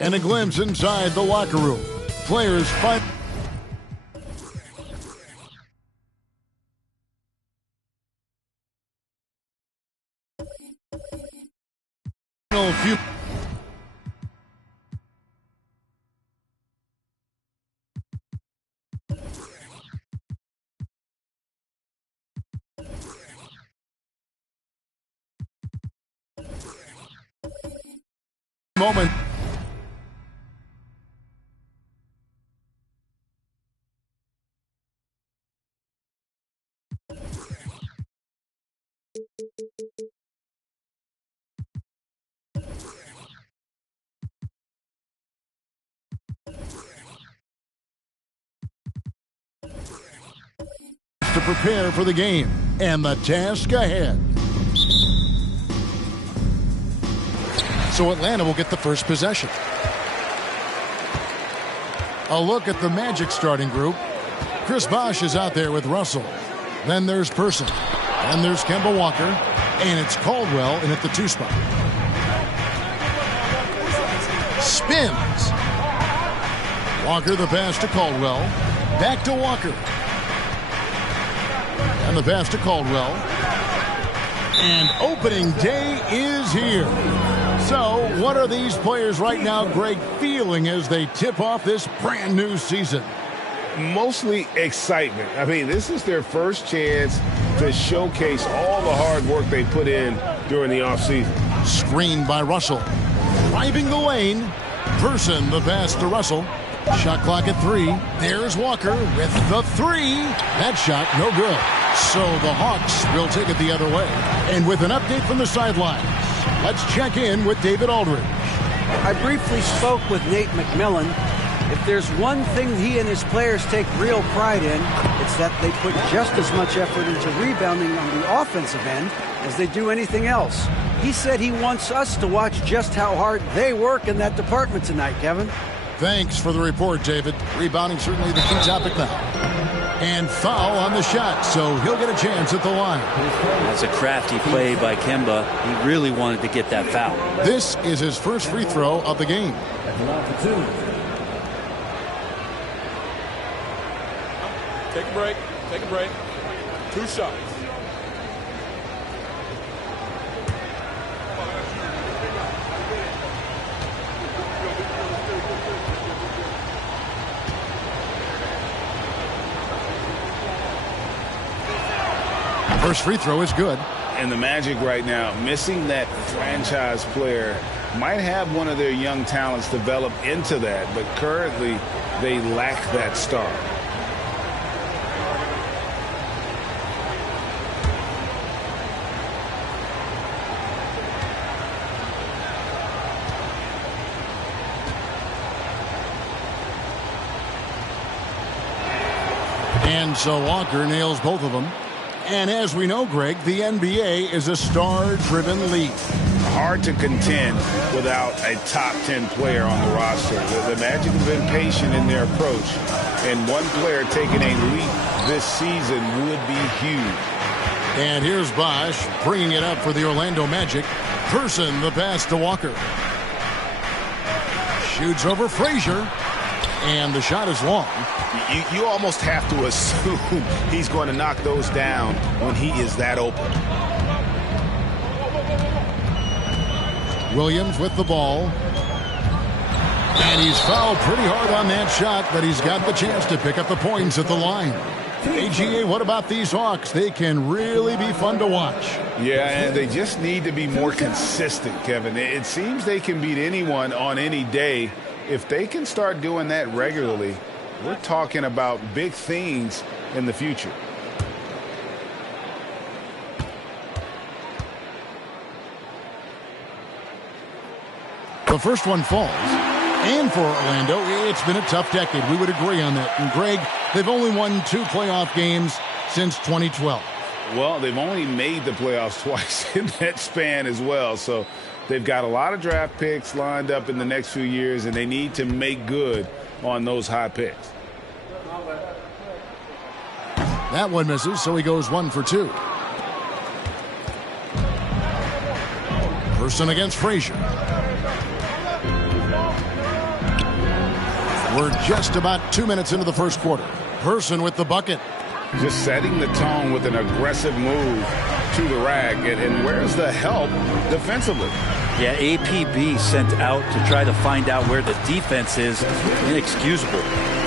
And a glimpse inside the locker room. Players fight. Few. Moment. To prepare for the game and the task ahead. So Atlanta will get the first possession. A look at the Magic starting group. Chris Bosh is out there with Russell. Then there's Person. Then there's Kemba Walker. And it's Caldwell in at the 2 spot. Spins. Walker the pass to Caldwell. Back to Walker. And the pass to Caldwell. And opening day is here. So, what are these players right now, Greg, feeling as they tip off this brand new season? Mostly excitement. I mean, this is their first chance to showcase all the hard work they put in during the offseason. Screened by Russell. Driving the lane. Person the pass to Russell. Shot clock at 3. There's Walker with the 3. That shot no good. So the Hawks will take it the other way. And with an update from the sidelines, let's check in with David Aldridge. I briefly spoke with Nate McMillan. If there's one thing he and his players take real pride in, it's that they put just as much effort into rebounding on the offensive end as they do anything else. He said he wants us to watch just how hard they work in that department tonight, Kevin. Thanks for the report, David. Rebounding certainly the key topic now. And foul on the shot, so he'll get a chance at the line. That's a crafty play by Kemba. He really wanted to get that foul. This is his first free throw of the game. Take a break. Take a break. 2 shots. First free throw is good. And the Magic right now, missing that franchise player, might have one of their young talents develop into that, but currently they lack that star. And so Walker nails both of them. And as we know, Greg, the NBA is a star-driven league. Hard to contend without a top 10 player on the roster. The Magic have been patient in their approach, and one player taking a leap this season would be huge. And here's Bosh bringing it up for the Orlando Magic. Person the pass to Walker. Shoots over Frazier. And the shot is long. You almost have to assume he's going to knock those down when he is that open. Williams with the ball. And he's fouled pretty hard on that shot, but he's got the chance to pick up the points at the line. AGA, what about these Hawks? They can really be fun to watch. Yeah, and they just need to be more consistent, Kevin. It seems they can beat anyone on any day. If they can start doing that regularly, we're talking about big things in the future. The first one falls. And for Orlando, it's been a tough decade. We would agree on that. And Greg, they've only won 2 playoff games since 2012. Well, they've only made the playoffs twice in that span as well. So They've got a lot of draft picks lined up in the next few years, and they need to make good on those high picks. That one misses, so he goes 1 for 2. Person against Frazier. We're just about 2 minutes into the first quarter. Person with the bucket. Just setting the tone with an aggressive move to the rack. And where's the help defensively? Yeah, APB sent out to try to find out where the defense is. Inexcusable.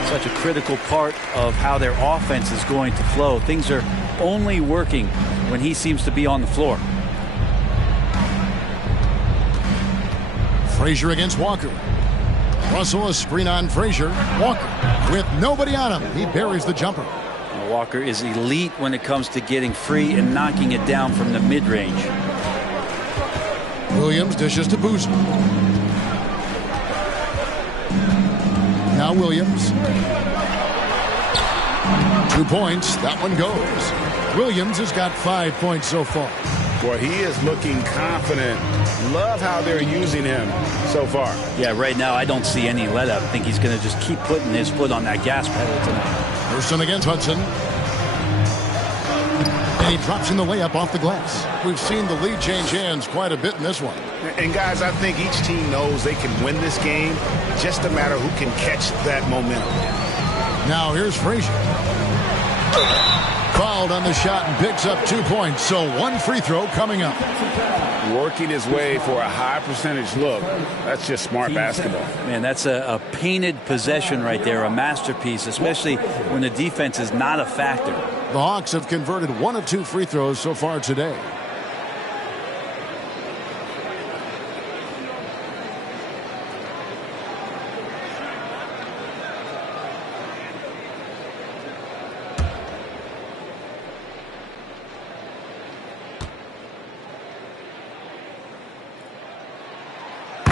Such a critical part of how their offense is going to flow. Things are only working when he seems to be on the floor. Frazier against Walker. Russell, a screen on Frazier. Walker with nobody on him. He buries the jumper. Walker is elite when it comes to getting free and knocking it down from the mid-range. Williams dishes to Boozer. Now Williams. 2 points. That one goes. Williams has got 5 points so far. Boy, he is looking confident. Love how they're using him so far. Yeah, right now I don't see any let up. I think he's going to just keep putting his foot on that gas pedal tonight. Person against Hudson. And he drops in the layup off the glass. We've seen the lead change hands quite a bit in this one. And guys, I think each team knows they can win this game. Just a matter who can catch that momentum. Now here's Frazier. Fouled on the shot and picks up 2 points. So 1 free throw coming up. Working his way for a high percentage look. That's just smart basketball. Man, that's a painted possession right there, a masterpiece, especially when the defense is not a factor. The Hawks have converted 1 of 2 free throws so far today.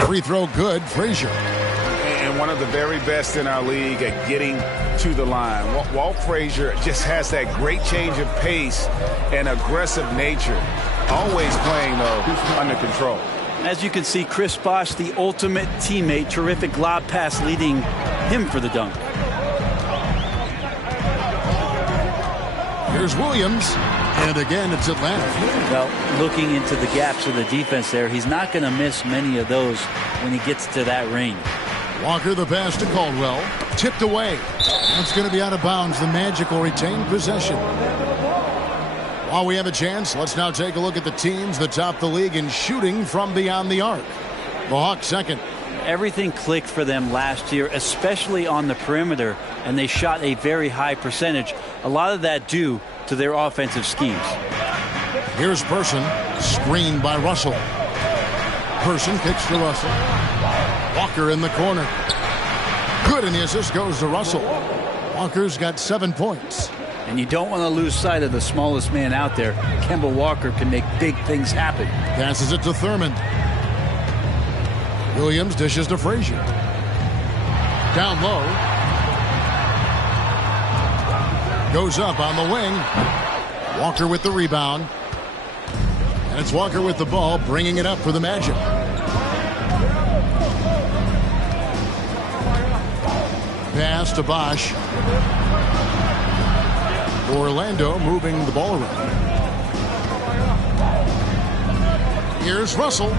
Free throw good, Frazier. And one of the very best in our league at getting to the line. Walt Frazier just has that great change of pace and aggressive nature. Always playing, though, under control. As you can see, Chris Bosh, the ultimate teammate. Terrific lob pass leading him for the dunk. Here's Williams. And again, it's Atlanta. Well, looking into the gaps of the defense there, he's not going to miss many of those when he gets to that range. Walker, the pass to Caldwell. Tipped away. It's going to be out of bounds. The Magic will retain possession. While we have a chance, let's now take a look at the teams that top the league in shooting from beyond the arc. The Hawks second. Everything clicked for them last year, especially on the perimeter, and they shot a very high percentage. A lot of that due to their offensive schemes. Here's Person, screened by Russell. Person kicks to Russell. Walker in the corner. Good, and the assist goes to Russell. Walker's got 7 points. And you don't want to lose sight of the smallest man out there. Kemba Walker can make big things happen. Passes it to Thurman. Williams dishes to Frazier. Down low. Goes up on the wing. Walker with the rebound. And it's Walker with the ball, bringing it up for the Magic. Pass to Bosh. Orlando moving the ball around. Here's Russell.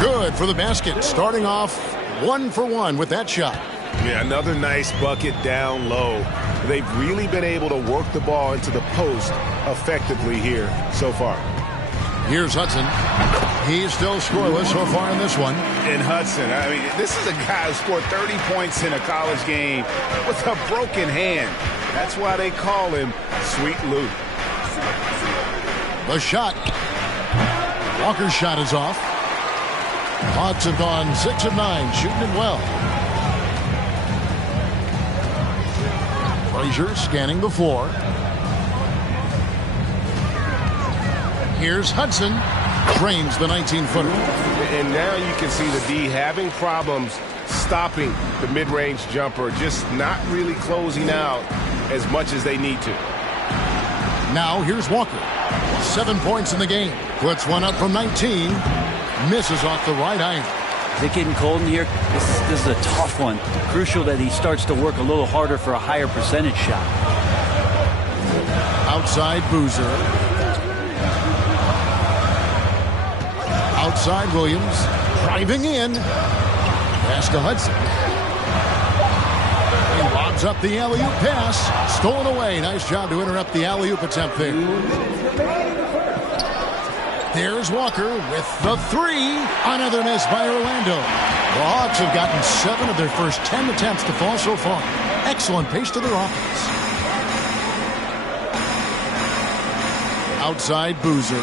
Good for the basket. Starting off 1 for 1 with that shot. Yeah, another nice bucket down low. They've really been able to work the ball into the post effectively here so far. Here's Hudson. He's still scoreless so far in this one. And Hudson, I mean, this is a guy who scored 30 points in a college game with a broken hand. That's why they call him Sweet Lou. The shot. Walker's shot is off. Hawks have gone 6 of 9, shooting it well. Frazier scanning the floor. Here's Hudson. Drains the 19-footer. And now you can see the D having problems stopping the mid-range jumper, just not really closing out as much as they need to. Now here's Walker. 7 points in the game. Puts one up from 19. Misses off the right iron. Is it getting cold in here? This is a tough one. Crucial that he starts to work a little harder for a higher percentage shot. Outside Boozer. Outside Williams. Driving in. Pass to Hudson. He lobs up the alley-oop pass. Stolen away. Nice job to interrupt the alley-oop attempt there. There's Walker with the three. Another miss by Orlando. The Hawks have gotten 7 of their first 10 attempts to fall so far. Excellent pace to their offense. Outside Boozer.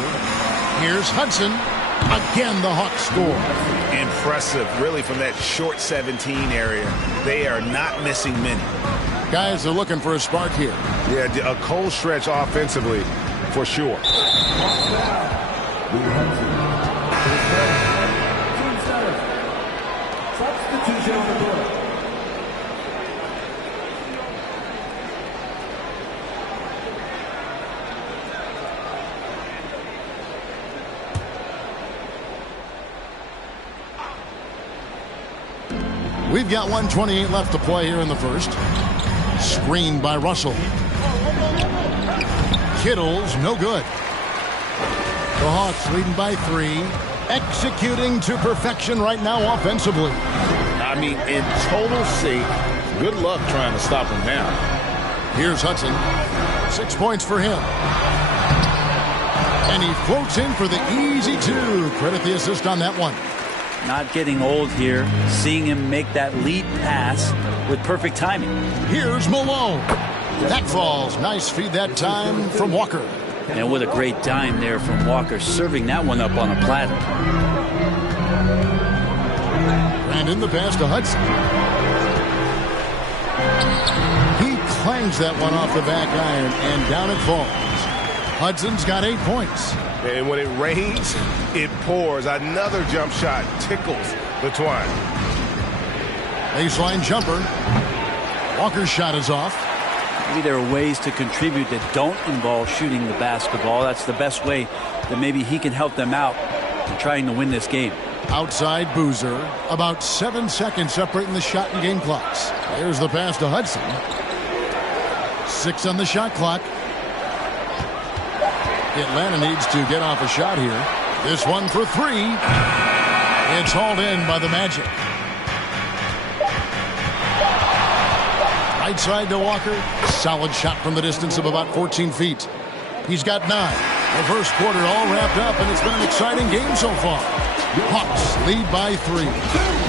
Here's Hudson. Again, the Hawks score. Impressive, really, from that short 17 area. They are not missing many. Guys are looking for a spark here. Yeah, a cold stretch offensively, for sure. Substitution on the board. We've got 1:28 left to play here in the first. Screened by Russell. Kittle's no good. The Hawks leading by 3. Executing to perfection right now offensively. I mean, in total sync. Good luck trying to stop him now. Here's Hudson. 6 points for him. And he floats in for the easy 2. Credit the assist on that one. Not getting old here. Seeing him make that lead pass with perfect timing. Here's Malone. That falls. Nice feed that time from Walker. And what a great dime there from Walker, serving that one up on a platter. Brandon, the pass to Hudson. He clangs that one off the back iron, and down it falls. Hudson's got 8 points. And when it rains, it pours. Another jump shot tickles the twine. Baseline jumper. Walker's shot is off. Maybe there are ways to contribute that don't involve shooting the basketball. That's the best way that maybe he can help them out in trying to win this game. Outside Boozer. About 7 seconds separating the shot and game clocks. There's the pass to Hudson. 6 on the shot clock. Atlanta needs to get off a shot here. This one for 3. It's hauled in by the Magic. Right side to Walker. Solid shot from the distance of about 14 feet. He's got 9. The first quarter all wrapped up, and it's been an exciting game so far. Hawks lead by 3.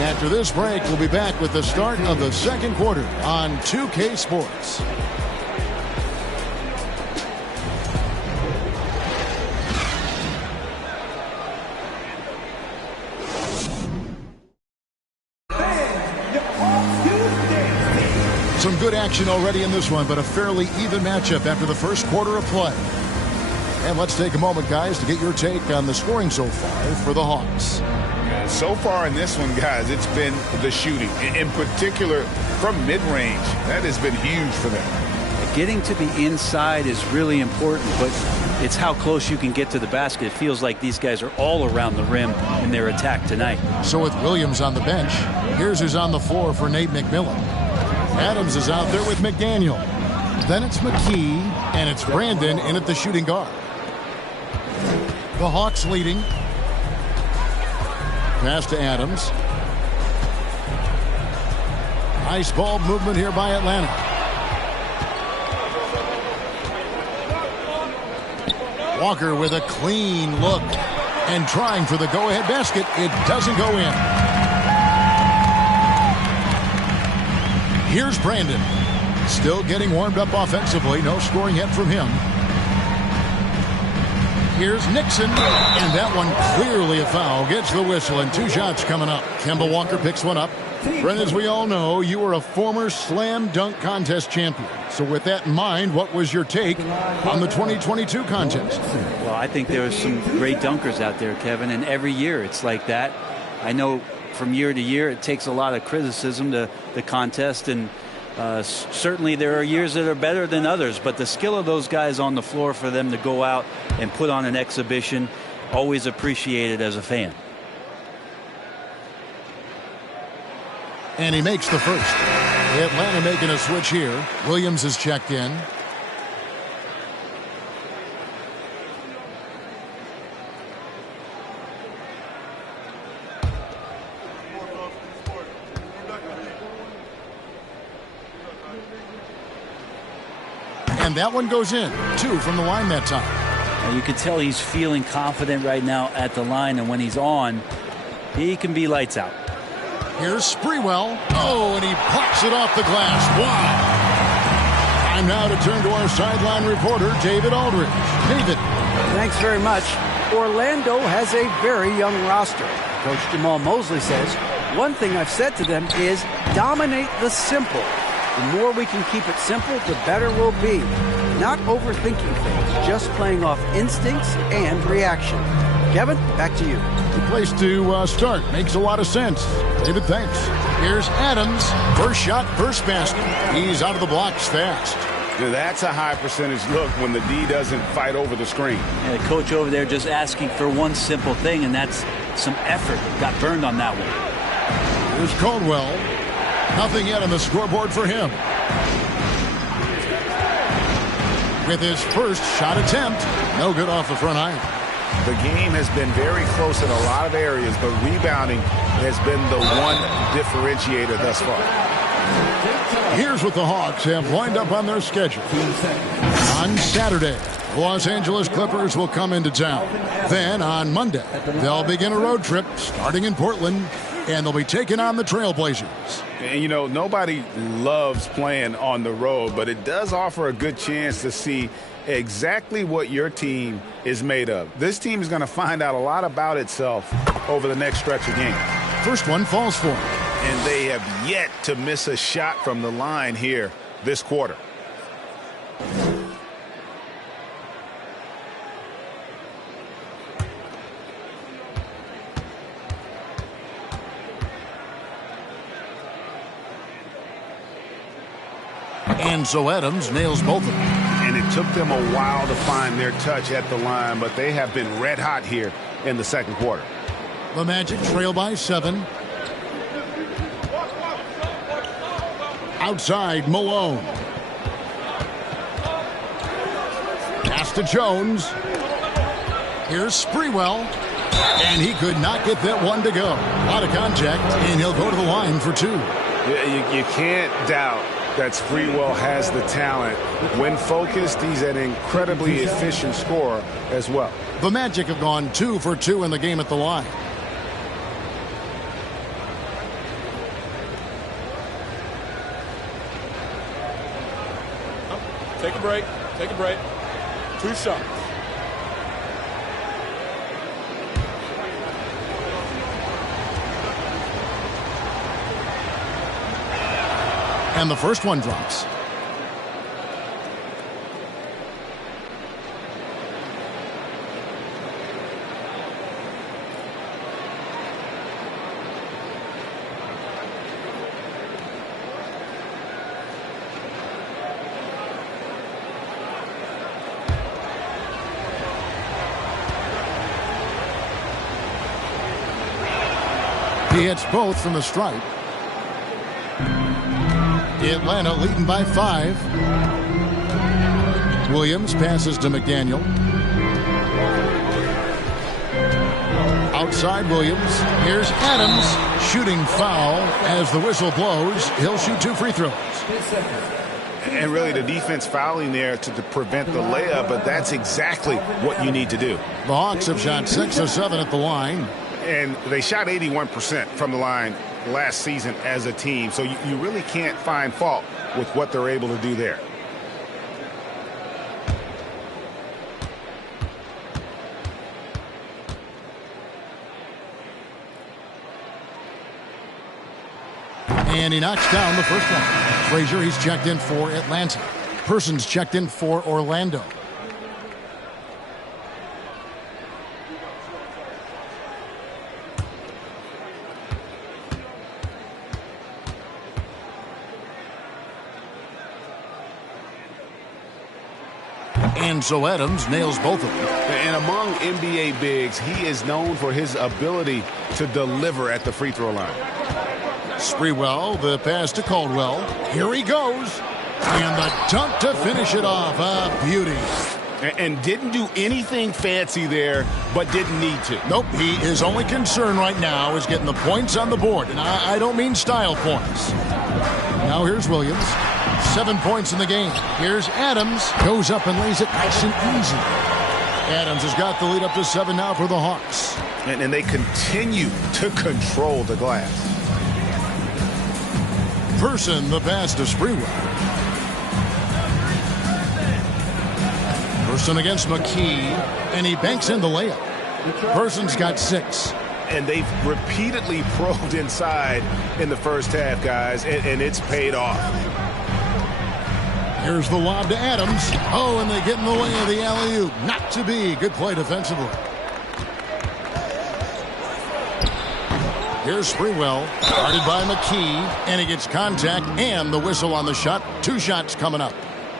After this break, we'll be back with the start of the second quarter on 2K Sports. Some good action already in this one, but a fairly even matchup after the first quarter of play. And let's take a moment, guys, to get your take on the scoring so far for the Hawks. So far in this one, guys, it's been the shooting. In particular, from mid-range. That has been huge for them. Getting to the inside is really important, but it's how close you can get to the basket. It feels like these guys are all around the rim in their attack tonight. So with Williams on the bench, here's who's on the floor for Nate McMillan. Adams is out there with McDaniel. Then it's McKee, and it's Brandon in at the shooting guard. The Hawks leading. Pass to Adams. Nice ball movement here by Atlanta. Walker with a clean look and trying for the go-ahead basket. It doesn't go in. Here's Brandon. Still getting warmed up offensively. No scoring yet from him. Here's Nixon, and that one clearly a foul. Gets the whistle, and 2 shots coming up. Kemba Walker picks one up. Brent, as we all know, you were a former slam dunk contest champion. So with that in mind, what was your take on the 2022 contest? Well, I think there are some great dunkers out there, Kevin, and every year it's like that. I know from year to year it takes a lot of criticism to the contest, and certainly there are years that are better than others, but the skill of those guys on the floor for them to go out and put on an exhibition, always appreciated as a fan. And he makes the first. Atlanta making a switch here. Williams is checked in. And that one goes in. 2 from the line that time. Now you can tell he's feeling confident right now at the line, and when he's on, he can be lights out. Here's Sprewell. Oh, and he pops it off the glass. Wow. Time now to turn to our sideline reporter, David Aldridge. David. Thanks very much. Orlando has a very young roster. Coach Jamal Mosley says, one thing I've said to them is dominate the simple. The more we can keep it simple, the better we'll be. Not overthinking things, just playing off instincts and reaction. Kevin, back to you. The place to start. Makes a lot of sense. David, thanks. Here's Adams. First shot, first basket. He's out of the blocks fast. Now that's a high percentage look when the D doesn't fight over the screen. And the coach over there just asking for one simple thing, and that's some effort. Got burned on that one. Here's Caldwell. Nothing yet on the scoreboard for him. With his first shot attempt, no good off the front iron. The game has been very close in a lot of areas, but rebounding has been the one differentiator thus far. Here's what the Hawks have lined up on their schedule. On Saturday, the Los Angeles Clippers will come into town. Then on Monday, they'll begin a road trip starting in Portland, and they'll be taking on the Trailblazers. And, you know, nobody loves playing on the road, but it does offer a good chance to see exactly what your team is made of. This team is going to find out a lot about itself over the next stretch of games. First one falls for him. And they have yet to miss a shot from the line here this quarter. And so Adams nails both of them. And it took them a while to find their touch at the line, but they have been red hot here in the second quarter. The Magic trail by 7. Outside, Malone. Pass to Jones. Here's Sprewell. And he could not get that one to go. A lot of contact, and he'll go to the line for 2. You can't doubt that Sprewell has the talent. When focused, he's an incredibly efficient scorer as well. The Magic have gone 2 for 2 in the game at the line. Take a break. Take a break. 2 shots. And the first one drops. He hits both from the stripe. Atlanta leading by 5. Williams passes to McDaniel. Outside Williams. Here's Adams. Shooting foul as the whistle blows. He'll shoot 2 free throws. And really the defense fouling there to prevent the layup, but that's exactly what you need to do. The Hawks have shot 6 of 7 at the line. And they shot 81% from the line last season as a team. So you really can't find fault with what they're able to do there. And he knocks down the first one. Frazier, he's checked in for Atlanta. Persons checked in for Orlando. And so Adams nails both of them. And among NBA bigs, he is known for his ability to deliver at the free throw line. Sprewell, the pass to Caldwell. Here he goes. And the dunk to finish it off. A beauty. And didn't do anything fancy there, but didn't need to. Nope, his only concern right now is getting the points on the board. And I don't mean style points. Now here's Williams. 7 points in the game. Here's Adams. Goes up and lays it nice and easy. Adams has got the lead up to 7 now for the Hawks. And they continue to control the glass. Person, the pass to Sprewell. Person against McKee, and he banks in the layup. Person's got 6. And they've repeatedly probed inside in the first half, guys, and it's paid off. Here's the lob to Adams. Oh, and they get in the way of the alley-oop. Not to be. Good play defensively. Here's Sprewell, guarded by McKee, and he gets contact and the whistle on the shot. 2 shots coming up.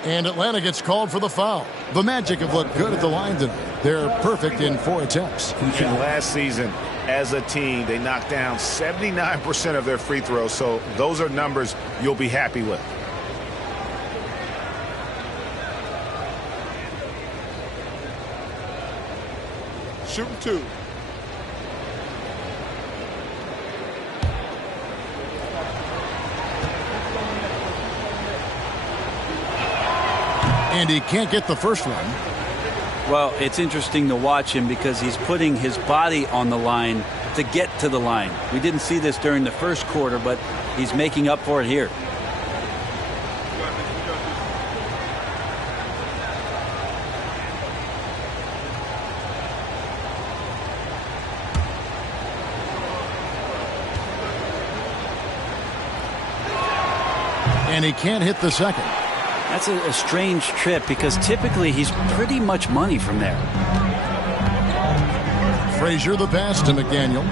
And Atlanta gets called for the foul. The Magic have looked good at the line tonight. They're perfect in 4 attempts. And last season, as a team, they knocked down 79% of their free throws, so those are numbers you'll be happy with. Shooting 2. And he can't get the first one. Well, it's interesting to watch him because he's putting his body on the line to get to the line. We didn't see this during the first quarter, but he's making up for it here. And he can't hit the second. That's a strange trip because typically he's pretty much money from there. Frazier the pass to McDaniel.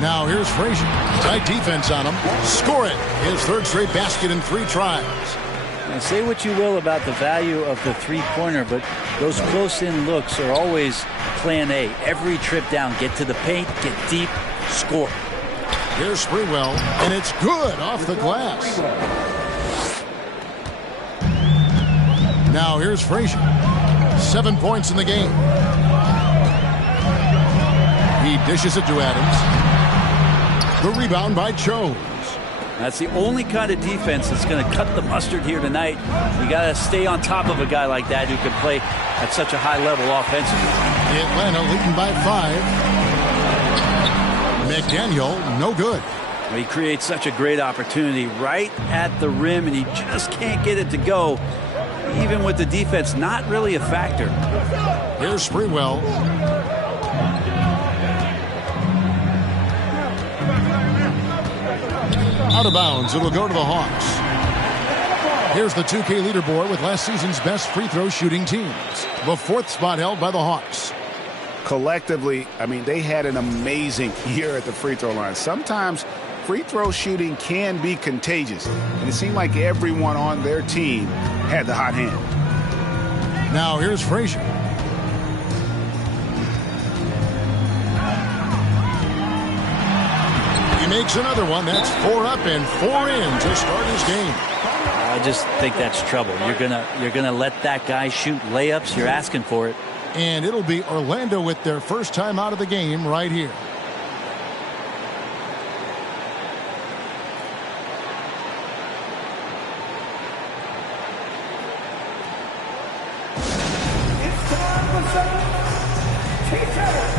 Now here's Frazier. Tight defense on him. Score it. His 3rd straight basket in 3 tries. Now say what you will about the value of the 3-pointer, but those close-in looks are always plan A. Every trip down, get to the paint, get deep, score. Here's Sprewell, and it's good off the glass. Now here's Frazier. 7 points in the game. He dishes it to Adams. The rebound by Chose. That's the only kind of defense that's going to cut the mustard here tonight. You got to stay on top of a guy like that who can play at such a high level offensively. Atlanta leading by 5. McDaniel, no good. He creates such a great opportunity right at the rim, and he just can't get it to go. Even with the defense, not really a factor. Here's Sprewell. Out of bounds, it'll go to the Hawks. Here's the 2K leaderboard with last season's best free throw shooting teams. The 4th spot held by the Hawks. Collectively, I mean, they had an amazing year at the free throw line. Sometimes free throw shooting can be contagious, and it seemed like everyone on their team had the hot hand. Now here's Frazier. He makes another one. That's 4 up and 4 in to start his game. I just think that's trouble. You're gonna let that guy shoot layups. You're asking for it. And it'll be Orlando with their first time out of the game right here. It's time for some T7.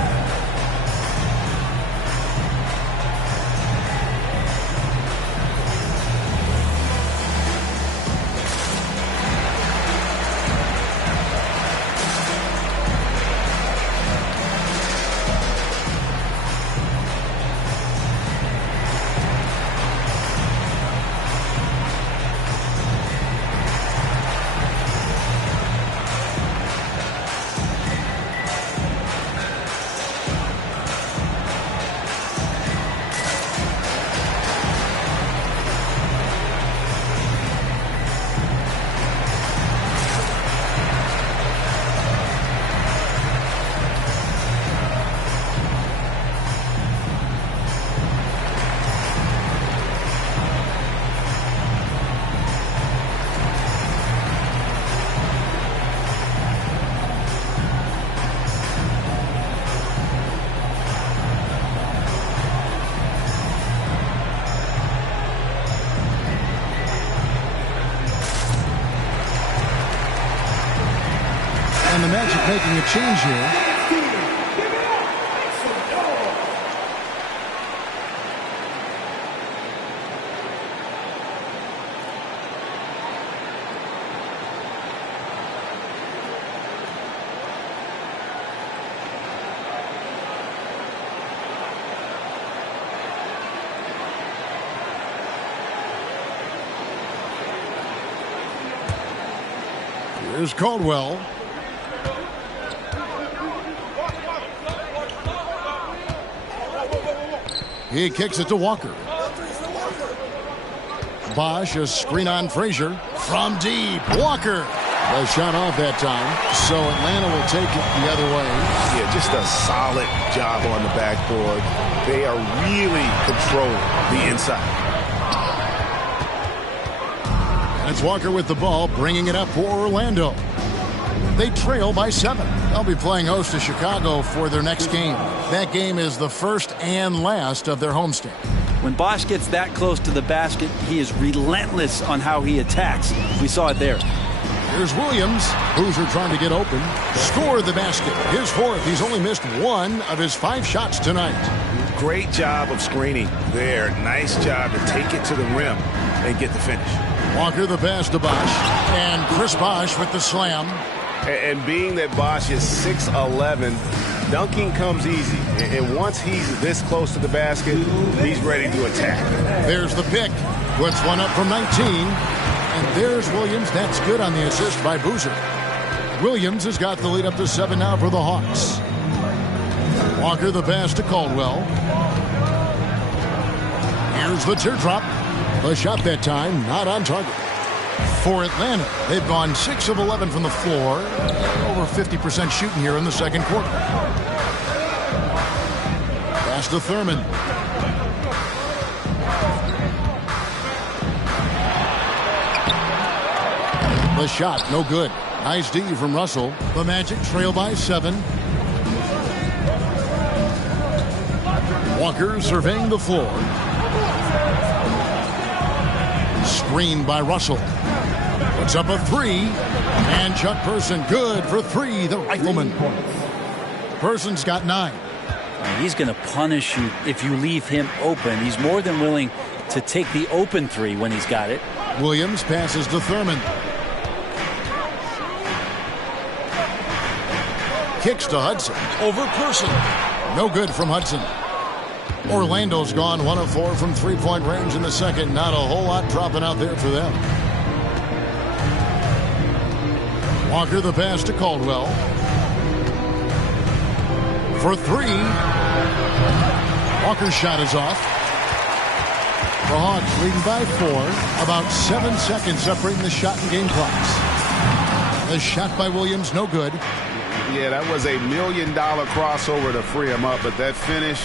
Magic making a change here. Here's Caldwell. He kicks it to Walker. Bosch, a screen on Frazier. From deep, Walker. A shot off that time, so Atlanta will take it the other way. Yeah, just a solid job on the backboard. They are really controlling the inside. And it's Walker with the ball, bringing it up for Orlando. They trail by 7. They'll be playing host to Chicago for their next game. That game is the first and last of their homestand. When Bosch gets that close to the basket, he is relentless on how he attacks. We saw it there. Here's Williams. Hoosier trying to get open. Score the basket. His 4th. He's only missed 1 of his 5 shots tonight. Great job of screening there. Nice job to take it to the rim and get the finish. Walker the pass to Bosch. And Chris Bosch with the slam. And being that Bosch is 6'11", dunking comes easy. And once he's this close to the basket, he's ready to attack. There's the pick. Puts one up from 19. And there's Williams. That's good on the assist by Boozer. Williams has got the lead up to 7 now for the Hawks. Walker the pass to Caldwell. Here's the teardrop. A shot that time, not on target. For Atlanta, they've gone 6 of 11 from the floor. Over 50% shooting here in the second quarter. Pass to Thurman. The shot, no good. Nice D from Russell. The Magic trail by 7. Walker surveying the floor. Screened by Russell. Puts up a 3. And Chuck Person good for 3, the rifleman. Person's got 9. He's going to punish you if you leave him open. He's more than willing to take the open 3 when he's got it. Williams passes to Thurman. Kicks to Hudson. Over Person. No good from Hudson. Orlando's gone 1 of 4 from 3-point range in the second. Not a whole lot dropping out there for them. Walker the pass to Caldwell. For 3. Walker's shot is off. The Hawks leading by 4. About 7 seconds separating the shot and game clocks. The shot by Williams, no good. Yeah, that was $1 million crossover to free him up, but that finish,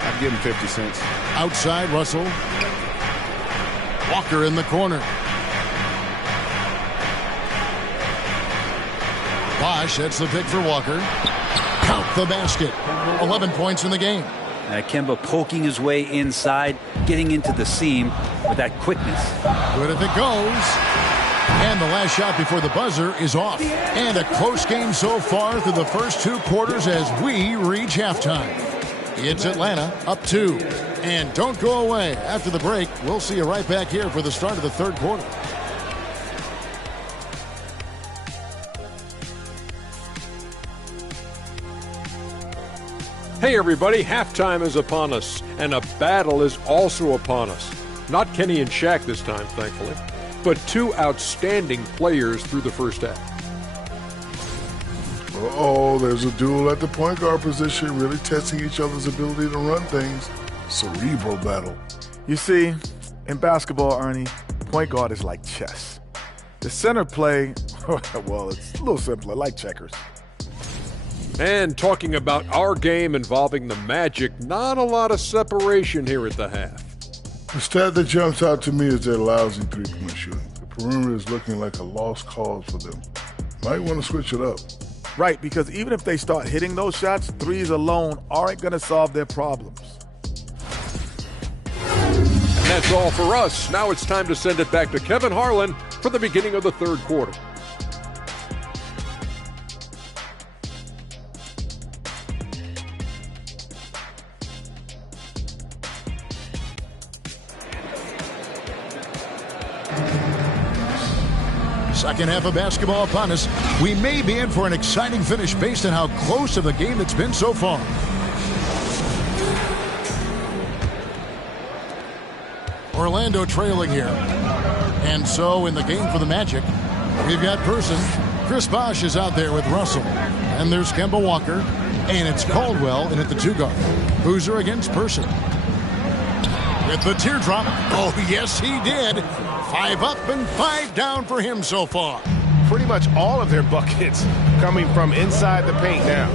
I'd give him 50 cents. Outside, Russell. Walker in the corner. Bosch, that's the pick for Walker. Count the basket. 11 points in the game. Kemba poking his way inside, getting into the seam with that quickness. Good if it goes. And the last shot before the buzzer is off. And a close game so far through the first 2 quarters as we reach halftime. It's Atlanta up 2. And don't go away. After the break, we'll see you right back here for the start of the third quarter. Hey everybody, halftime is upon us, and a battle is also upon us. Not Kenny and Shaq this time, thankfully, but 2 outstanding players through the first half. Uh-oh, there's a duel at the point guard position, really testing each other's ability to run things. Cerebral battle. You see, in basketball, Ernie, point guard is like chess. The center play, well, it's a little simpler, like checkers. And talking about our game involving the Magic, not a lot of separation here at the half. The stat that jumps out to me is their lousy three-point shooting. The perimeter is looking like a lost cause for them. Might want to switch it up. Right, because even if they start hitting those shots, threes alone aren't going to solve their problems. And that's all for us. Now it's time to send it back to Kevin Harlan for the beginning of the third quarter. Second half of basketball upon us. We may be in for an exciting finish based on how close of the game it's been so far. Orlando trailing here. And so in the game for the Magic, we've got Person. Chris Bosh is out there with Russell. And there's Kemba Walker. And it's Caldwell in at the 2 guard. Boozer against Person. With the teardrop. Oh, yes, he did. 5 up and 5 down for him so far. Pretty much all of their buckets coming from inside the paint now.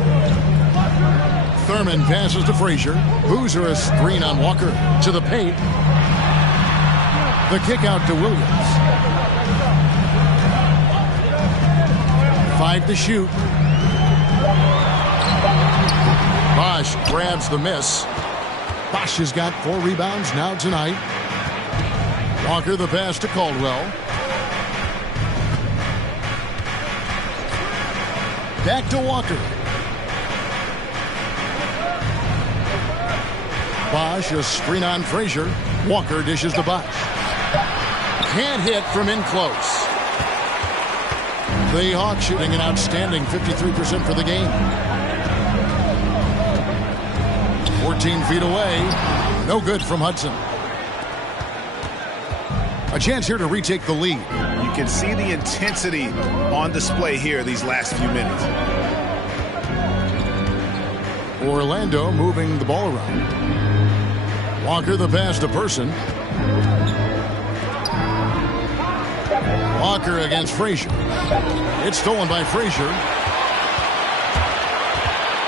Thurman passes to Frazier. Boozer a screen on Walker to the paint. The kick out to Williams. 5 to shoot. Bosh grabs the miss. Bosh has got 4 rebounds now tonight. Walker the pass to Caldwell. Back to Walker. Bosh a screen on Frazier. Walker dishes to Bosh. Can't hit from in close. The Hawks shooting an outstanding 53% for the game. 14 feet away. No good from Hudson. A chance here to retake the lead. You can see the intensity on display here these last few minutes. Orlando moving the ball around. Walker the pass to Person. Walker against Frazier. It's stolen by Frazier.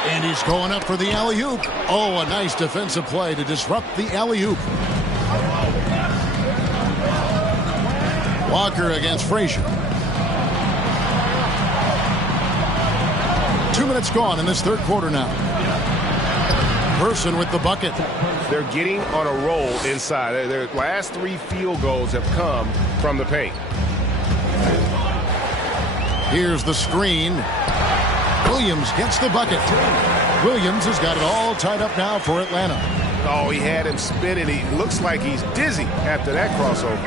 And he's going up for the alley-oop. Oh, a nice defensive play to disrupt the alley-oop. Walker against Frazier. 2 minutes gone in this third quarter now. Person with the bucket. They're getting on a roll inside. Their last 3 field goals have come from the paint. Here's the screen. Williams gets the bucket. Williams has got it all tied up now for Atlanta. Oh, he had him spinning. He looks like he's dizzy after that crossover.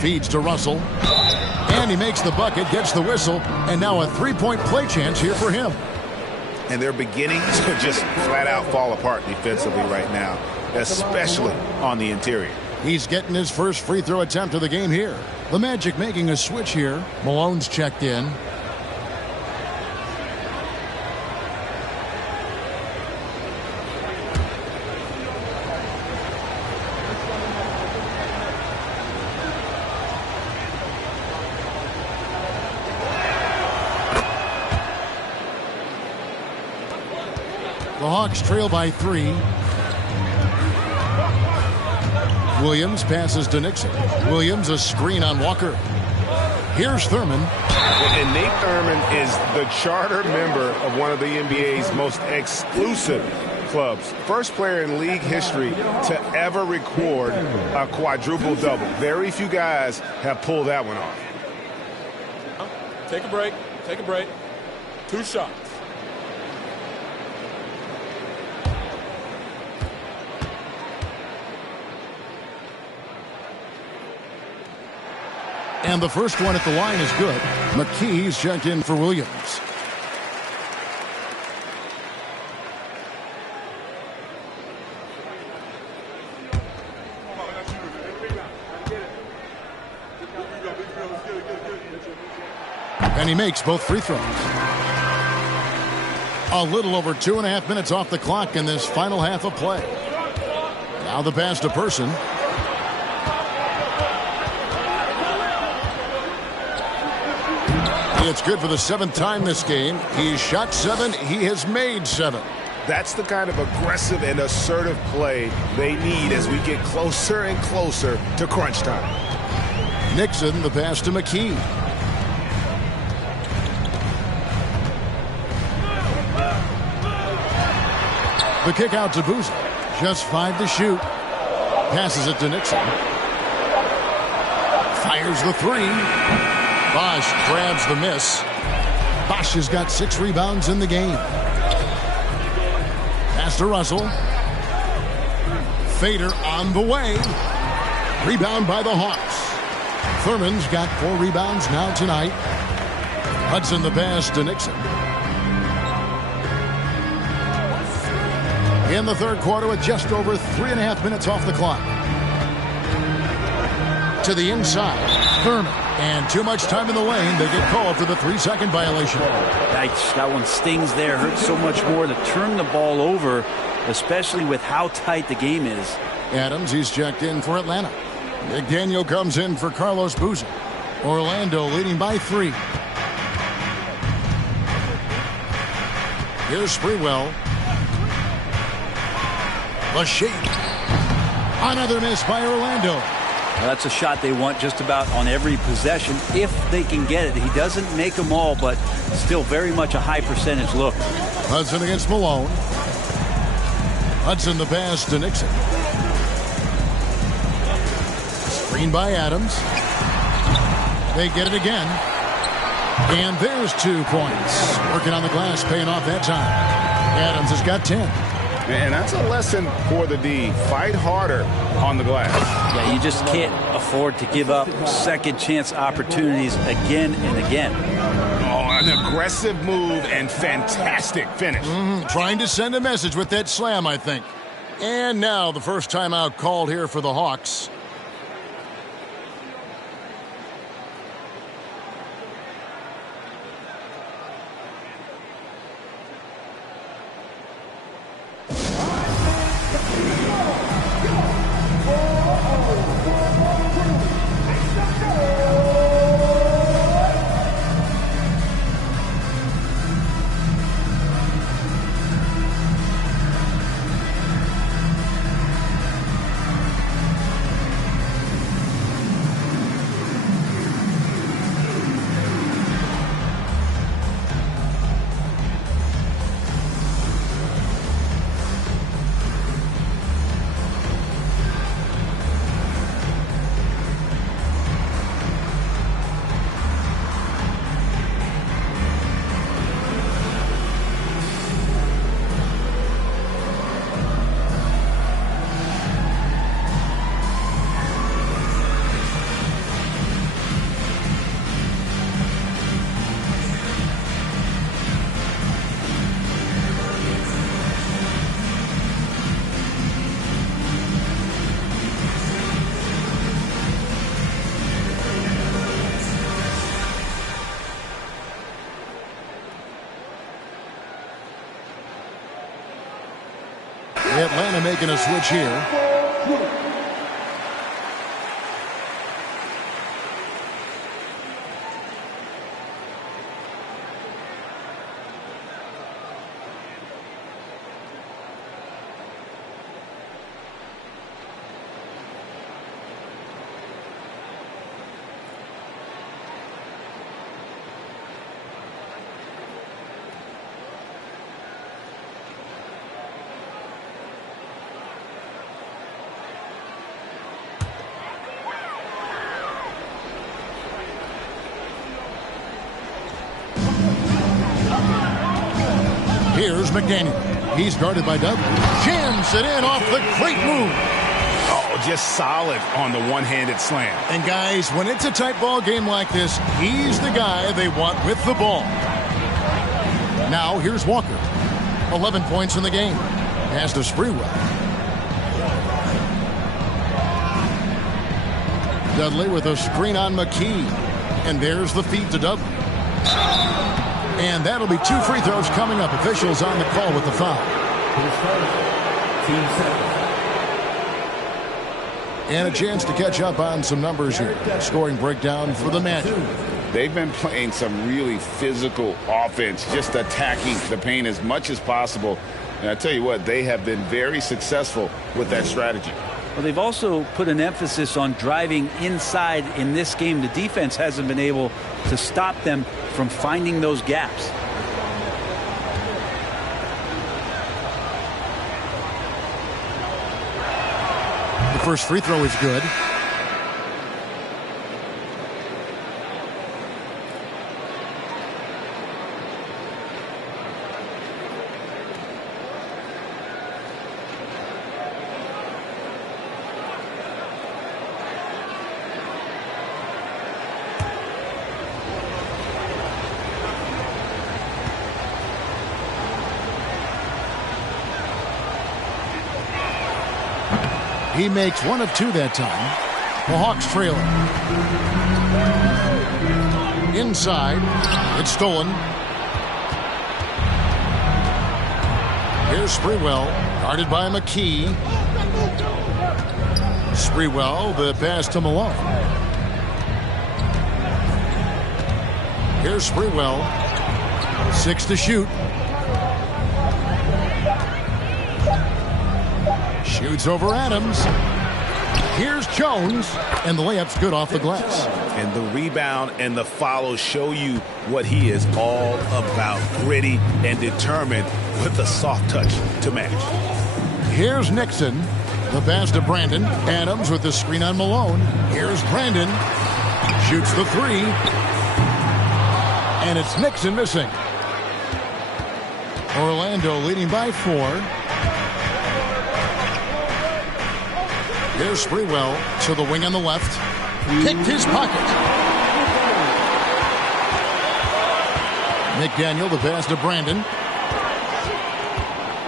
Feeds to Russell. And he makes the bucket, gets the whistle, and now a 3-point play chance here for him. And they're beginning to just flat out fall apart defensively right now, especially on the interior. He's getting his first free throw attempt of the game here. The Magic making a switch here. Malone's checked in. The Hawks trail by 3. Williams passes to Nixon. Williams a screen on Walker. Here's Thurman. And Nate Thurman is the charter member of one of the NBA's most exclusive clubs. First player in league history to ever record a quadruple-double. Very few guys have pulled that one off. Take a break. Take a break. 2 shots. And the first one at the line is good. McKee's checked in for Williams. And he makes both free throws. A little over 2.5 minutes off the clock in this final half of play. Now the pass to Person. It's good for the 7th time this game. He's shot 7. He has made 7. That's the kind of aggressive and assertive play they need as we get closer and closer to crunch time. Nixon, the pass to McKee. The kick out to Boozer. Just 5 to shoot. Passes it to Nixon. Fires the 3. Bosh grabs the miss. Bosh has got 6 rebounds in the game. Pass to Russell. Fader on the way. Rebound by the Hawks. Thurman's got 4 rebounds now tonight. Hudson the pass to Nixon. In the third quarter with just over 3.5 minutes off the clock. To the inside, Thurman. And too much time in the lane. They get called for the 3-second violation. That one stings there. Hurts so much more to turn the ball over, especially with how tight the game is. Adams, he's checked in for Atlanta. McDaniel comes in for Carlos Boozer. Orlando leading by 3. Here's Sprewell. The shake. Another miss by Orlando. Well, that's a shot they want just about on every possession if they can get it. He doesn't make them all, but still very much a high percentage look. Hudson against Malone. Hudson the pass to Nixon. Screen by Adams. They get it again. And there's 2 points. Working on the glass, paying off that time. Adams has got 10. And that's a lesson for the D. Fight harder on the glass. Yeah, you just can't afford to give up second chance opportunities again and again. Oh, an aggressive move and fantastic finish. Trying to send a message with that slam, I think. And now the first timeout called here for the Hawks. Atlanta making a switch here. Here's McDaniel. He's guarded by Douglas. Jams it in off the great move. Oh, just solid on the one-handed slam. And guys, when it's a tight ball game like this, he's the guy they want with the ball. Now here's Walker. 11 points in the game. Pass to Sprewell. Dudley with a screen on McKee. And there's the feed to Dudley. And that'll be 2 free throws coming up. Officials on the call with the foul. And a chance to catch up on some numbers here. Scoring breakdown for the Magic. They've been playing some really physical offense, just attacking the paint as much as possible. And I tell you what, they have been very successful with that strategy. Well, they've also put an emphasis on driving inside in this game. The defense hasn't been able to stop them from finding those gaps. The first free throw is good. He makes one of two that time. The Hawks trail it. Inside. It's stolen. Here's Sprewell. Guarded by McKee. Sprewell, the pass to Malone. Here's Sprewell. 6 to shoot. Shoots over Adams. Here's Jones, and the layup's good off the glass. And the rebound and the follow show you what he is all about. Gritty and determined with a soft touch to match. Here's Nixon. The pass to Brandon. Adams with the screen on Malone. Here's Brandon. Shoots the 3. And it's Nixon missing. Orlando leading by 4. Here's Sprewell to the wing on the left. Picked his pocket. McDaniel, the pass to Brandon.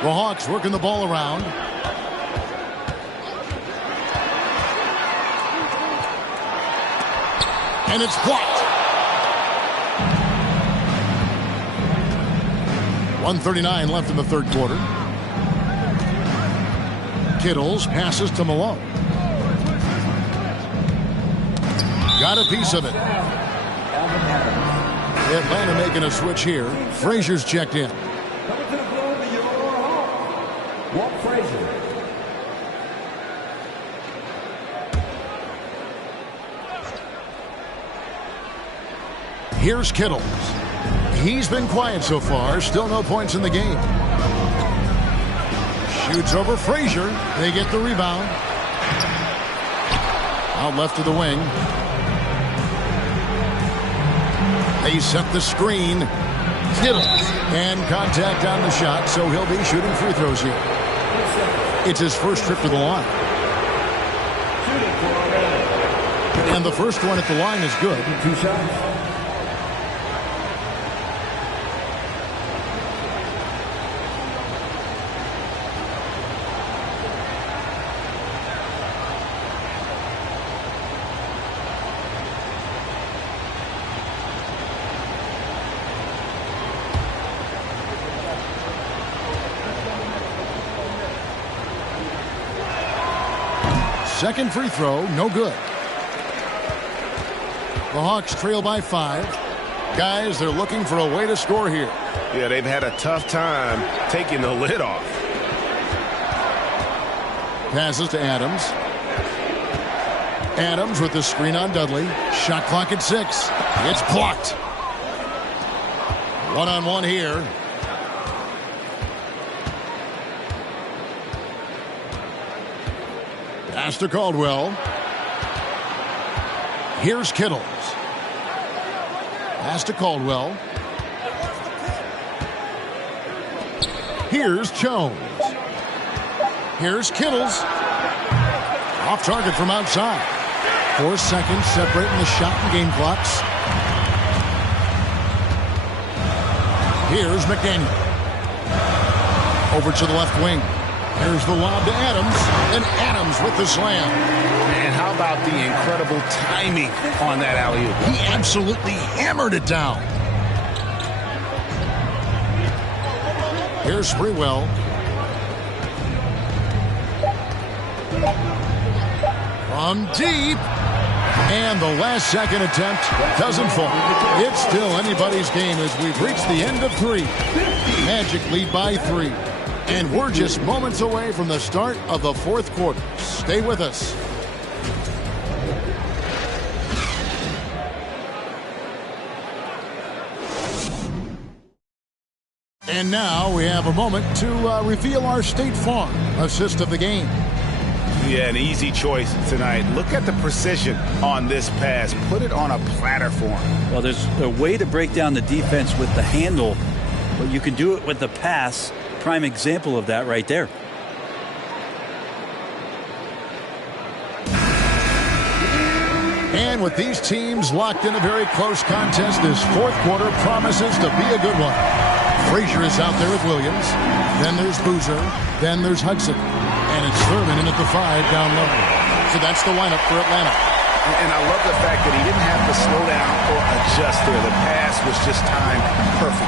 The Hawks working the ball around. And it's blocked. 1:39 left in the third quarter. Kittles passes to Malone. Got a piece of it. Atlanta making a switch here. Frazier's checked in. Walt Frazier. Here's Kittles. He's been quiet so far. Still no points in the game. Shoots over Frazier. They get the rebound. Out left to the wing. They set the screen. Kittles. And contact on the shot, so he'll be shooting free throws here. It's his first trip to the line. And the first one at the line is good. 2 shots. Second free throw, no good. The Hawks trail by 5. Guys, they're looking for a way to score here. Yeah, they've had a tough time taking the lid off. Passes to Adams. Adams with the screen on Dudley. Shot clock at 6. It's blocked. One-on-one here. Pass to Caldwell. Here's Kittles. Pass to Caldwell. Here's Jones. Here's Kittles. Off target from outside. 4 seconds separating the shot and game clocks. Here's McDaniel. Over to the left wing. Here's the lob to Adams, and Adams with the slam. And how about the incredible timing on that alley-oop? He absolutely hammered it down. Here's Sprewell. From deep. And the last second attempt doesn't fall. It's still anybody's game as we've reached the end of 3. Magic lead by 3. And we're just moments away from the start of the fourth quarter. Stay with us. And now we have a moment to reveal our State Farm assist of the game. Yeah, an easy choice tonight. Look at the precision on this pass. Put it on a platter for him. Well, there's a way to break down the defense with the handle, but you can do it with the pass. Prime example of that right there. And with these teams locked in a very close contest, this fourth quarter promises to be a good one. Frazier is out there with Williams. Then there's Boozer. Then there's Hudson. And And it's Thurman in at the 5 down low. So that's the lineup for Atlanta. And I love the fact that he didn't have to slow down or adjust there. The pass was just timed perfect.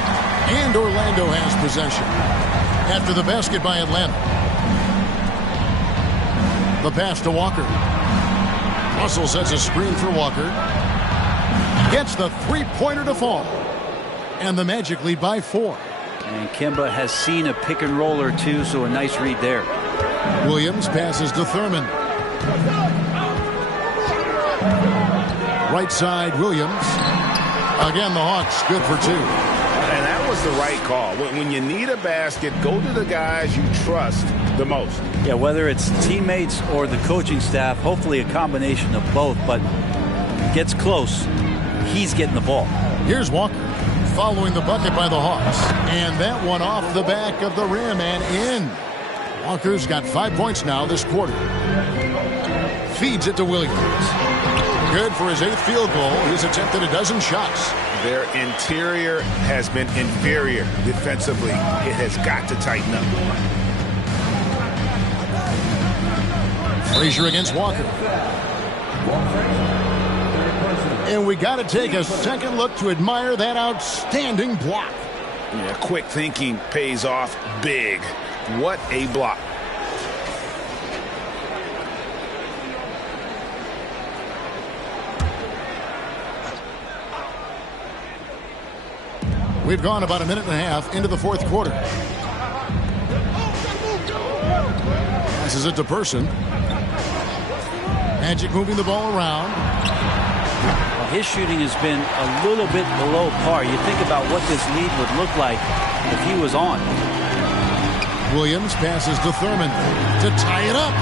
And Orlando has possession. After the basket by Atlanta. The pass to Walker. Russell sets a screen for Walker. Gets the three-pointer to fall. And the Magic lead by 4. And Kemba has seen a pick and roll or two, so a nice read there. Williams passes to Thurman. Right side, Williams. Again, the Hawks good for 2. And that was the right call. When you need a basket, go to the guys you trust the most. Yeah, whether it's teammates or the coaching staff, hopefully a combination of both, but gets close, he's getting the ball. Here's Walker following the bucket by the Hawks. And that one off the back of the rim and in. Walker's got 5 points now this quarter. Feeds it to Williams. Good for his 8th field goal. He's attempted a dozen shots. Their interior has been inferior defensively. It has got to tighten up. Frazier against Walker. And we got to take a second look to admire that outstanding block. Yeah, quick thinking pays off big. What a block. We've gone about a minute and a half into the 4th quarter. Passes it to Person. Magic moving the ball around. Well, his shooting has been a little bit below par. You think about what this lead would look like if he was on. Williams passes to Thurman to tie it up.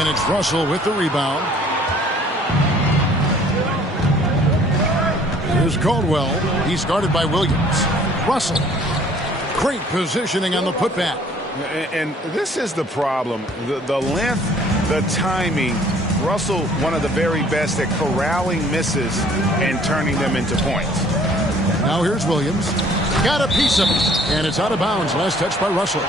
And it's Russell with the rebound. Here's Caldwell. He's guarded by Williams. Russell. Great positioning on the putback. And this is the problem. The length, the timing. Russell, one of the very best at corralling misses and turning them into points. Now here's Williams. Got a piece of it. And it's out of bounds. Last touch by Russell.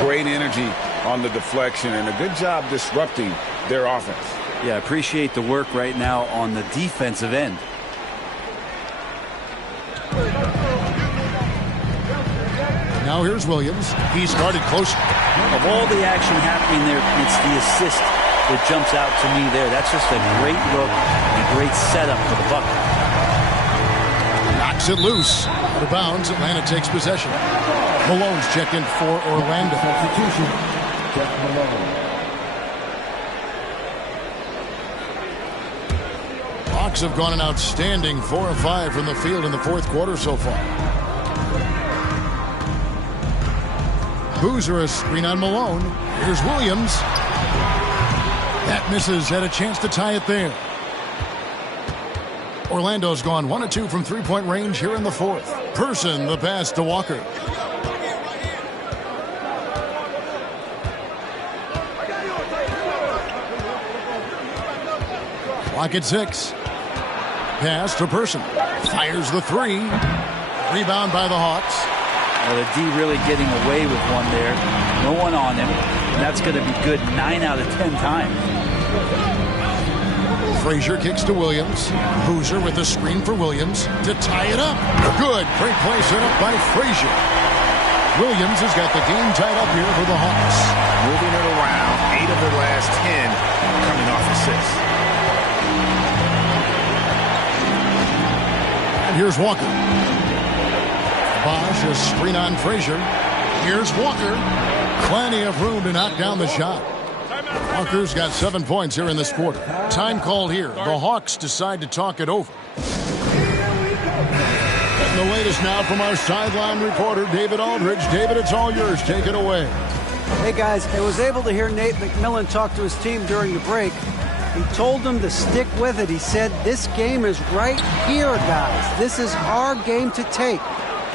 Great energy on the deflection and a good job disrupting their offense. Yeah, appreciate the work right now on the defensive end. Now here's Williams. He's guarded close. Of all the action happening there, it's the assist that jumps out to me there. That's just a great look and a great setup for the bucket. Knocks it loose. Out of bounds. Atlanta takes possession. Malone's checked in for Orlando. Substitution. Jeff Malone. Hawks have gone an outstanding 4 of 5 from the field in the 4th quarter so far. Boozer a screen on Malone. Here's Williams. That misses. Had a chance to tie it there. Orlando's gone 1 of 2 from 3-point range here in the 4th. Person the pass to Walker. Clock at 6. Pass to Person. Fires the 3. Rebound by the Hawks. Well, the D really getting away with one there. No one on him. And that's going to be good 9 out of 10 times. Frazier kicks to Williams. Boozer with the screen for Williams to tie it up. Good. Great play set up by Frazier. Williams has got the game tied up here for the Hawks. Moving it around. 8 of their last 10 coming off assists. And here's Walker. Bosch, a screen on Frazier. Here's Walker. Plenty of room to knock down the shot. Walker's got 7 points here in this quarter. Time called here. The Hawks decide to talk it over. Getting the latest now from our sideline reporter, David Aldridge. David, it's all yours. Take it away. Hey, guys, I was able to hear Nate McMillan talk to his team during the break. He told them to stick with it. He said, this game is right here, guys. This is our game to take.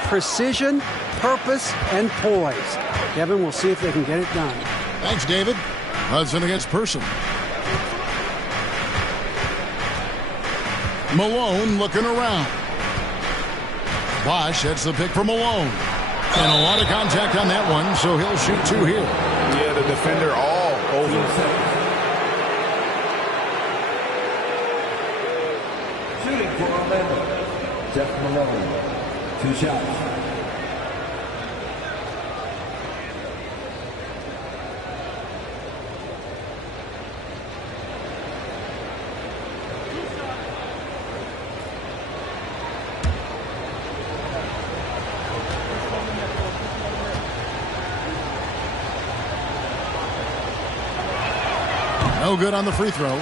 Precision, purpose, and poise. Kevin, we'll see if they can get it done. Thanks, David. Hudson against Person. Malone looking around. Bosch hits the pick for Malone. And a lot of contact on that one, so he'll shoot 2 here. Yeah, the defender all over. Shooting for Orlando, Jeff Malone. 2 shots. No good on the free throw.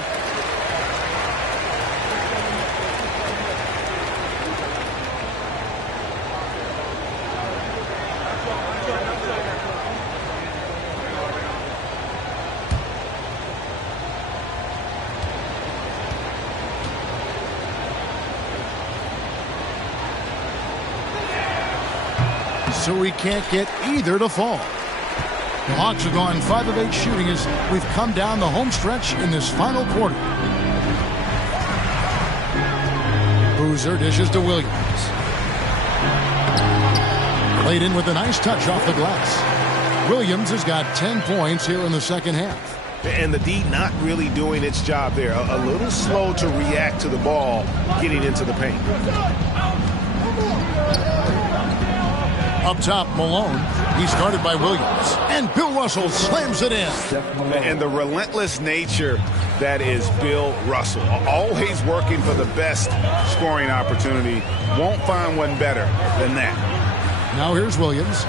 So we can't get either to fall. The Hawks have gone 5 of 8 shooting as we've come down the home stretch in this final quarter. Boozer dishes to Williams. Played in with a nice touch off the glass. Williams has got 10 points here in the second half. And the D not really doing its job there. A little slow to react to the ball getting into the paint. Up top, Malone. He's guarded by Williams. And Bill Russell slams it in. And the relentless nature that is Bill Russell. Always working for the best scoring opportunity. Won't find one better than that. Now here's Williams.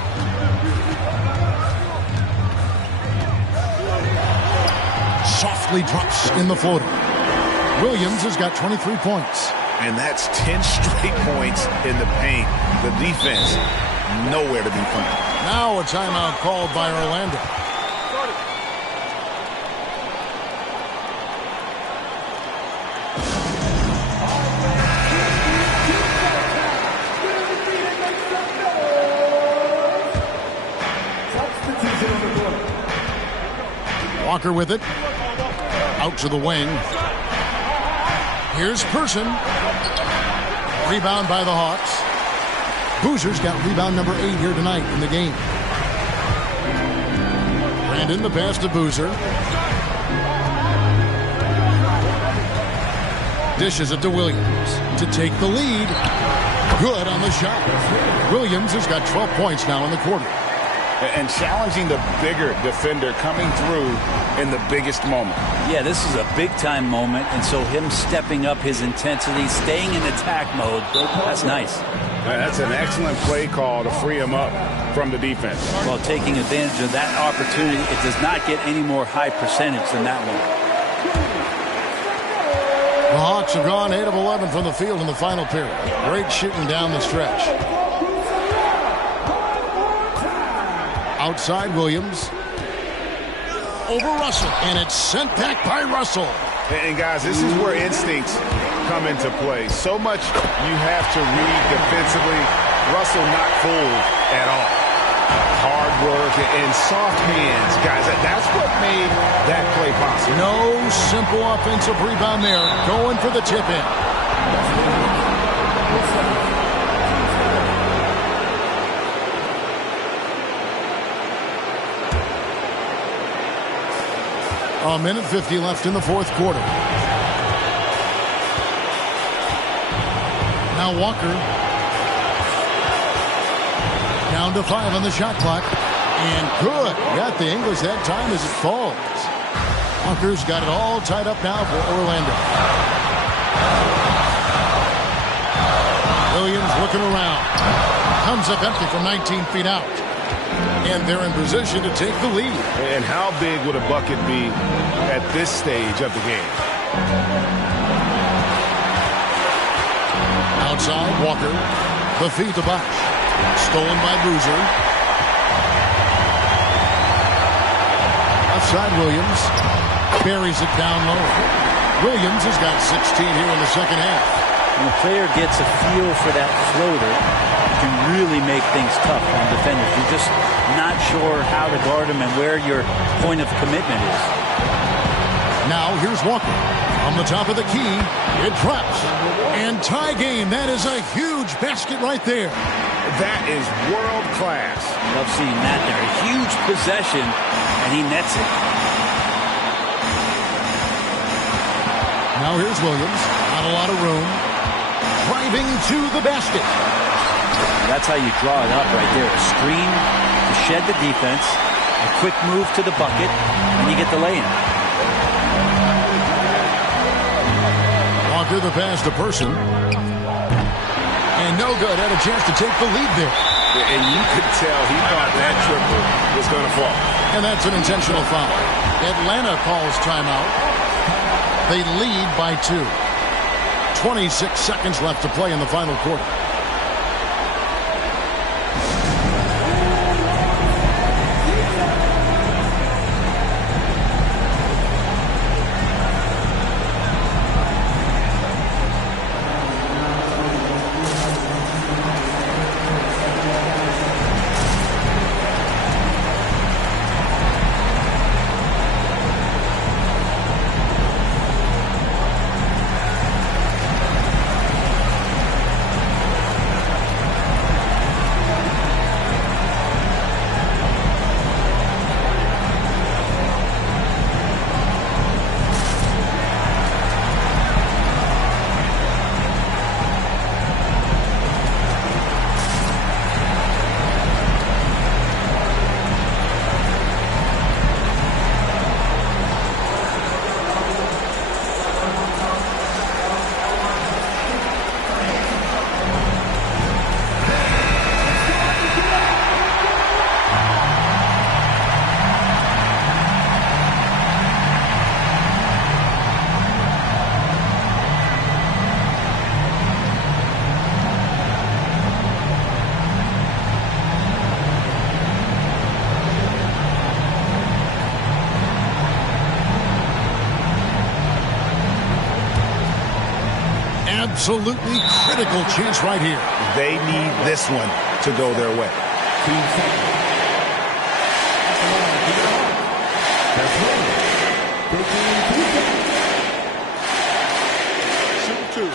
Softly drops in the floater. Williams has got 23 points. And that's 10 straight points in the paint. The defense nowhere to be found. Now a timeout called by Orlando. Walker with it. Out to the wing. Here's Person. Rebound by the Hawks. Boozer's got rebound number 8 here tonight in the game. Brandon, the pass to Boozer. Dishes it to Williams to take the lead. Good on the shot. Williams has got 12 points now in the quarter. And challenging the bigger defender coming through in the biggest moment. Yeah, this is a big-time moment, and so him stepping up his intensity, staying in attack mode, that's nice. That's an excellent play call to free him up from the defense. Well, taking advantage of that opportunity, it does not get any more high percentage than that one. The Hawks have gone 8 of 11 from the field in the final period. Great shooting down the stretch. Outside Williams. Over Russell. And it's sent back by Russell. And guys, this is where instincts come into play. So much you have to read defensively. Russell not fooled at all. Hard work and soft hands, guys. That's what made that play possible. No simple offensive rebound there. Going for the tip-in. A minute 50 left in the fourth quarter. Now Walker. Down to 5 on the shot clock. And good. Got the English that time as it falls. Walker's got it all tied up now for Orlando. Williams looking around. Comes up empty from 19 feet out. And they're in position to take the lead. And how big would a bucket be at this stage of the game? Outside, Walker. The feed to Bosch. Stolen by Boozer. Outside, Williams. Buries it down low. Williams has got 16 here in the second half. When a player gets a feel for that floater, it can really make things tough on defenders. You're just not sure how to guard him and where your point of commitment is. Now here's Walker. On the top of the key, it drops. And tie game. That is a huge basket right there. That is world class. Love seeing that there. A huge possession, and he nets it. Now here's Williams. Not a lot of room. Driving to the basket. That's how you draw it up right there. A screen to shed the defense, a quick move to the bucket, and you get the lay-in. Walker the pass to Person. And no good. Had a chance to take the lead there. And you could tell he thought that triple was going to fall. And that's an intentional foul. Atlanta calls timeout. They lead by 2. 26 seconds left to play in the final quarter. Absolutely critical chance right here. They need this one to go their way. Shoot 2.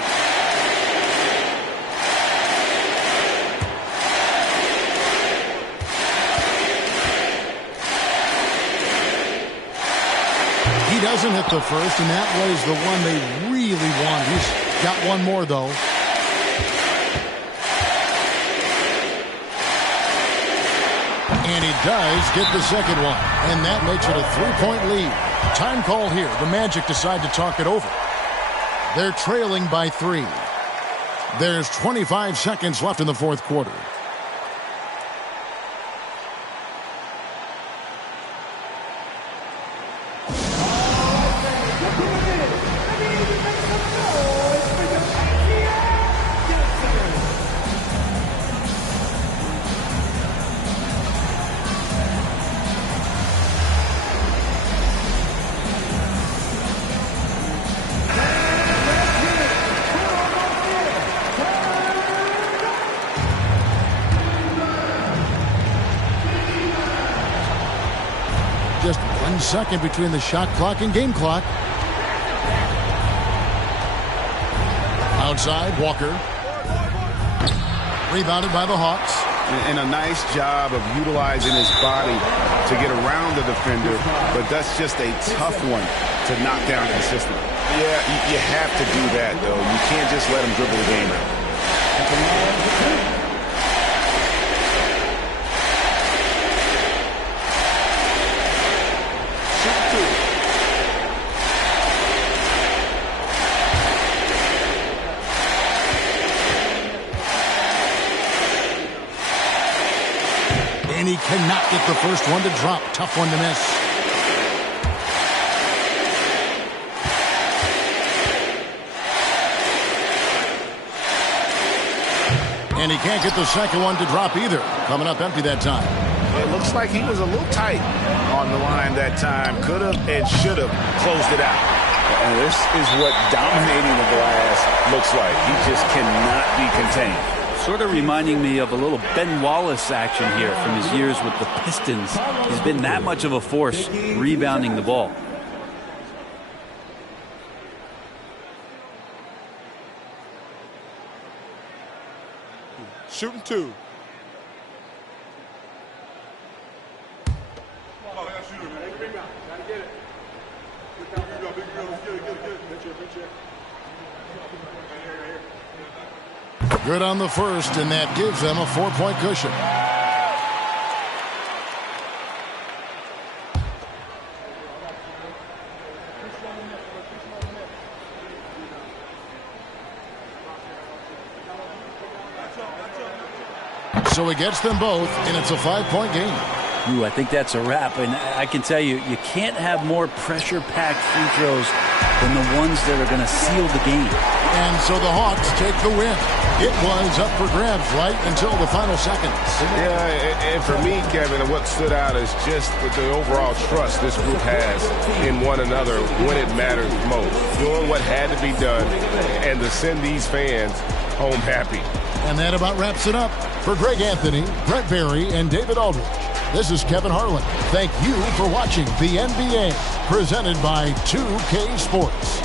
He doesn't hit the first, and that was the one they really wanted. He's got one more, though. And he does get the second one. And that makes it a 3-point lead. Time call here. The Magic decide to talk it over. They're trailing by 3. There's 25 seconds left in the fourth quarter. Just 1 second between the shot clock and game clock. Outside, Walker. Rebounded by the Hawks. And a nice job of utilizing his body to get around the defender, but that's just a tough one to knock down consistently. Yeah, you have to do that, though. You can't just let him dribble the game out. And he cannot get the first one to drop. Tough one to miss. And he can't get the second one to drop either. Coming up empty that time. It looks like he was a little tight on the line that time. Could have and should have closed it out. And this is what dominating the glass looks like. He just cannot be contained. Sort of reminding me of a little Ben Wallace action here from his years with the Pistons. He's been that much of a force rebounding the ball. Shooting 2. Good on the first, and that gives them a 4-point cushion. So he gets them both, and it's a 5-point game. Ooh, I think that's a wrap. And I can tell you, you can't have more pressure-packed free throws than the ones that are going to seal the game. And so the Hawks take the win. It was up for grabs right until the final seconds. Yeah, and for me, Kevin, what stood out is just the overall trust this group has in one another when it matters most. Doing what had to be done and to send these fans home happy. And that about wraps it up. For Greg Anthony, Brett Barry, and David Aldridge, this is Kevin Harlan. Thank you for watching the NBA, presented by 2K Sports.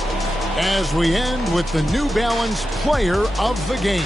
As we end with the New Balance Player of the Game.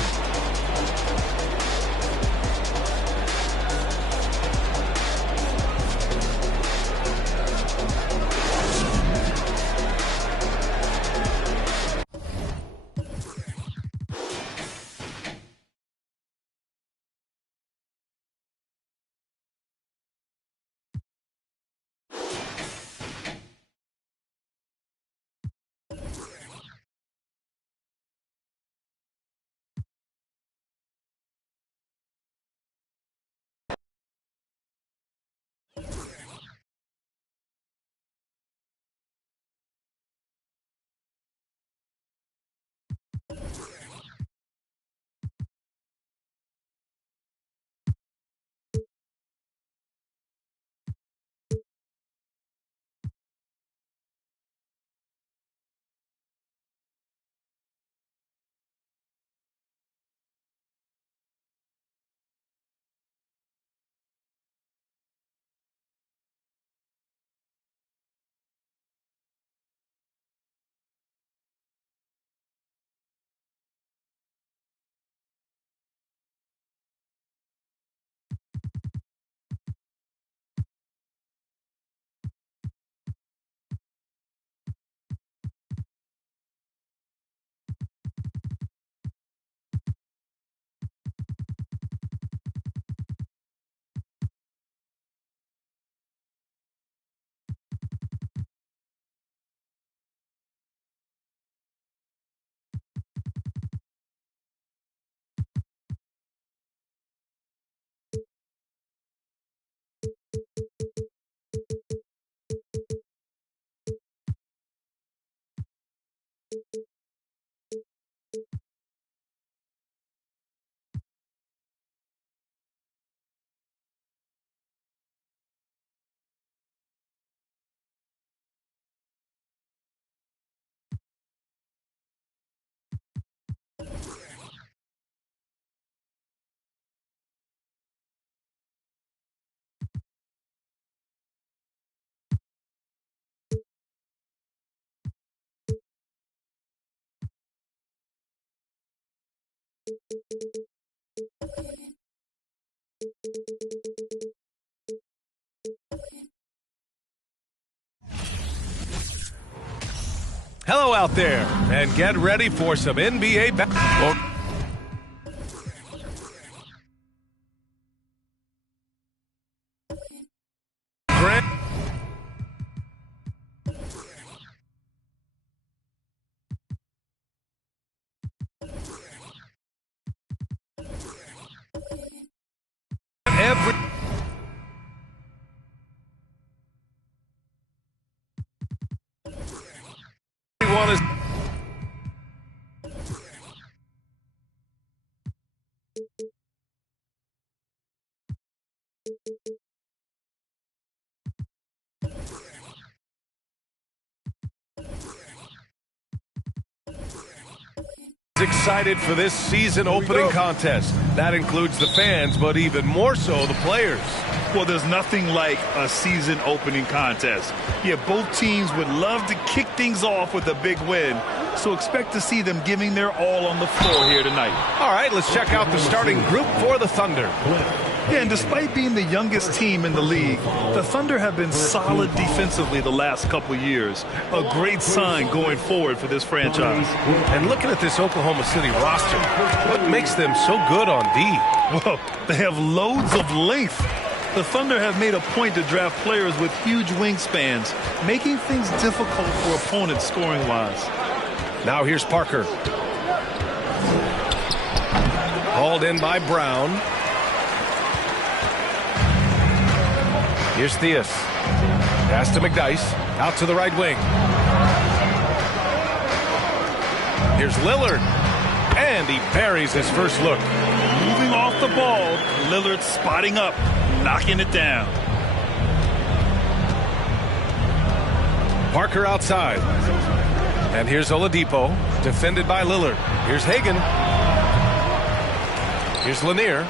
Hello out there, and get ready for some NBA basketball. Everyone is excited for this season opening contest. That includes the fans, but even more so the players. Well, there's nothing like a season opening contest. Yeah, both teams would love to kick things off with a big win, so expect to see them giving their all on the floor here tonight. All right, let's check out the starting group for the Thunder. Yeah, and despite being the youngest team in the league, the Thunder have been solid defensively the last couple years. A great sign going forward for this franchise. And looking at this Oklahoma City roster, what makes them so good on D? Well, they have loads of length. The Thunder have made a point to draft players with huge wingspans, making things difficult for opponents scoring-wise. Now here's Parker. Hauled in by Brown. Here's Theus. Pass to McDyess. Out to the right wing. Here's Lillard. And he buries his first look. Moving off the ball, Lillard spotting up, knocking it down. Parker outside. And here's Oladipo, defended by Lillard. Here's Hagan. Here's Lanier.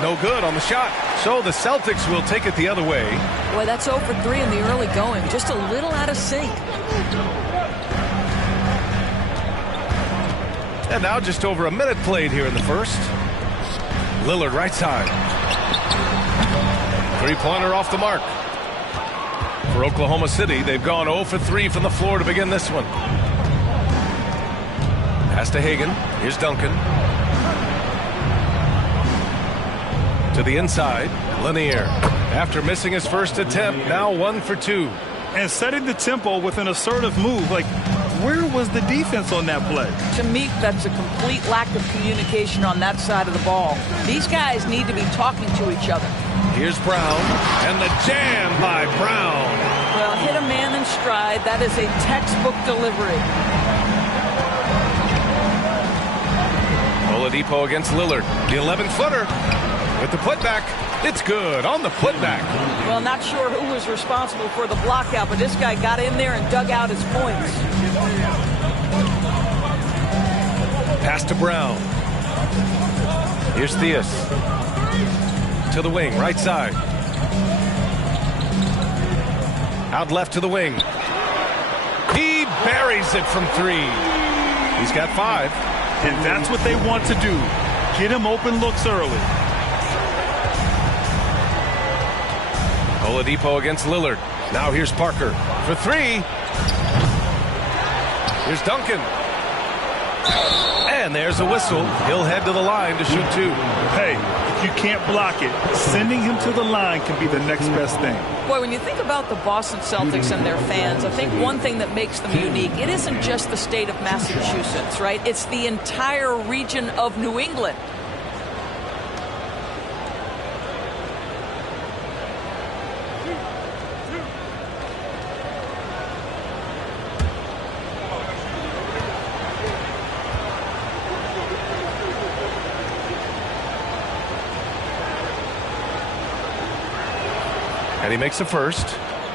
No good on the shot. So the Celtics will take it the other way. Boy, that's 0 for 3 in the early going. Just a little out of sync. And now just over a minute played here in the first. Lillard right side. Three-pointer off the mark. For Oklahoma City, they've gone 0 for 3 from the floor to begin this one. Pass to Hagan. Here's Duncan. To the inside, Lanier. After missing his first attempt, now 1 for 2. And setting the tempo with an assertive move. Like, where was the defense on that play? To me, that's a complete lack of communication on that side of the ball. These guys need to be talking to each other. Here's Brown, and the jam by Brown. Well, hit a man in stride. That is a textbook delivery. Oladipo against Lillard. The 11-footer. With the putback, it's good on the putback. Well, not sure who was responsible for the blockout, but this guy got in there and dug out his points. Pass to Brown. Here's Theus. To the wing, right side. Out left to the wing. He buries it from 3. He's got 5. And that's what they want to do. Get him open looks early. Oladipo against Lillard. Now here's Parker for 3. Here's Duncan. And there's a whistle. He'll head to the line to shoot 2. Hey, if you can't block it, sending him to the line can be the next best thing. Boy, when you think about the Boston Celtics and their fans, I think one thing that makes them unique, it isn't just the state of Massachusetts, right? It's the entire region of New England. And he makes a first.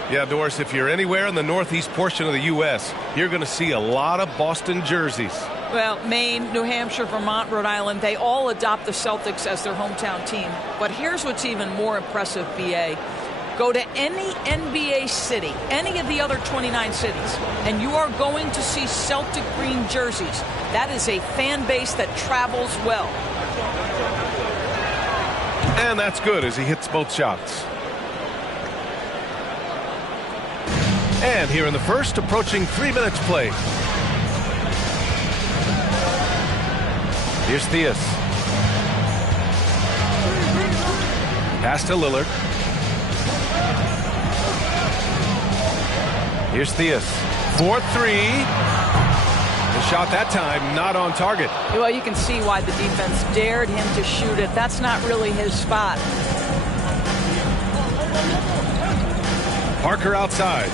Yeah, Doris, if you're anywhere in the northeast portion of the U.S., you're going to see a lot of Boston jerseys. Well, Maine, New Hampshire, Vermont, Rhode Island, they all adopt the Celtics as their hometown team. But here's what's even more impressive, B.A. Go to any NBA city, any of the other 29 cities, and you are going to see Celtic green jerseys. That is a fan base that travels well. And that's good as he hits both shots. And here in the first, approaching 3 minutes played. Here's Theus. Pass to Lillard. Here's Theus. 4-3. The shot that time not on target. Well, you can see why the defense dared him to shoot it. That's not really his spot. Parker outside.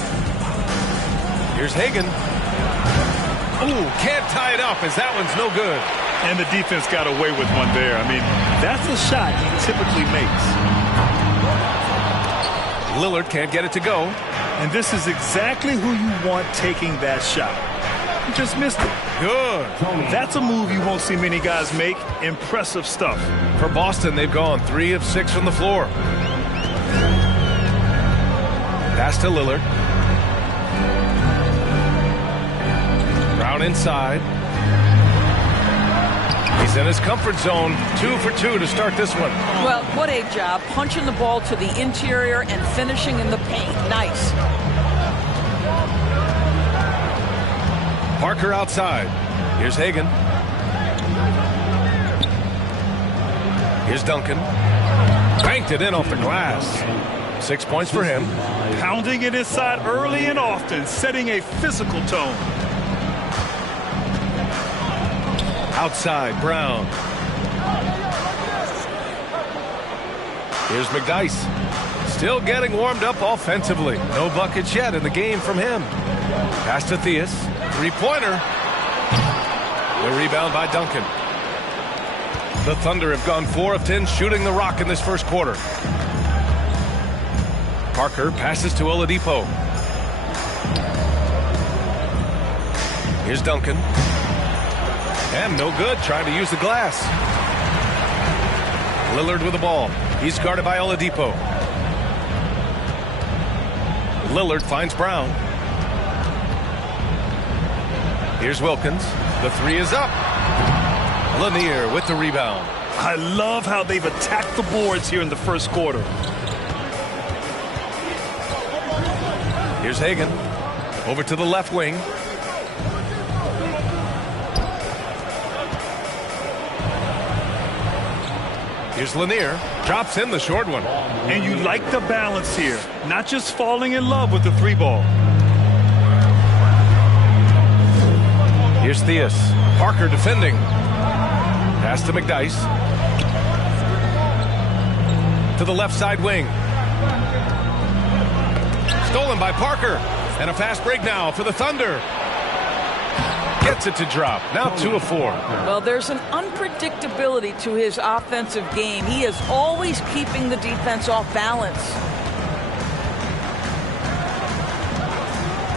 Here's Hagan. Ooh, can't tie it up as that one's no good. And the defense got away with one there. I mean, that's a shot he typically makes. Lillard can't get it to go. And this is exactly who you want taking that shot. He just missed it. Good. That's a move you won't see many guys make. Impressive stuff. For Boston, they've gone 3 of 6 from the floor. Pass to Lillard. Brown inside. He He's in his comfort zone. 2 for 2 to start this one. Well, what a job. Punching the ball to the interior and finishing in the paint. Nice. Parker outside. Here's Hagan. Here's Duncan. Banked it in off the glass. 6 points for him. Pounding it inside early and often, setting a physical tone. Outside, Brown. Here's McDyess. Still getting warmed up offensively. No buckets yet in the game from him. Pass to Theus. Three-pointer. The rebound by Duncan. The Thunder have gone 4 of 10 shooting the rock in this first quarter. Parker passes to Oladipo. Here's Duncan. And no good, trying to use the glass. Lillard with the ball. He's guarded by Oladipo. Lillard finds Brown. Here's Wilkins. The three is up. Lanier with the rebound. I love how they've attacked the boards here in the first quarter. Here's Hagan. Over to the left wing. Here's Lanier. Drops in the short one. And you like the balance here. Not just falling in love with the three ball. Here's Theus. Parker defending. Pass to McDyess. To the left side wing. Stolen by Parker. And a fast break now for the Thunder. Gets it to drop. Now 2 of 4. Well, there's an unpredictability to his offensive game. He is always keeping the defense off balance.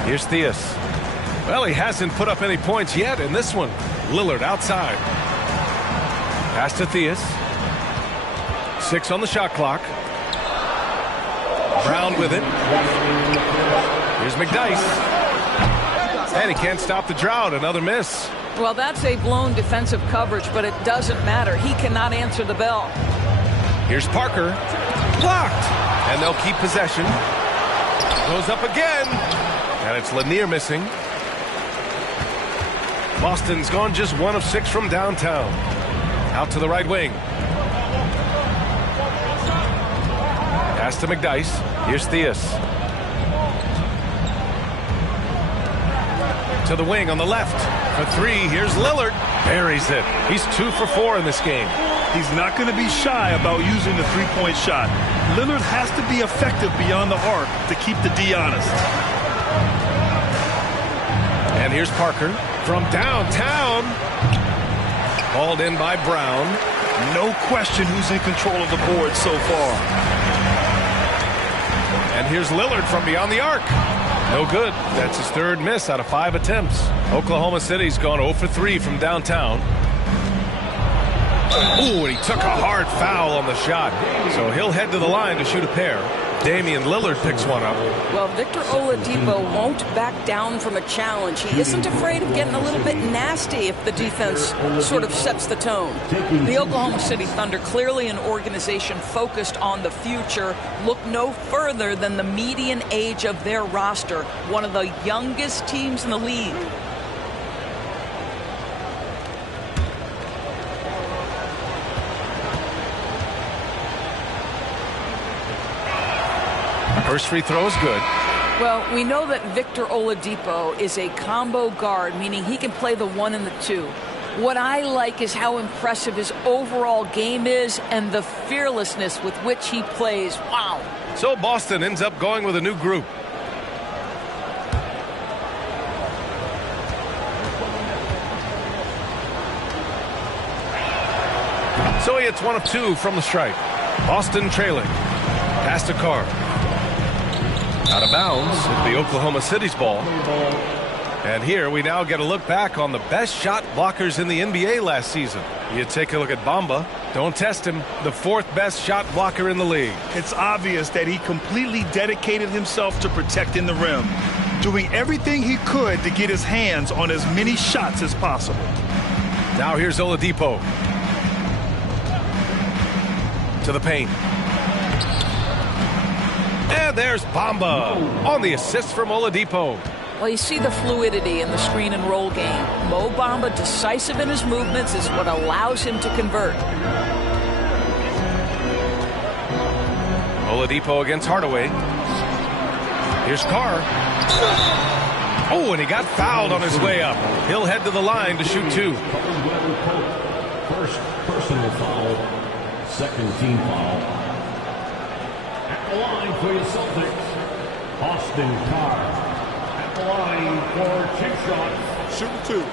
Here's Theus. Well, he hasn't put up any points yet in this one. Lillard outside. Pass to Theus. 6 on the shot clock. Brown with it. Here's McDyess. And he can't stop the drought. Another miss. Well, that's a blown defensive coverage, but it doesn't matter. He cannot answer the bell. Here's Parker. Blocked. And they'll keep possession. Goes up again. And it's Lanier missing. Boston's gone just 1 of 6 from downtown. Out to the right wing. Pass to McDyess. Here's Theus. To the wing on the left. For 3, here's Lillard. Buries it. He's 2 for 4 in this game. He's not going to be shy about using the three-point shot. Lillard has to be effective beyond the arc to keep the D honest. And here's Parker from downtown. Hauled in by Brown. No question who's in control of the board so far. And here's Lillard from beyond the arc. No good. That's his 3rd miss out of 5 attempts. Oklahoma City's gone 0 for 3 from downtown. Ooh, and he took a hard foul on the shot. So he'll head to the line to shoot a pair. Damian Lillard picks one up. Well, Victor Oladipo won't back down from a challenge. He isn't afraid of getting a little bit nasty if the defense sort of sets the tone. The Oklahoma City Thunder, clearly an organization focused on the future, look no further than the median age of their roster, one of the youngest teams in the league. First free throw is good. Well, we know that Victor Oladipo is a combo guard, meaning he can play the 1 and the 2. What I like is how impressive his overall game is and the fearlessness with which he plays. Wow. So Boston ends up going with a new group. So he hits 1 of 2 from the stripe. Boston trailing. Pass to Carr. Out of bounds, it'll be Oklahoma City's ball. And here we now get a look back on the best shot blockers in the NBA last season. You take a look at Bamba. Don't test him. The 4th best shot blocker in the league. It's obvious that he completely dedicated himself to protecting the rim, doing everything he could to get his hands on as many shots as possible. Now here's Oladipo. To the paint. And there's Bamba on the assist from Oladipo. Well, you see the fluidity in the screen and roll game. Mo Bamba, decisive in his movements, is what allows him to convert. Oladipo against Hardaway. Here's Carr. Oh, and he got fouled on his way up. He'll head to the line to shoot 2. First personal foul, second team foul. At the line for your Celtics, Austin Carr. At the line for chip shots. Shooting 2.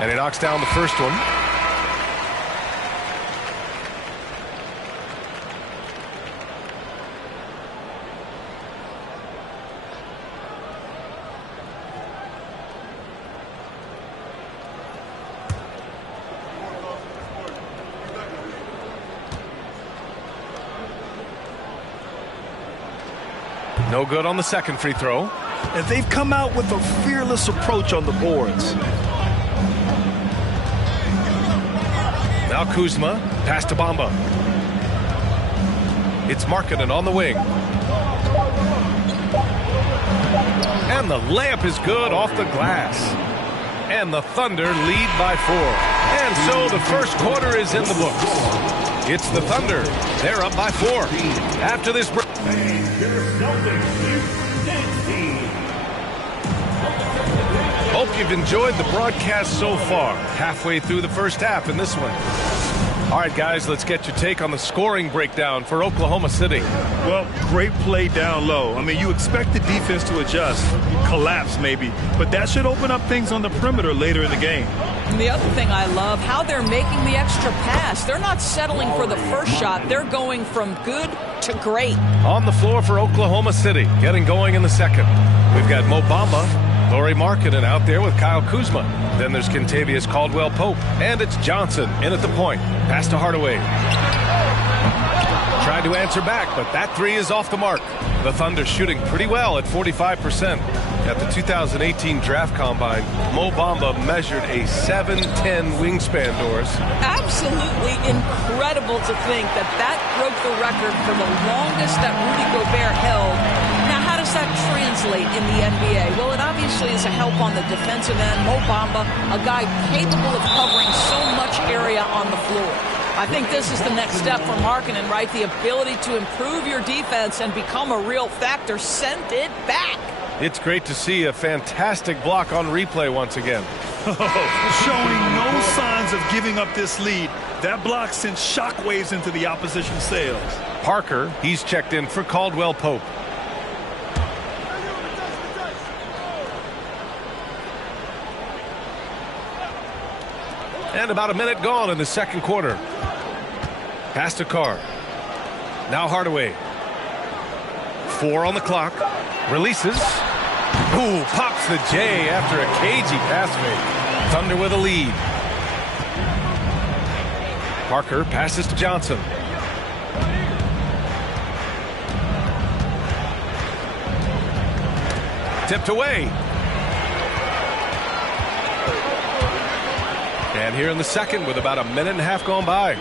And he knocks down the first one. No good on the second free throw. And they've come out with a fearless approach on the boards. Now Kuzma, pass to Bamba. It's Markkanen on the wing. And the layup is good off the glass. And the Thunder lead by 4. And so the first quarter is in the books. It's the Thunder. They're up by 4. After this break. Hope you've enjoyed the broadcast so far. Halfway through the first half in this one. All right, guys, let's get your take on the scoring breakdown for Oklahoma City. Well, great play down low. I mean, you expect the defense to adjust, collapse maybe, but that should open up things on the perimeter later in the game. And the other thing I love, how they're making the extra pass. They're not settling for the first shot. They're going from good to great. On the floor for Oklahoma City, getting going in the second. We've got Mo Bamba, Lauri Markkanen out there with Kyle Kuzma. Then there's Kentavious Caldwell-Pope. And it's Johnson in at the point. Pass to Hardaway. Tried to answer back, but that 3 is off the mark. The Thunder shooting pretty well at 45%. At the 2018 Draft Combine, Mo Bamba measured a 7'10 wingspan, Doris. Absolutely incredible to think that that broke the record for the longest that Rudy Gobert held. Now, how does that translate in the NBA? Well, it obviously is a help on the defensive end. Mo Bamba, a guy capable of covering so much area on the floor. I think this is the next step for Markkanen, right? The ability to improve your defense and become a real factor. Send it back. It's great to see a fantastic block on replay once again. Showing no signs of giving up this lead. That block sent shockwaves into the opposition sails. Parker, he's checked in for Caldwell-Pope. And about a minute gone in the second quarter. Pass to Carr. Now Hardaway. 4 on the clock. Releases. Ooh, pops the J after a cagey pass fake. Thunder with a lead. Parker passes to Johnson. Tipped away. And here in the second with about a minute and a half gone by.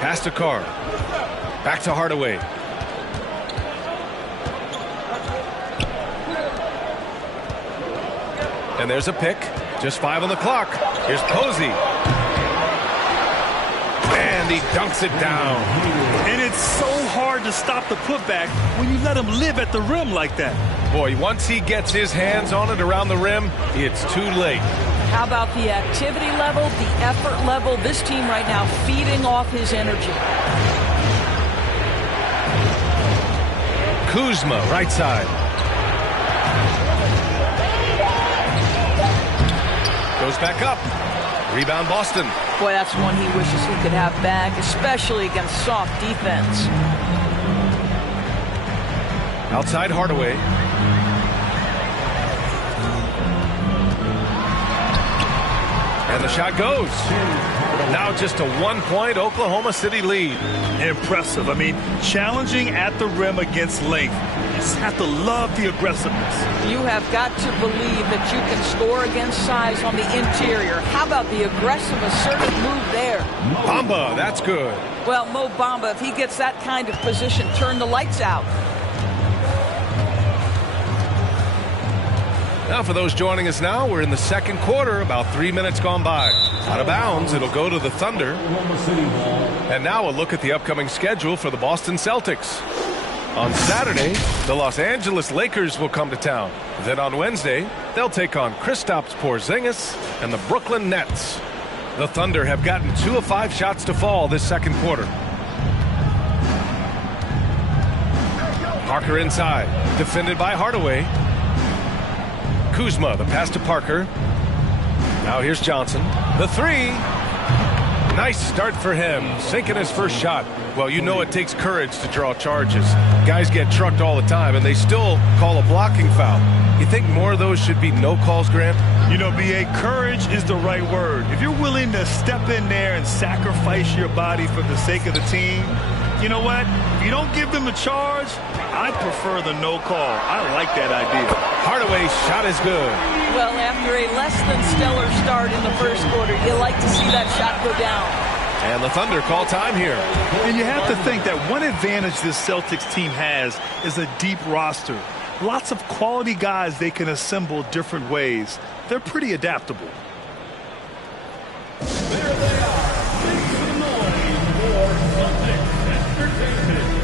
Pass to Carr. Back to Hardaway. And there's a pick. Just 5 on the clock. Here's Posey. And he dunks it down. And it's so hard to stop the putback when you let him live at the rim like that. Boy, once he gets his hands on it around the rim, it's too late. How about the activity level, the effort level? This team right now feeding off his energy. Kuzma, right side. Goes back up. Rebound Boston. Boy, that's one he wishes he could have back, especially against soft defense. Outside Hardaway. And the shot goes. Now just a 1-point Oklahoma City lead. Impressive. I mean, challenging at the rim against length. You just have to love the aggressiveness. You have got to believe that you can score against size on the interior. How about the aggressive, assertive move there? Bamba, that's good. Well, Mo Bamba, if he gets that kind of position, turn the lights out. Now for those joining us now, we're in the second quarter, about 3 minutes gone by. Out of bounds, it'll go to the Thunder. And now a look at the upcoming schedule for the Boston Celtics. On Saturday, the Los Angeles Lakers will come to town. Then on Wednesday, they'll take on Kristaps Porzingis and the Brooklyn Nets. The Thunder have gotten 2 of 5 shots to fall this second quarter. Parker inside, defended by Hardaway. Kuzma, the pass to Parker. Now here's Johnson. The 3. Nice start for him, sinking his first shot. Well, you know it takes courage to draw charges. Guys get trucked all the time, and they still call a blocking foul. You think more of those should be no calls, Grant? You know, B.A., courage is the right word. If you're willing to step in there and sacrifice your body for the sake of the team, you know what? If you don't give them a charge, I prefer the no call. I like that idea. Hardaway's shot is good. Well, after a less than stellar start in the first quarter, you like to see that shot go down. And the Thunder call time here. And you have to think that one advantage this Celtics team has is a deep roster. Lots of quality guys they can assemble different ways. They're pretty adaptable. There they are. Make some noise for Celtics Entertainment.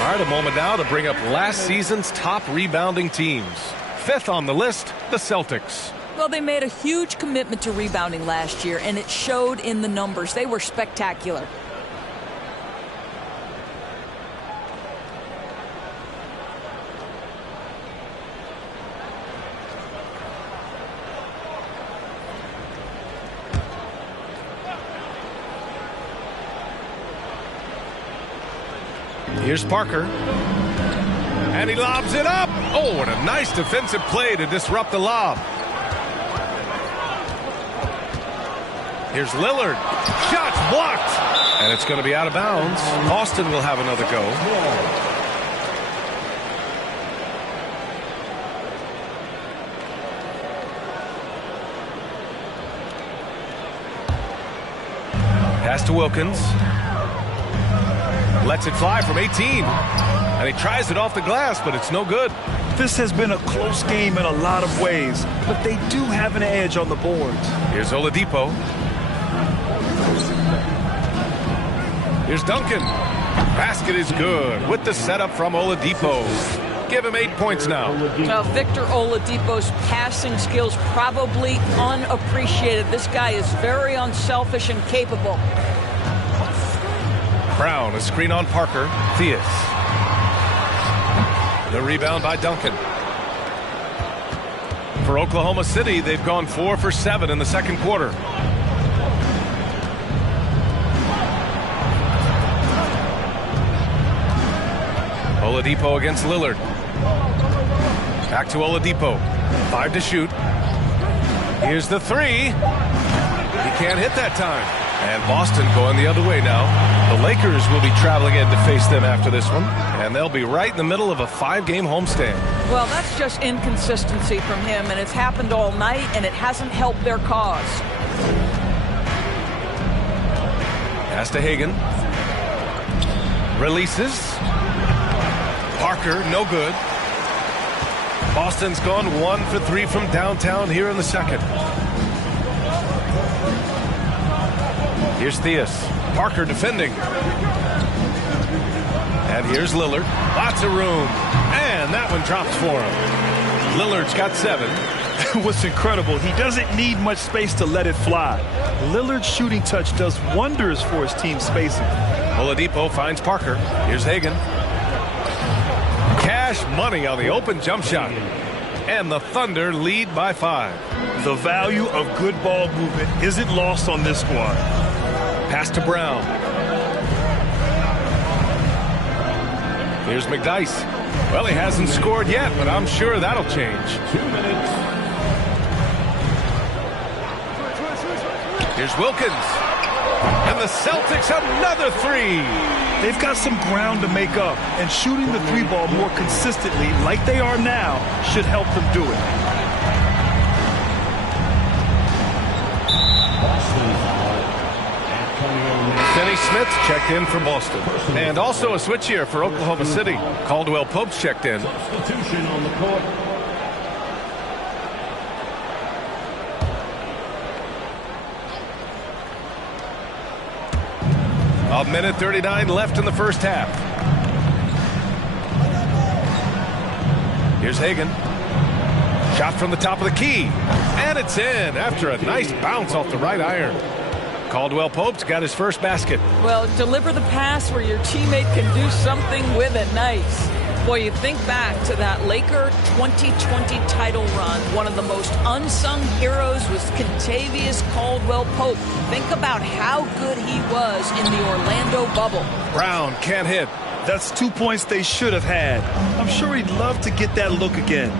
All right, a moment now to bring up last season's top rebounding teams. 5th on the list, the Celtics. Well, they made a huge commitment to rebounding last year, and it showed in the numbers. They were spectacular. Here's Parker. And he lobs it up. Oh, what a nice defensive play to disrupt the lob. Here's Lillard. Shots blocked. And it's going to be out of bounds. Boston will have another go. Pass to Wilkins. Lets it fly from 18. And he tries it off the glass, but it's no good. This has been a close game in a lot of ways, but they do have an edge on the boards. Here's Oladipo. Here's Duncan. Basket is good with the setup from Oladipo. Give him 8 points now. Well, Victor Oladipo's passing skills probably unappreciated. This guy is very unselfish and capable. Brown, a screen on Parker. Theus. The rebound by Duncan. For Oklahoma City, they've gone 4 for 7 in the second quarter. Oladipo against Lillard. Back to Oladipo. 5 to shoot. Here's the 3. He can't hit that time. And Boston going the other way now. The Lakers will be traveling in to face them after this one. And they'll be right in the middle of a 5-game homestand. Well, that's just inconsistency from him, and it's happened all night, and it hasn't helped their cause. Pass to Hagan. Releases. Parker, no good. Boston's gone 1 for 3 from downtown here in the second. Here's Theus. Parker defending. And here's Lillard. Lots of room. And that one drops for him. Lillard's got 7. What's incredible, he doesn't need much space to let it fly. Lillard's shooting touch does wonders for his team spacing. Oladipo finds Parker. Here's Hagan. Cash money on the open jump shot. And the Thunder lead by 5. The value of good ball movement isn't lost on this squad. Pass to Brown. Here's McDyess. Well, he hasn't scored yet, but I'm sure that'll change. 2 minutes. Here's Wilkins. And the Celtics another three. They've got some ground to make up, and shooting the three ball more consistently like they are now should help them do it. Finney Smith checked in for Boston. And also a switch here for Oklahoma City. Caldwell Pope's checked in. Substitution on the court. A minute 39 left in the first half. Here's Hagan. Shot from the top of the key. And it's in after a nice bounce off the right iron. Caldwell Pope's got his first basket. Well, deliver the pass where your teammate can do something with it. Nice. Boy, you think back to that Laker 2020 title run. One of the most unsung heroes was Kentavious Caldwell Pope. Think about how good he was in the Orlando bubble. Brown can't hit. That's 2 points they should have had. I'm sure he'd love to get that look again.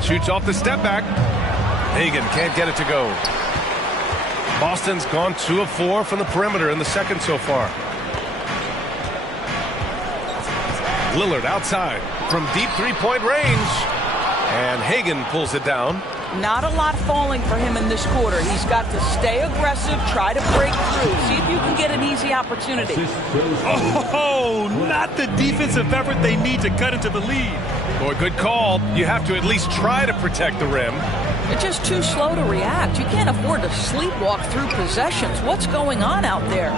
Shoots off the step back. Hagan can't get it to go. Boston's gone 2 of 4 from the perimeter in the second so far. Lillard outside from deep three-point range. And Hagan pulls it down. Not a lot falling for him in this quarter. He's got to stay aggressive, try to break through. See if you can get an easy opportunity. Oh, not the defensive effort they need to cut into the lead. Boy, good call. You have to at least try to protect the rim. They're just too slow to react. You can't afford to sleepwalk through possessions. What's going on out there?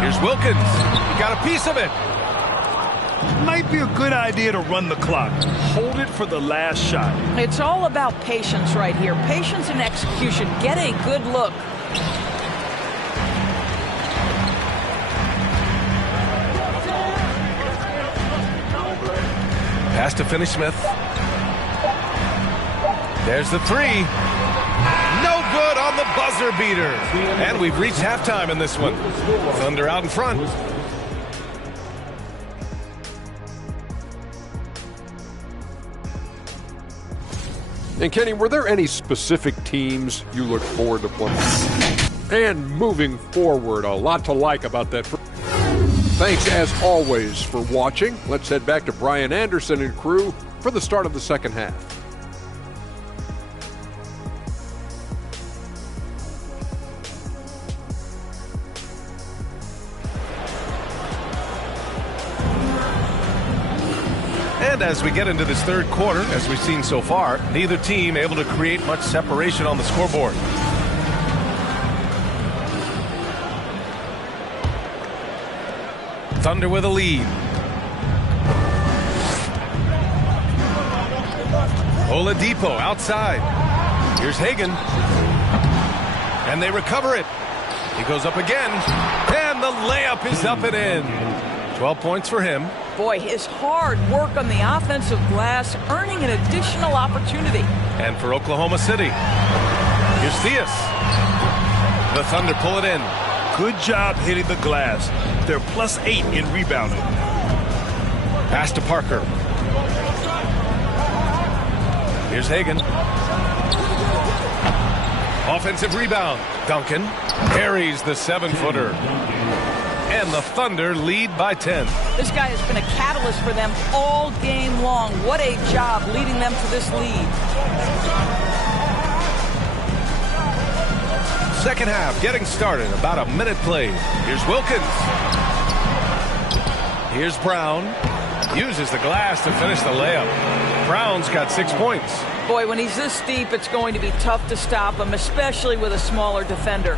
Here's Wilkins. He got a piece of it. Might be a good idea to run the clock. Hold it for the last shot. It's all about patience right here. Patience and execution. Get a good look. Pass to Finney Smith. There's the three. No good on the buzzer beater. And we've reached halftime in this one. Thunder out in front. And Kenny, were there any specific teams you look forward to playing? And moving forward, a lot to like about that. Thanks as always for watching. Let's head back to Brian Anderson and crew for the start of the second half. And as we get into this third quarter, as we've seen so far, neither team able to create much separation on the scoreboard. Thunder with a lead. Oladipo outside. Here's Hagan. And they recover it. He goes up again. And the layup is up and in. 12 points for him. Boy, his hard work on the offensive glass, earning an additional opportunity. And for Oklahoma City, here's Theus. The Thunder pull it in. Good job hitting the glass. They're +8 in rebounding. Pass to Parker. Here's Hagan. Offensive rebound. Duncan carries the 7-footer. And the Thunder lead by 10. This guy has been a catalyst for them all game long. What a job leading them to this lead. Second half getting started. About a minute played. Here's Wilkins. Here's Brown. Uses the glass to finish the layup. Brown's got 6 points. Boy, when he's this deep, it's going to be tough to stop him, especially with a smaller defender.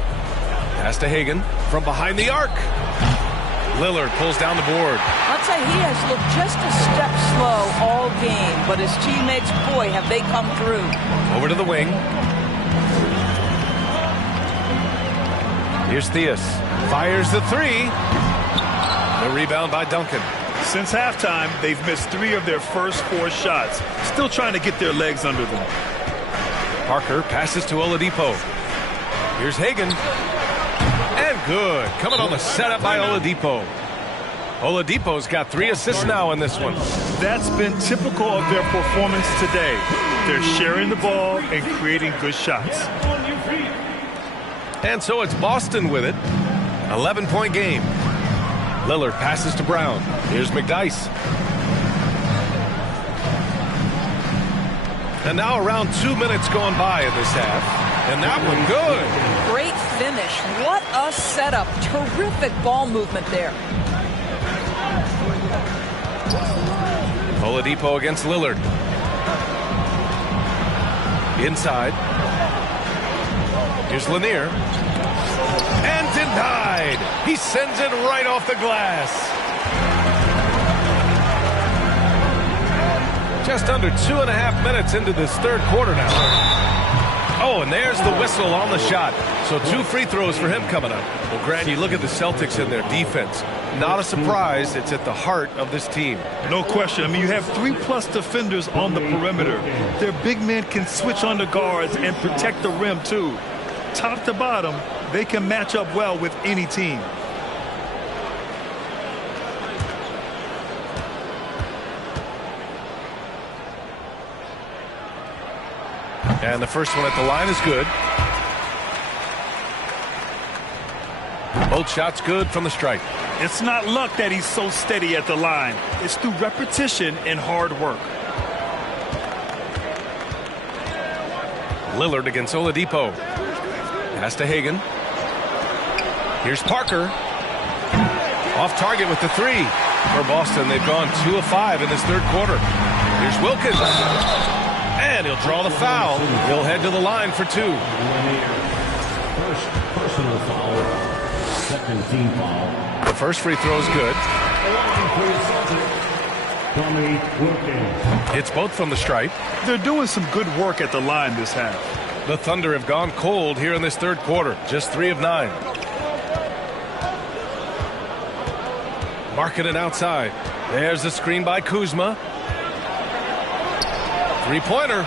Pass to Hagan from behind the arc. Lillard pulls down the board. I'd say he has looked just a step slow all game, but his teammates, boy, have they come through. Over to the wing. Here's Theus. Fires the three. The rebound by Duncan. Since halftime, they've missed 3 of their first 4 shots. Still trying to get their legs under them. Parker passes to Oladipo. Here's Hagan. And good. Coming on the setup by Oladipo. Oladipo's got 3 assists now in this one. That's been typical of their performance today. They're sharing the ball and creating good shots. And so it's Boston with it. 11-point game. Lillard passes to Brown. Here's McDyess. And now around 2 minutes gone by in this half. And that one good. Great finish. What a setup. Terrific ball movement there. Oladipo against Lillard. Inside. Here's Lanier. And denied. He sends it right off the glass. Just under 2.5 minutes into this third quarter now. Oh, and there's the whistle on the shot. So 2 free throws for him coming up. Well, Grant, you look at the Celtics and their defense. Not a surprise. It's at the heart of this team. No question. I mean, you have 3+ defenders on the perimeter. Their big men can switch on the guards and protect the rim, too. Top to bottom, they can match up well with any team. And the first one at the line is good. Both shots good from the stripe. It's not luck that he's so steady at the line. It's through repetition and hard work. Lillard against Oladipo. Pass to Hagan. Here's Parker. Off target with the 3. For Boston, they've gone 2 of 5 in this third quarter. Here's Wilkins. And he'll draw the foul. He'll head to the line for 2. First personal foul. Second team foul. The first free throw is good. It's both from the stripe. They're doing some good work at the line this half. The Thunder have gone cold here in this third quarter. Just 3 of 9. Marking it outside. There's the screen by Kuzma. 3-pointer.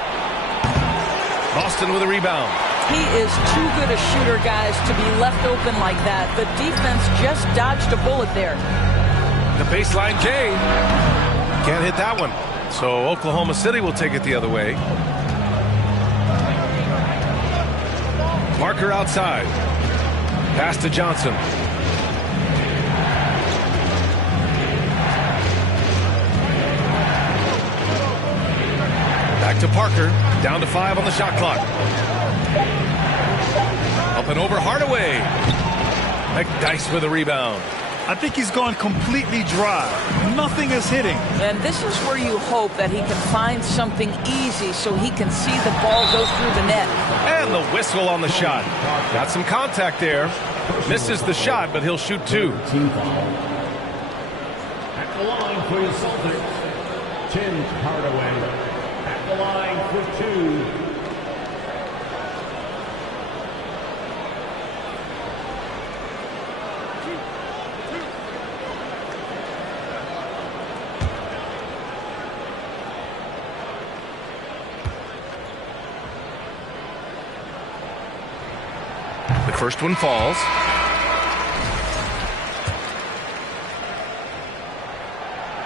Boston with a rebound. He is too good a shooter, guys, to be left open like that. The defense just dodged a bullet there. The baseline J. Can't hit that one. So Oklahoma City will take it the other way. Parker outside. Pass to Johnson. Back to Parker. Down to 5 on the shot clock. Up and over Hardaway. McDyess with a rebound. I think he's gone completely dry. Nothing is hitting. And this is where you hope that he can find something easy so he can see the ball go through the net. And the whistle on the shot. Got some contact there. Misses the shot, but he'll shoot 2. At the line for the Celtics, Tim Hardaway. At the line for 2. The first one falls.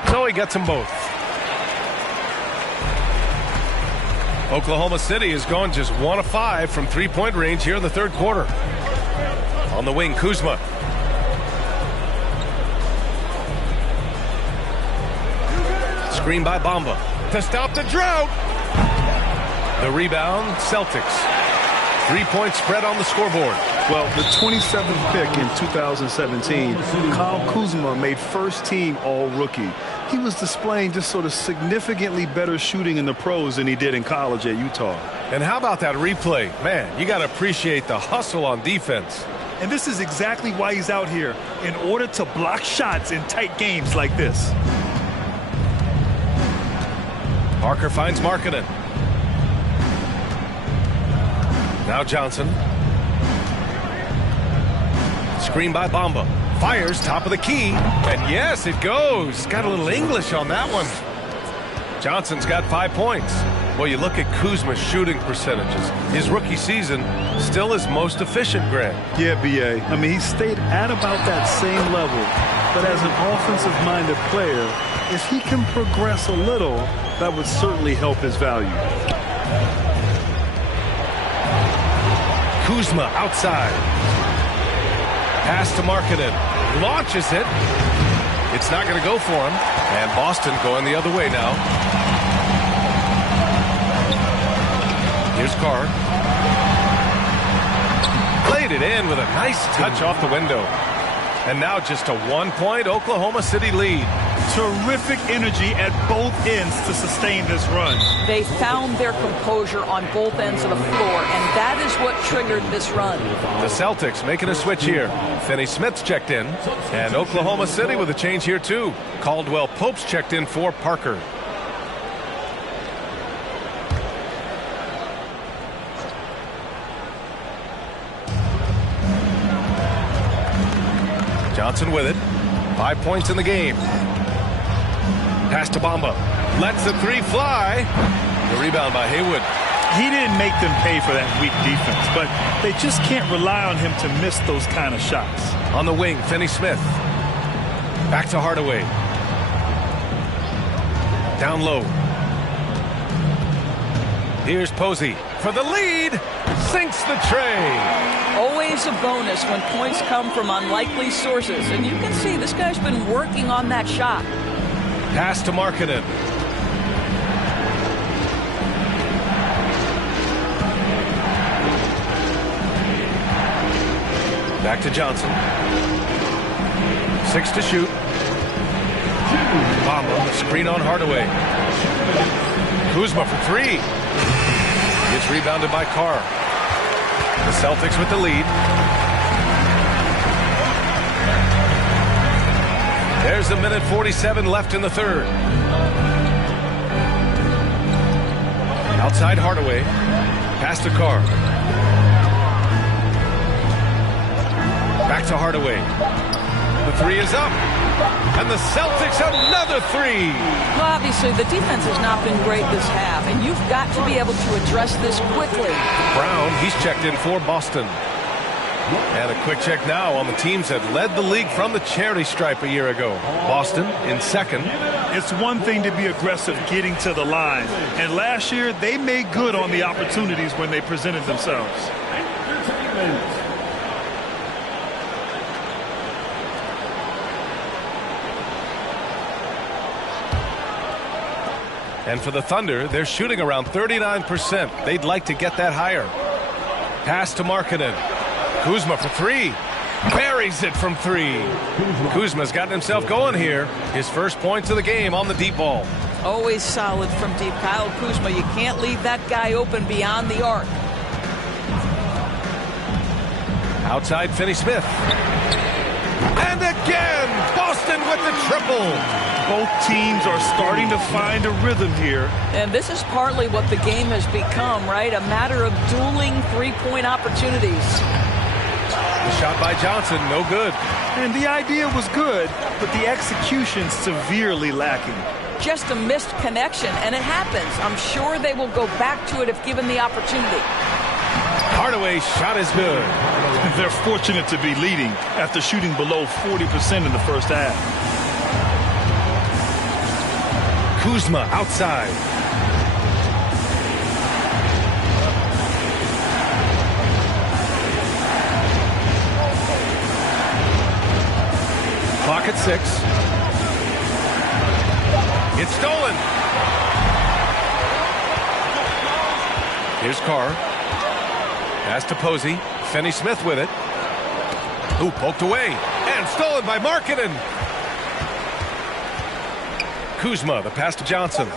So he gets them both. Oklahoma City has gone just 1 of 5 from 3-point range here in the third quarter. On the wing, Kuzma. Screen by Bamba to stop the drought. The rebound, Celtics. 3-point spread on the scoreboard. Well, the 27th pick in 2017, Kyle Kuzma made first-team All-Rookie. He was displaying just sort of significantly better shooting in the pros than he did in college at Utah. And how about that replay? Man, you got to appreciate the hustle on defense. And this is exactly why he's out here, in order to block shots in tight games like this. Parker finds Markkanen. Now Johnson. Screen by Bamba. Fires top of the key. And yes, it goes. Got a little English on that one. Johnson's got 5 points. Well, you look at Kuzma's shooting percentages. His rookie season still his most efficient, Grant. Yeah, B.A. I mean, he stayed at about that same level but as an offensive-minded player, if he can progress a little, that would certainly help his value. Kuzma outside. Pass to Markkanen. Launches it. It's not going to go for him. And Boston going the other way now. Here's Carr. Played it in with a nice touch off the window. And now just a 1-point Oklahoma City lead. Terrific energy at both ends to sustain this run. They found their composure on both ends of the floor, and that is what triggered this run. The Celtics making a switch here. Finney Smith's checked in. And Oklahoma City with a change here too. Caldwell Pope's checked in for Parker. Johnson with it. 5 points in the game. Pass to Bamba. Lets the three fly. The rebound by Haywood. He didn't make them pay for that weak defense, but they just can't rely on him to miss those kind of shots. On the wing, Finney Smith. Back to Hardaway. Down low. Here's Posey for the lead. Sinks the tray. Always a bonus when points come from unlikely sources. And you can see this guy's been working on that shot. Pass to Markkanen. Back to Johnson. 6 to shoot. Bamba, screen on Hardaway. Kuzma for 3. Gets rebounded by Carr. The Celtics with the lead. There's a minute 47 left in the third. Outside Hardaway. Pass to Carr. Back to Hardaway. The three is up. And the Celtics another three. Well, obviously, the defense has not been great this half, and you've got to be able to address this quickly. Brown, he's checked in for Boston. And a quick check now on the teams that led the league from the charity stripe a year ago. Boston in second. It's one thing to be aggressive getting to the line. And last year, they made good on the opportunities when they presented themselves. And for the Thunder, they're shooting around 39%. They'd like to get that higher. Pass to Markkanen. Kuzma for 3. Buries it from 3. Kuzma's gotten himself going here. His first points of the game on the deep ball. Always solid from deep. Kyle Kuzma, you can't leave that guy open beyond the arc. Outside Finney Smith. And again, Boston with the triple. Both teams are starting to find a rhythm here. And this is partly what the game has become, right? A matter of dueling three-point opportunities. The shot by Johnson, no good. And the idea was good, but the execution severely lacking. Just a missed connection, and it happens. I'm sure they will go back to it if given the opportunity. Hardaway's shot is good. They're fortunate to be leading after shooting below 40% in the first half. Kuzma outside. Clock at 6. It's stolen. Here's Carr. Pass to Posey. Finney Smith with it. Ooh, poked away. And stolen by Markkanen. Kuzma, the pass to Johnson.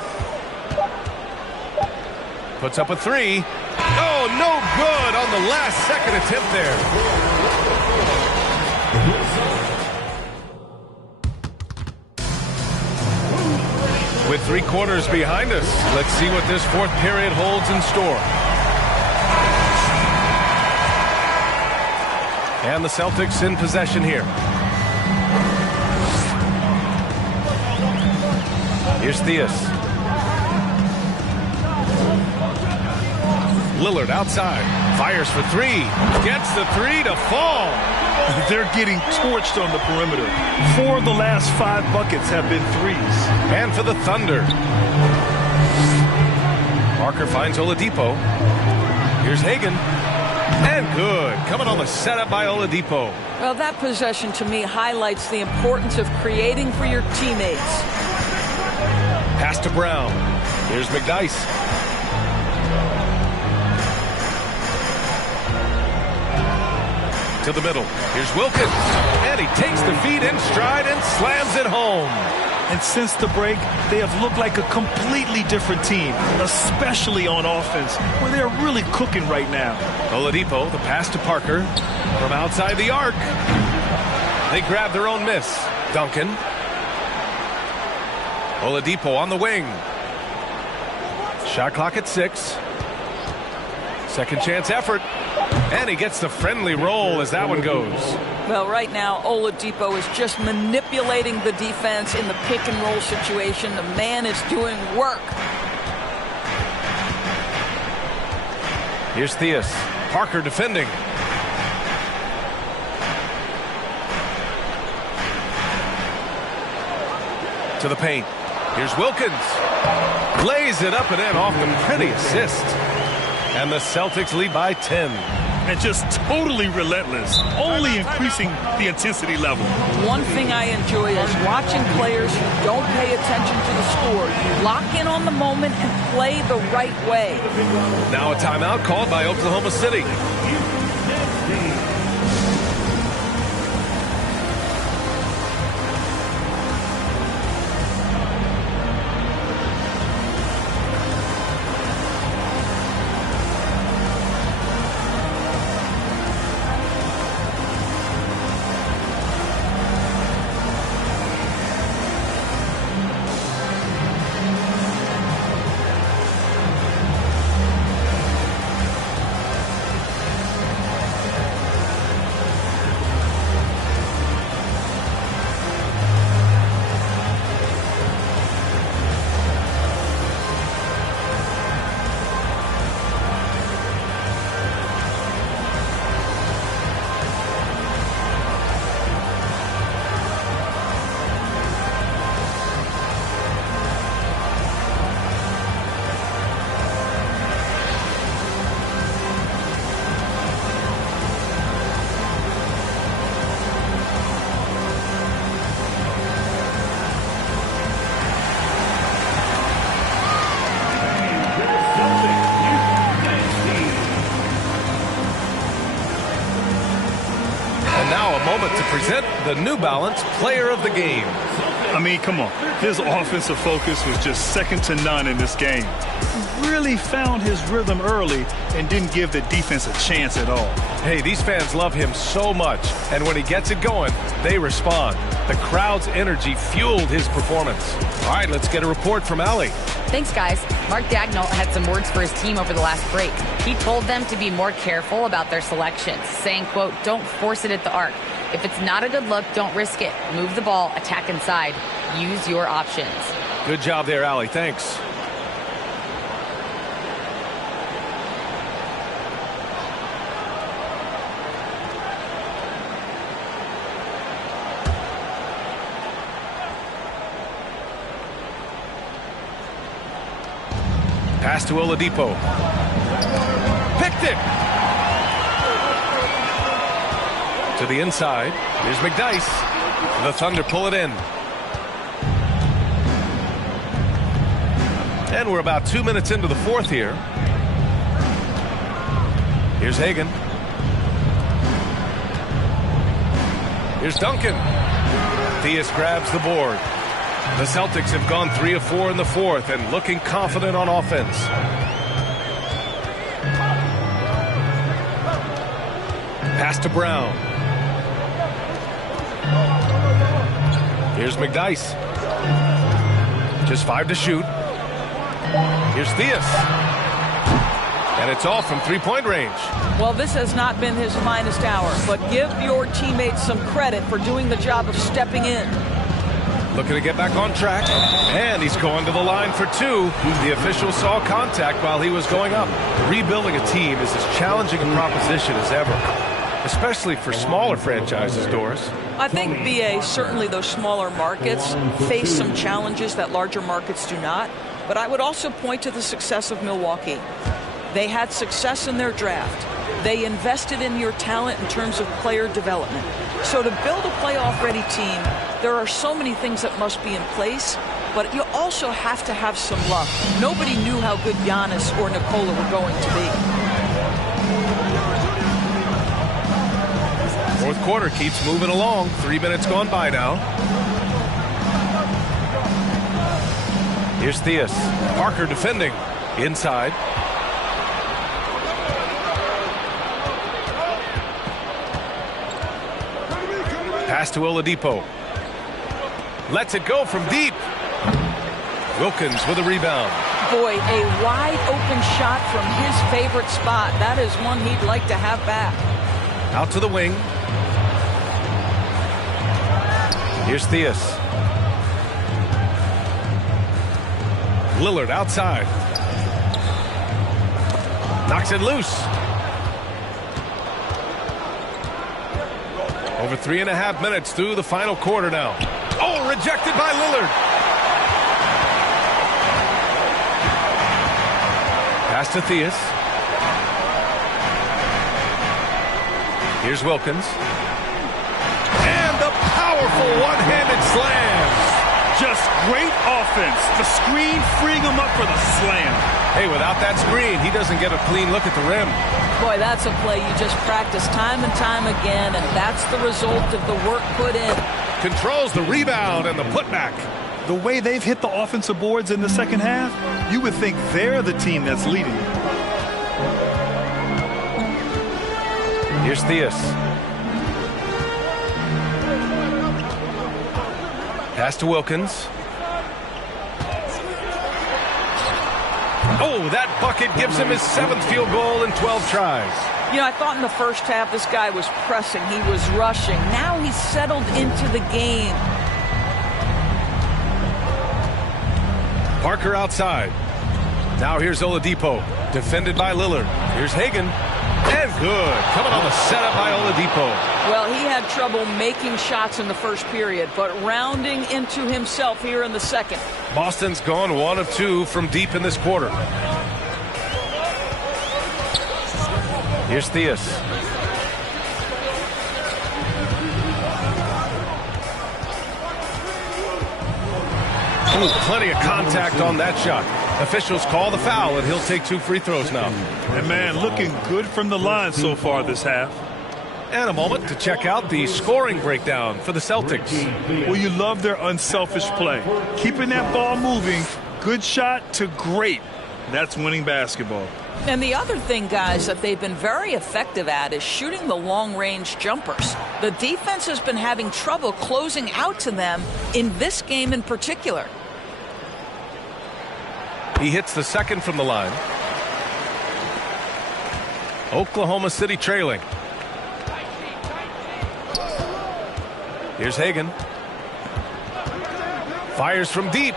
Puts up a 3. Oh, no good on the last second attempt there. With 3 quarters behind us, let's see what this fourth period holds in store. And the Celtics in possession here. Here's Theus. Lillard outside. Fires for three. Gets the three to fall. They're getting torched on the perimeter. 4 of the last 5 buckets have been threes. And for the Thunder. Parker finds Oladipo. Here's Hagan. And good. Coming on the setup by Oladipo. Well, that possession to me highlights the importance of creating for your teammates. Pass to Brown. Here's McDyess. To the middle. Here's Wilkins. And he takes the feed in stride and slams it home. And since the break, they have looked like a completely different team, especially on offense, where they're really cooking right now. Oladipo, the pass to Parker from outside the arc. They grab their own miss. Duncan. Oladipo on the wing. Shot clock at 6. Second chance effort. And he gets the friendly roll as that one goes. Well, right now, Oladipo is just manipulating the defense in the pick and roll situation. The man is doing work. Here's Theus. Parker defending. To the paint. Here's Wilkins. Lays it up and in off the pretty assist. And the Celtics lead by 10. And just totally relentless, only increasing the intensity level. One thing I enjoy is watching players who don't pay attention to the score. You lock in on the moment and play the right way. Now a timeout called by Oklahoma City. To present the New Balance Player of the Game. I mean, come on. His offensive focus was just second to none in this game. Really found his rhythm early and didn't give the defense a chance at all. Hey, these fans love him so much, and when he gets it going, they respond. The crowd's energy fueled his performance. All right, let's get a report from Allie. Thanks, guys. Mark Dagnall had some words for his team over the last break. He told them to be more careful about their selections, saying, quote, "Don't force it at the arc. If it's not a good look, don't risk it. Move the ball, attack inside. Use your options." Good job there, Allie. Thanks. Pass to Oladipo. Picked it! To the inside. Here's McDyess. The Thunder pull it in. And we're about 2 minutes into the fourth here. Here's Hagan. Here's Duncan. Theus grabs the board. The Celtics have gone 3 of 4 in the fourth and looking confident on offense. Pass to Brown. Here's McDyess. Just 5 to shoot. Here's Theus. And it's off from three-point range. Well, this has not been his finest hour, but give your teammates some credit for doing the job of stepping in. Looking to get back on track. And he's going to the line for two. The official saw contact while he was going up. Rebuilding a team is as challenging a proposition as ever, especially for smaller franchises, Doris. I think, BA, certainly those smaller markets face some challenges that larger markets do not. But I would also point to the success of Milwaukee. They had success in their draft. They invested in your talent in terms of player development. So to build a playoff-ready team, there are so many things that must be in place, but you also have to have some luck. Nobody knew how good Giannis or Nikola were going to be. Fourth quarter keeps moving along. 3 minutes gone by now. Here's Theus. Parker defending. Inside. Pass to Oladipo. Lets it go from deep. Wilkins with a rebound. Boy, a wide open shot from his favorite spot. That is one he'd like to have back. Out to the wing. Here's Theus. Lillard outside. Knocks it loose. Over 3.5 minutes through the final quarter now. Oh, rejected by Lillard. Pass to Theus. Here's Wilkins. And the powerful one-handed slam. Just great offense. The screen freeing him up for the slam. Hey, without that screen, he doesn't get a clean look at the rim. Boy, that's a play you just practice time and time again, and that's the result of the work put in. Controls the rebound and the putback. The way they've hit the offensive boards in the second half, you would think they're the team that's leading. Here's Theus. Pass to Wilkins. Oh, that bucket gives him his 7th field goal in 12 tries. You know, I thought in the first half this guy was pressing. He was rushing. Now he's settled into the game. Parker outside. Now here's Oladipo. Defended by Lillard. Here's Hagan. And good. Coming on the setup by Oladipo. Well, he had trouble making shots in the first period, but rounding into himself here in the second. Boston's gone 1 of 2 from deep in this quarter. Here's Theus. Ooh, plenty of contact on that shot. Officials call the foul, and he'll take 2 free throws now. And, man, looking good from the line so far this half. And a moment to check out the scoring breakdown for the Celtics. Well, you love their unselfish play. Keeping that ball moving, good shot to great. That's winning basketball. And the other thing, guys, that they've been very effective at is shooting the long-range jumpers. The defense has been having trouble closing out to them in this game in particular. He hits the second from the line. Oklahoma City trailing. Here's Hagan. Fires from deep.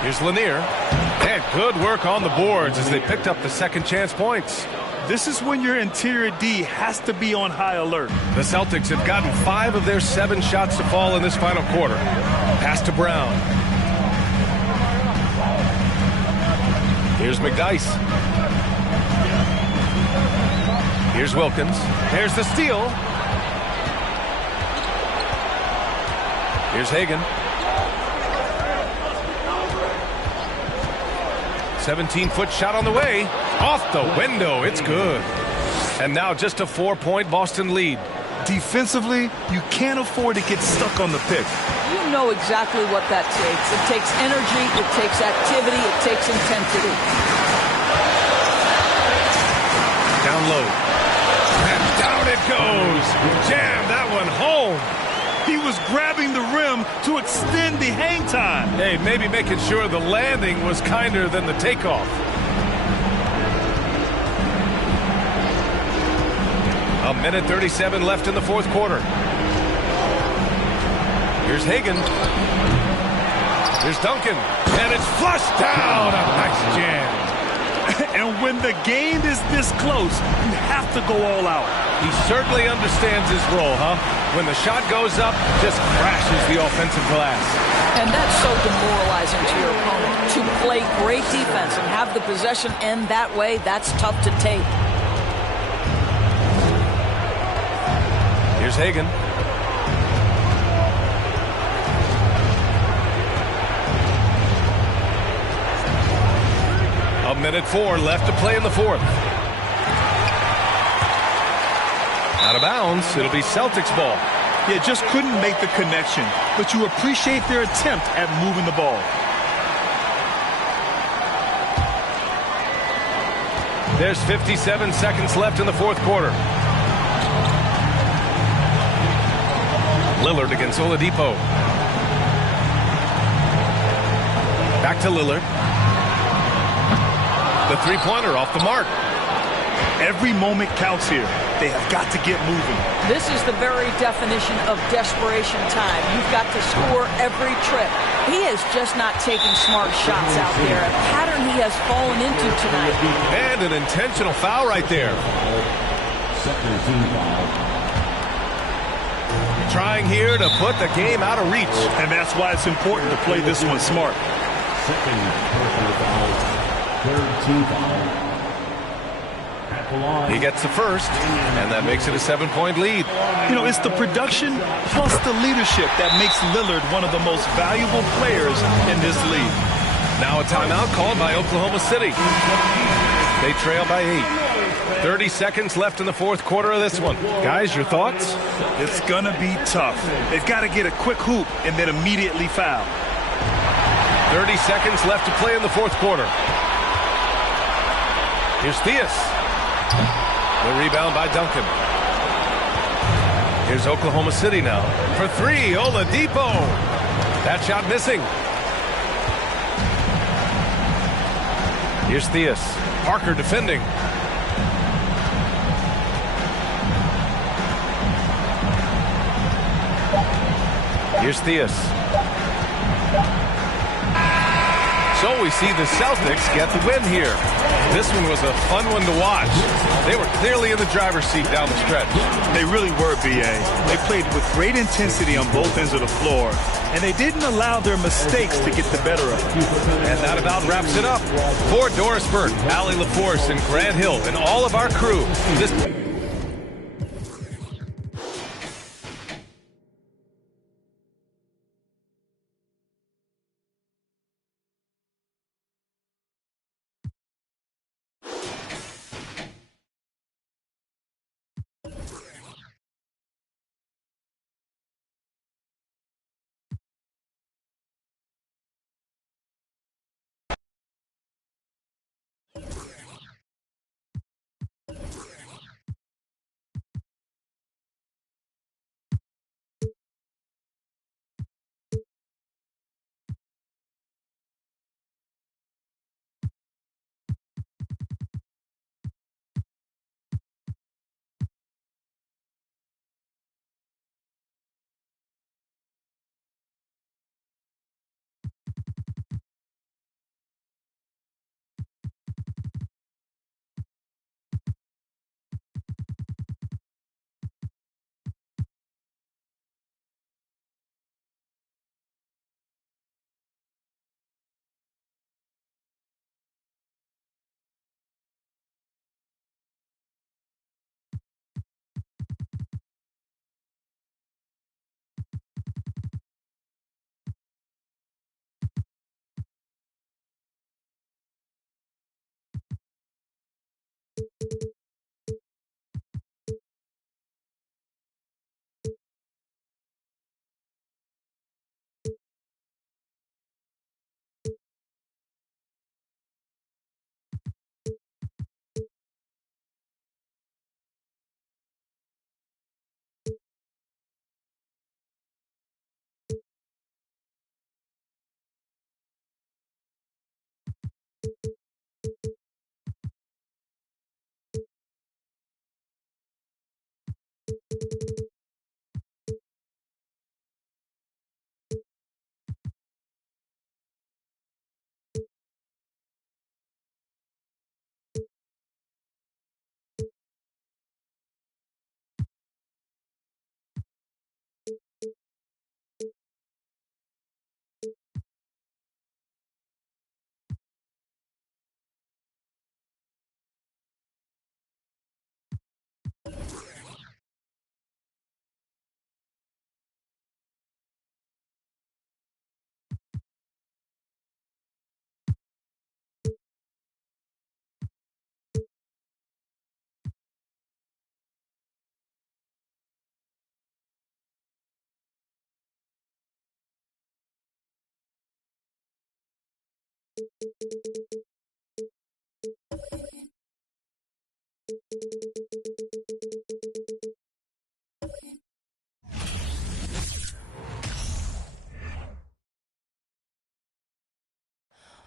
Here's Lanier. And good work on the boards as they picked up the second chance points. This is when your interior D has to be on high alert. The Celtics have gotten 5 of their 7 shots to fall in this final quarter. Pass to Brown. Here's McDyess. Here's Wilkins. There's the steal. Here's Hagan. 17-foot shot on the way. Off the window. It's good. And now just a 4-point Boston lead. Defensively, you can't afford to get stuck on the pick. You know exactly what that takes. It takes energy, it takes activity, it takes intensity. Down low. And down it goes. Jam that one home. He was grabbing the rim to extend the hang time. Hey, maybe making sure the landing was kinder than the takeoff. A minute 37 left in the fourth quarter. Here's Hagan. Here's Duncan. And it's flushed down. A nice jam. And when the game is this close, you have to go all out. He certainly understands his role, huh? When the shot goes up, just crashes the offensive glass. And that's so demoralizing to your opponent. To play great defense and have the possession end that way, that's tough to take. Here's Hagan. A minute 4 left to play in the fourth. Out of bounds. It'll be Celtics ball. Yeah, just couldn't make the connection, but you appreciate their attempt at moving the ball. There's 57 seconds left in the fourth quarter. Lillard against Oladipo. Back to Lillard. The three-pointer off the mark. Every moment counts here. They have got to get moving. This is the very definition of desperation time. You've got to score every trip. He is just not taking smart shots out there, a pattern he has fallen into tonight. And an intentional foul right there. Trying here to put the game out of reach. And that's why it's important to play this one smart. Second personal foul. Third team foul. He gets the first, and that makes it a 7-point lead. You know, it's the production plus the leadership that makes Lillard one of the most valuable players in this league. Now a timeout called by Oklahoma City. They trail by 8. 30 seconds left in the fourth quarter of this one. Guys, your thoughts? It's going to be tough. They've got to get a quick hoop and then immediately foul. 30 seconds left to play in the fourth quarter. Here's Theus. The rebound by Duncan. Here's Oklahoma City now. For three, Oladipo. That shot missing. Here's Theus. Parker defending. Here's Theus. So we see the Celtics get the win here. This one was a fun one to watch. They were clearly in the driver's seat down the stretch. They really were, B.A. They played with great intensity on both ends of the floor, and they didn't allow their mistakes to get the better of them. And that about wraps it up. For Doris Burke, Allie LaForce, and Grant Hill, and all of our crew, this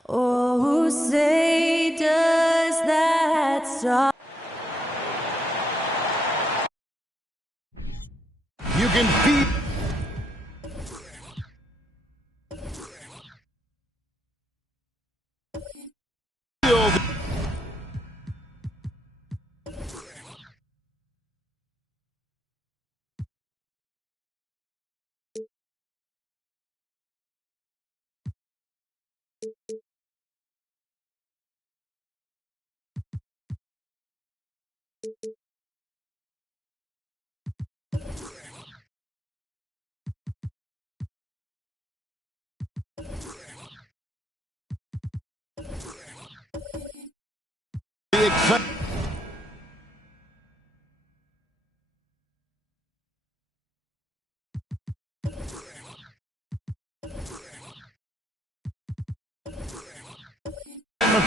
Oh, say does that stop? You can beat.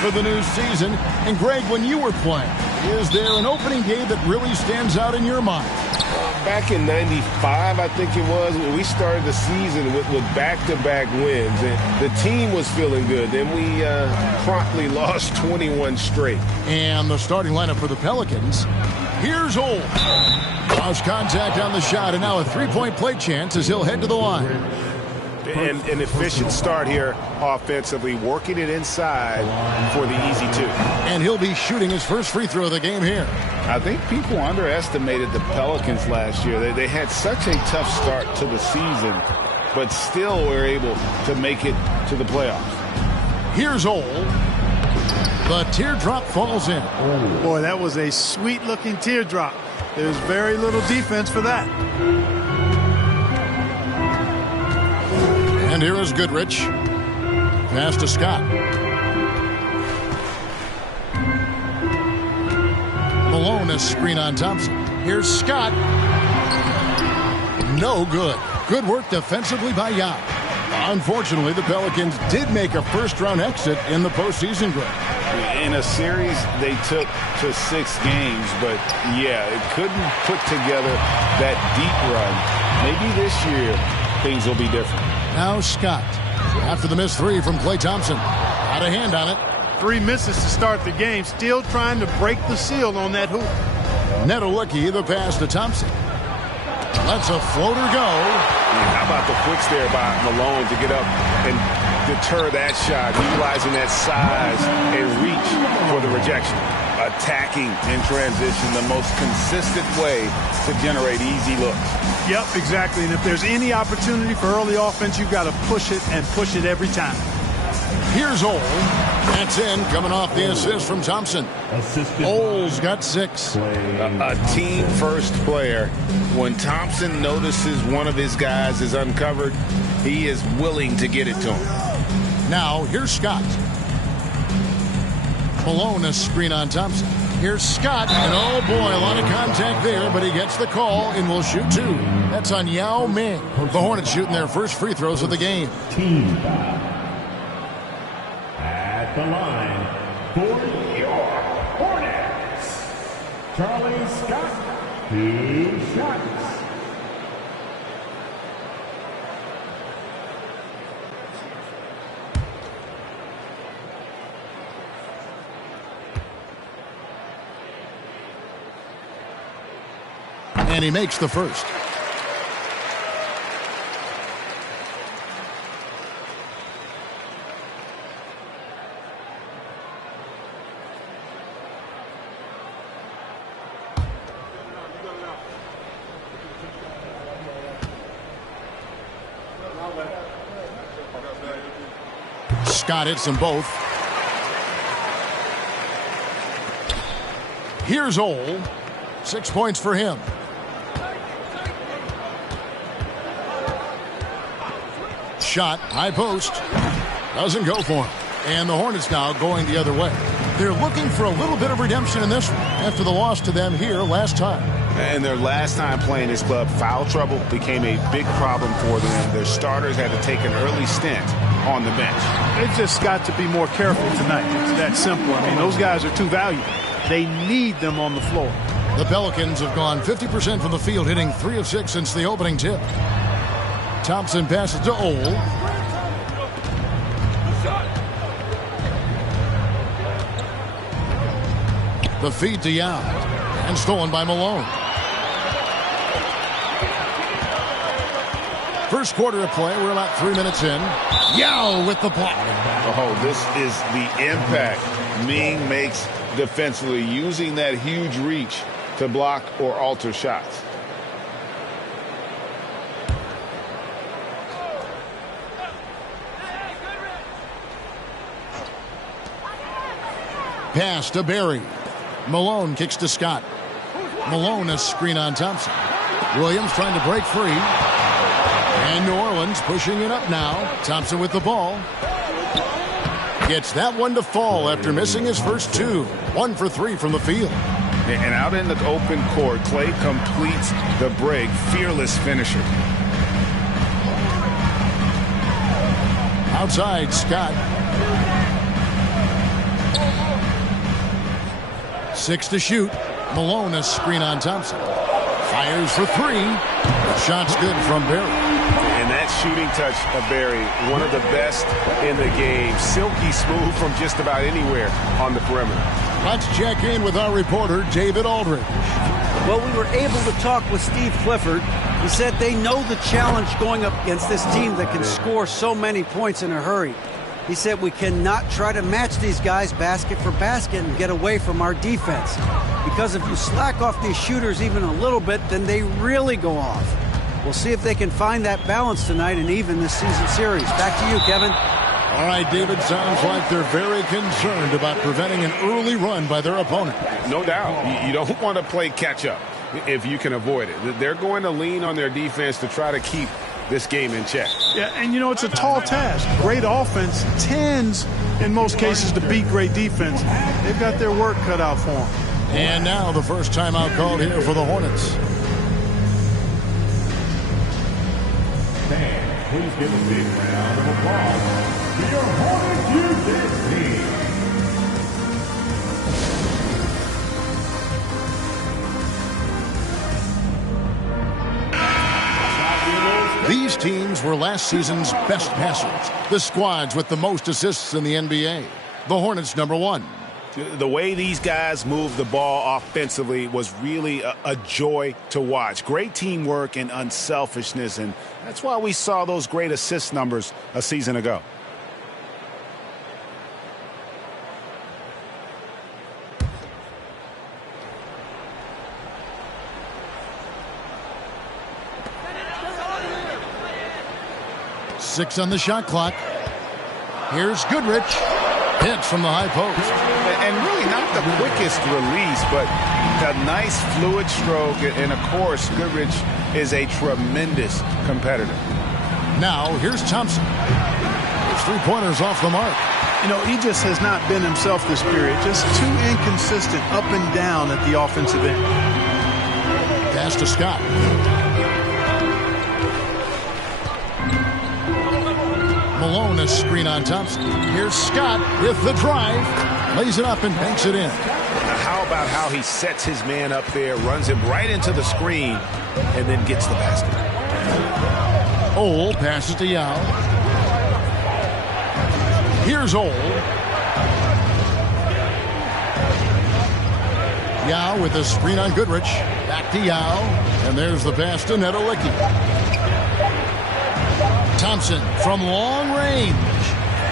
For the new season. And Greg, when you were playing, is there an opening game that really stands out in your mind? Back in '95, I think it was, we started the season with back-to-back wins. And the team was feeling good. Then we promptly lost 21 straight. And the starting lineup for the Pelicans. Here's Old. Lost contact on the shot, and now a three-point play chance as he'll head to the line. And an efficient start here offensively, working it inside for the easy two. And he'll be shooting his first free throw of the game here. I think people underestimated the Pelicans last year. They had such a tough start to the season, but still were able to make it to the playoffs. Here's Ole. The teardrop falls in. Boy, that was a sweet-looking teardrop. There's very little defense for that. And here is Goodrich. Pass to Scott. Malone a screen on Thompson. Here's Scott. No good. Good work defensively by Yao. Unfortunately, the Pelicans did make a first-round exit in the postseason, Greg. In a series they took to 6 games, but yeah, it couldn't put together that deep run. Maybe this year things will be different. Now Scott, after the missed three from Klay Thompson. Got a hand on it. 3 misses to start the game, still trying to break the seal on that hoop. Netolicky, the pass to Thompson. Lets a floater go. How about the quicks there by Malone to get up and deter that shot, utilizing that size and reach for the rejection. Attacking in transition, the most consistent way to generate easy looks. Yep, exactly. And if there's any opportunity for early offense, you've got to push it and push it every time. Here's Ole. That's in, coming off the assist from Thompson. Ole's got 6. A team-first player. When Thompson notices one of his guys is uncovered, he is willing to get it to him. Now, here's Scott. Malone a screen on Thompson. Here's Scott, and oh boy, a lot of contact there, but he gets the call and will shoot 2. That's on Yao Ming. The Hornets shooting their first free throws of the game. Team foul. At the line for your Hornets, Charlie Scott, 2 shots. And he makes the first. Scott hits them both. Here's Ole. 6 points for him. Shot, high post. Doesn't go for him. And the Hornets now going the other way. They're looking for a little bit of redemption in this one after the loss to them here last time. And their last time playing this club, foul trouble became a big problem for them. Their starters had to take an early stint on the bench. They've just got to be more careful tonight. It's that simple. I mean, those guys are too valuable. They need them on the floor. The Pelicans have gone 50% from the field, hitting 3 of 6 since the opening tip. Thompson passes to Ole. The feed to Yao. And stolen by Malone. First quarter of play. We're about 3 minutes in. Yao with the block. Oh, this is the impact Ming makes defensively, using that huge reach to block or alter shots. Pass to Barry. Malone kicks to Scott. Malone a screen on Thompson. Williams trying to break free. And New Orleans pushing it up now. Thompson with the ball. Gets that one to fall after missing his first 2. 1 for 3 from the field. And out in the open court, Clay completes the break. Fearless finisher. Outside, Scott. 6 to shoot. Malone a screen on Thompson. Fires for 3. The shot's good from Barry. And that shooting touch of Barry, one of the best in the game. Silky smooth from just about anywhere on the perimeter. Let's check in with our reporter, David Aldridge. Well, we were able to talk with Steve Clifford. He said they know the challenge going up against this team that can score so many points in a hurry. He said we cannot try to match these guys basket for basket and get away from our defense. Because if you slack off these shooters even a little bit, then they really go off. We'll see if they can find that balance tonight and even this season series. Back to you, Kevin. All right, David, sounds like they're very concerned about preventing an early run by their opponent. No doubt. You don't want to play catch-up if you can avoid it. They're going to lean on their defense to try to keep this game in check. Yeah, and you know, it's a tall task. Great offense tends, in most cases, to beat great defense. They've got their work cut out for them. And now the first timeout called here for the Hornets. Fans, please give a big round of applause to your Hornets Music team. These teams were last season's best passers. The squads with the most assists in the NBA. The Hornets number 1. The way these guys move the ball offensively was really a joy to watch. Great teamwork and unselfishness, and that's why we saw those great assist numbers a season ago. Six on the shot clock. Here's Goodrich. Hits from the high post. And really not the quickest release, but a nice fluid stroke. And, of course, Goodrich is a tremendous competitor. Now, here's Thompson. His 3-pointers off the mark. You know, he just has not been himself this period. Just too inconsistent up and down at the offensive end. Pass to Scott. Malone a screen on Thompson. Here's Scott with the drive. Lays it up and banks it in. Now how about how he sets his man up there, runs him right into the screen, and then gets the basket. Ole passes to Yao. Here's Ole. Yao with the screen on Goodrich. Back to Yao. And there's the pass to Nedolicki. Thompson from long range.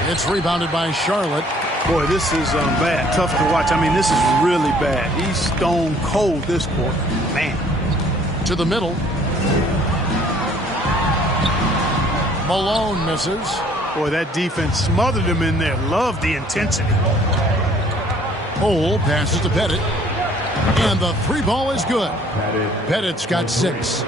It's rebounded by Charlotte. Boy, this is bad. Tough to watch. I mean, this is really bad. He's stone cold this quarter. Man. To the middle. Malone misses. Boy, that defense smothered him in there. Love the intensity. Ole passes to Pettit. And the 3-ball is good. Pettit's got 6.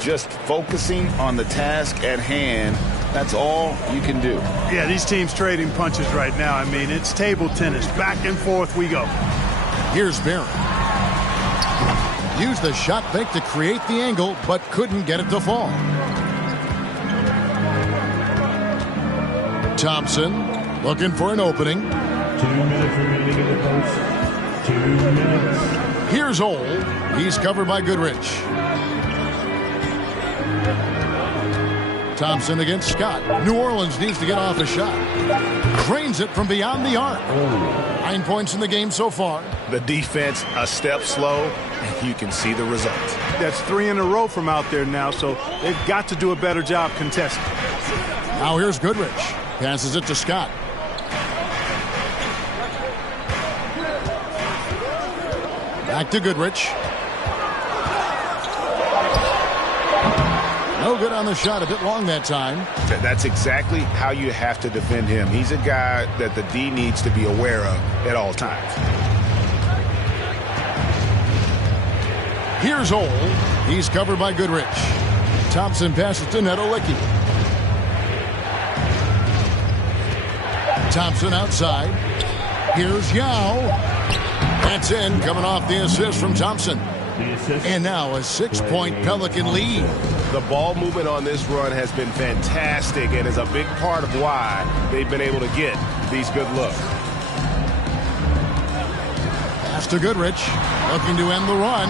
Just focusing on the task at hand, that's all you can do. Yeah, these teams trading punches right now. I mean, it's table tennis. Back and forth we go. Here's Barry. Used the shot fake to create the angle, but couldn't get it to fall. Thompson looking for an opening. 2 minutes remaining in the first. 2 minutes. Here's Ole. He's covered by Goodrich. Thompson against Scott. New Orleans needs to get off a shot. Drains it from beyond the arc. 9 points in the game so far. The defense a step slow, and you can see the results. That's 3 in a row from out there now, so they've got to do a better job contesting. Now here's Goodrich. Passes it to Scott. Back to Goodrich. No good on the shot, a bit long that time. That's exactly how you have to defend him. He's a guy that the D needs to be aware of at all times. Here's Ole. He's covered by Goodrich. Thompson passes to Nedolicki. Thompson outside. Here's Yao. That's in, coming off the assist from Thompson. And now a 6-point Pelican lead. The ball movement on this run has been fantastic and is a big part of why they've been able to get these good looks. Pass to Goodrich, looking to end the run.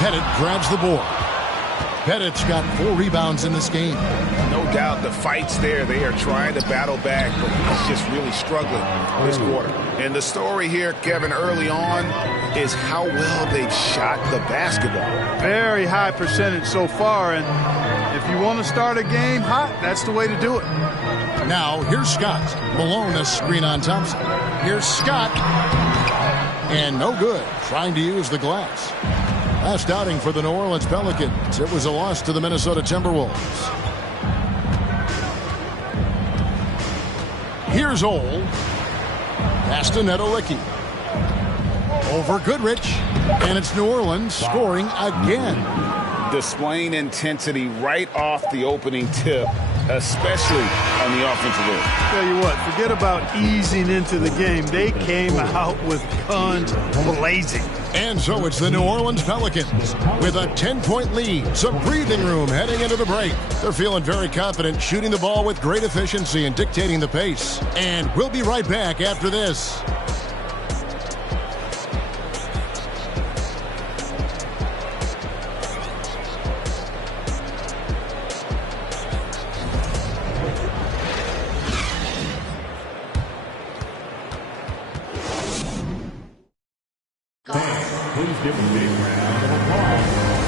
Pettit grabs the board. Pettit's got 4 rebounds in this game. No doubt the fight's there. They are trying to battle back, but he's just really struggling this quarter. And the story here, Kevin, early on is how well they've shot the basketball. Very high percentage so far, and if you want to start a game hot, that's the way to do it. Now, here's Scott. Malone a screen on Thompson. Here's Scott. And no good. Trying to use the glass. Last outing for the New Orleans Pelicans. It was a loss to the Minnesota Timberwolves. Here's Ole. Pass to Nedolicki. Over Goodrich. And it's New Orleans scoring again. Displaying intensity right off the opening tip, especially on the offensive end. Tell you what, forget about easing into the game. They came out with guns blazing. And so it's the New Orleans Pelicans with a 10-point lead. Some breathing room heading into the break. They're feeling very confident, shooting the ball with great efficiency and dictating the pace. And we'll be right back after this.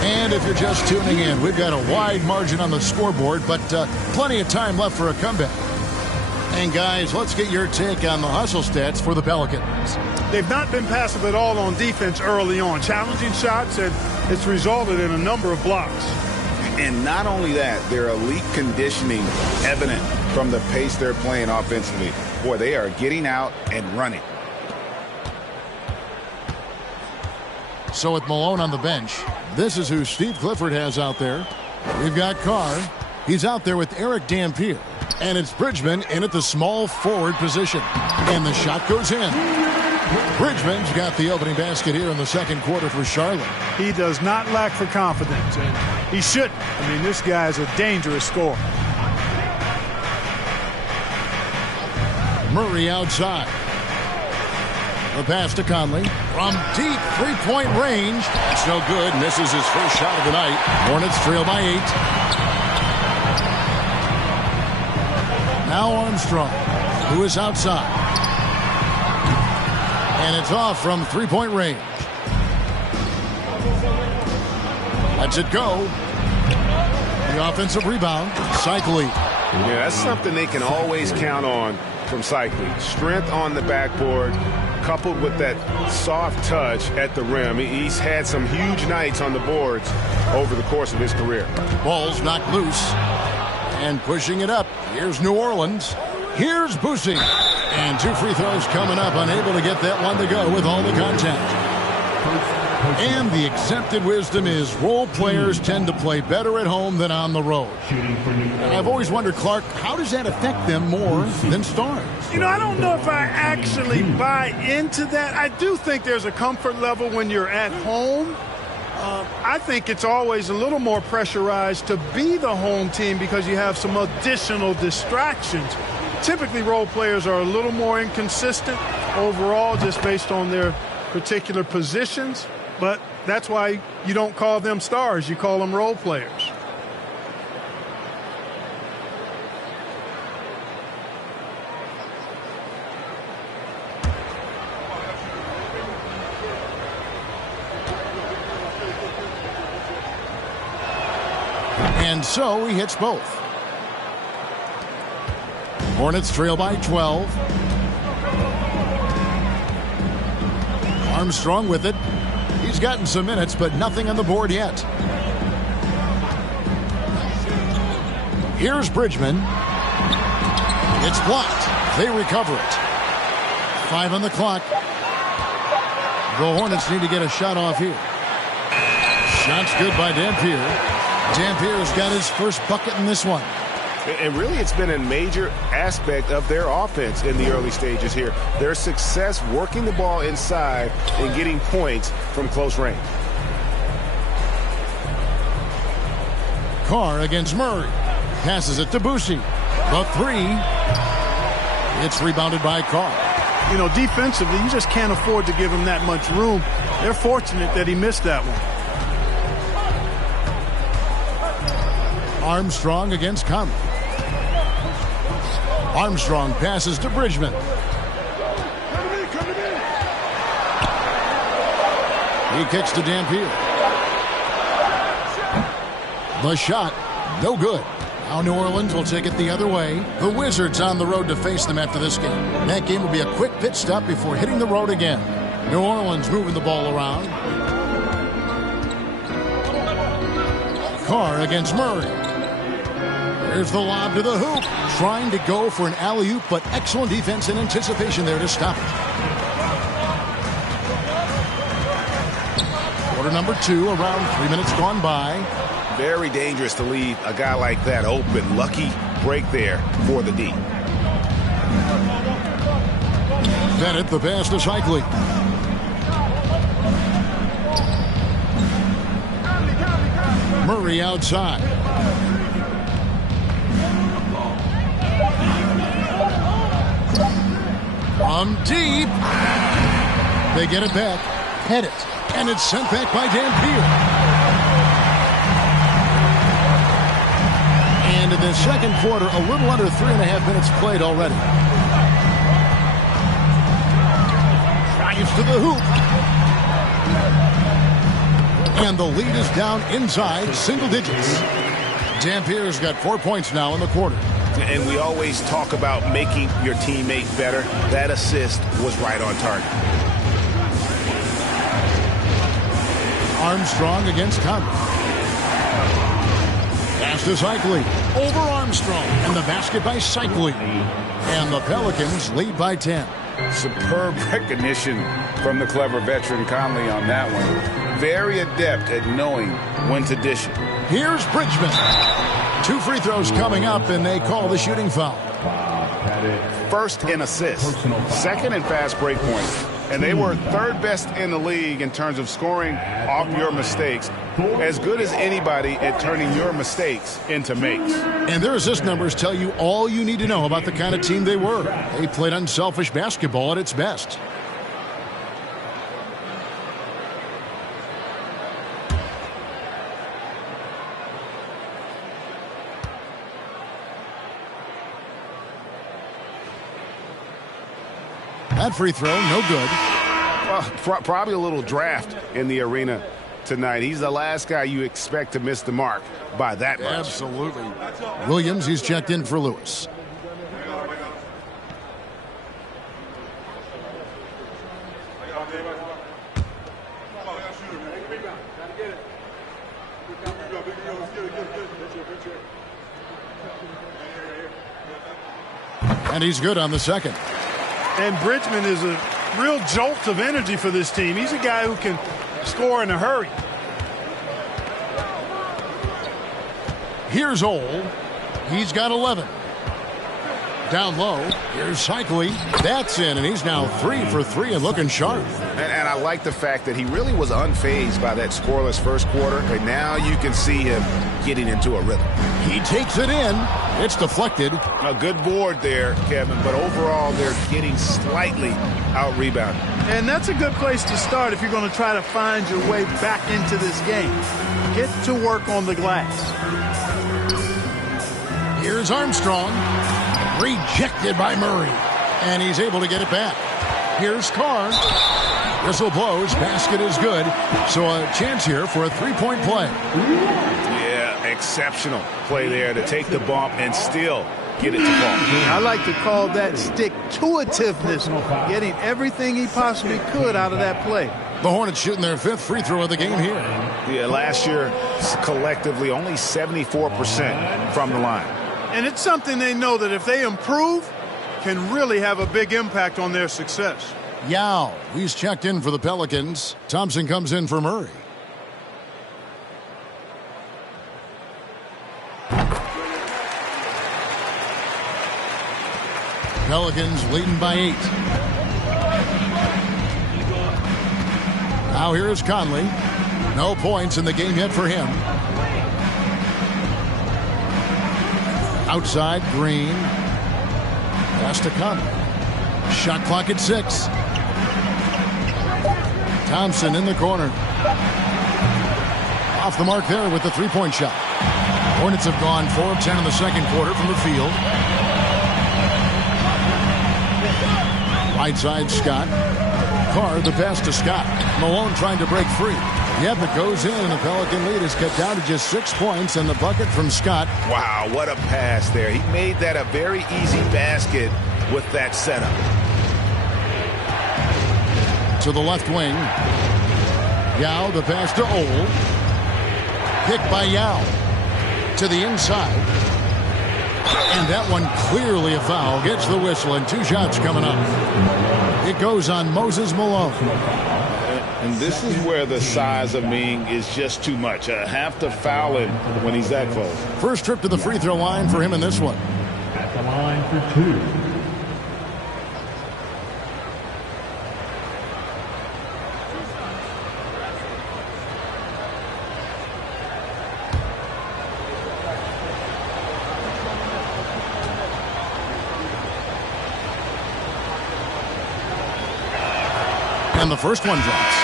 And if you're just tuning in, we've got a wide margin on the scoreboard, but plenty of time left for a comeback. And guys, let's get your take on the hustle stats for the Pelicans. They've not been passive at all on defense early on. Challenging shots, and it's resulted in a number of blocks. And not only that, their elite conditioning evident from the pace they're playing offensively. Boy, they are getting out and running. So with Malone on the bench, this is who Steve Clifford has out there. We've got Carr. He's out there with Eric Dampier. And it's Bridgman in at the small forward position. And the shot goes in. Bridgman's got the opening basket here in the second quarter for Charlotte. He does not lack for confidence, and he shouldn't. I mean, this guy's a dangerous scorer. Murray outside. The pass to Conley from deep three-point range. That's no good. Misses his first shot of the night. Hornets trail by 8. Now Armstrong, who is outside. And it's off from three-point range. Lets it go. The offensive rebound. Cycling. Yeah, that's something they can always count on from Cycling. Strength on the backboard, coupled with that soft touch at the rim. He's had some huge nights on the boards over the course of his career. Ball's knocked loose. And pushing it up. Here's New Orleans. Here's Boosie. And 2 free throws coming up. Unable to get that one to go with all the contact. And the accepted wisdom is role players tend to play better at home than on the road. And I've always wondered, Clark, how does that affect them more than stars? You know, I don't know if I actually buy into that. I do think there's a comfort level when you're at home. I think it's always a little more pressurized to be the home team because you have some additional distractions. Typically, role players are a little more inconsistent overall just based on their particular positions, but that's why you don't call them stars. You call them role players. And so he hits both. Hornets trail by 12. Armstrong with it. He's gotten some minutes, but nothing on the board yet. Here's Bridgman. It's blocked. They recover it. 5 on the clock. The Hornets need to get a shot off here. Shot's good by Dampier. Dampier's got his first bucket in this one. And really, it's been a major aspect of their offense in the early stages here. Their success working the ball inside and getting points from close range. Carr against Murray. Passes it to Boucher. The 3. It's rebounded by Carr. You know, defensively, you just can't afford to give him that much room. They're fortunate that he missed that one. Armstrong against Conley. Armstrong passes to Bridgman. He kicks to Dampier. The shot, no good. Now New Orleans will take it the other way. The Wizards on the road to face them after this game. That game will be a quick pit stop before hitting the road again. New Orleans moving the ball around. Carr against Murray. There's the lob to the hoop. Trying to go for an alley-oop, but excellent defense and anticipation there to stop it. Quarter number 2, around 3 minutes gone by. Very dangerous to leave a guy like that open. Lucky break there for the D. Bennett, the pass to Shikely. Murray outside. From deep. They get it back. Head it. And it's sent back by Dampier. And in the second quarter, a little under 3.5 minutes played already. Drives to the hoop. And the lead is down inside single digits. Dampier's got 4 points now in the quarter. And we always talk about making your teammate better. That assist was right on target. Armstrong against Conley. Pass to Shikely. Over Armstrong. And the basket by Shikely. And the Pelicans lead by 10. Superb recognition from the clever veteran Conley on that one. Very adept at knowing when to dish it. Here's Bridgman. 2 free throws coming up, and they call the shooting foul. First in assists, second in fast break points. And they were third best in the league in terms of scoring off your mistakes. As good as anybody at turning your mistakes into makes. And their assist numbers tell you all you need to know about the kind of team they were. They played unselfish basketball at its best. That free throw, no good. Well, probably a little draft in the arena tonight. He's the last guy you expect to miss the mark by that much. Absolutely. Williams, he's checked in for Lewis. And he's good on the second. And Bridgman is a real jolt of energy for this team. He's a guy who can score in a hurry. Here's Ole. He's got 11. Down low, here's Cycli. That's in, and he's now 3 for 3 and looking sharp. And I like the fact that he really was unfazed by that scoreless first quarter, and now you can see him getting into a rhythm. He takes it in. It's deflected. A good board there, Kevin, but overall they're getting slightly out-rebounded. And that's a good place to start if you're going to try to find your way back into this game. Get to work on the glass. Here's Armstrong. Rejected by Murray. And he's able to get it back. Here's Carr. Whistle blows. Basket is good. So a chance here for a three-point play. Yeah, exceptional play there to take the bump and still get it to fall. I like to call that stick-to-itiveness, getting everything he possibly could out of that play. The Hornets shooting their 5th free throw of the game here. Yeah, last year, collectively, only 74% from the line. And it's something they know that if they improve, can really have a big impact on their success. Yao, he's checked in for the Pelicans. Thompson comes in for Murray. Pelicans leading by 8. Now here is Conley. No points in the game yet for him. Outside, Green. Pass to Conley. Shot clock at 6. Thompson in the corner. Off the mark there with the three-point shot. Hornets have gone 4 of 10 in the second quarter from the field. Right side, Scott. Carr, the pass to Scott. Malone trying to break free. Yep, it goes in, and the Pelican lead is cut down to just 6 points, and the bucket from Scott. Wow, what a pass there. He made that a very easy basket with that setup. To the left wing. Yao, the pass to Ole. Picked by Yao. To the inside. And that one clearly a foul. Gets the whistle, and 2 shots coming up. It goes on Moses Malone. And this is where the size of Ming is just too much. I have to foul him when he's that close. First trip to the free throw line for him in this one. At the line for 2. And the first one drops.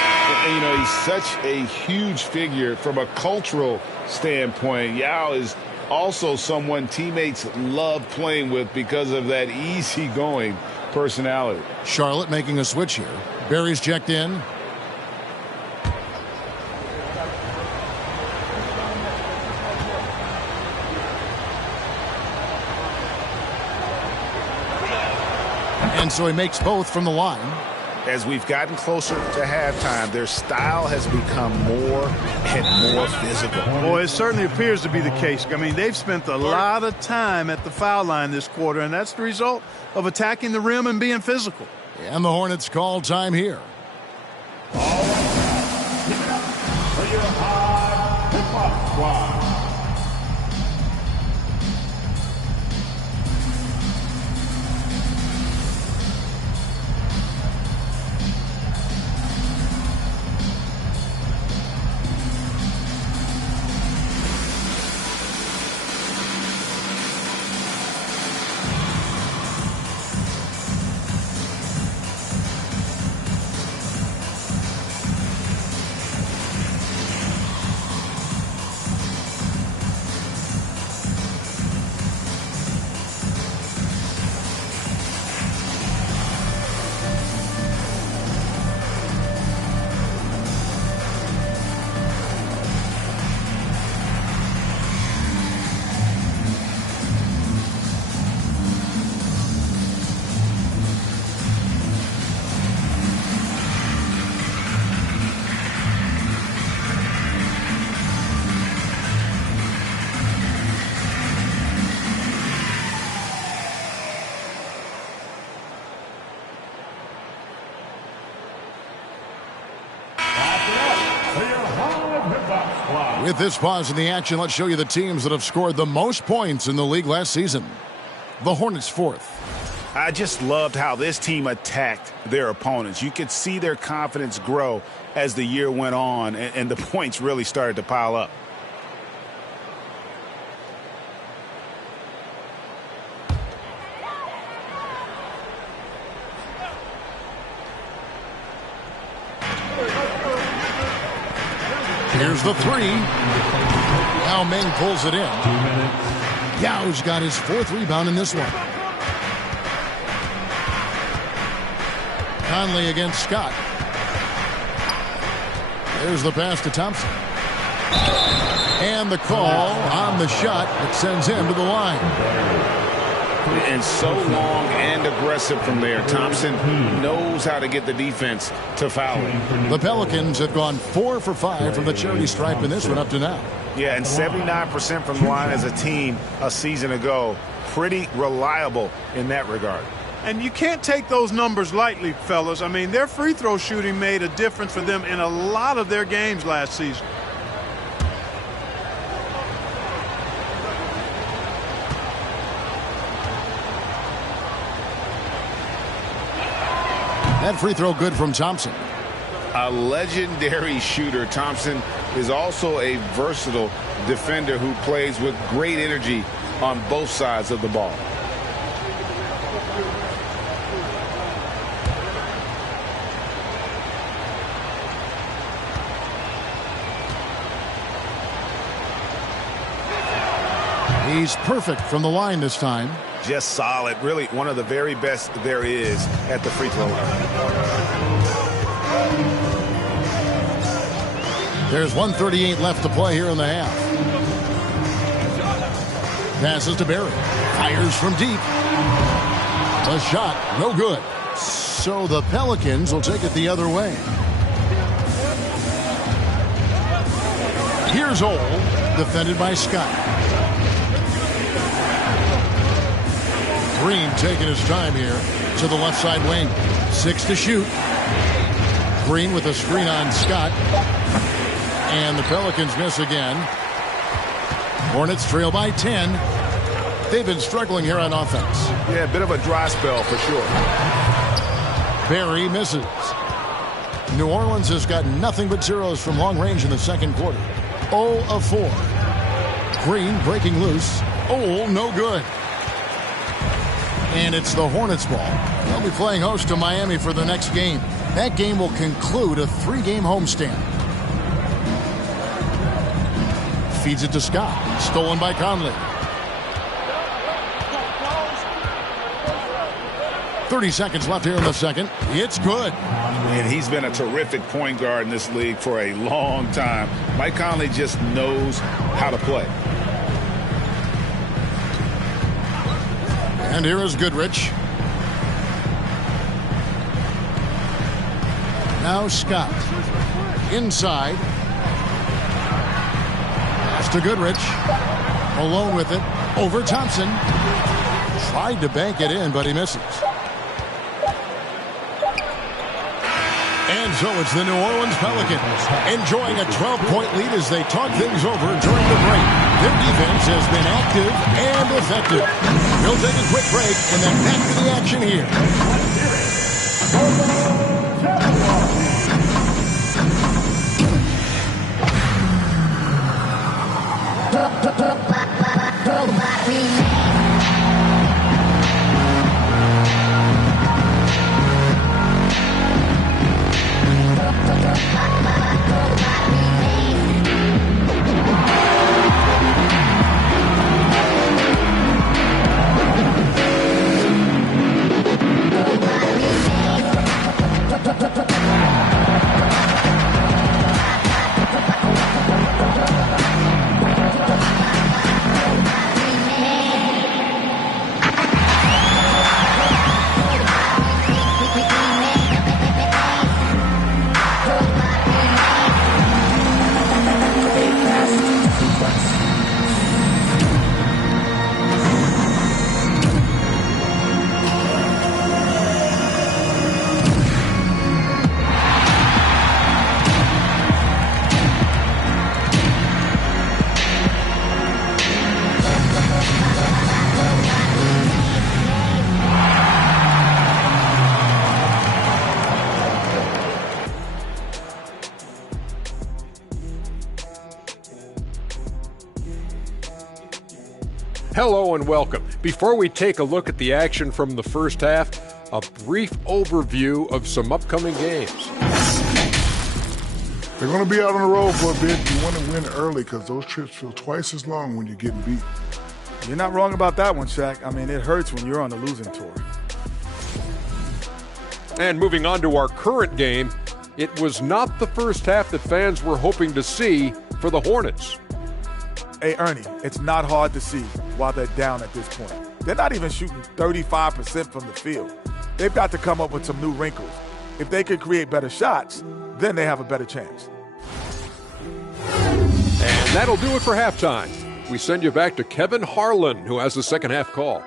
You know, he's such a huge figure from a cultural standpoint. Yao is also someone teammates love playing with because of that easygoing personality. Charlotte making a switch here. Barry's checked in. And so he makes both from the line. As we've gotten closer to halftime, their style has become more and more physical. Boy, it certainly appears to be the case. I mean, they've spent a lot of time at the foul line this quarter, and that's the result of attacking the rim and being physical. And the Hornets call time here. For your high hip-hop squad. With this pause in the action, let's show you the teams that have scored the most points in the league last season. the Hornets' fourth. I just loved how this team attacked their opponents. You could see their confidence grow as the year went on, and the points really started to pile up. Here's the three. Now Meng pulls it in. Yao's got his fourth rebound in this one. Conley against Scott. There's the pass to Thompson. And the call on the shot that sends him to the line. And so long and aggressive from there. Thompson knows how to get the defense to foul him. The Pelicans have gone 4 for 5 from the charity stripe in this one up to now. Yeah, and 79% from the line as a team a season ago. Pretty reliable in that regard. And you can't take those numbers lightly, fellas. I mean, their free throw shooting made a difference for them in a lot of their games last season. That free throw good from Thompson. A legendary shooter, Thompson is also a versatile defender who plays with great energy on both sides of the ball. He's perfect from the line this time. Just solid. Really one of the very best there is at the free throw line. There's 1:38 left to play here in the half. Passes to Barry. Fires from deep. A shot, no good. So the Pelicans will take it the other way. Here's Ole, defended by Scott. Green taking his time here to the left side wing. 6 to shoot. Green with a screen on Scott. And the Pelicans miss again. Hornets trail by 10. They've been struggling here on offense. Yeah, a bit of a dry spell for sure. Barry misses. New Orleans has got nothing but zeros from long range in the second quarter. 0 of 4. Green breaking loose. Oh, no good. And it's the Hornets ball. They'll be playing host to Miami for the next game. That game will conclude a 3-game homestand. Feeds it to Scott. Stolen by Conley. 30 seconds left here in the second. It's good. And he's been a terrific point guard in this league for a long time. Mike Conley just knows how to play. And here is Goodrich. Now Scott. Inside. Pass to Goodrich. Alone with it. Over Thompson. Tried to bank it in, but he misses. And so it's the New Orleans Pelicans enjoying a 12-point lead as they talk things over during the break. Their defense has been active and effective. We'll take a quick break and then back to the action here. Hello and welcome. Before we take a look at the action from the first half, a brief overview of some upcoming games. They're going to be out on the road for a bit. You want to win early because those trips feel twice as long when you're getting beat. You're not wrong about that one, Shaq. I mean, it hurts when you're on the losing tour. And moving on to our current game, it was not the first half that fans were hoping to see for the Hornets. Hey, Ernie, it's not hard to see while they're down at this point. They're not even shooting 35% from the field. They've got to come up with some new wrinkles. If they could create better shots, then they have a better chance. And that'll do it for halftime. We send you back to Kevin Harlan, who has the second half call.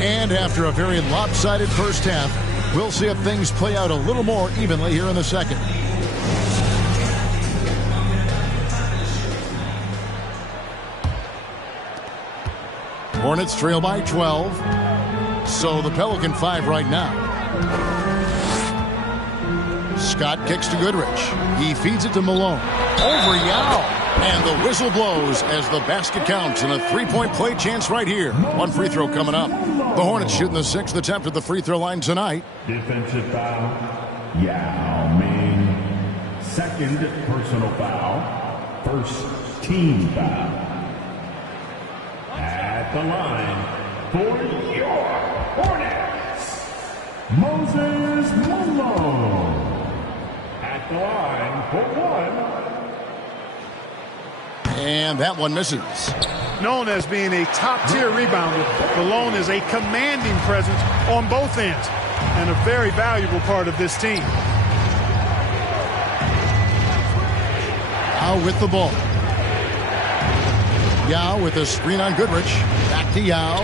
And after a very lopsided first half, we'll see if things play out a little more evenly here in the second. Hornets trail by 12. So the Pelican 5 right now. Scott kicks to Goodrich. He feeds it to Malone. Over Yao. And the whistle blows as the basket counts and a three-point play chance right here. One free throw coming up. The Hornets shooting the sixth attempt at the free throw line tonight. Defensive foul, Yao Ming. Second personal foul. First team foul. At the line for your Hornets, Moses Malone. At the line for one. And that one misses. Known as being a top-tier rebounder, Malone is a commanding presence on both ends and a very valuable part of this team. Yao with the ball. Yao with a screen on Goodrich. Back to Yao.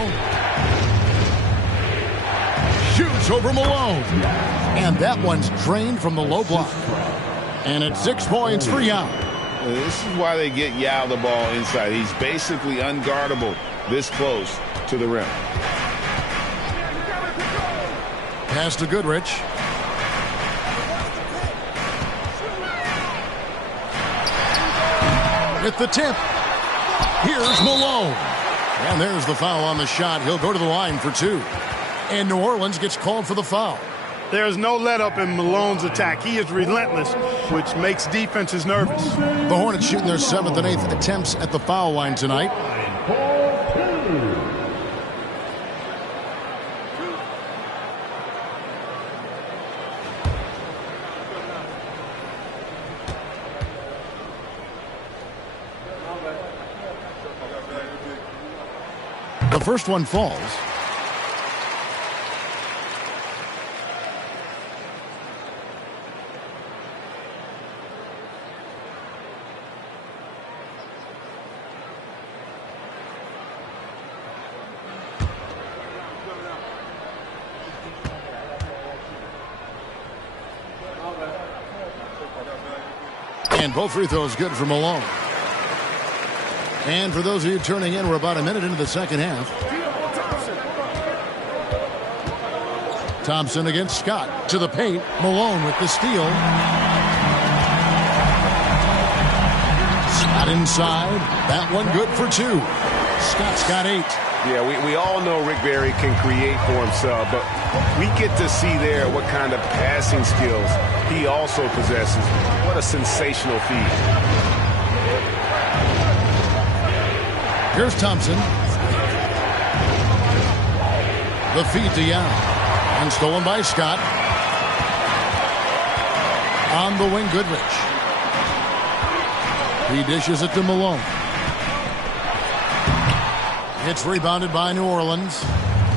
Shoots over Malone. And that one's drained from the low block. And it's 6 points for Yao. This is why they get Yao the ball inside. He's basically unguardable this close to the rim. Pass to Goodrich. At the tip. Here's Malone. And there's the foul on the shot. He'll go to the line for 2. And New Orleans gets called for the foul. There's no let-up in Malone's attack. He is relentless, which makes defenses nervous. The Hornets shooting their 7th and 8th attempts at the foul line tonight. The first one falls. And both free throws good for Malone. And for those of you turning in, we're about a minute into the second half. Thompson against Scott to the paint. Malone with the steal. Scott inside. That one good for 2. Scott's got 8. Yeah, we all know Rick Barry can create for himself, but we get to see there what kind of passing skills he also possesses. What a sensational feat. Here's Thompson. The feed to Yao. And stolen by Scott. On the wing, Goodrich. He dishes it to Malone. It's rebounded by New Orleans.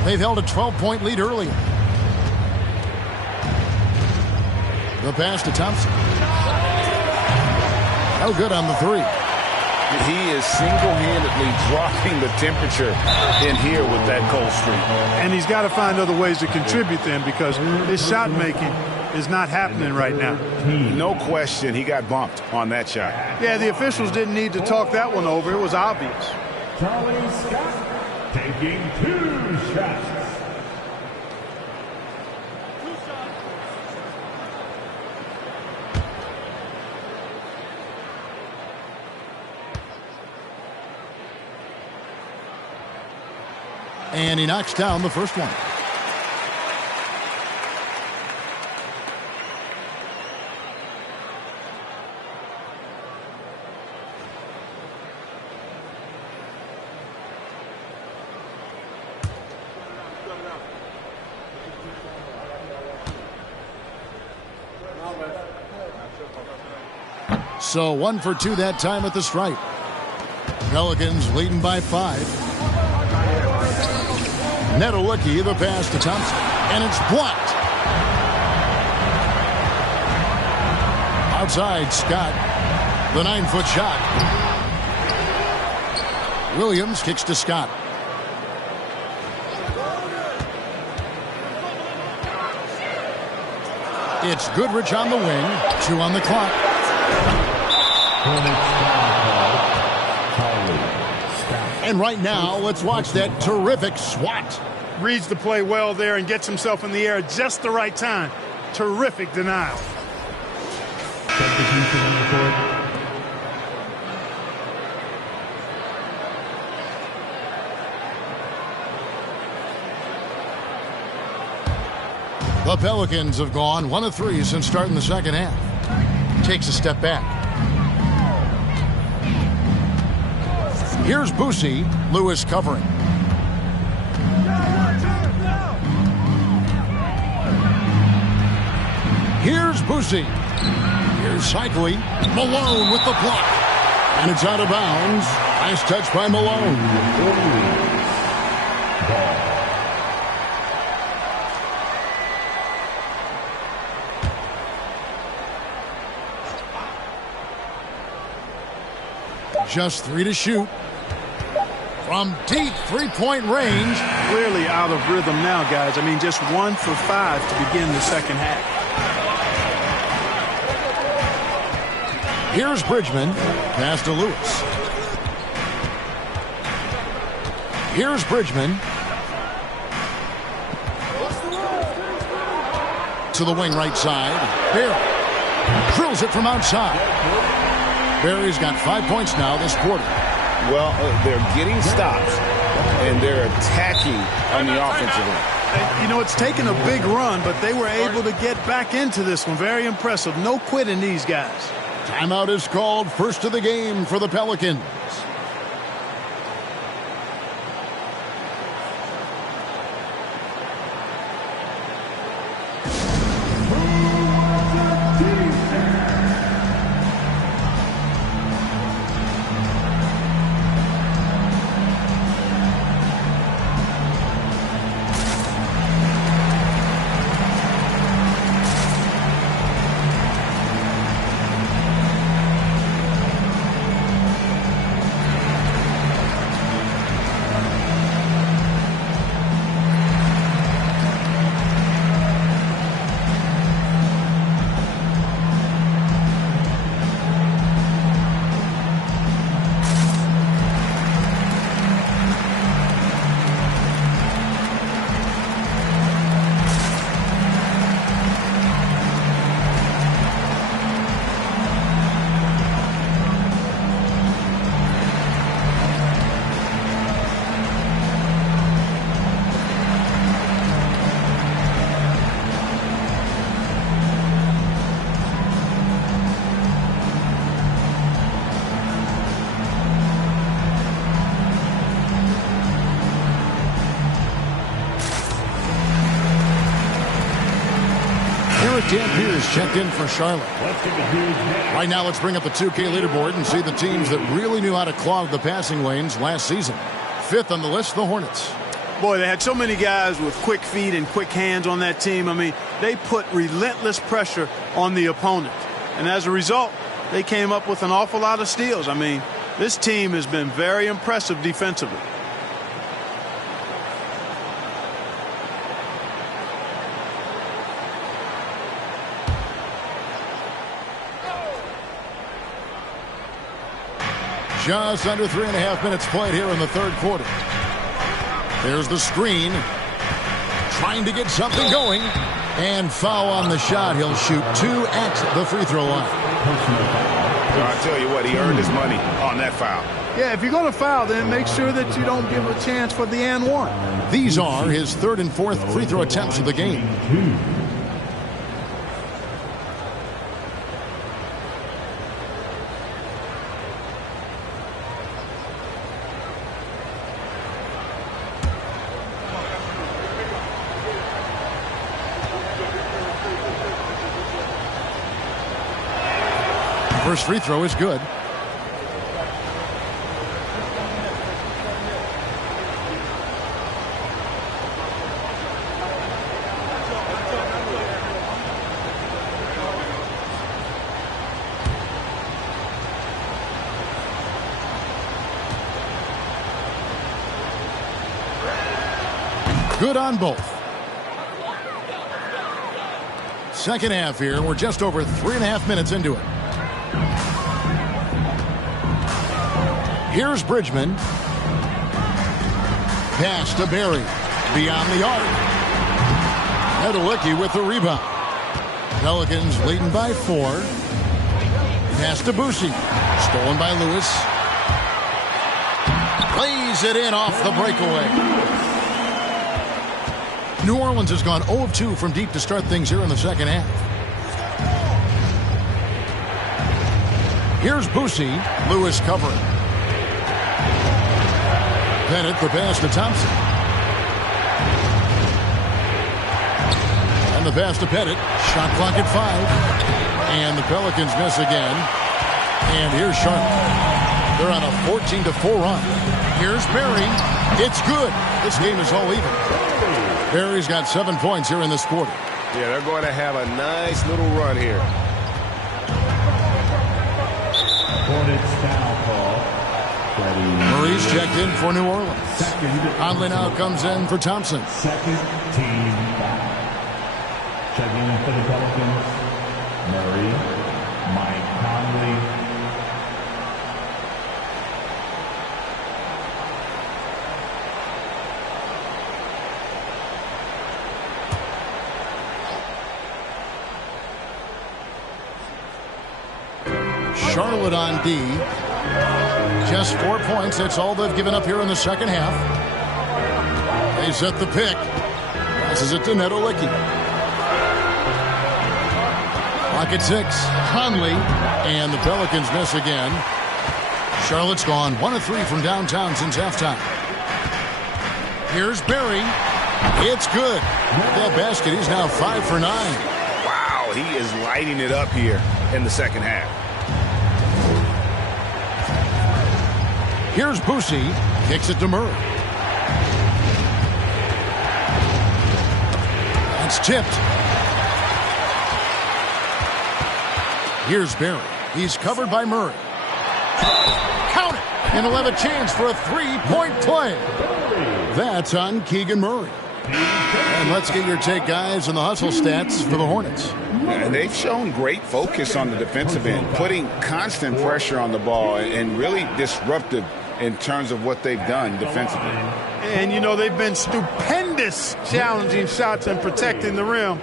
They've held a 12-point lead earlier. The pass to Thompson. No good on the 3. He is single-handedly dropping the temperature in here with that cold streak. And he's got to find other ways to contribute then, because his shot making is not happening right now. No question, he got bumped on that shot. Yeah, the officials didn't need to talk that one over. It was obvious. Charlie Scott taking 2 shots. And he knocks down the first one. So 1 for 2 that time at the stripe. Pelicans leading by 5. Nedelicki, the pass to Thompson, and it's blocked. Outside, Scott, the 9-foot shot. Williams kicks to Scott. It's Goodrich on the wing, 2 on the clock. And right now, let's watch that terrific swat. Reads the play well there and gets himself in the air at just the right time. Terrific denial. The Pelicans have gone 1 of 3 since starting the second half. Takes a step back. Here's Boosie. Lewis covering. Here's Boosie. Here's Cycli. Malone with the block. And it's out of bounds. Nice touch by Malone. Just 3 to shoot. From deep 3-point range. Clearly out of rhythm now, guys. I mean, just 1 for 5 to begin the second half. Here's Bridgman. Pass to Lewis. Here's Bridgman. To the wing right side. Barry drills it from outside. Barry's got 5 points now this quarter. Well, they're getting stops, and they're attacking on the offensive end. You know, it's taken a big run, but they were able to get back into this one. Very impressive. No quitting these guys. Timeout is called. First of the game for the Pelicans. Dan Pierce checked in for Charlotte. Right now, let's bring up the 2K leaderboard and see the teams that really knew how to clog the passing lanes last season. 5th on the list, the Hornets. Boy, they had so many guys with quick feet and quick hands on that team. I mean, they put relentless pressure on the opponent. And as a result, they came up with an awful lot of steals. I mean, this team has been very impressive defensively. Just under 3.5 minutes played here in the third quarter. There's the screen. Trying to get something going. And foul on the shot. He'll shoot 2 at the free throw line. I'll tell you what, he earned his money on that foul. Yeah, if you're going to foul, then make sure that you don't give a chance for the and one. These are his 3rd and 4th free throw attempts of the game. First free throw is good. Good on both. Second half here. We're just over 3.5 minutes into it. Here's Bridgman. Pass to Berry. Beyond the arc. Nedelicki with the rebound. Pelicans leading by 4. Pass to Boucy. Stolen by Lewis. Plays it in off the breakaway. New Orleans has gone 0 of 2 from deep to start things here in the second half. Here's Boucy. Lewis covering. Bennett the pass to Thompson. And the pass to Pettit. Shot clock at 5. And the Pelicans miss again. And here's Charlotte. They're on a 14-4 run. Here's Berry. It's good. This game is all even. Berry's got 7 points here in this quarter. Yeah, they're going to have a nice little run here. Hornets foul call. Murray's checked in for New Orleans. Conley now comes in for Thompson. Second team foul. Checking in for the Pelicans. Murray, Mike Conley. Charlotte on D. Just 4 points. That's all they've given up here in the second half. They set the pick. Passes it to Nedelicki. Clock at 6. Conley. And the Pelicans miss again. Charlotte's gone 1 of 3 from downtown since halftime. Here's Berry. It's good. With that basket, he's now 5 for 9. Wow, he is lighting it up here in the second half. Here's Boucy. Kicks it to Murray. That's tipped. Here's Berry. He's covered by Murray. Count it! And he'll have a chance for a 3-point play. That's on Keegan Murray. And let's get your take, guys, on the hustle stats for the Hornets. And they've shown great focus on the defensive end, putting constant pressure on the ball and really disruptive in terms of what they've done defensively. And, you know, they've been stupendous challenging shots and protecting the rim.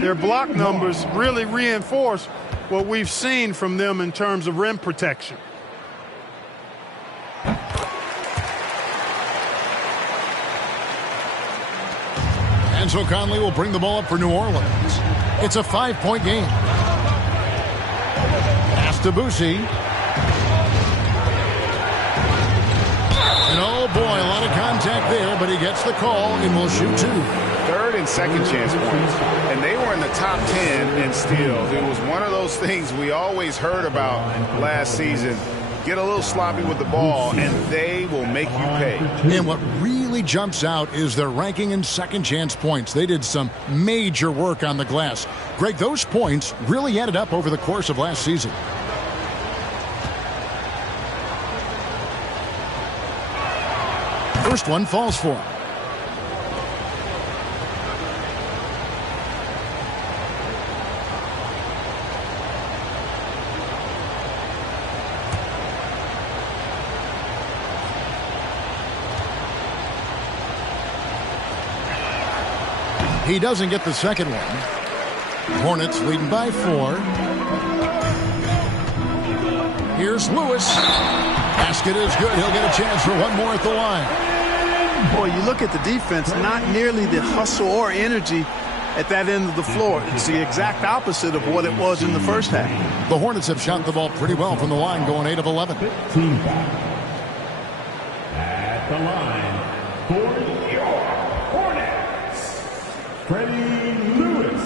Their block numbers really reinforce what we've seen from them in terms of rim protection. And so Conley will bring the ball up for New Orleans. It's a 5-point game. Pass to Boucy. And oh boy, a lot of contact there, but he gets the call and will shoot 2. Third and second chance points. And they were in the top 10 in steals. It was one of those things we always heard about last season. Get a little sloppy with the ball, and they will make you pay. And what really jumps out is their ranking in second chance points. They did some major work on the glass. Greg, those points really added up over the course of last season. First one falls for him. He doesn't get the second one. Hornets leading by 4. Here's Lewis. Basket is good. He'll get a chance for one more at the line. Boy, you look at the defense, not nearly the hustle or energy at that end of the floor. It's the exact opposite of what it was in the first half. The Hornets have shot the ball pretty well from the line, going 8 of 11. At the line for your Hornets, Freddie Lewis.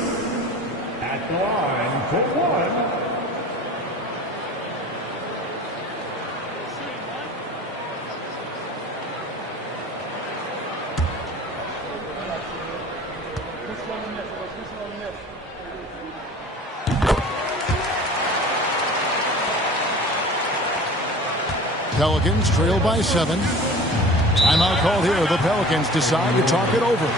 At the line for 1. Pelicans trail by 7. Timeout called here. The Pelicans decide to talk it over.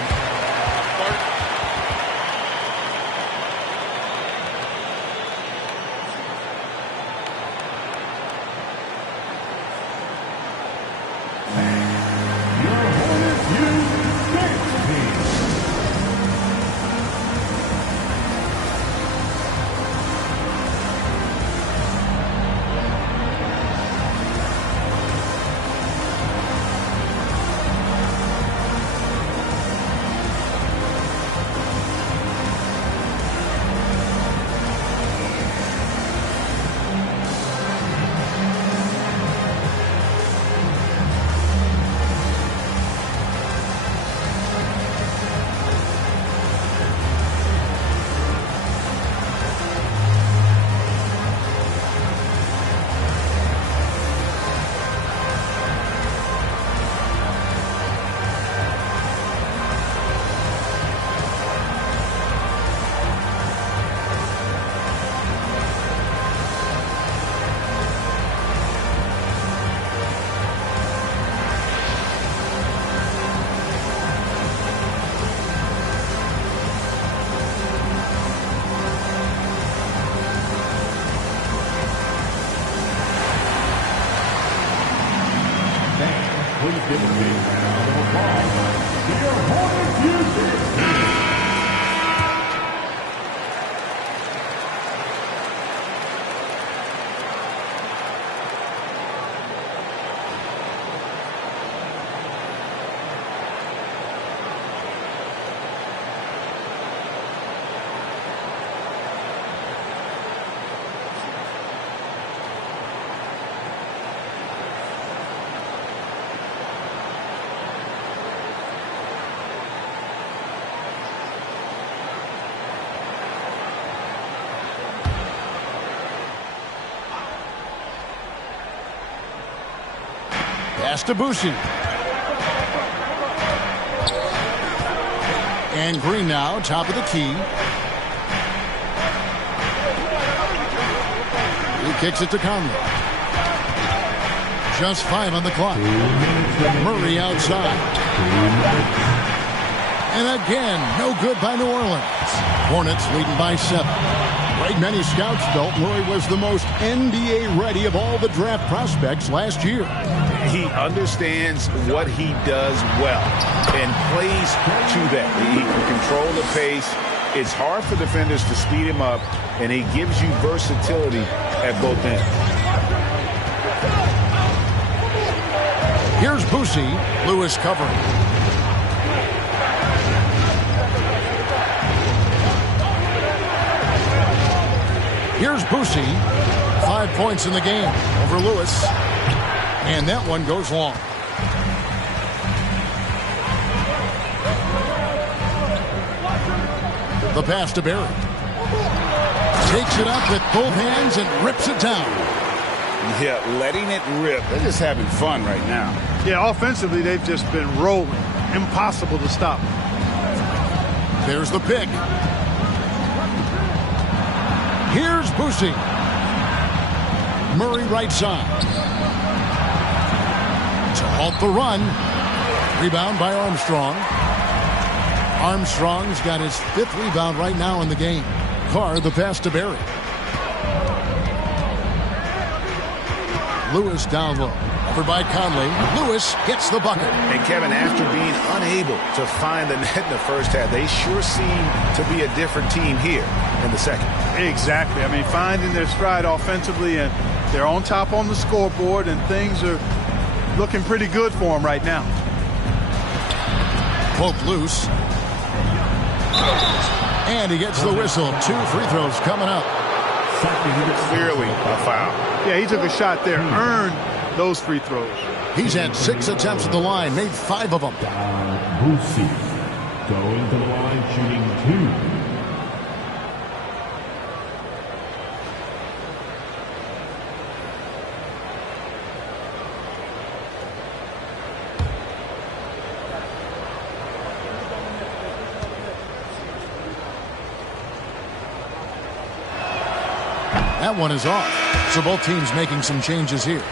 Pass to Boucher. And Green now, top of the key. He kicks it to Conley. Just 5 on the clock. Murray outside. And again, no good by New Orleans. Hornets leading by 7. Like many scouts felt, Murray was the most NBA ready of all the draft prospects last year. He understands what he does well and plays to that. He can control the pace. It's hard for defenders to speed him up, and he gives you versatility at both ends. Here's Boucher. Lewis covering. Here's Boucher. 5 points in the game over Lewis. And that one goes long. The pass to Barry. Takes it up with both hands and rips it down. Yeah, letting it rip. They're just having fun right now. Yeah, offensively, they've just been rolling. Impossible to stop. There's the pick. Here's Boucher. Murray right side. To halt the run. Rebound by Armstrong. Armstrong's got his 5th rebound right now in the game. Carr the pass to Barry. Lewis down low. Offered by Conley. Lewis gets the bucket. And Kevin, after being unable to find the net in the first half, they sure seem to be a different team here in the second. Exactly. I mean, finding their stride offensively, and they're on top on the scoreboard, and things are looking pretty good for them right now. Poked loose. And he gets the whistle. 2 free throws coming up. Clearly a foul. Yeah, he took a shot there, earned those free throws. He's had 6 attempts at the line, made 5 of them. Boosie going to the line, shooting 2. That one is off. So both teams making some changes here.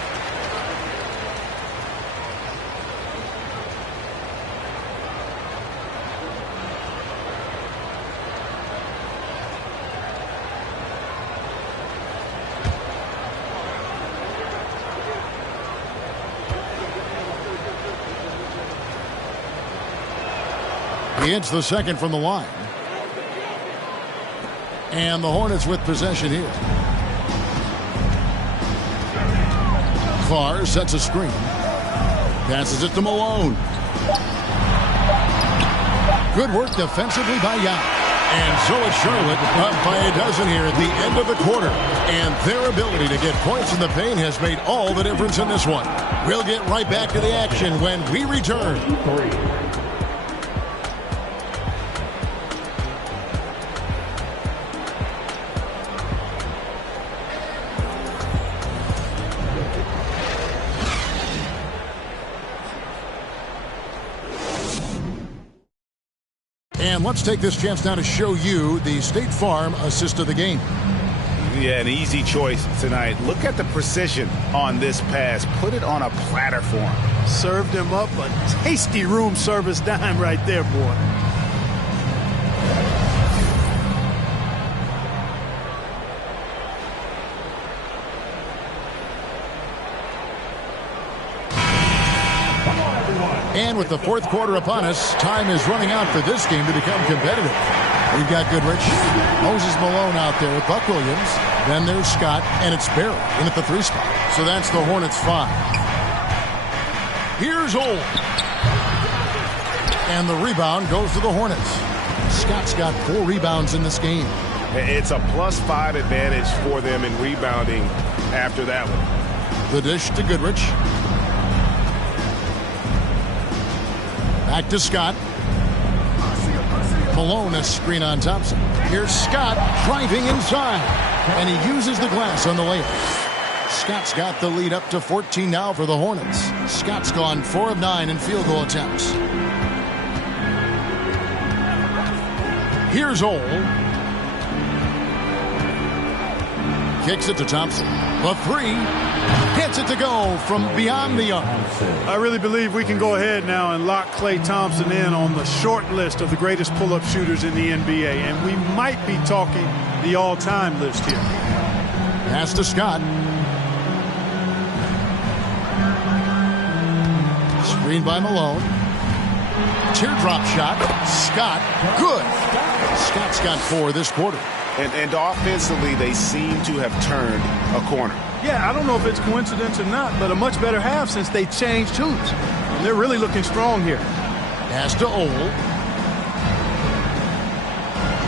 He hits the second from the line. And the Hornets with possession here. Carr sets a screen. Passes it to Malone. Good work defensively by Yao. And so it's Charlotte up by a dozen here at the end of the quarter. And their ability to get points in the paint has made all the difference in this one. We'll get right back to the action when we return. And let's take this chance now to show you the State Farm assist of the game. Yeah, an easy choice tonight. Look at the precision on this pass. Put it on a platter for him. Served him up a tasty room service dime right there, boy. And with the fourth quarter upon us, time is running out for this game to become competitive. We've got Goodrich, Moses Malone out there with Buck Williams. Then there's Scott, and it's Barrett in at the 3 spot. So that's the Hornets 5. Here's Old. And the rebound goes to the Hornets. Scott's got 4 rebounds in this game. It's a +5 advantage for them in rebounding after that one. The dish to Goodrich. Back to Scott. Malone a screen on Thompson. Here's Scott driving inside. And he uses the glass on the layup. Scott's got the lead up to 14 now for the Hornets. Scott's gone 4 of 9 in field goal attempts. Here's Ole. Kicks it to Thompson. The 3. Gets it to go from beyond the arc. I really believe we can go ahead now and lock Klay Thompson in on the short list of the greatest pull-up shooters in the NBA. And we might be talking the all-time list here. Pass to Scott. Screen by Malone. Teardrop shot. Scott. Good. Scott's got 4 this quarter. And offensively, they seem to have turned a corner. Yeah, I don't know if it's coincidence or not, but a much better half since they changed hoops. And they're really looking strong here. Pass to Ole.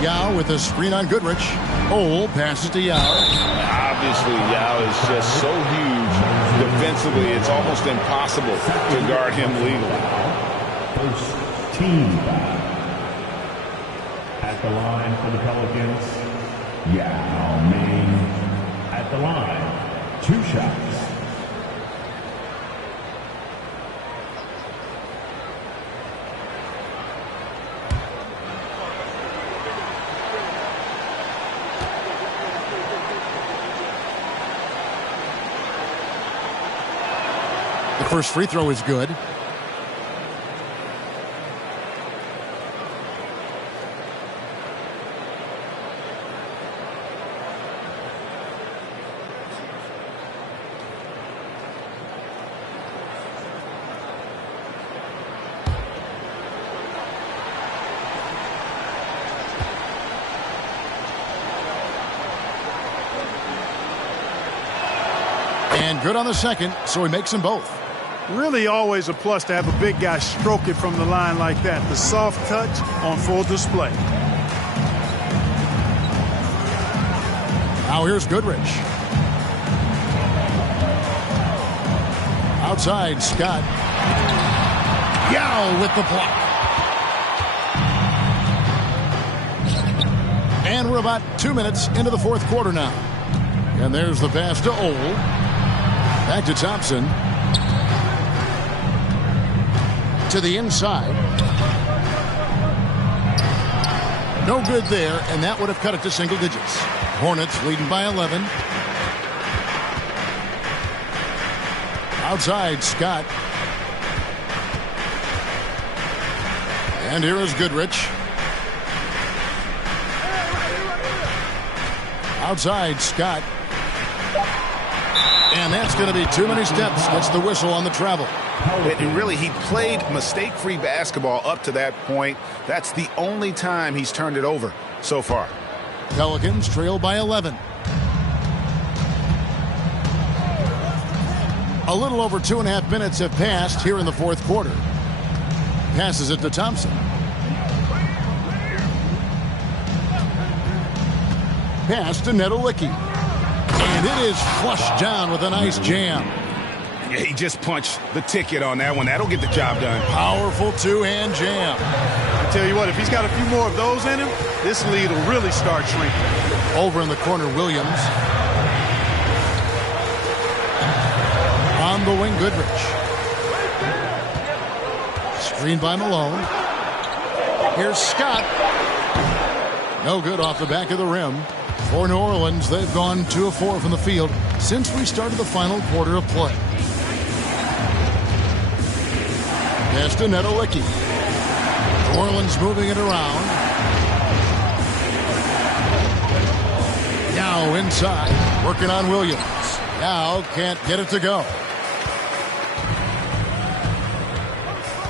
Yao with a screen on Goodrich. Ole passes to Yao. Obviously, Yao is just so huge defensively, it's almost impossible to guard him legally. First team foul. At the line for the Pelicans, Yao Ming. At the line, 2 shots. The first free throw is good. And good on the second, so he makes them both. Really always a plus to have a big guy stroke it from the line like that. The soft touch on full display. Now here's Goodrich. Outside, Scott. Yao with the block. And we're about 2 minutes into the fourth quarter now. And there's the pass to Ole. Back to Thompson. To the inside. No good there, and that would have cut it to single digits. Hornets leading by 11. Outside, Scott. And here is Goodrich. Outside, Scott. And that's going to be too many steps. Gets the whistle on the travel. And really, he played mistake-free basketball up to that point. That's the only time he's turned it over so far. Pelicans trail by 11. A little over 2.5 minutes have passed here in the fourth quarter. Passes it to Thompson. Pass to Nedolicki. And it is flushed down with a nice jam. Yeah, he just punched the ticket on that one. That'll get the job done. Powerful two-hand jam. I tell you what, if he's got a few more of those in him, this lead will really start shrinking. Over in the corner, Williams. On the wing, Goodrich. Screen by Malone. Here's Scott. No good off the back of the rim. For New Orleans, they've gone 2 of 4 from the field since we started the final quarter of play. Pass to Nedolicki. New Orleans moving it around. Now inside, working on Williams. Now can't get it to go.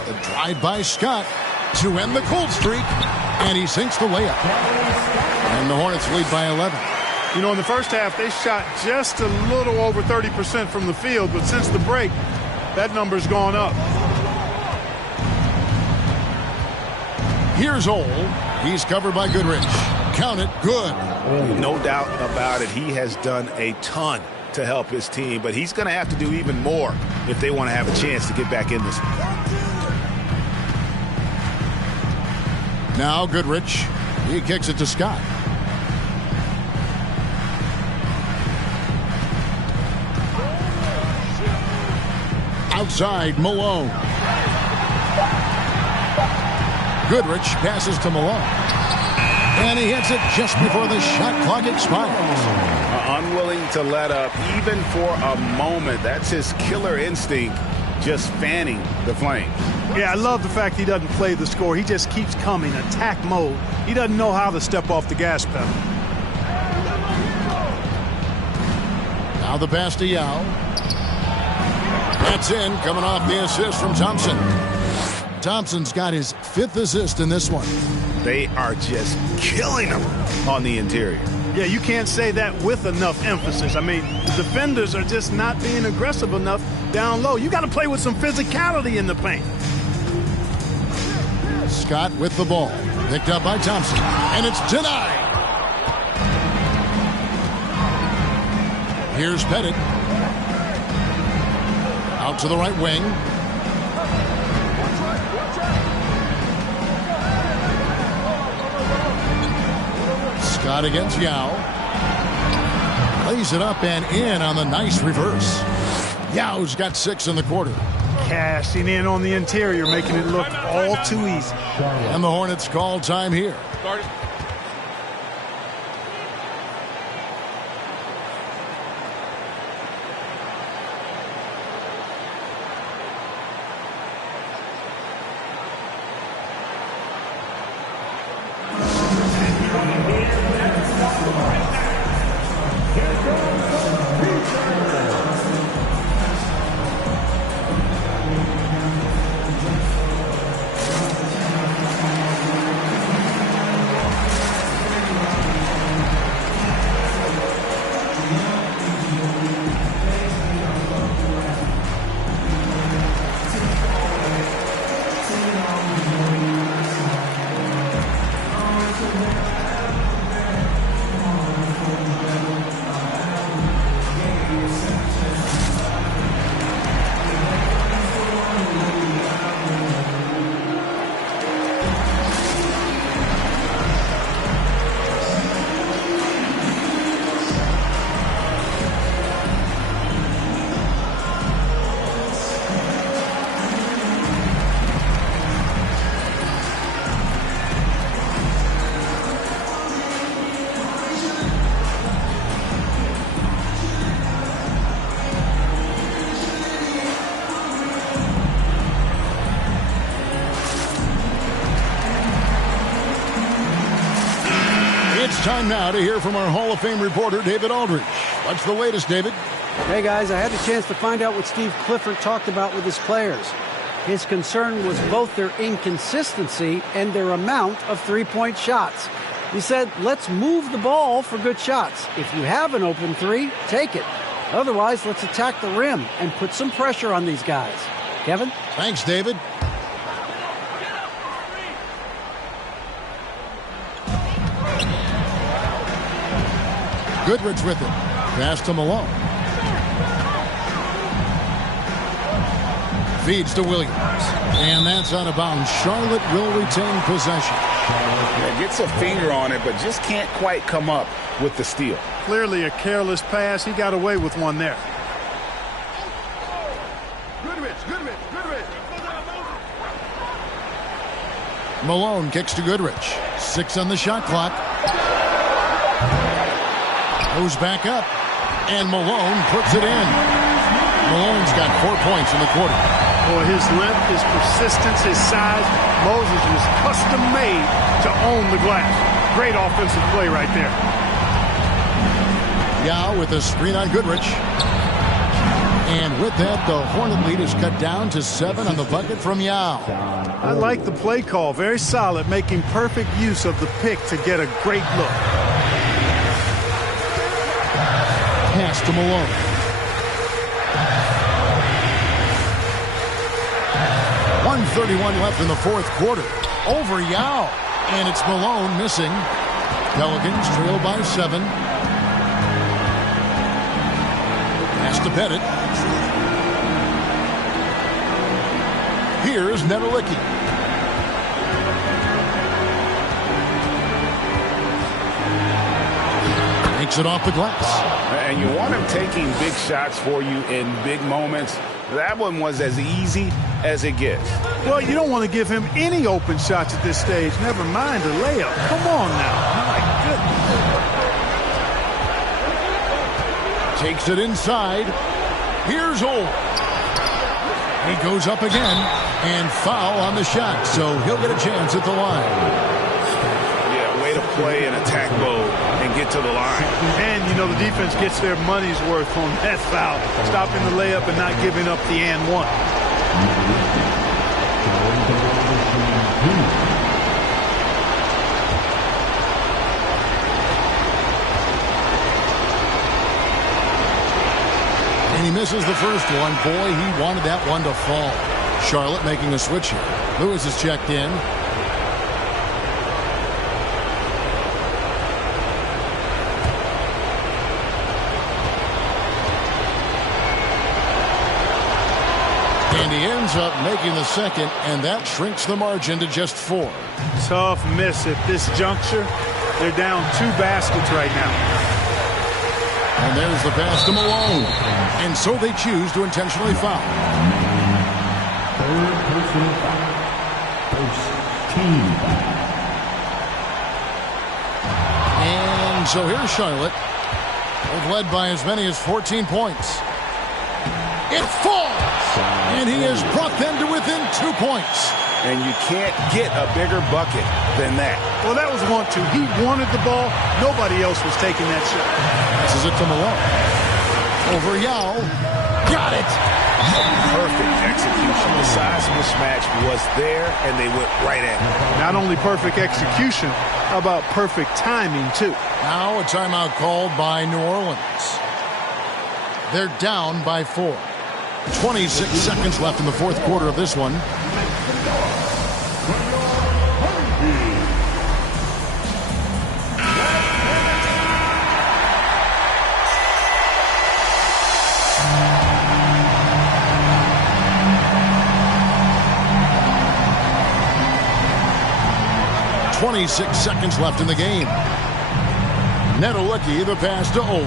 The drive by Scott to end the cold streak, and he sinks the layup. And the Hornets lead by 11. You know, in the first half, they shot just a little over 30% from the field, but since the break, that number's gone up. Here's Ole. He's covered by Goodrich. Count it, good. No doubt about it. He has done a ton to help his team, but he's going to have to do even more if they want to have a chance to get back in this one. Now Goodrich. He kicks it to Scott. Outside, Malone. Goodrich passes to Malone. And he hits it just before the shot clock expires. Unwilling to let up even for a moment. That's his killer instinct, just fanning the flame. Yeah, I love the fact he doesn't play the score. He just keeps coming, attack mode. He doesn't know how to step off the gas pedal. Now the pass to Yao. That's in, coming off the assist from Thompson. Thompson's got his 5th assist in this one. They are just killing him on the interior. Yeah, you can't say that with enough emphasis. I mean, the defenders are just not being aggressive enough down low. You got to play with some physicality in the paint. Scott with the ball. Picked up by Thompson. And it's denied. Here's Pettit. Out to the right wing. Scott against Yao. Lays it up and in on the nice reverse. Yao's got 6 in the quarter. Cashing in on the interior, making it look all too easy. And the Hornets call time here. Time now to hear from our Hall of Fame reporter, David Aldridge. What's the latest, David? Hey, guys, I had the chance to find out what Steve Clifford talked about with his players. His concern was both their inconsistency and their amount of three-point shots. He said, let's move the ball for good shots. If you have an open three, take it. Otherwise, let's attack the rim and put some pressure on these guys. Kevin? Thanks, David. Goodrich with it. Pass to Malone. Feeds to Williams. And that's out of bounds. Charlotte will retain possession. Yeah, gets a finger on it, but just can't quite come up with the steal. Clearly a careless pass. He got away with one there. Malone kicks to Goodrich. 6 on the shot clock. Goes back up. And Malone puts it in. Malone's got 4 points in the quarter. Boy, his length, his persistence, his size. Moses was custom made to own the glass. Great offensive play right there. Yao with a screen on Goodrich. And with that, the Hornet lead is cut down to 7 on the bucket from Yao. I like the play call. Very solid, making perfect use of the pick to get a great look. Pass to Malone. .131 left in the fourth quarter. Over Yao. And it's Malone missing. Pelicans trail by 7. Pass to Pettit. Here's Nedelicki. Takes it off the glass. And you want him taking big shots for you in big moments. That one was as easy as it gets. Well, you don't want to give him any open shots at this stage. Never mind a layup. Come on now. My goodness. Takes it inside. Here's Ole. He goes up again. And foul on the shot. So he'll get a chance at the line. Yeah, way to play and attack mode and get to the line. And, you know, the defense gets their money's worth on that foul. Stopping the layup and not giving up the and one. And he misses the first one. Boy, he wanted that one to fall. Charlotte making a switch here. Lewis is checked in. And he ends up making the second, and that shrinks the margin to just 4. Tough miss at this juncture. They're down 2 baskets right now. And there's the pass to Malone. And so they choose to intentionally foul. Third personal foul. First team foul. And so here's Charlotte. They've led by as many as 14 points. It falls! And he has brought them to within 2 points. And you can't get a bigger bucket than that. Well, that was 1-2. He wanted the ball. Nobody else was taking that shot. This is it to Malone. Over Yao. Got it! Perfect execution. The size mismatch was there, and they went right at it. Not only perfect execution, how about perfect timing, too? Now a timeout called by New Orleans. They're down by 4. 26 seconds left in the fourth quarter of this one. .26 seconds left in the game. Nedelicki, the pass to Ole.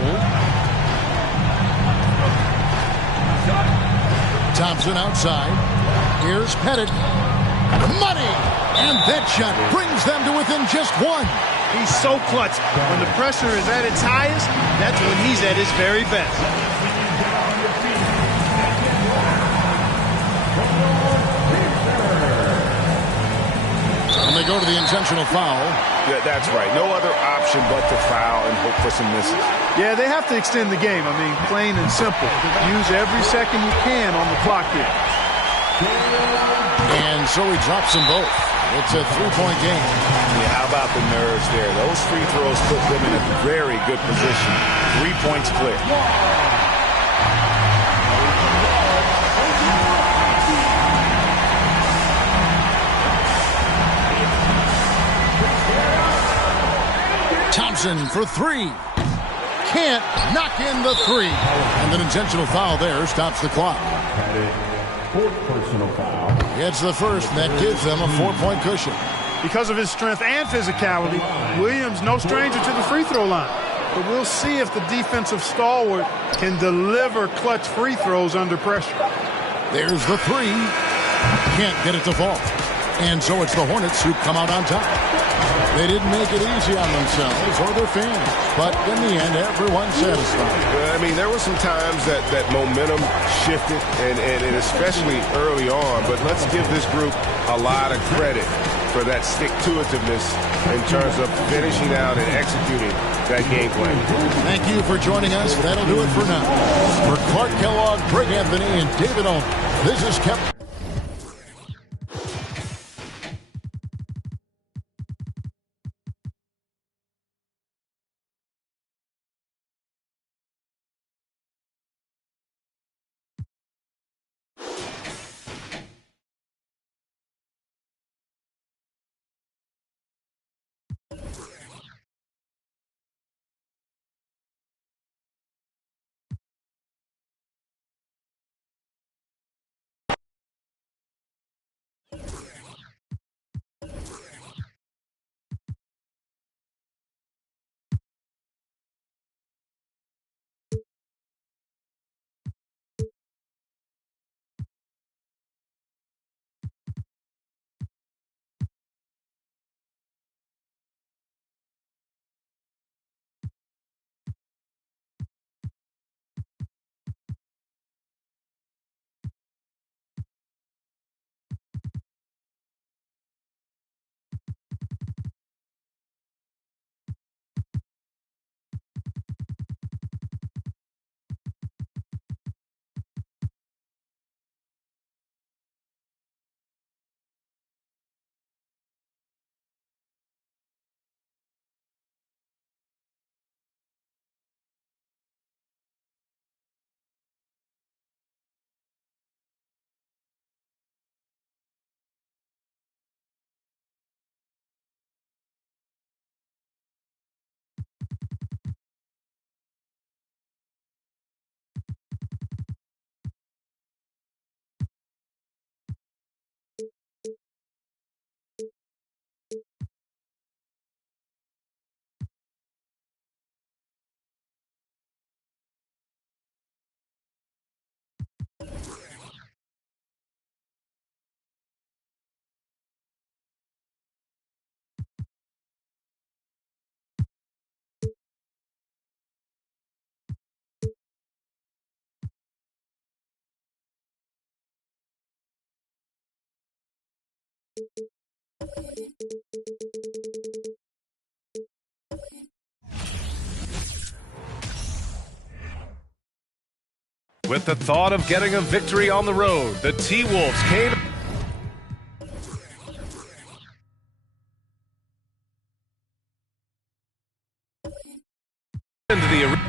Thompson outside. Here's Pettit. Money! And that shot brings them to within just 1. He's so clutch. When the pressure is at its highest, that's when he's at his very best. And they go to the intentional foul. Yeah, that's right. No other option but to foul and hope for some misses. Yeah, they have to extend the game. I mean, plain and simple. Use every second you can on the clock here. And so he drops them both. It's a three-point game. Yeah, how about the nerves there? Those free throws put them in a very good position. 3 points clear. Thompson for three. Can't knock in the three. And an intentional foul there stops the clock. Personal foul. It's the first, and that gives them a 4-point cushion. Because of his strength and physicality, Williams no stranger to the free throw line. But we'll see if the defensive stalwart can deliver clutch free throws under pressure. There's the three. Can't get it to fall. And so it's the Hornets who come out on top. They didn't make it easy on themselves or their fans, but in the end, everyone's satisfied. I mean, there were some times that momentum shifted, and especially early on, but let's give this group a lot of credit for that stick-to-itiveness in terms of finishing out and executing that game plan. Thank you for joining us. That'll do it for now. For Clark Kellogg, Greg Anthony, and David Owen, this is Kevin. With the thought of getting a victory on the road, the T-Wolves came into the arena.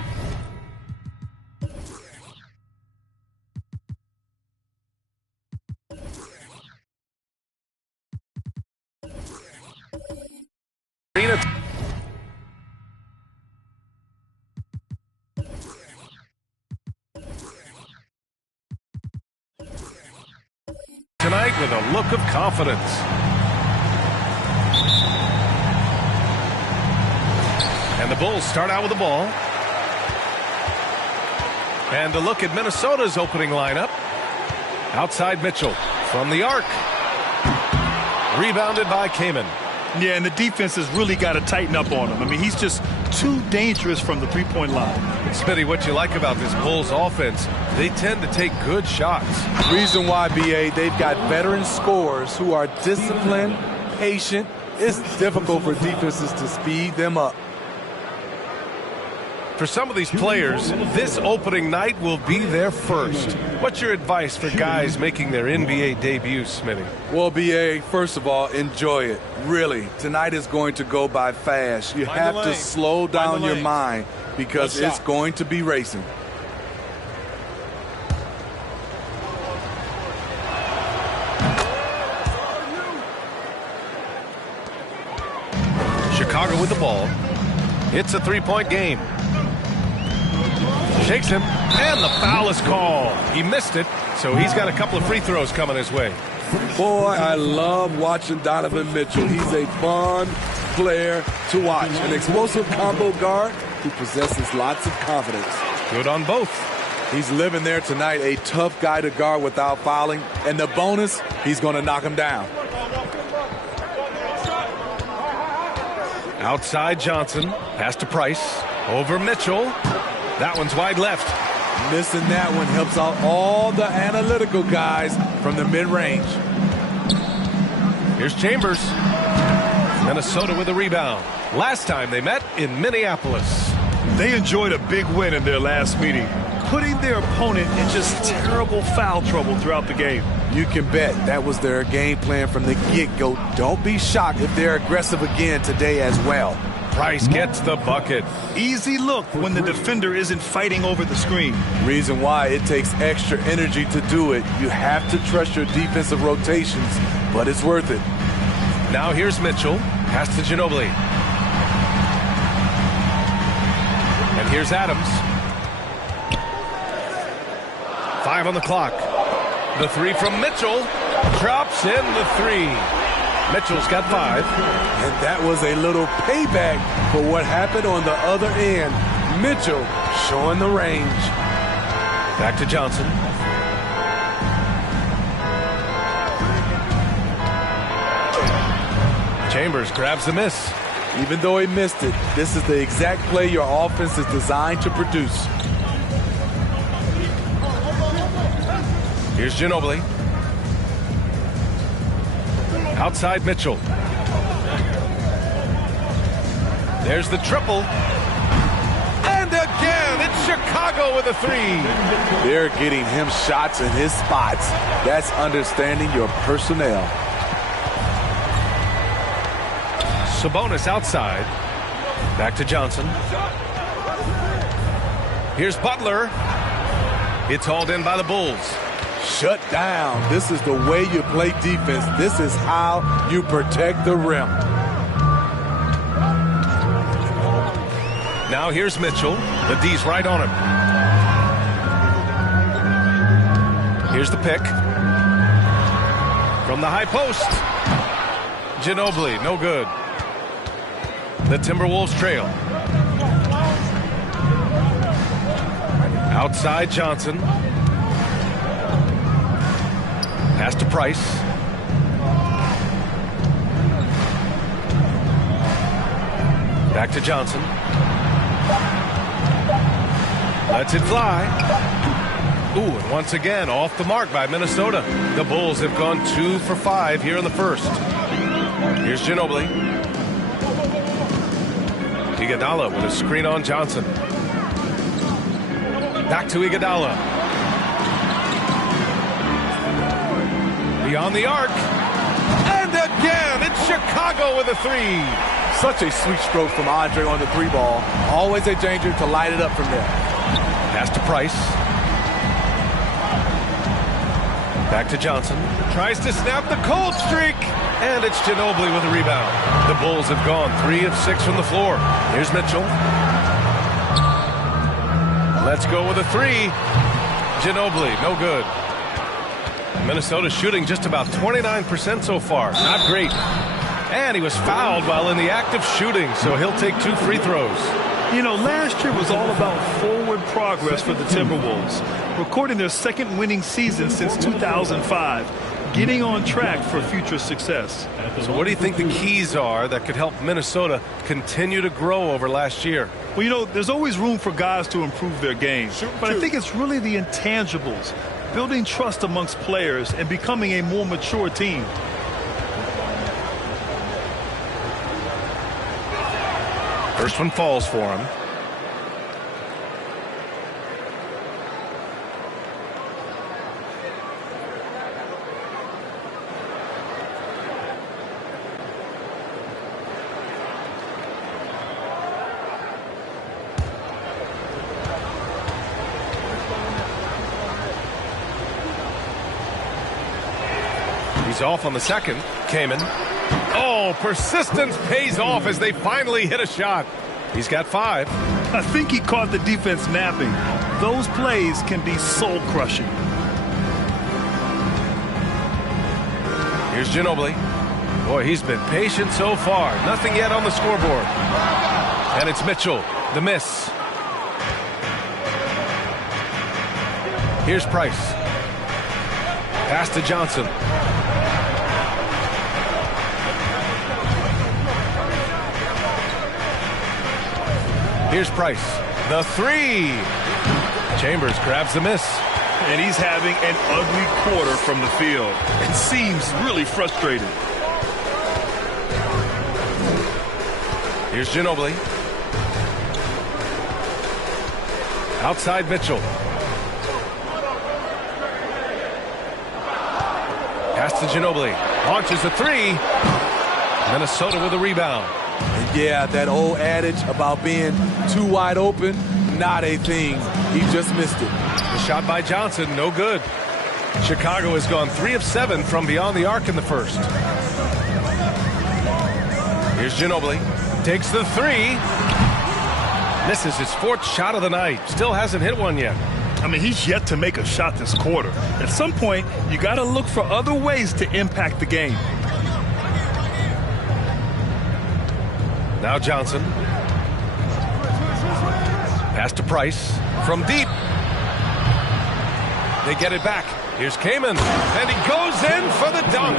Tonight with a look of confidence. And the Bulls start out with the ball. And a look at Minnesota's opening lineup. Outside Mitchell from the arc. Rebounded by Kamen. Yeah, and the defense has really got to tighten up on him. I mean, he's just too dangerous from the three-point line. Smitty, what you like about this Bulls offense, they tend to take good shots. Reason why, BA, they've got veteran scorers who are disciplined, patient, it's difficult for defenses to speed them up. For some of these players, this opening night will be their first. What's your advice for guys making their NBA debuts, Smitty? Well, B.A., first of all, enjoy it. Really, tonight is going to go by fast. You have to slow down your mind because it's going to be racing. Chicago with the ball. It's a three-point game. Shakes him, and the foul is called. He missed it, so he's got a couple of free throws coming his way. Boy, I love watching Donovan Mitchell. He's a fun player to watch. An explosive combo guard who possesses lots of confidence. Good on both. He's living there tonight, a tough guy to guard without fouling. And the bonus, he's going to knock him down. Outside Johnson, pass to Price, over Mitchell. That one's wide left. Missing that one helps out all the analytical guys from the mid-range. Here's Chambers. Minnesota with a rebound. Last time they met in Minneapolis. They enjoyed a big win in their last meeting, putting their opponent in just terrible foul trouble throughout the game. You can bet that was their game plan from the get-go. Don't be shocked if they're aggressive again today as well. Price gets the bucket. Easy look when the defender isn't fighting over the screen. Reason why it takes extra energy to do it. You have to trust your defensive rotations, but it's worth it. Now here's Mitchell. Pass to Ginobili. And here's Adams. 5 on the clock. The three from Mitchell. Drops in the three. Mitchell's got 5. And that was a little payback for what happened on the other end. Mitchell showing the range. Back to Johnson. Chambers grabs the miss. Even though he missed it, this is the exact play your offense is designed to produce. Here's Ginobili. Outside Mitchell. There's the triple. And again, it's Chicago with a 3. They're getting him shots in his spots. That's understanding your personnel. Sabonis outside. Back to Johnson. Here's Butler. It's hauled in by the Bulls. Shut down. This is the way you play defense. This is how you protect the rim. Now here's Mitchell. The D's right on him. Here's the pick. From the high post. Ginobili, no good. The Timberwolves trail. Outside Johnson. Pass to Price. Back to Johnson. Lets it fly. Ooh, and once again, off the mark by Minnesota. The Bulls have gone 2 for 5 here in the first. Here's Ginobili. Iguodala with a screen on Johnson. Back to Iguodala. Beyond the arc. And again, it's Chicago with a 3. Such a sweet stroke from Andre on the 3 ball. Always a danger to light it up from there. Pass to Price. Back to Johnson. Tries to snap the cold streak. And it's Ginobili with a rebound. The Bulls have gone 3 of 6 from the floor. Here's Mitchell. Let's go with a 3. Ginobili, no good. Minnesota shooting just about 29% so far. Not great. And he was fouled while in the act of shooting, so he'll take 2 free throws. You know, last year was all about forward progress for the Timberwolves, recording their second winning season since 2005, getting on track for future success. So what do you think the keys are that could help Minnesota continue to grow over last year? Well, you know, there's always room for guys to improve their game, but I think it's really the intangibles, building trust amongst players and becoming a more mature team. First one falls for him. He's off on the second. Kamen. Oh, persistence pays off as they finally hit a shot. He's got 5. I think he caught the defense napping. Those plays can be soul-crushing. Here's Ginobili. Boy, he's been patient so far. Nothing yet on the scoreboard. And it's Mitchell. The miss. Here's Price. Pass to Johnson. Here's Price. The 3. Chambers grabs the miss. And he's having an ugly quarter from the field. It seems really frustrated. Here's Ginobili. Outside Mitchell. Pass to Ginobili. Launches the 3. Minnesota with a rebound. And yeah, that old adage about being too wide open, not a thing. He just missed it. The shot by Johnson, no good. Chicago has gone 3 of 7 from beyond the arc in the first. Here's Ginobili. Takes the 3. Misses his 4th shot of the night. Still hasn't hit one yet. I mean, he's yet to make a shot this quarter. At some point, you got to look for other ways to impact the game. Now Johnson. Pass to Price. From deep. They get it back. Here's Kamen. And he goes in for the dunk.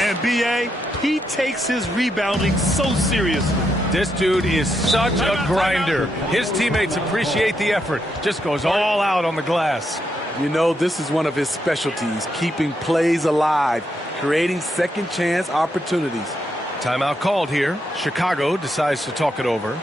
And B.A., he takes his rebounding so seriously. This dude is such a grinder. His teammates appreciate the effort. Just goes all out on the glass. You know, this is one of his specialties, keeping plays alive, creating second chance opportunities. Timeout called here. Chicago decides to talk it over.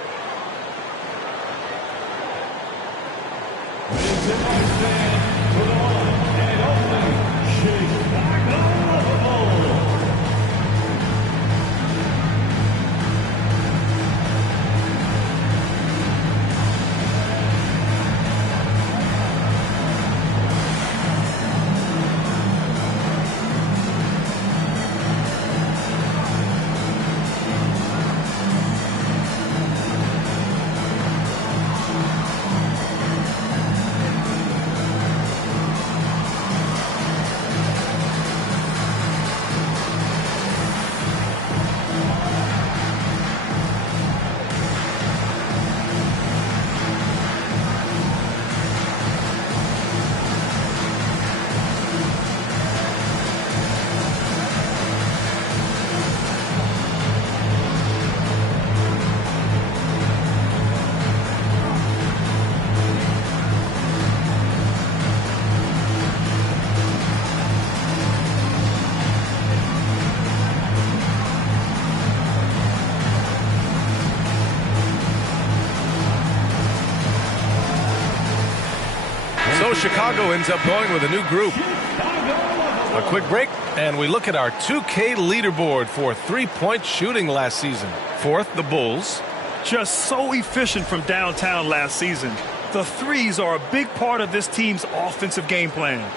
Chicago ends up going with a new group. A quick break, and we look at our 2K leaderboard for three-point shooting last season. 4th, the Bulls. Just so efficient from downtown last season. The threes are a big part of this team's offensive game plan.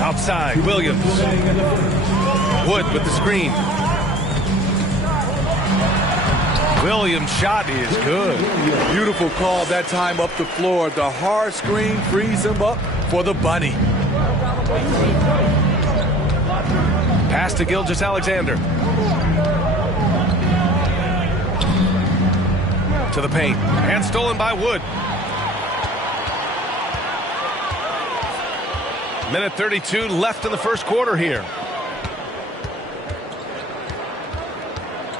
Outside, Williams. Wood with the screen. Williams' shot is good. Beautiful call that time up the floor. The hard screen frees him up for the bunny. Pass to Gilgeous-Alexander. To the paint. And stolen by Wood. Minute 32 left in the first quarter here.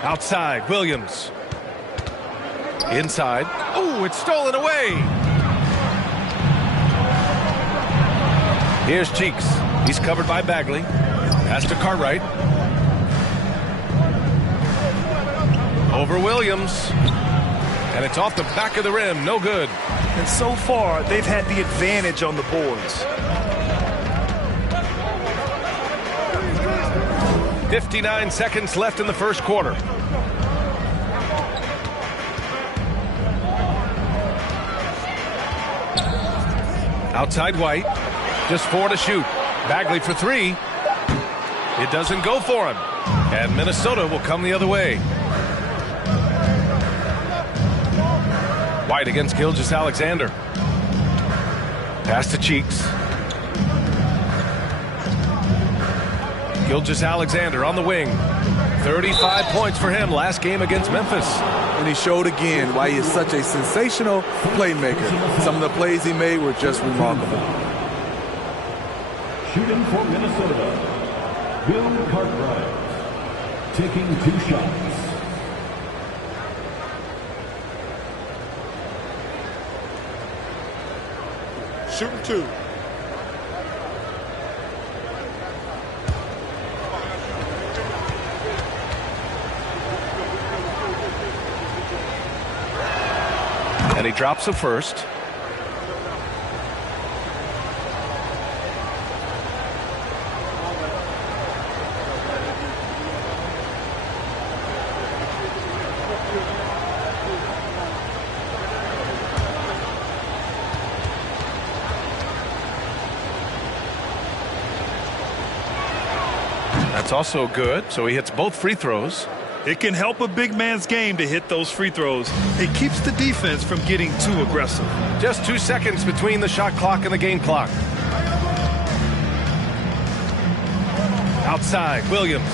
Outside, Williams. Inside. Oh, it's stolen away. Here's Cheeks. He's covered by Bagley. Pass to Cartwright. Over Williams. And it's off the back of the rim. No good. And so far, they've had the advantage on the boards. 59 seconds left in the first quarter. Outside White. Just 4 to shoot. Bagley for 3. It doesn't go for him. And Minnesota will come the other way. White against Gilgeous-Alexander. Pass to Cheeks. Gilgeous-Alexander on the wing. 35 points for him last game against Memphis. And he showed again why he is such a sensational playmaker. Some of the plays he made were just remarkable. Shooting for Minnesota, Bill Cartwright, taking 2 shots. Shooting 2. And he drops the first. That's also good. So he hits both free throws. It can help a big man's game to hit those free throws. It keeps the defense from getting too aggressive. Just 2 seconds between the shot clock and the game clock. Outside, Williams.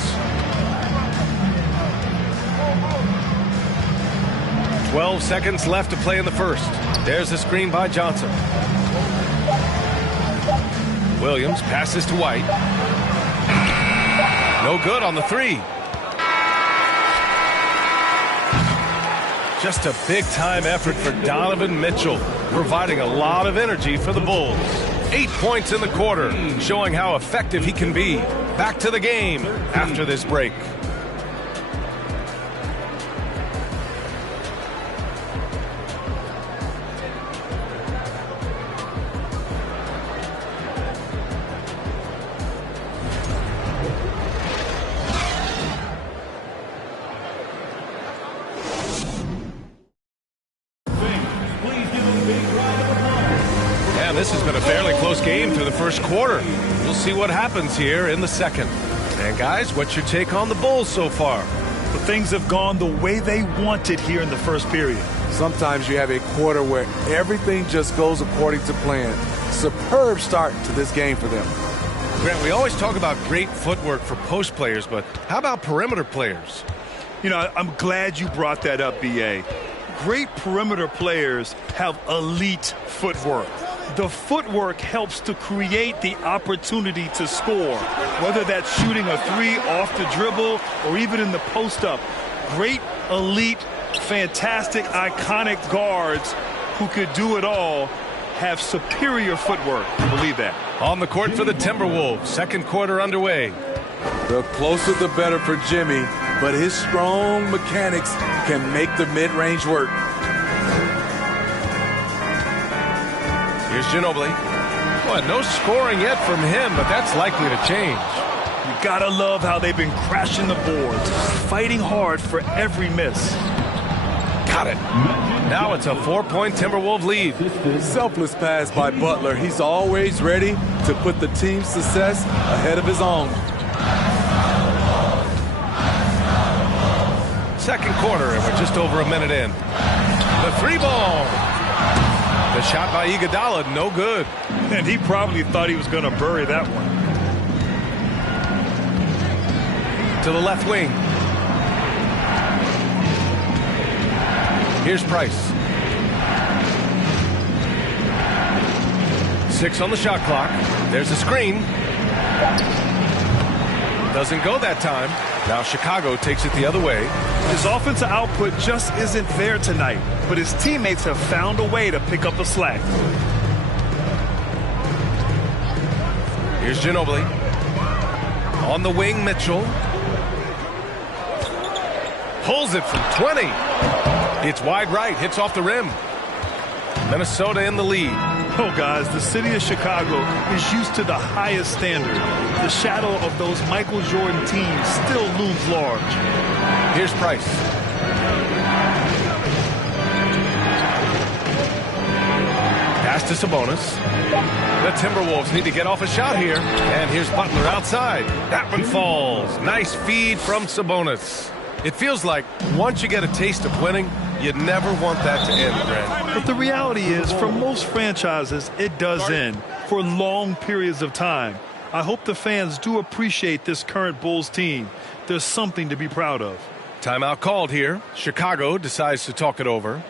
12 seconds left to play in the first. There's a screen by Johnson. Williams passes to White. No good on the 3. Just a big-time effort for Donovan Mitchell, providing a lot of energy for the Bulls. 8 points in the quarter, showing how effective he can be. Back to the game after this break. This has been a fairly close game through the first quarter. We'll see what happens here in the second. And guys, what's your take on the Bulls so far? But things have gone the way they wanted here in the first period. Sometimes you have a quarter where everything just goes according to plan. Superb start to this game for them. Grant, we always talk about great footwork for post players, but how about perimeter players? You know, I'm glad you brought that up, B.A. Great perimeter players have elite footwork. The footwork helps to create the opportunity to score, whether that's shooting a 3 off the dribble or even in the post-up. Great, elite, fantastic, iconic guards who could do it all have superior footwork. Believe that. On the court for the Timberwolves, second quarter underway. The closer the better for Jimmy, but his strong mechanics can make the mid-range work. Here's Ginobili. Boy, no scoring yet from him, but that's likely to change. You gotta love how they've been crashing the boards, fighting hard for every miss. Got it. Now it's a 4-point Timberwolves lead. Selfless pass by Butler. He's always ready to put the team's success ahead of his own. Second quarter, and we're just over a minute in. The 3-ball. The shot by Iguodala, no good. And he probably thought he was going to bury that one. To the left wing. Here's Price. 6 on the shot clock. There's a screen. Doesn't go that time. Now Chicago takes it the other way. His offensive output just isn't there tonight, but his teammates have found a way to pick up the slack. Here's Ginobili. On the wing, Mitchell. Pulls it from 20. It's wide right, hits off the rim. Minnesota in the lead. Oh, guys, the city of Chicago is used to the highest standard. The shadow of those Michael Jordan teams still looms large. Here's Price. Pass to Sabonis. The Timberwolves need to get off a shot here. And here's Butler outside. That one falls. Nice feed from Sabonis. It feels like once you get a taste of winning, you never want that to end, Grant. But the reality is, for most franchises, it does end for long periods of time. I hope the fans do appreciate this current Bulls team. There's something to be proud of. Timeout called here. Chicago decides to talk it over.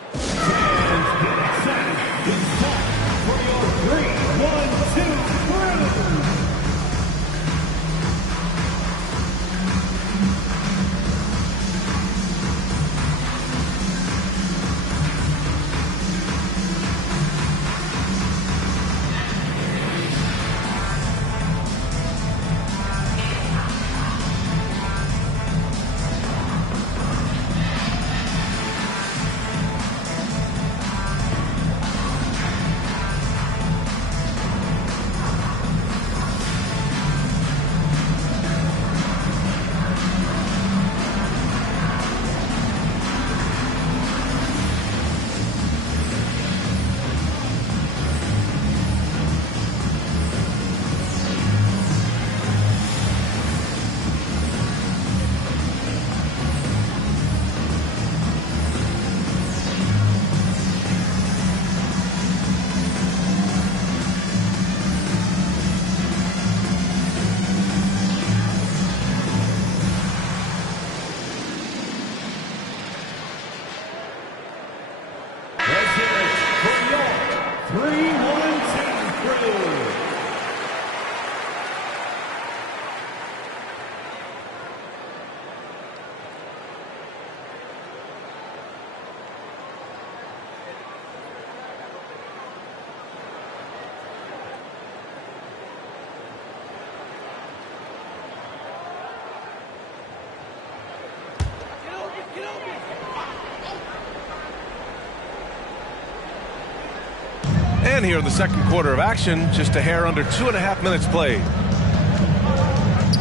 And here in the second quarter of action, just a hair under 2.5 minutes played.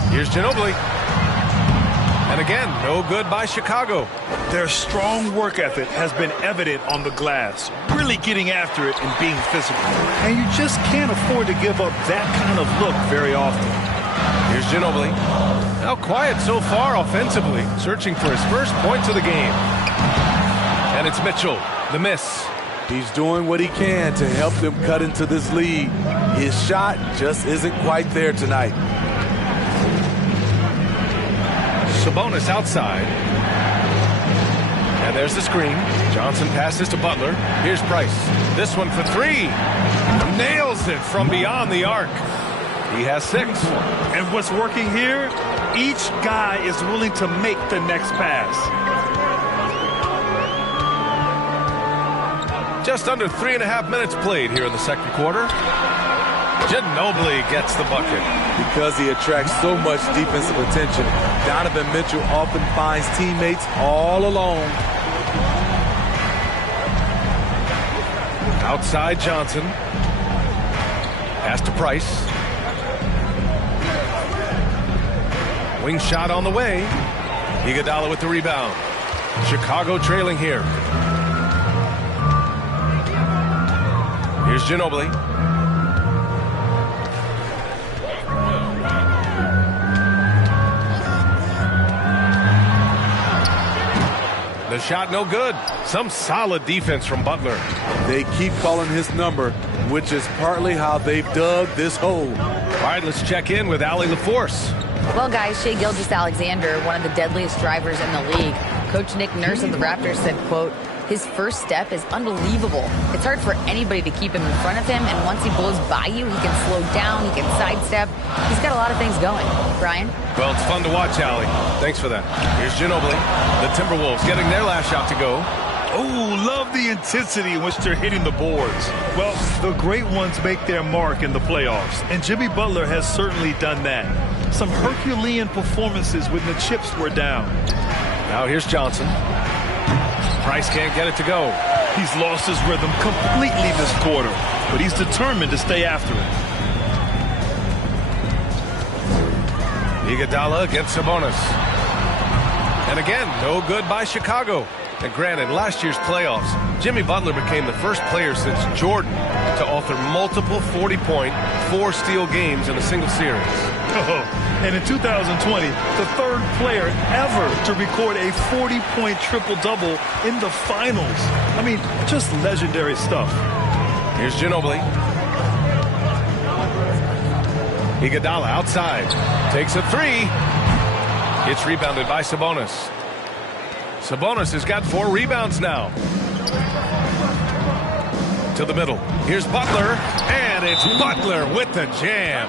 Here's Ginobili. And again, no good by Chicago. Their strong work ethic has been evident on the glass, really getting after it and being physical. And you just can't afford to give up that kind of look very often. Here's Ginobili. Now quiet so far offensively, searching for his first points of the game. And it's Mitchell, the miss. He's doing what he can to help them cut into this lead. His shot just isn't quite there tonight. Sabonis outside. And there's the screen. Johnson passes to Butler. Here's Price. This one for three. Nails it from beyond the arc. He has 6. And what's working here? Each guy is willing to make the next pass. Just under 3.5 minutes played here in the second quarter. Ginobili gets the bucket. Because he attracts so much defensive attention, Donovan Mitchell often finds teammates all alone. Outside Johnson. Pass to Price. Wing shot on the way. Iguodala with the rebound. Chicago trailing here. Here's Ginobili. The shot no good. Some solid defense from Butler. They keep calling his number, which is partly how they've dug this hole. All right, let's check in with Allie LaForce. Well, guys, Shai Gilgeous-Alexander, one of the deadliest drivers in the league. Coach Nick Nurse of the Raptors said, quote, His first step is unbelievable. It's hard for anybody to keep him in front of him, and once he blows by you, he can slow down, he can sidestep. He's got a lot of things going. Brian? Well, it's fun to watch, Allie. Thanks for that. Here's Ginobili. The Timberwolves getting their last shot to go. Oh, love the intensity in which they're hitting the boards. Well, the great ones make their mark in the playoffs, and Jimmy Butler has certainly done that. Some Herculean performances when the chips were down. Now here's Johnson. Price can't get it to go. He's lost his rhythm completely this quarter, but he's determined to stay after it. Iguodala against Sabonis. And again, no good by Chicago. And granted, last year's playoffs, Jimmy Butler became the first player since Jordan to author multiple 40-point, 4-steal games in a single series. Oh, and in 2020, the third player ever to record a 40-point triple-double in the finals. I mean, just legendary stuff. Here's Ginobili. Iguodala outside. Takes a three. It's rebounded by Sabonis. Sabonis has got 4 rebounds now. To the middle. Here's Butler. And it's Butler with the jam.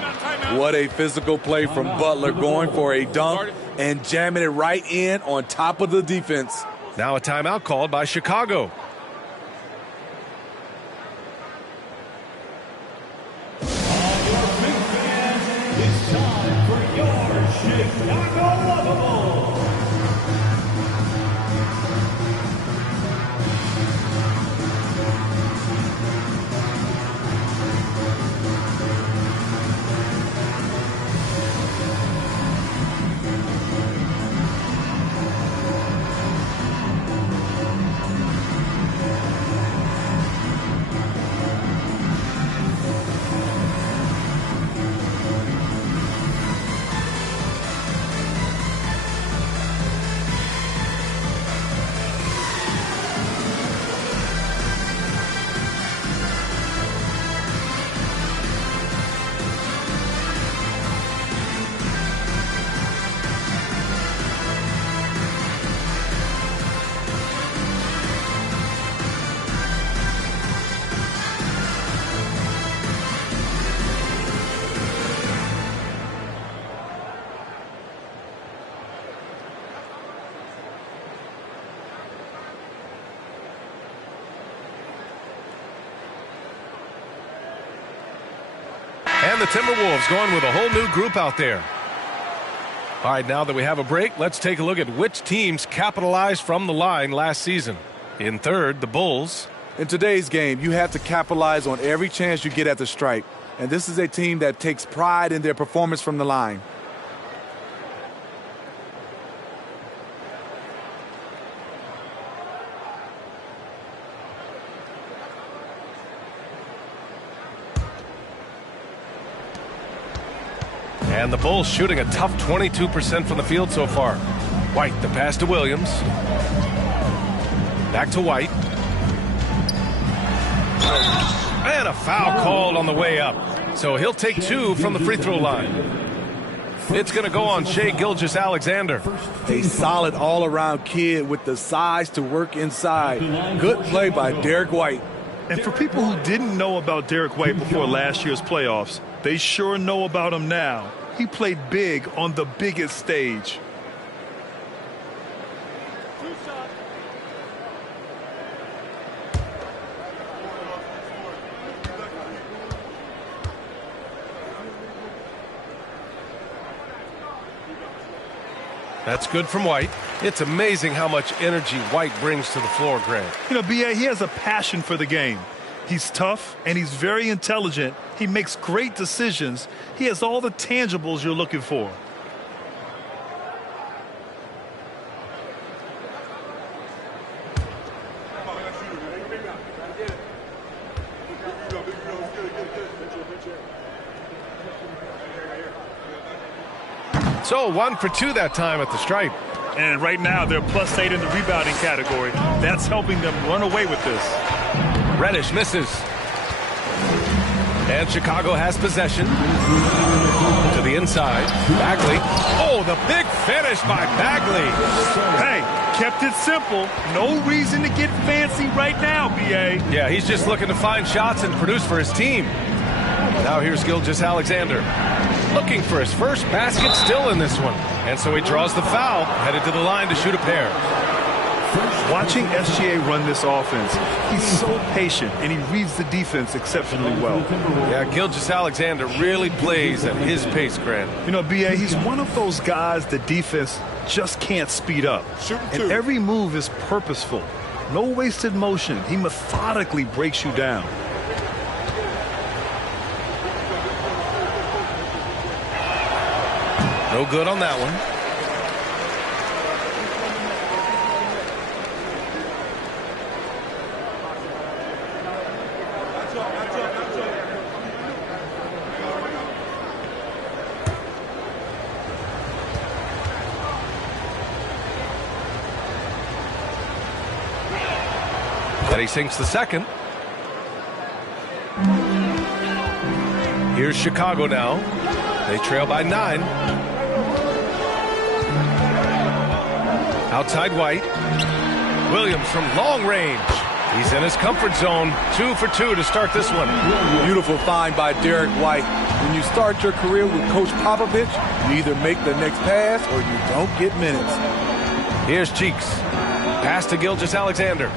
What a physical play from Butler, going for a dunk and jamming it right in on top of the defense. Now a timeout called by Chicago. It's time for your Chicago Lovables. And the Timberwolves going with a whole new group out there. All right, now that we have a break, let's take a look at which teams capitalized from the line last season. In third, the Bulls. In today's game, you have to capitalize on every chance you get at the stripe. And this is a team that takes pride in their performance from the line. And the Bulls shooting a tough 22% from the field so far. White, the pass to Williams. Back to White. And a foul called on the way up. So he'll take 2 from the free throw line. It's going to go on Shai Gilgeous-Alexander. A solid all-around kid with the size to work inside. Good play by Derek White. And for people who didn't know about Derek White before last year's playoffs, they sure know about him now. He played big on the biggest stage. That's good from White. It's amazing how much energy White brings to the floor, Greg. You know, B.A., he has a passion for the game. He's tough, and he's very intelligent. He makes great decisions. He has all the tangibles you're looking for. So 1 for 2 that time at the stripe. And right now they're +8 in the rebounding category. That's helping them run away with this. Reddish misses. And Chicago has possession. To the inside. Bagley. Oh, the big finish by Bagley. Hey, kept it simple. No reason to get fancy right now, B.A. Yeah, he's just looking to find shots and produce for his team. Now here's Gilgeous-Alexander. Looking for his first basket still in this one. And so he draws the foul, headed to the line to shoot a pair. Watching SGA run this offense, he's so patient, and he reads the defense exceptionally well. Yeah, Gilgeous-Alexander really plays at his pace, Grant. You know, B.A., he's one of those guys the defense just can't speed up. And every move is purposeful. No wasted motion. He methodically breaks you down. No good on that one. Then he sinks the second. Here's Chicago now. They trail by 9. Outside White. Williams from long range. He's in his comfort zone. 2 for 2 to start this one. Beautiful find by Derek White. When you start your career with Coach Popovich, you either make the next pass or you don't get minutes. Here's Cheeks. Pass to Gilgeous-Alexander.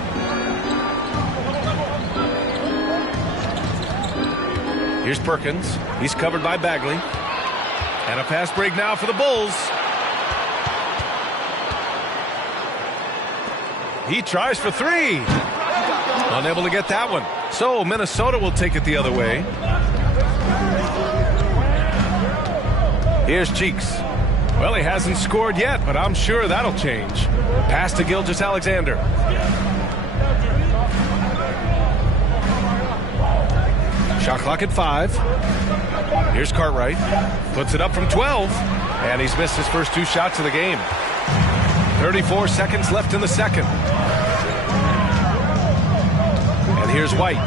Here's Perkins. He's covered by Bagley. And a fast break now for the Bulls. He tries for 3. Unable to get that one. So Minnesota will take it the other way. Here's Cheeks. Well, he hasn't scored yet, but I'm sure that'll change. Pass to Gilgeous-Alexander. Shot clock at 5. Here's Cartwright. Puts it up from 12. And he's missed his first 2 shots of the game. 34 seconds left in the second. And here's White.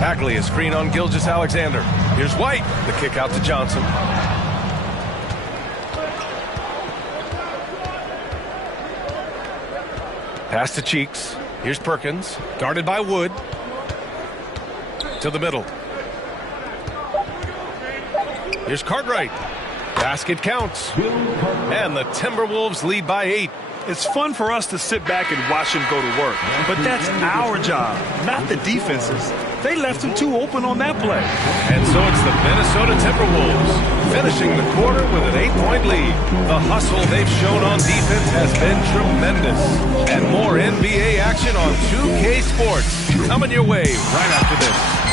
Bagley is screen on Gilgeous-Alexander. Here's White. The kick out to Johnson. Pass to Cheeks. Here's Perkins. Guarded by Wood. To the middle. Here's Cartwright. Basket counts. And the Timberwolves lead by 8. It's fun for us to sit back and watch him go to work. But that's our job, not the defense's. They left him too open on that play. And so it's the Minnesota Timberwolves finishing the quarter with an 8-point lead. The hustle they've shown on defense has been tremendous. And more NBA action on 2K Sports coming your way right after this.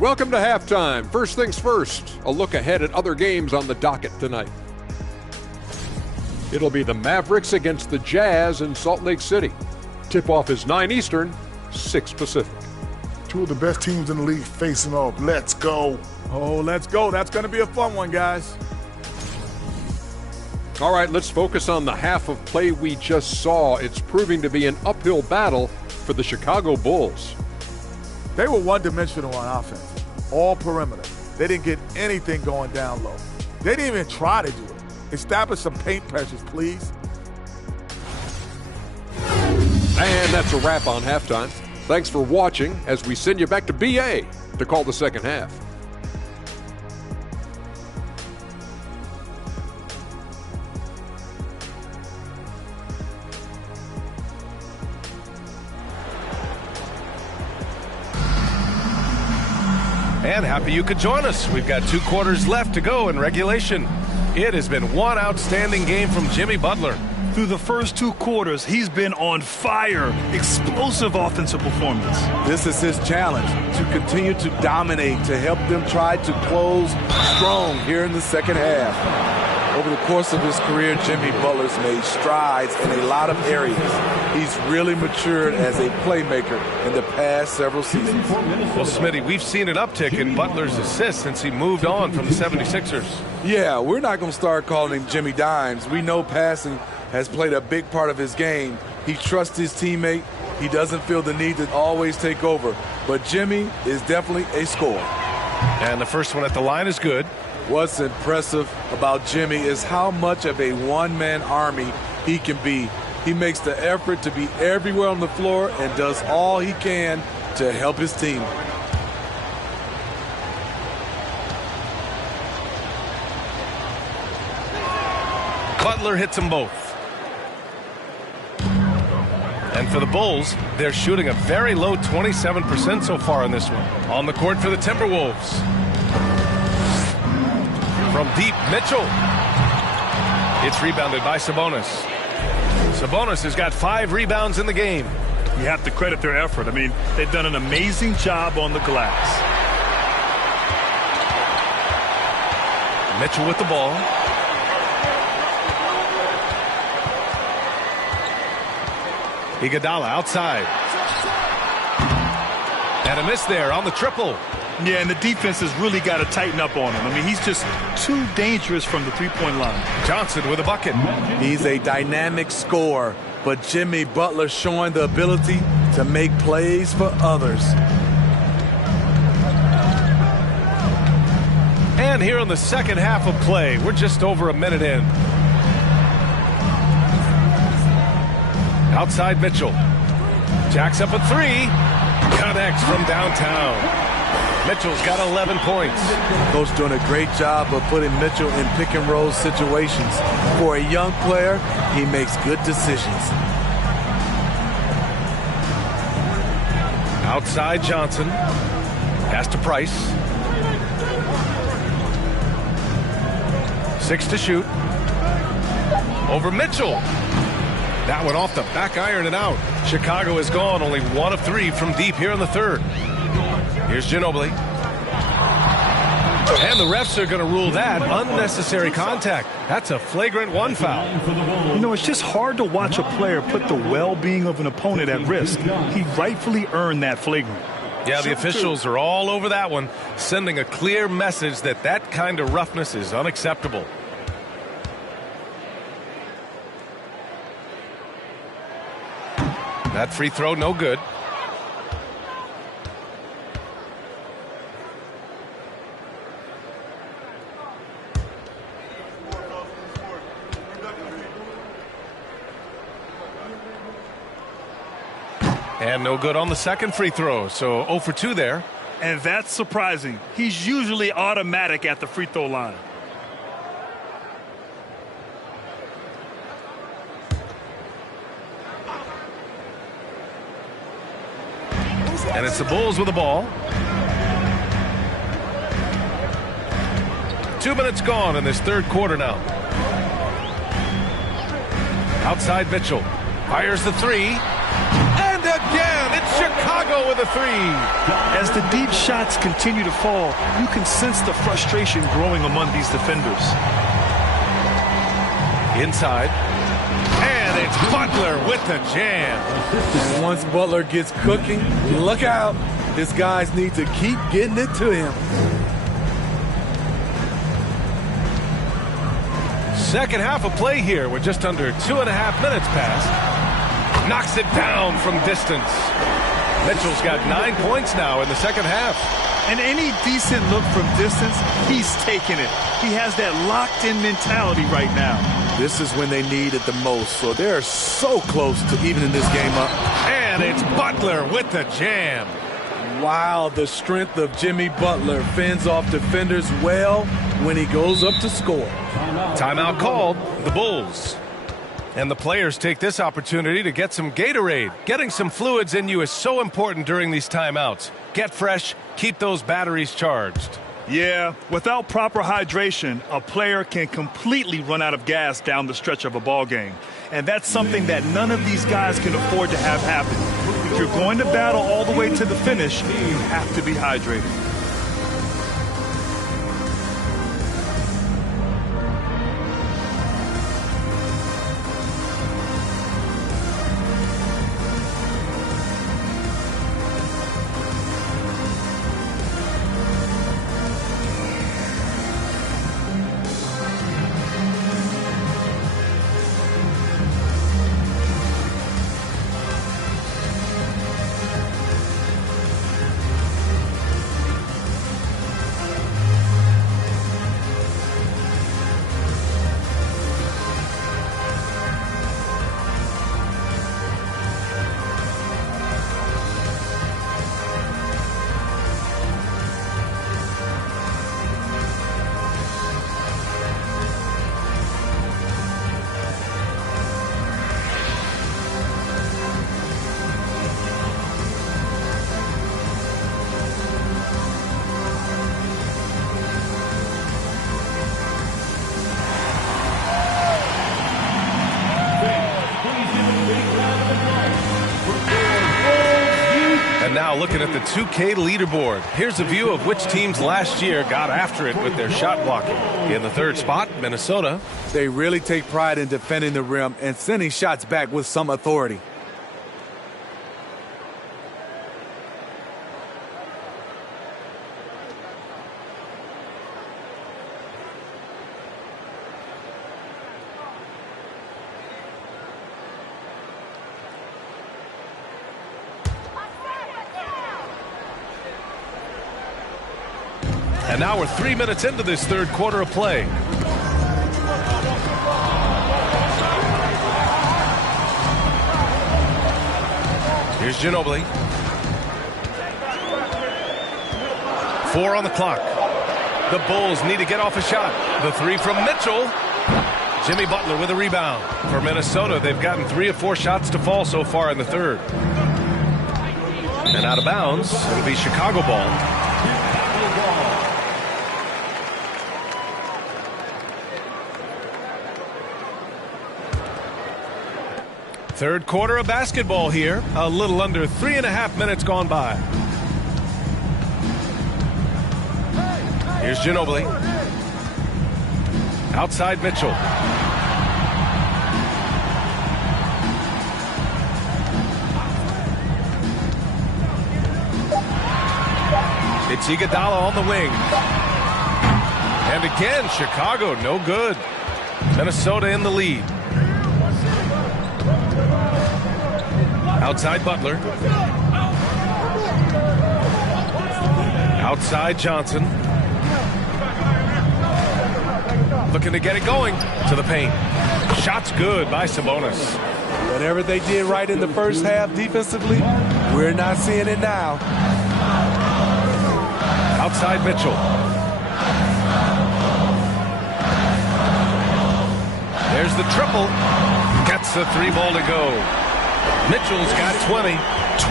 Welcome to halftime. First things first, a look ahead at other games on the docket tonight. It'll be the Mavericks against the Jazz in Salt Lake City. Tip-off is 9 Eastern, 6 Pacific. 2 of the best teams in the league facing off. Let's go. Oh, let's go. That's going to be a fun one, guys. All right, let's focus on the half of play we just saw. It's proving to be an uphill battle for the Chicago Bulls. They were one-dimensional on offense. all perimeter. They didn't get anything going down low. They didn't even try to do it. Establish some paint pressures, please. And that's a wrap on halftime. Thanks for watching as we send you back to BA to call the second half. And happy you could join us. We've got 2 quarters left to go in regulation. It has been one outstanding game from Jimmy Butler. Through the first 2 quarters, he's been on fire. Explosive offensive performance. This is his challenge, to continue to dominate, to help them try to close strong here in the second half. Over the course of his career, Jimmy Butler's made strides in a lot of areas. He's really matured as a playmaker in the past several seasons. Well, Smitty, we've seen an uptick in Butler's assists since he moved on from the 76ers. Yeah, we're not going to start calling him Jimmy Dimes. We know passing has played a big part of his game. He trusts his teammate. He doesn't feel the need to always take over. But Jimmy is definitely a scorer. And the first one at the line is good. What's impressive about Jimmy is how much of a one-man army he can be. He makes the effort to be everywhere on the floor and does all he can to help his team. Butler hits them both. And for the Bulls, they're shooting a very low 27% so far in this one. On the court for the Timberwolves. From deep, Mitchell. It's rebounded by Sabonis. Sabonis has got 5 rebounds in the game. You have to credit their effort. I mean, they've done an amazing job on the glass. Mitchell with the ball. Iguodala outside. And a miss there on the triple. Yeah, and the defense has really got to tighten up on him. I mean, he's just too dangerous from the three-point line. Johnson with a bucket. He's a dynamic scorer, but Jimmy Butler showing the ability to make plays for others. And here in the second half of play, we're just over a minute in. Outside Mitchell. Jacks up a 3. Connects from downtown. Mitchell's got 11 points. Coach doing a great job of putting Mitchell in pick and roll situations. For a young player, he makes good decisions. Outside Johnson. Pass to Price. 6 to shoot. Over Mitchell. That one off the back iron and out. Chicago is gone, only 1 of 3 from deep here in the third. Here's Ginobili. And the refs are going to rule that unnecessary contact. That's a flagrant 1 foul. You know, it's just hard to watch a player put the well-being of an opponent at risk. He rightfully earned that flagrant. Yeah, the officials are all over that one, sending a clear message that that kind of roughness is unacceptable. That free throw, no good. And no good on the second free throw, so 0 for 2 there. And that's surprising. He's usually automatic at the free throw line. And it's the Bulls with the ball. 2 minutes gone in this third quarter now. Outside Mitchell. Fires the 3. And again, it's Chicago with a 3. As the deep shots continue to fall, you can sense the frustration growing among these defenders. Inside. And it's Butler with the jam. And once Butler gets cooking, look out. His guys need to keep getting it to him. Second half of play here with just under 2.5 minutes passed. Knocks it down from distance. Mitchell's got 9 points now in the second half. And any decent look from distance, he's taking it. He has that locked-in mentality right now. This is when they need it the most, so they're so close to evening this game up. And it's Butler with the jam. Wow, the strength of Jimmy Butler fends off defenders well when he goes up to score. Timeout called, the Bulls. And the players take this opportunity to get some Gatorade. Getting some fluids in you is so important during these timeouts. Get fresh, keep those batteries charged. Yeah, without proper hydration, a player can completely run out of gas down the stretch of a ball game. And that's something that none of these guys can afford to have happen. If you're going to battle all the way to the finish, you have to be hydrated. Now looking at the 2K leaderboard. Here's a view of which teams last year got after it with their shot blocking. In the third spot, Minnesota. They really take pride in defending the rim and sending shots back with some authority. And now we're 3 minutes into this third quarter of play. Here's Ginobili. 4 on the clock. The Bulls need to get off a shot. The three from Mitchell. Jimmy Butler with a rebound. For Minnesota, they've gotten 3 of 4 shots to fall so far in the third. And out of bounds, it'll be Chicago ball. Third quarter of basketball here. A little under 3.5 minutes gone by. Here's Ginobili. Outside Mitchell. It's Iguodala on the wing. And again, Chicago no good. Minnesota in the lead. Outside Butler. Outside Johnson. Looking to get it going to the paint. Shot's good by Sabonis. Whatever they did right in the first half defensively, we're not seeing it now. Outside Mitchell. There's the triple. Gets the 3 ball to go. Mitchell's got 20.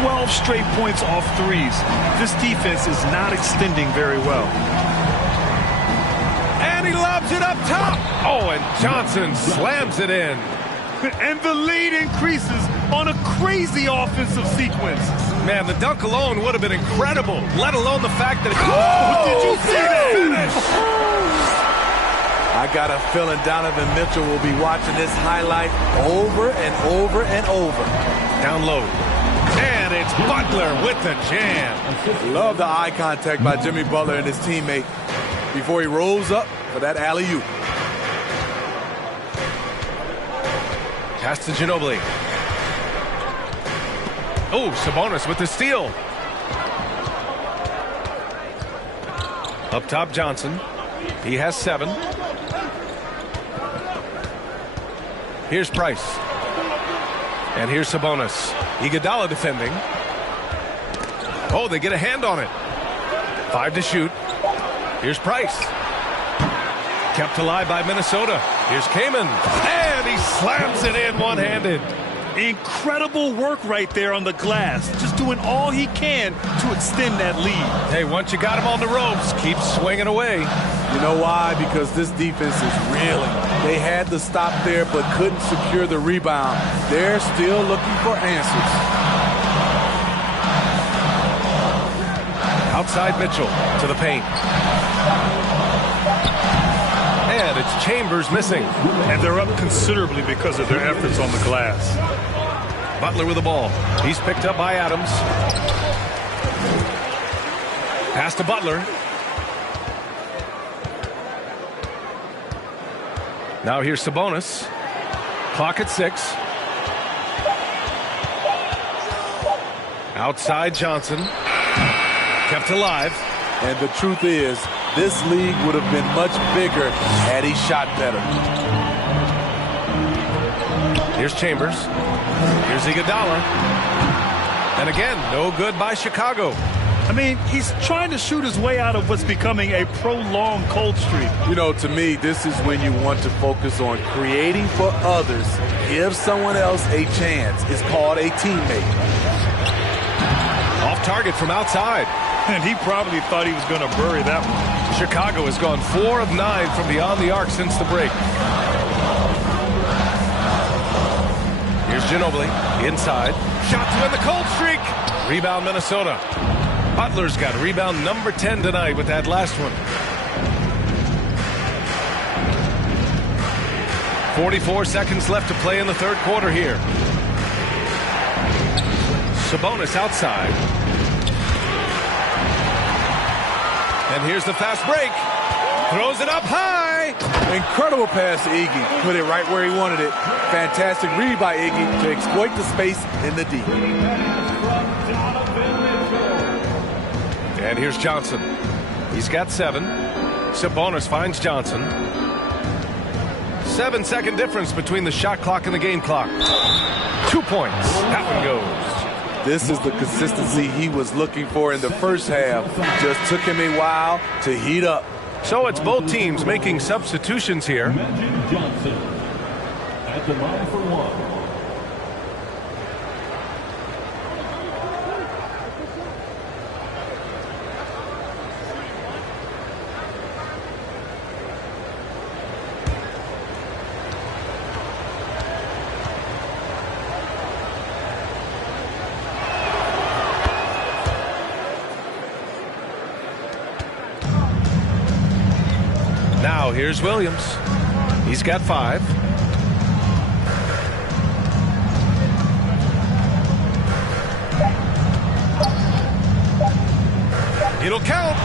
12 straight points off threes. This defense is not extending very well. And he lobs it up top. Oh, and Johnson slams it in. And the lead increases on a crazy offensive sequence. Man, the dunk alone would have been incredible, let alone the fact that... Oh, did you see that finish? I got a feeling Donovan Mitchell will be watching this highlight over and over and over. Down low. And it's Butler with the jam. Love the eye contact by Jimmy Butler and his teammate before he rolls up for that alley-oop. Pass to Ginobili. Oh, Sabonis with the steal. Up top, Johnson. He has 7. Here's Price. And here's Sabonis. Iguodala defending. Oh, they get a hand on it. 5 to shoot. Here's Price. Kept alive by Minnesota. Here's Kaman. And he slams it in one-handed. Incredible work right there on the glass. Just doing all he can to extend that lead. Hey, once you got him on the ropes, keep swinging away. You know why? Because this defense is reeling. They had the stop there but couldn't secure the rebound. They're still looking for answers. Outside Mitchell to the paint. And it's Chambers missing. And they're up considerably because of their efforts on the glass. Butler with the ball. He's picked up by Adams. Pass to Butler. Now here's Sabonis. Clock at 6. Outside Johnson. Kept alive. And the truth is, this league would have been much bigger had he shot better. Here's Chambers. Here's Iguodala. And again, no good by Chicago. I mean, he's trying to shoot his way out of what's becoming a prolonged cold streak. You know, to me, this is when you want to focus on creating for others. Give someone else a chance. It's called a teammate. Off target from outside. And he probably thought he was going to bury that one. Chicago has gone 4 of 9 from beyond the arc since the break. Here's Ginobili inside. Shot to end the cold streak. Rebound Minnesota. Butler's got rebound number 10 tonight with that last one. 44 seconds left to play in the third quarter here. Sabonis outside. And here's the fast break. Throws it up high. Incredible pass to Iggy. Put it right where he wanted it. Fantastic read by Iggy to exploit the space in the D. And here's Johnson. He's got 7. Sabonis finds Johnson. 7-second difference between the shot clock and the game clock. 2 points. That one goes. This is the consistency he was looking for in the first half. Just took him a while to heat up. So it's both teams making substitutions here. Johnson at the line for 1. Now here's Williams. He's got 5. It'll count.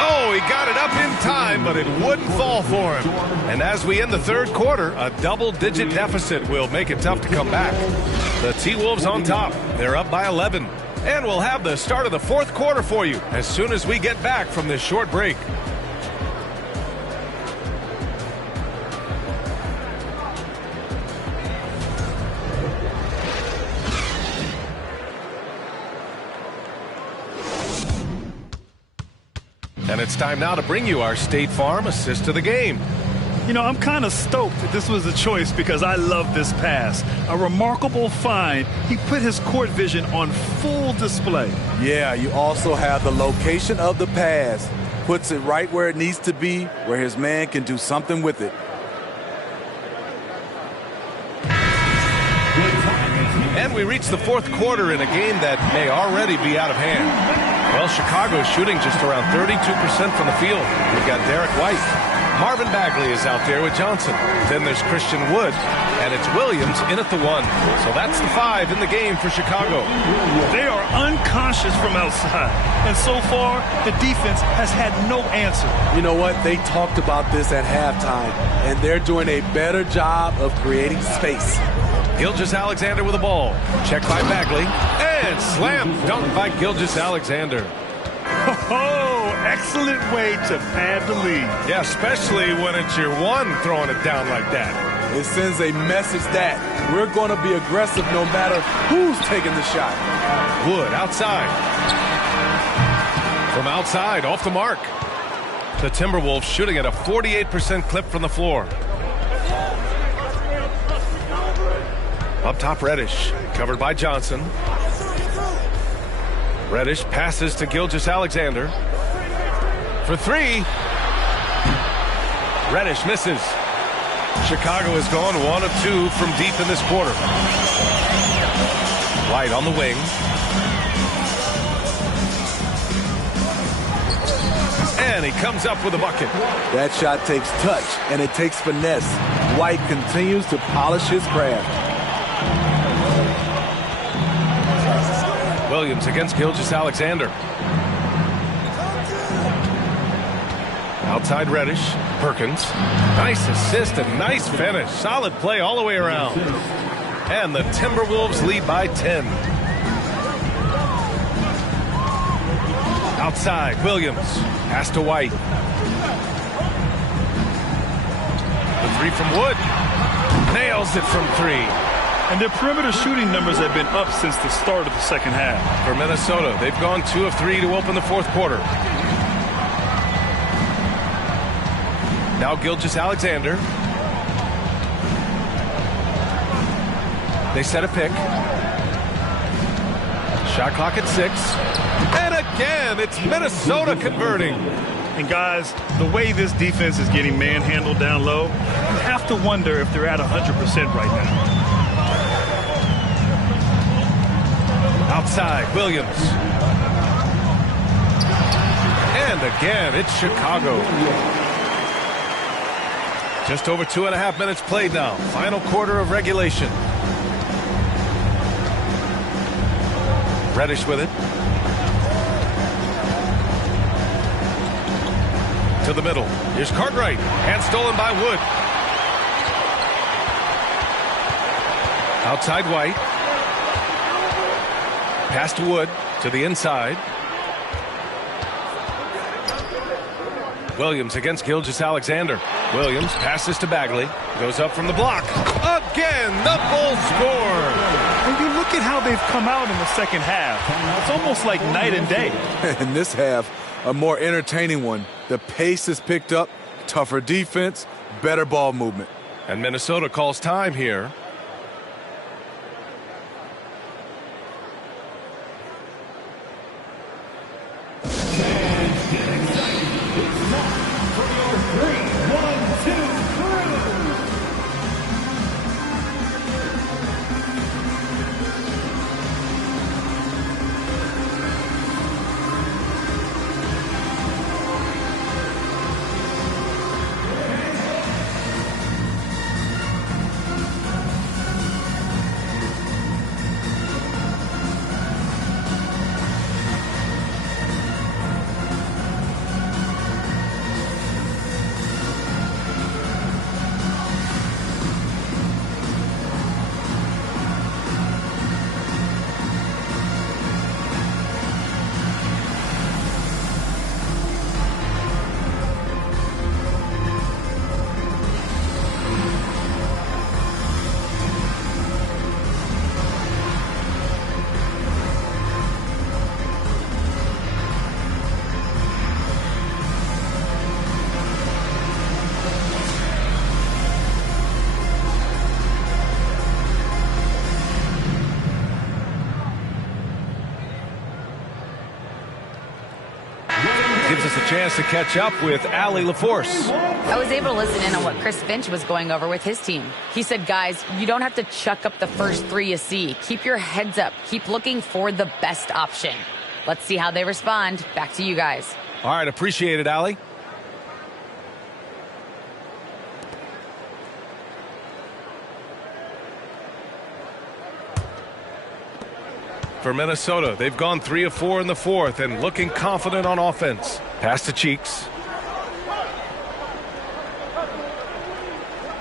Oh, he got it up in time, but it wouldn't fall for him. And as we end the third quarter, a double-digit deficit will make it tough to come back. The T-Wolves on top. They're up by 11. And we'll have the start of the fourth quarter for you as soon as we get back from this short break. And it's time now to bring you our State Farm assist to the game. You know, I'm kind of stoked that this was a choice because I love this pass. A remarkable find. He put his court vision on full display. Yeah, you also have the location of the pass. Puts it right where it needs to be, where his man can do something with it. And we reach the fourth quarter in a game that may already be out of hand. Well, Chicago's shooting just around 32% from the field. We've got Derek White. Marvin Bagley is out there with Johnson. Then there's Christian Wood. And it's Williams in at the 1. So that's the 5 in the game for Chicago. They are unconscious from outside. And so far, the defense has had no answer. You know what? They talked about this at halftime. And they're doing a better job of creating space. Gilgeous-Alexander with the ball. Check by Bagley. And slam dunk by Gilgeous-Alexander. Oh, excellent way to pad the lead. Yeah, especially when it's your one throwing it down like that. It sends a message that we're going to be aggressive no matter who's taking the shot. Wood outside. From outside, off the mark. The Timberwolves shooting at a 48% clip from the floor. Up top, Reddish, covered by Johnson. Reddish passes to Gilgeous-Alexander. For three. Reddish misses. Chicago has gone 1 of 2 from deep in this quarter. White on the wing. And he comes up with a bucket. That shot takes touch, and it takes finesse. White continues to polish his craft. Williams against Gilgeous-Alexander. Outside Reddish. Perkins. Nice assist and nice finish. Solid play all the way around. And the Timberwolves lead by 10. Outside, Williams. Pass to White. The three from Wood. Nails it from 3. And their perimeter shooting numbers have been up since the start of the second half. For Minnesota, they've gone 2 of 3 to open the fourth quarter. Now Gilgeous-Alexander. They set a pick. Shot clock at 6. And again, it's Minnesota converting. And guys, the way this defense is getting manhandled down low, you have to wonder if they're at 100% right now. Outside, Williams. And again, it's Chicago. Just over 2.5 minutes played now. Final quarter of regulation. Reddish with it. To the middle. Here's Cartwright. And stolen by Wood. Outside White. Pass to Wood. To the inside. Williams against Gilgeous-Alexander. Williams passes to Bagley. Goes up from the block. Again, the Bulls score. When you look at how they've come out in the second half, it's almost like night and day. In this half, a more entertaining one. The pace is picked up, tougher defense, better ball movement. And Minnesota calls time here. Gives us a chance to catch up with Allie LaForce. I was able to listen in on what Chris Finch was going over with his team. He said, guys, you don't have to chuck up the first 3 you see. Keep your heads up. Keep looking for the best option. Let's see how they respond. Back to you guys. All right, appreciate it, Allie. For Minnesota, they've gone 3 of 4 in the fourth and looking confident on offense. Pass to Cheeks.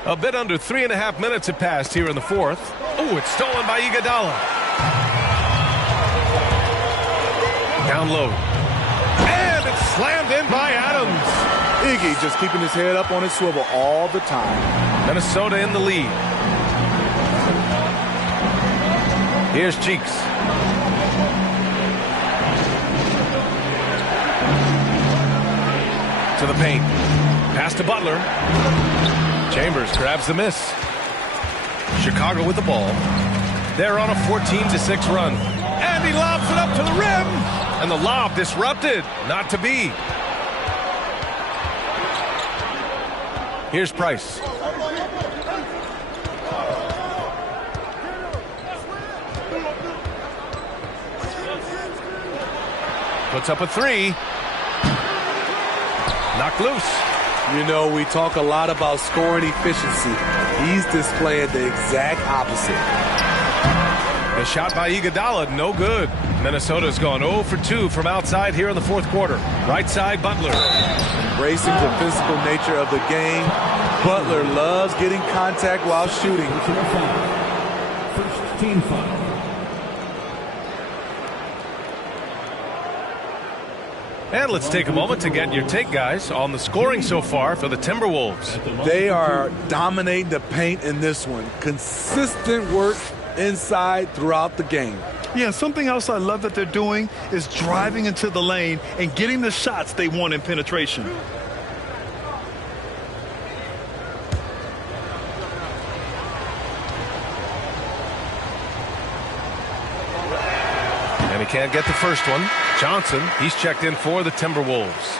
A bit under 3.5 minutes have passed here in the fourth. Oh, it's stolen by Iguodala. Down low. And it's slammed in He's just keeping his head up on his swivel all the time. Minnesota in the lead. Here's Cheeks. To the paint. Pass to Butler. Chambers grabs the miss. Chicago with the ball. They're on a 14-6 run. And he lobs it up to the rim. And the lob disrupted. Not to be. Here's Price. Puts up a three. Knocked loose. You know, we talk a lot about scoring efficiency. He's displaying the exact opposite. The shot by Iguodala, no good. Minnesota's gone 0 for 2 from outside here in the fourth quarter. Right side, Butler. Embracing the physical nature of the game. Butler loves getting contact while shooting. First team foul. And let's take a moment to get your take, guys, on the scoring so far for the Timberwolves. They are dominating the paint in this one. Consistent work inside throughout the game. Yeah, something else I love that they're doing is driving into the lane and getting the shots they want in penetration. And he can't get the first one. Johnson, he's checked in for the Timberwolves.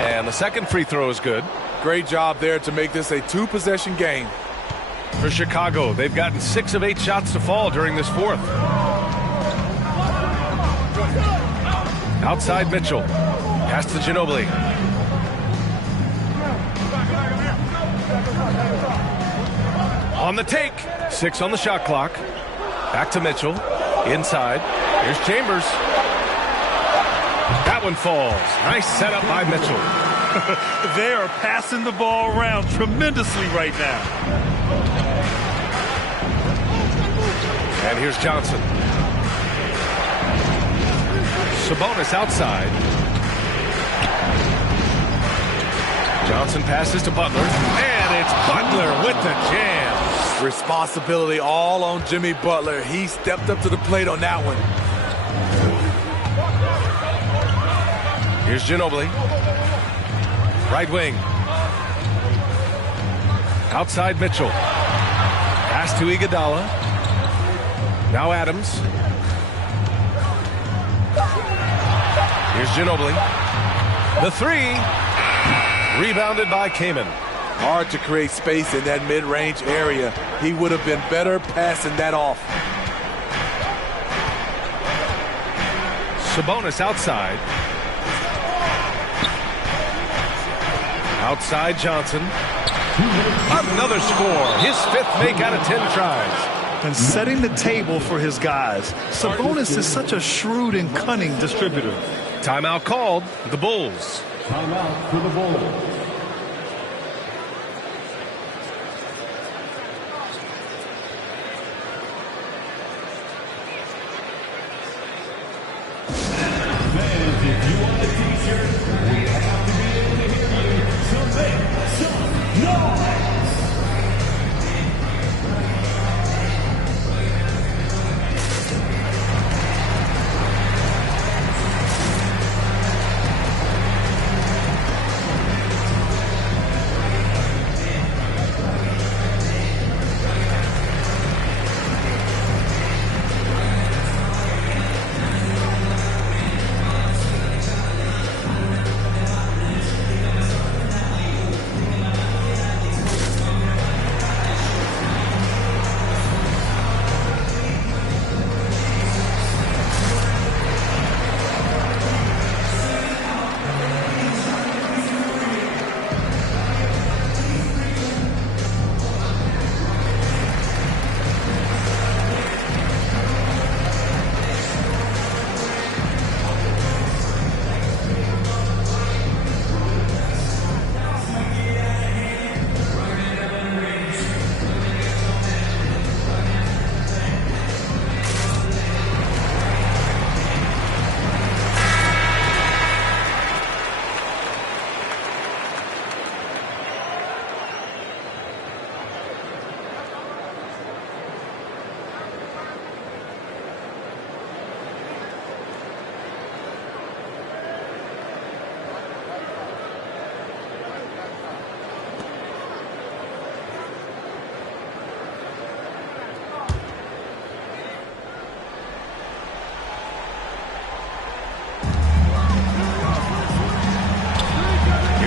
And the second free throw is good. Great job there to make this a two-possession game. For Chicago, they've gotten 6 of 8 shots to fall during this fourth. Outside Mitchell. Pass to Ginobili. On the take. 6 on the shot clock. Back to Mitchell. Inside. Here's Chambers. That one falls. Nice setup by Mitchell. They are passing the ball around tremendously right now. And here's Johnson. Sabonis outside. Johnson passes to Butler. And it's Butler with the jam. Responsibility all on Jimmy Butler. He stepped up to the plate on that one. Here's Ginobili. Right wing. Outside Mitchell. Pass to Iguodala. Now Adams. Here's Ginobili. The three. Rebounded by Kaman. Hard to create space in that mid-range area. He would have been better passing that off. Sabonis outside. Outside Johnson. Another score. His 5th make out of 10 tries. And setting the table for his guys. Sabonis is such a shrewd and cunning distributor. Timeout called. The Bulls. Timeout for the Bulls. Fans, if you want a t-shirt, we have to be able to hear you. So make some noise.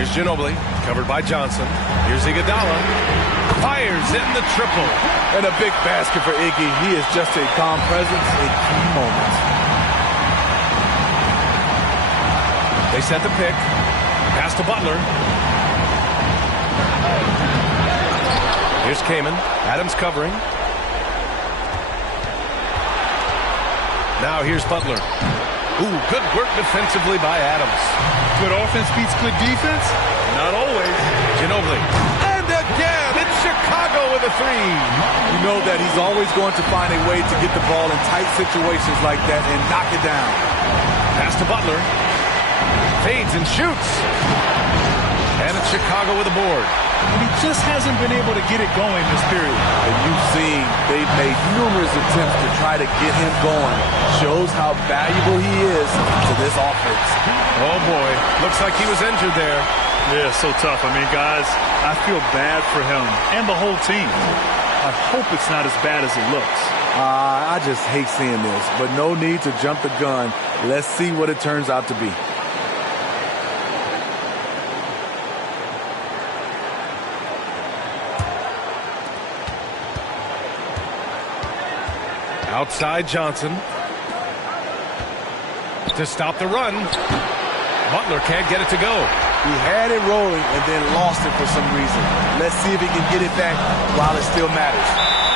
Here's Ginobili, covered by Johnson. Here's Iguodala. Fires in the triple. And a big basket for Iggy. He is just a calm presence in key moments. They set the pick. Pass to Butler. Here's Kaman. Adams covering. Now here's Butler. Ooh, good work defensively by Adams. Good offense beats good defense? Not always. Ginobili. And again, it's Chicago with a three. You know that he's always going to find a way to get the ball in tight situations like that and knock it down. Pass to Butler. Fades and shoots. And it's Chicago with a board. And he just hasn't been able to get it going this period. And you've seen they've made numerous attempts to try to get him going. Shows how valuable he is to this offense. Oh, boy. Looks like he was injured there. Yeah, so tough. I mean, guys, I feel bad for him and the whole team. I hope it's not as bad as it looks. I just hate seeing this, but no need to jump the gun. Let's see what it turns out to be. Outside Johnson. To stop the run. Butler can't get it to go. He had it rolling and then lost it for some reason. Let's see if he can get it back while it still matters.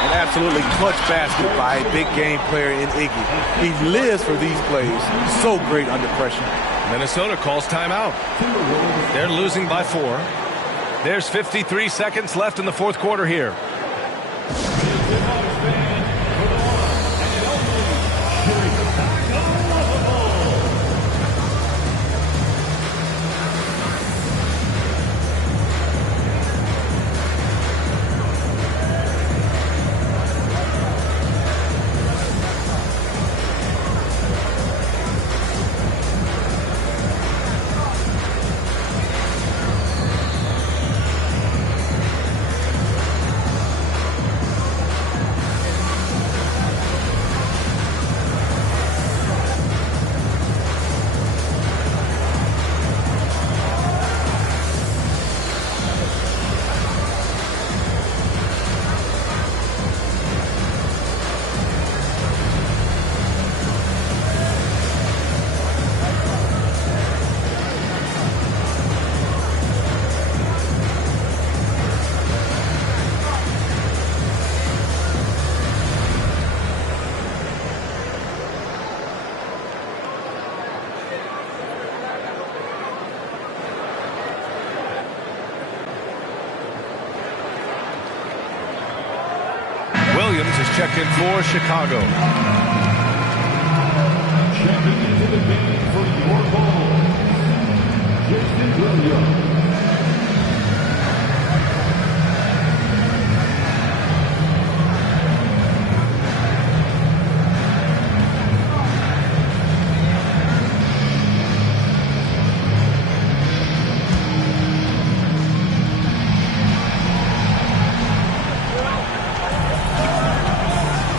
An absolutely clutch basket by a big game player in Iggy. He lives for these plays. So great under pressure. Minnesota calls timeout. They're losing by 4. There's 53 seconds left in the fourth quarter here. Williams is checked in for Chicago. Checking into the game for your Bulls, Jason Williams.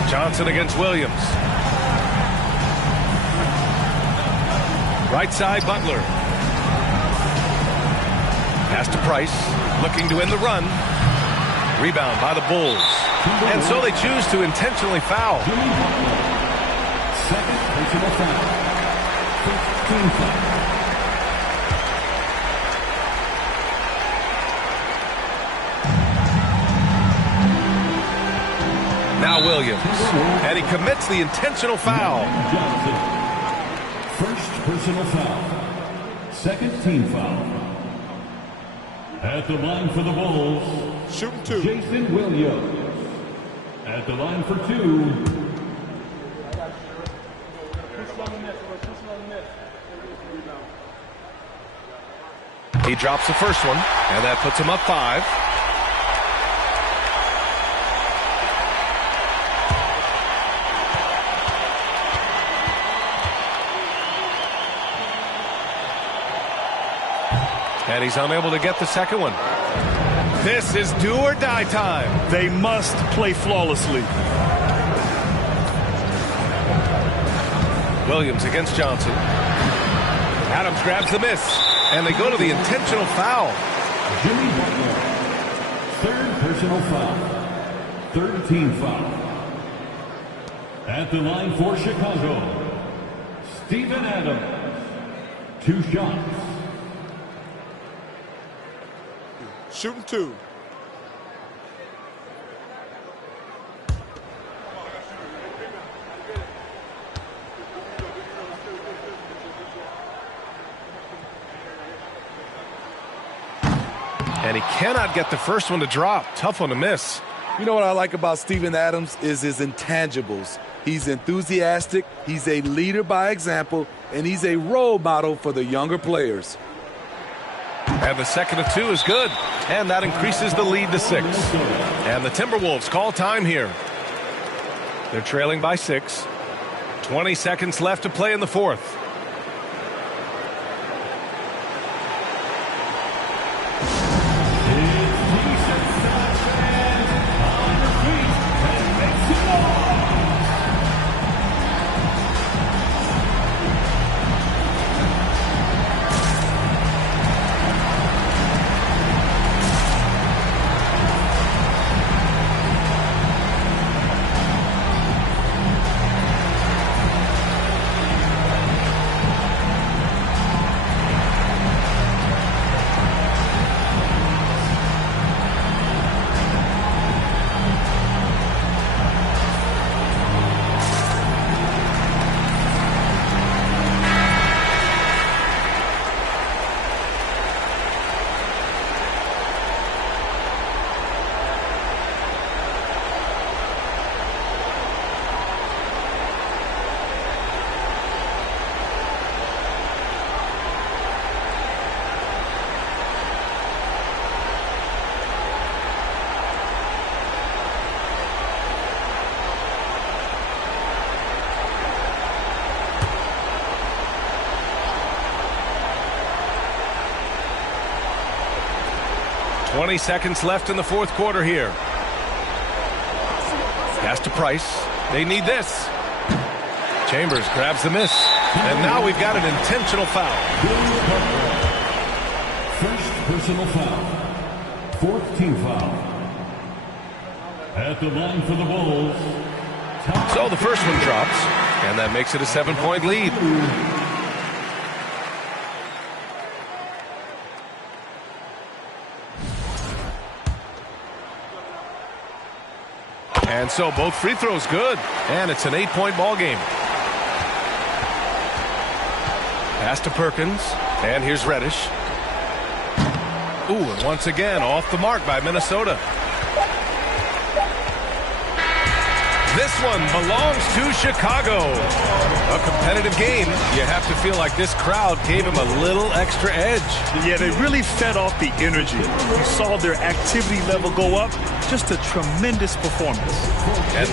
Johnson against Williams. Right side, Butler. Pass to Price, looking to end the run. Rebound by the Bulls. And so they choose to intentionally foul. Second personal foul. 15 foul. Now Williams, and he commits the intentional foul. Johnson. First personal foul. Second team foul. At the line for the Bulls, shooting 2. Jason Williams. At the line for 2. He drops the first one, and that puts him up 5. And he's unable to get the second one. This is do or die time. They must play flawlessly. Williams against Johnson. Adams grabs the miss. and they go to the intentional foul. Jimmy Butler, third personal foul. Third team foul. At the line for Chicago, Steven Adams. 2 shots. Shooting 2. And he cannot get the first one to drop. Tough one to miss. You know what I like about Steven Adams is his intangibles. He's enthusiastic, he's a leader by example, and he's a role model for the younger players. And the second of 2 is good. And that increases the lead to 6. And the Timberwolves call time here. They're trailing by 6. 20 seconds left to play in the fourth. .20 seconds left in the fourth quarter here. Pass to Price. They need this. Chambers grabs the miss. And now we've got an intentional foul. First personal foul. Fourth team foul. At the line for the Bulls. So the first one drops. And that makes it a 7-point lead. And so both free throws good. And it's an 8-point ball game. Pass to Perkins. And here's Reddish. Ooh, and once again off the mark by Minnesota. This one belongs to Chicago. A competitive game. You have to feel like this crowd gave him a little extra edge. Yeah, they really fed off the energy. You saw their activity level go up. Just a tremendous performance. And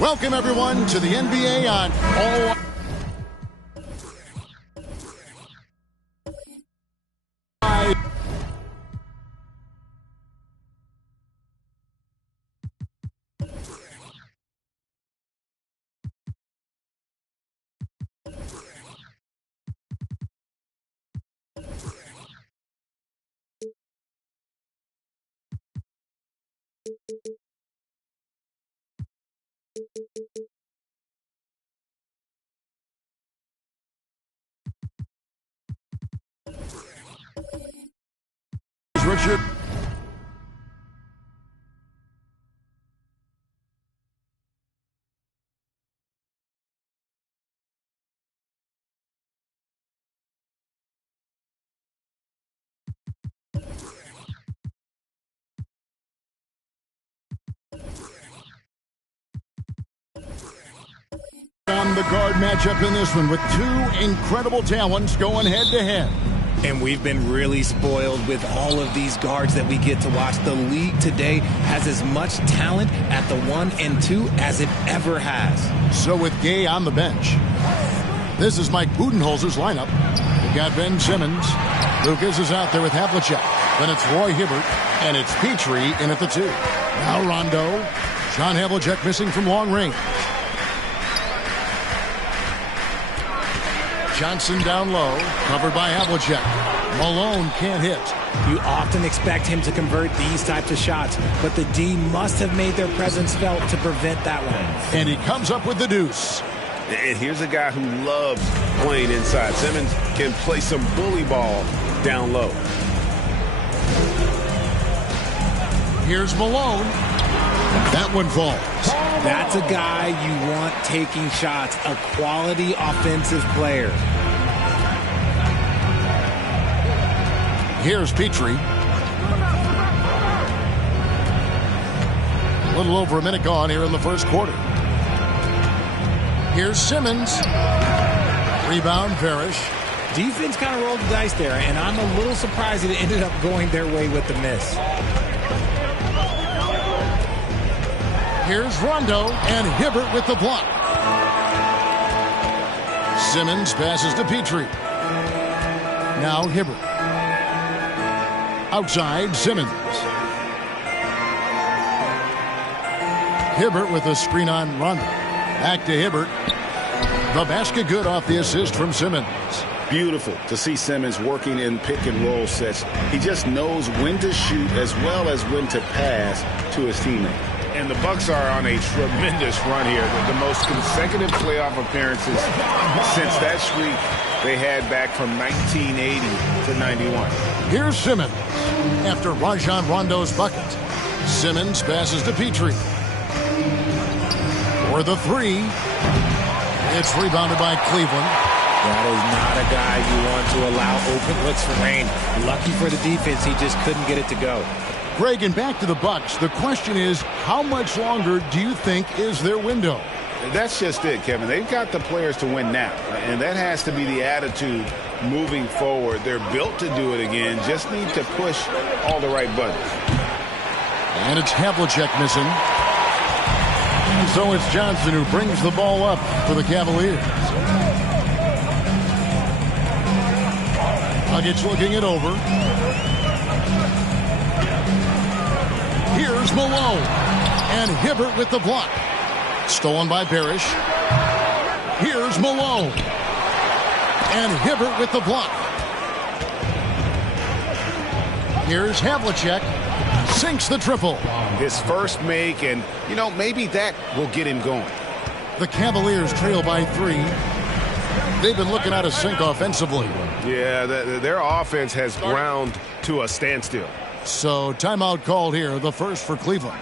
Welcome, everyone, to the NBA on all. Richard. On the guard matchup in this one with two incredible talents going head-to-head. And we've been really spoiled with all of these guards that we get to watch. The league today has as much talent at the 1 and 2 as it ever has. So with Gay on the bench, this is Mike Budenholzer's lineup. We've got Ben Simmons. Lucas is out there with Havlicek. Then it's Roy Hibbert, and it's Petrie in at the 2. Now Rondo. John Havlicek missing from long range. Johnson down low, covered by Havlicek. Malone can't hit. You often expect him to convert these types of shots, but the D must have made their presence felt to prevent that one. And he comes up with the deuce. And here's a guy who loves playing inside. Simmons can play some bully ball down low. Here's Malone. That one falls. That's a guy you want taking shots, a quality offensive player. Here's Petrie. A little over a minute gone here in the first quarter. Here's Simmons. Rebound, Parrish. Defense kind of rolled the dice there, and I'm a little surprised it ended up going their way with the miss. Here's Rondo and Hibbert with the block. Simmons passes to Petrie. Now Hibbert. Outside, Simmons. Hibbert with a screen on Rondo. Back to Hibbert. The basket good off the assist from Simmons. Beautiful to see Simmons working in pick and roll sets. He just knows when to shoot as well as when to pass to his teammate. And the Bucks are on a tremendous run here. The most consecutive playoff appearances since that streak they had back from 1980 to 91. Here's Simmons after Rajon Rondo's bucket. Simmons passes to Petrie. For the 3. It's rebounded by Cleveland. That is not a guy you want to allow open looks for rain. Lucky for the defense, he just couldn't get it to go. Greg, and back to the Bucks. The question is, how much longer do you think is their window? That's just it, Kevin. They've got the players to win now, and that has to be the attitude moving forward. They're built to do it again. Just need to push all the right buttons. And it's Havlicek missing. And so it's Johnson who brings the ball up for the Cavaliers. Nuggets looking it over. Here's Malone. And Hibbert with the block. Stolen by Parrish. Here's Malone. And Hibbert with the block. Here's Havlicek. Sinks the triple. His first make, and, you know, maybe that will get him going. The Cavaliers trail by 3. They've been looking out of sync offensively. Yeah, their offense has ground to a standstill. So timeout called here, the first for Cleveland.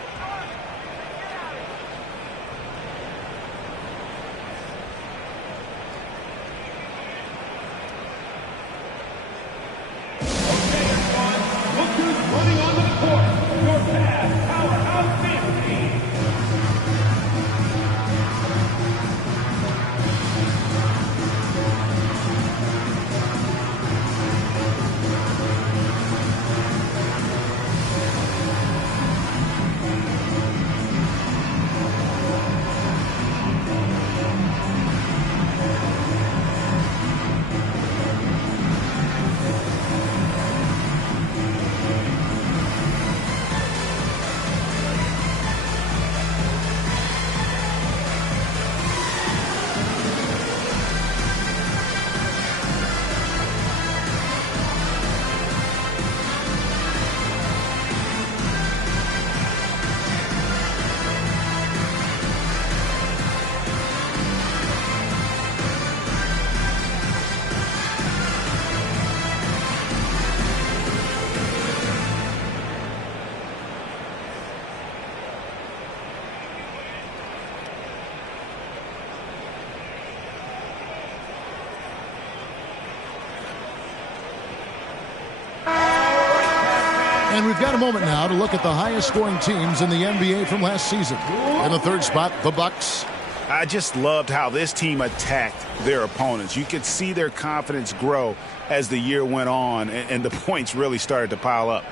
we've got a moment now to look at the highest scoring teams in the NBA from last season. In the third spot, the Bucks. I just loved how this team attacked their opponents. You could see their confidence grow as the year went on, and the points really started to pile up.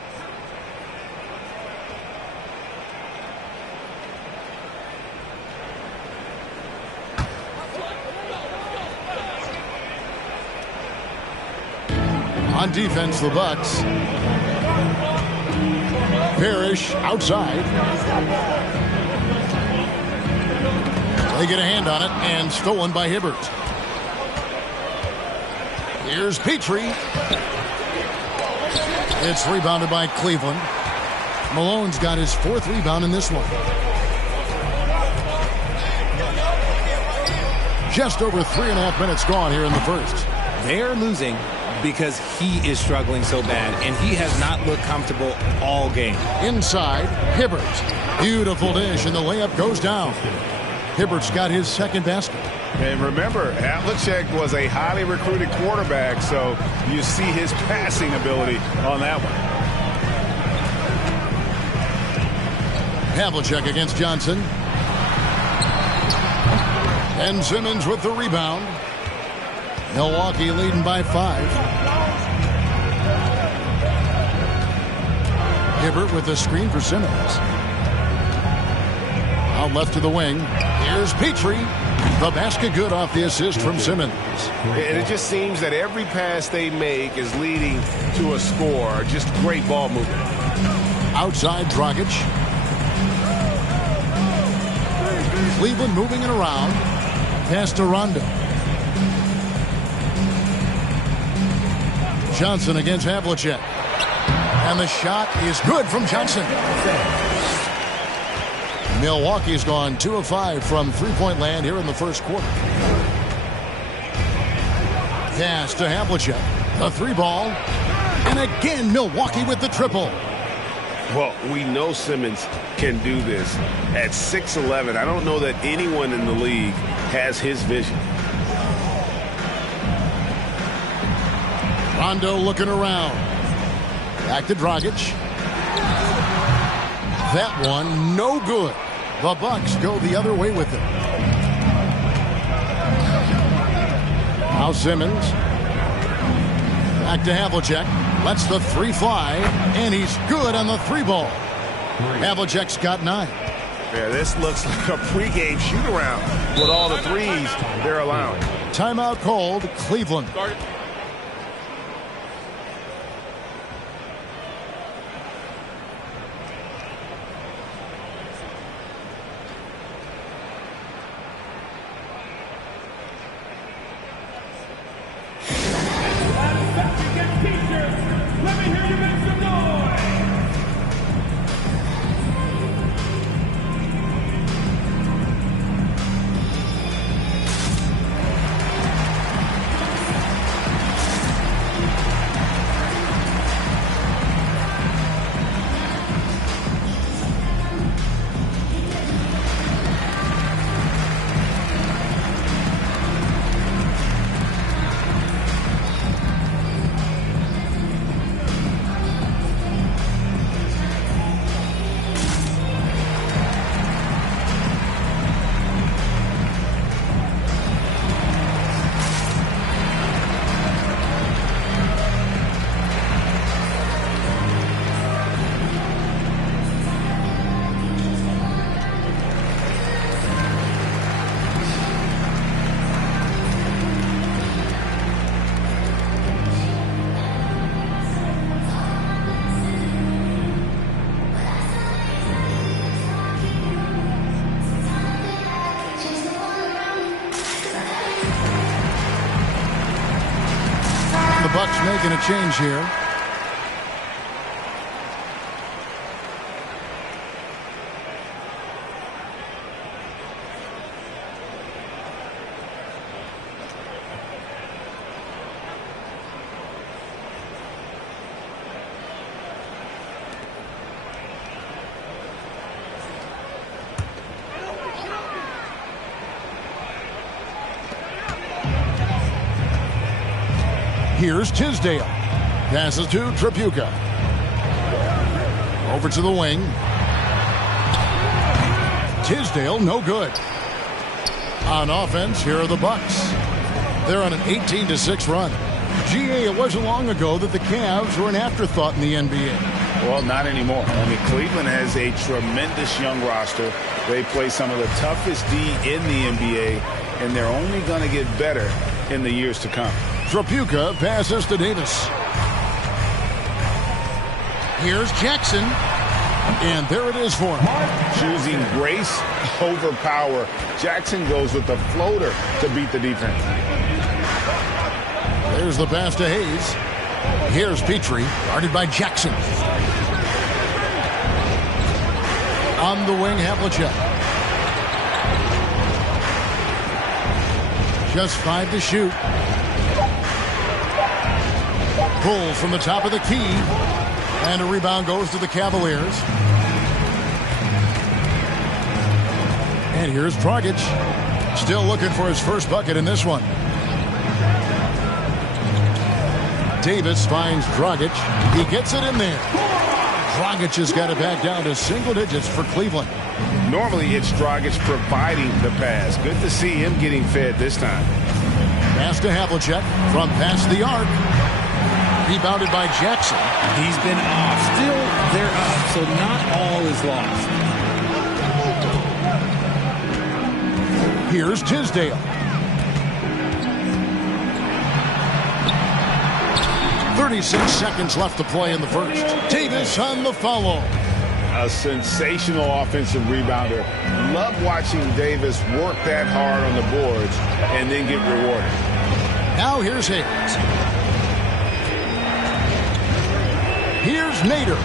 On defense, the Bucks. Parrish outside. They get a hand on it and stolen by Hibbert. Here's Petrie. It's rebounded by Cleveland. Malone's got his fourth rebound in this one. Just over 3.5 minutes gone here in the first. They're losing because he is struggling so bad, and he has not looked comfortable all game. Inside, Hibbert. Beautiful dish, and the layup goes down. Hibbert's got his second basket. And remember, Havlicek was a highly recruited quarterback, so you see his passing ability on that one. Havlicek against Johnson. And Simmons with the rebound. Milwaukee leading by 5. Hibbert with the screen for Simmons. Out left to the wing. Here's Petrie. The basket good off the assist from Simmons. And it just seems that every pass they make is leading to a score. Just great ball movement. Outside Dragic. Cleveland moving it around. Pass to Rondo. Johnson against Havlicek. And the shot is good from Johnson. Milwaukee's gone 2 of 5 from three-point land here in the first quarter. Pass to Havlicek. The 3-ball. And again, Milwaukee with the triple. Well, we know Simmons can do this. At 6'11", I don't know that anyone in the league has his vision. Rondo looking around. Back to Dragic. That one, no good. The Bucks go the other way with it. Now Simmons. Back to Havlicek. Lets the 3 fly. And he's good on the 3-ball. Havlicek's got 9. Yeah, this looks like a pregame shoot-around with all the threes they're allowing. Timeout called, Cleveland. Bucks making a change here. Here's Tisdale. Passes to Tripucka. Over to the wing. Tisdale, no good. On offense, here are the Bucks. They're on an 18-6 run. GA, it wasn't long ago that the Cavs were an afterthought in the NBA. Well, not anymore. I mean, Cleveland has a tremendous young roster. They play some of the toughest D in the NBA, and they're only going to get better in the years to come. Trapuka passes to Davis. Here's Jackson. And there it is for him. Choosing grace over power. Jackson goes with the floater to beat the defense. There's the pass to Hayes. Here's Petrie, guarded by Jackson. On the wing, Havlicek. Just 5 to shoot. Pulls from the top of the key. And a rebound goes to the Cavaliers. And here's Dragic. Still looking for his first bucket in this one. Davis finds Dragic. He gets it in there. Dragic has got it back down to single digits for Cleveland. Normally it's Dragic providing the pass. Good to see him getting fed this time. Pass to Havlicek from past the arc. Rebounded by Jackson. He's been off. Still, they're up, so not all is lost. Here's Tisdale. .36 seconds left to play in the first. Davis on the follow. A sensational offensive rebounder. Love watching Davis work that hard on the boards and then get rewarded. Now here's Hayes. Here's Nader.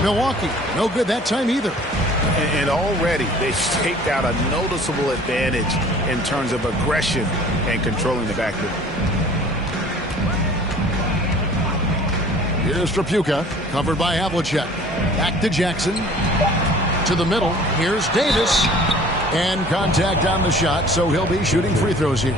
Milwaukee, no good that time either. And already they've staked out a noticeable advantage in terms of aggression and controlling the backcourt. Here's Trapuka, covered by Havlicek. Back to Jackson. To the middle. Here's Davis. And contact on the shot, so he'll be shooting free throws here.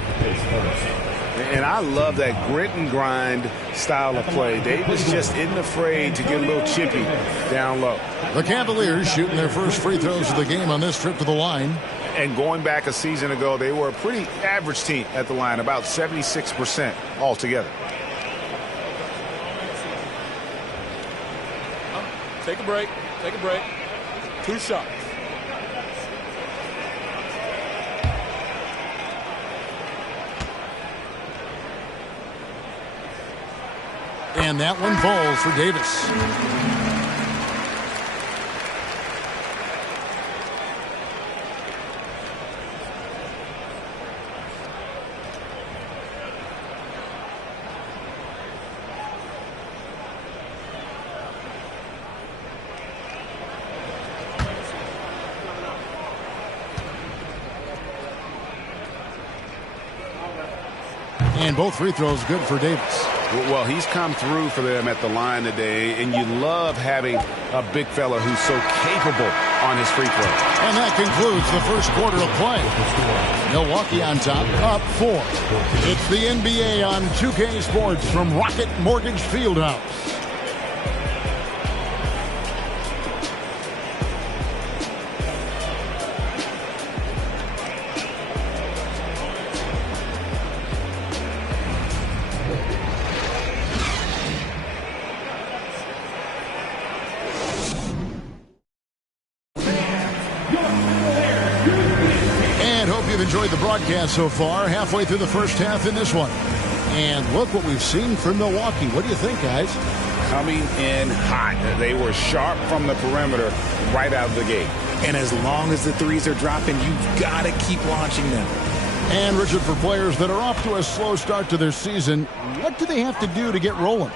And I love that grit and grind style of play. Davis just isn't afraid to get a little chippy down low. The Cavaliers shooting their first free throws of the game on this trip to the line. And going back a season ago, they were a pretty average team at the line, about 76% altogether. Take a break. Take a break. 2 shots. And that one falls for Davis. And both free throws good for Davis. Well, he's come through for them at the line today, and you love having a big fella who's so capable on his free throw. And that concludes the first quarter of play. Milwaukee on top, up 4. It's the NBA on 2K Sports from Rocket Mortgage Fieldhouse. Enjoyed the broadcast so far, halfway through the first half in this one. And look what we've seen from Milwaukee. What do you think, guys? Coming in hot. They were sharp from the perimeter right out of the gate. And as long as the threes are dropping, you've got to keep launching them. And, Richard, for players that are off to a slow start to their season, what do they have to do to get rolling?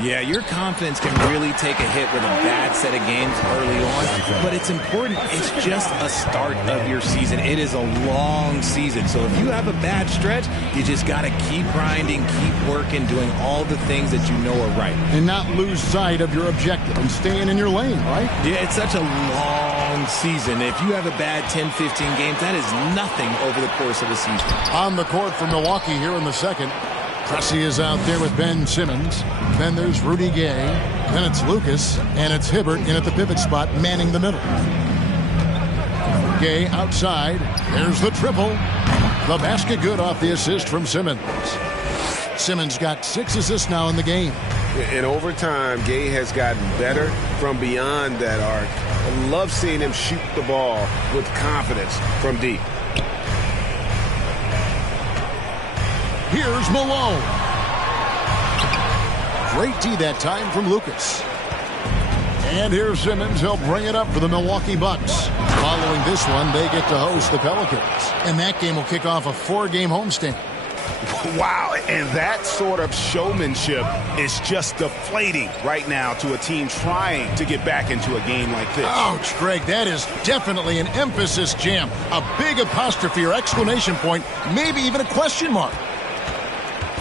Yeah, your confidence can really take a hit with a bad set of games early on, but it's important. It's just a start of your season. It is a long season, so if you have a bad stretch, you just got to keep grinding, keep working, doing all the things that you know are right. And not lose sight of your objective and staying in your lane, right? Yeah, it's such a long season. If you have a bad 10, 15 games, that is nothing over the course of a season. On the court for Milwaukee here in the second. Pressey is out there with Ben Simmons. Then there's Rudy Gay. Then it's Lucas. And it's Hibbert in at the pivot spot, manning the middle. Gay outside. There's the triple. The basket good off the assist from Simmons. Simmons got 6 assists now in the game. In overtime, Gay has gotten better from beyond that arc. I love seeing him shoot the ball with confidence from deep. Here's Malone. Great D that time from Lucas. And here's Simmons. He'll bring it up for the Milwaukee Bucks. Following this one, they get to host the Pelicans. And that game will kick off a 4-game homestand. Wow, and that sort of showmanship is just deflating right now to a team trying to get back into a game like this. Ouch, Greg, that is definitely an emphasis jam. A big apostrophe or exclamation point, maybe even a question mark.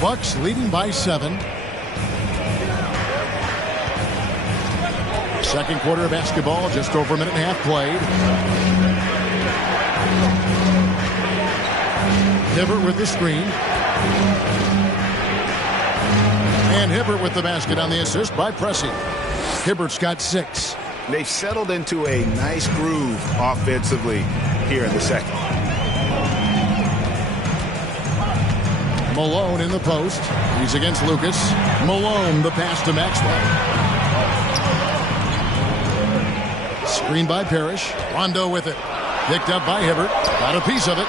Bucks leading by 7. Second quarter of basketball, just over a minute and a half played. Hibbert with the screen. And Hibbert with the basket on the assist by Pressey. Hibbert's got 6. They've settled into a nice groove offensively here in the second. Malone in the post. He's against Lucas. Malone, the pass to Maxwell. Screen by Parrish. Rondo with it. Picked up by Hibbert. Got a piece of it.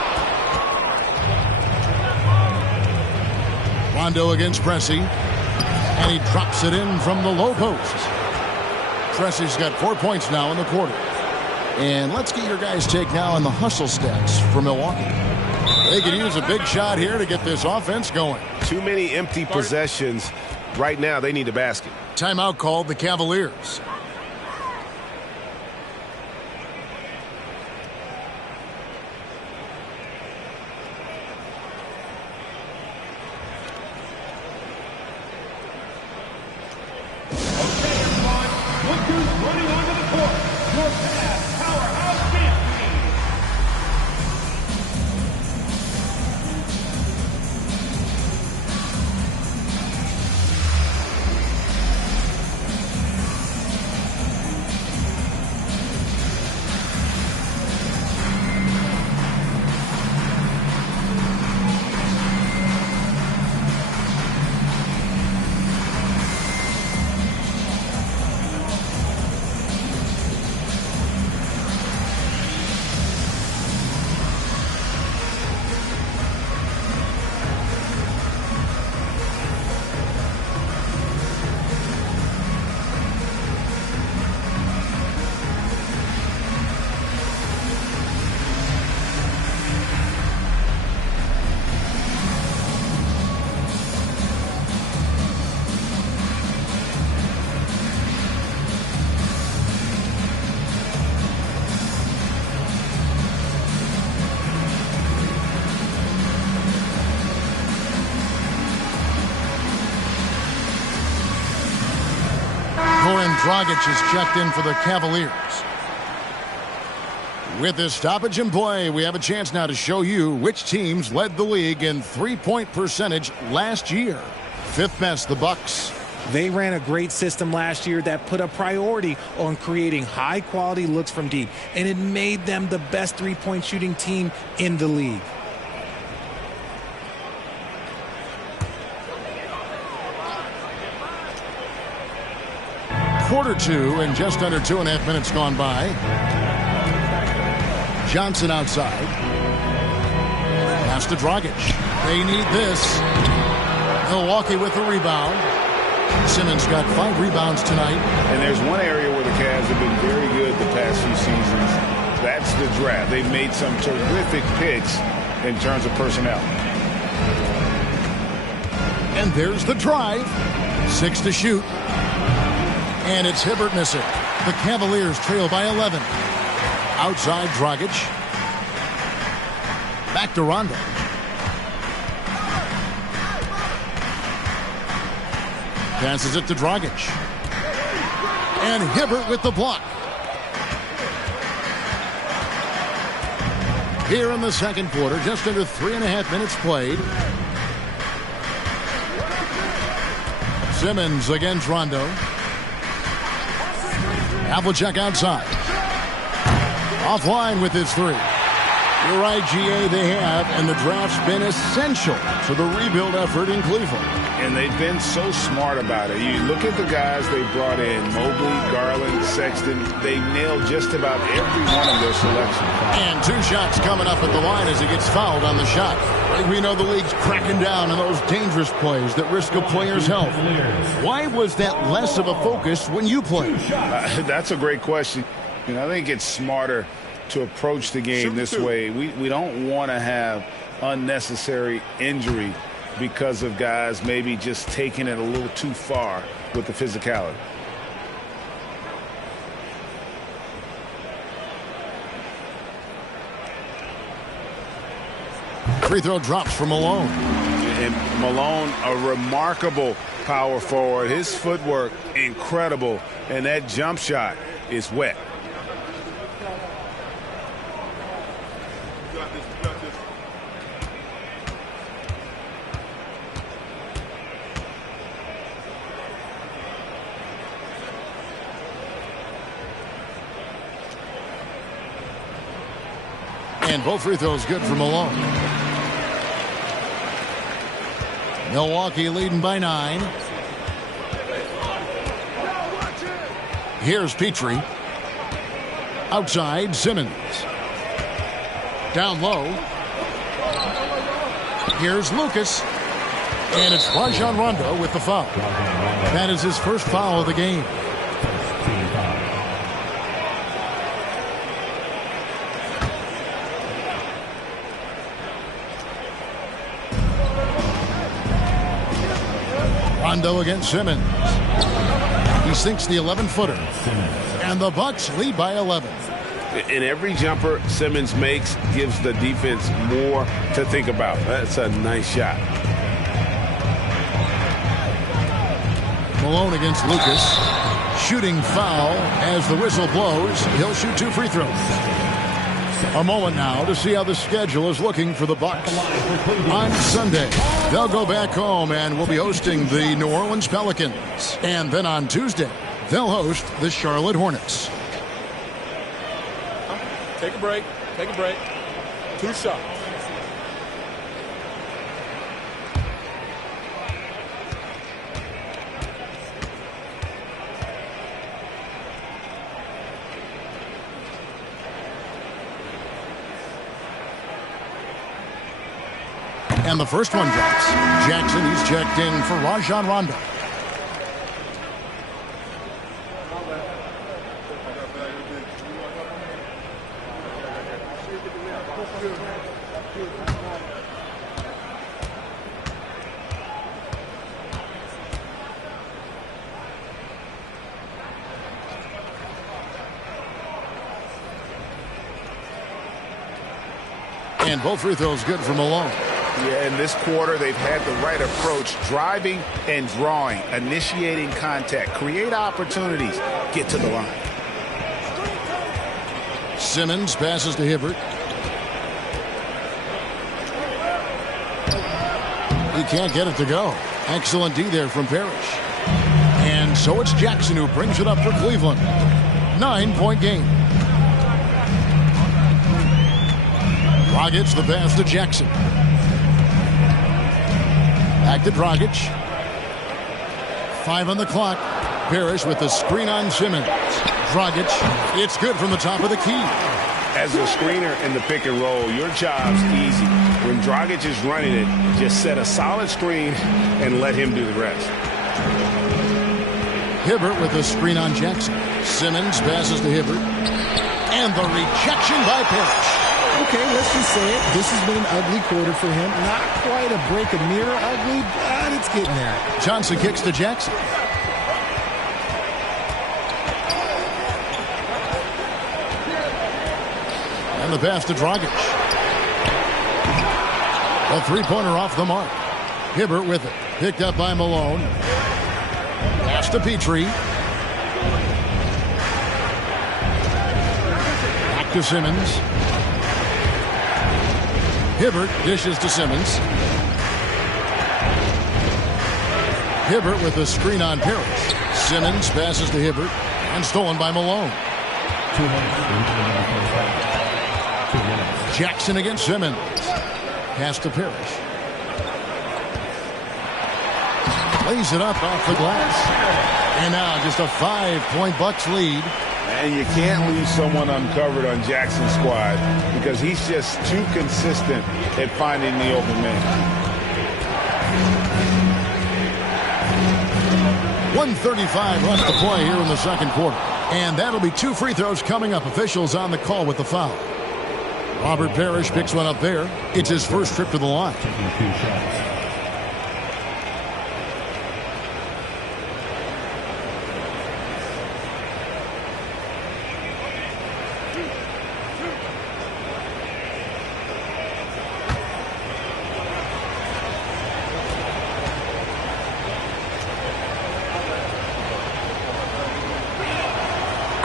Rondo against Pressey. And he drops it in from the low post. Pressey's got 4 points now in the quarter. And let's get your guys' take now on the hustle stats for Milwaukee. They could use a big shot here to get this offense going. Too many empty possessions. Right now, they need a basket. Timeout called the Cavaliers. Dragic is checked in for the Cavaliers. With this stoppage in play, we have a chance now to show you which teams led the league in three-point percentage last year. 5th best, the Bucks. They ran a great system last year that put a priority on creating high-quality looks from deep, and it made them the best three-point shooting team in the league. Quarter 2 and just under 2.5 minutes gone by. Johnson outside. Pass to Dragic. They need this. Milwaukee with the rebound. Simmons got 5 rebounds tonight. And there's one area where the Cavs have been very good the past few seasons. That's the draft. They've made some terrific picks in terms of personnel. And there's the drive. 6 to shoot. And it's Hibbert missing. The Cavaliers trail by 11. Outside Dragic. Back to Rondo. Passes it to Dragic. And Hibbert with the block. Here in the second quarter, just under 3.5 minutes played. Simmons against Rondo. Havlicek outside. Offline with his three. You're right, GA, they have, and the draft's been essential to the rebuild effort in Cleveland. And they've been so smart about it. You look at the guys they brought in, Mobley, Garland, Sexton. They nailed just about every one of their selections. And 2 shots coming up at the line as he gets fouled on the shot. We know the league's cracking down on those dangerous plays that risk a player's health. Why was that less of a focus when you played? That's a great question. I think it's smarter to approach the game this way. We don't want to have unnecessary injury because of guys maybe just taking it a little too far with the physicality. Free throw drops for Malone. And Malone, a remarkable power forward. His footwork, incredible. And that jump shot is wet. And both free throws good for Malone. Milwaukee leading by 9. Here's Petrie. Outside, Simmons. Down low. Here's Lucas. And it's Rajon Rondo with the foul. That is his first foul of the game. Rondo against Simmons. He sinks the 11-footer. And the Bucks lead by 11. And every jumper Simmons makes gives the defense more to think about. That's a nice shot. Malone against Lucas. Shooting foul as the whistle blows. He'll shoot 2 free throws. A moment now to see how the schedule is looking for the Bucks. On Sunday, they'll go back home and will be hosting the New Orleans Pelicans. And then on Tuesday, they'll host the Charlotte Hornets. Take a break. Take a break. 2 shots. And the first one drops. Jackson, he's checked in for Rajon Rondo. And both free throws good for Malone. Yeah, in this quarter, they've had the right approach, driving and drawing, initiating contact, create opportunities, get to the line. Simmons passes to Hibbert. He can't get it to go. Excellent D there from Parrish. And so it's Jackson who brings it up for Cleveland. 9-point game. Dragic the pass to Jackson. Back to Dragic. 5 on the clock. Parrish with the screen on Simmons. Dragic, it's good from the top of the key. As a screener in the pick and roll, your job's easy. When Dragic is running it, just set a solid screen and let him do the rest. Hibbert with the screen on Jackson. Simmons passes to Hibbert. And the rejection by Parrish. Okay, let's just say it. This has been an ugly quarter for him. Not quite a break of mirror ugly, but it's getting there. Johnson kicks to Jackson. And the pass to Dragic. A three-pointer off the mark. Hibbert with it. Picked up by Malone. Pass to Petrie. Back to Simmons. Hibbert dishes to Simmons. Hibbert with the screen on Parrish. Simmons passes to Hibbert and stolen by Malone. 2 minutes. 2 minutes. Jackson against Simmons. Pass to Parrish. Lays it up off the glass. And now just a 5-point Bucks lead. And you can't leave someone uncovered on Jackson's squad because he's just too consistent at finding the open man. 1:35 left to play here in the second quarter. And that'll be 2 free throws coming up. Officials on the call with the foul. Robert Parrish picks one up there. It's his first trip to the line. Taking 2 shots.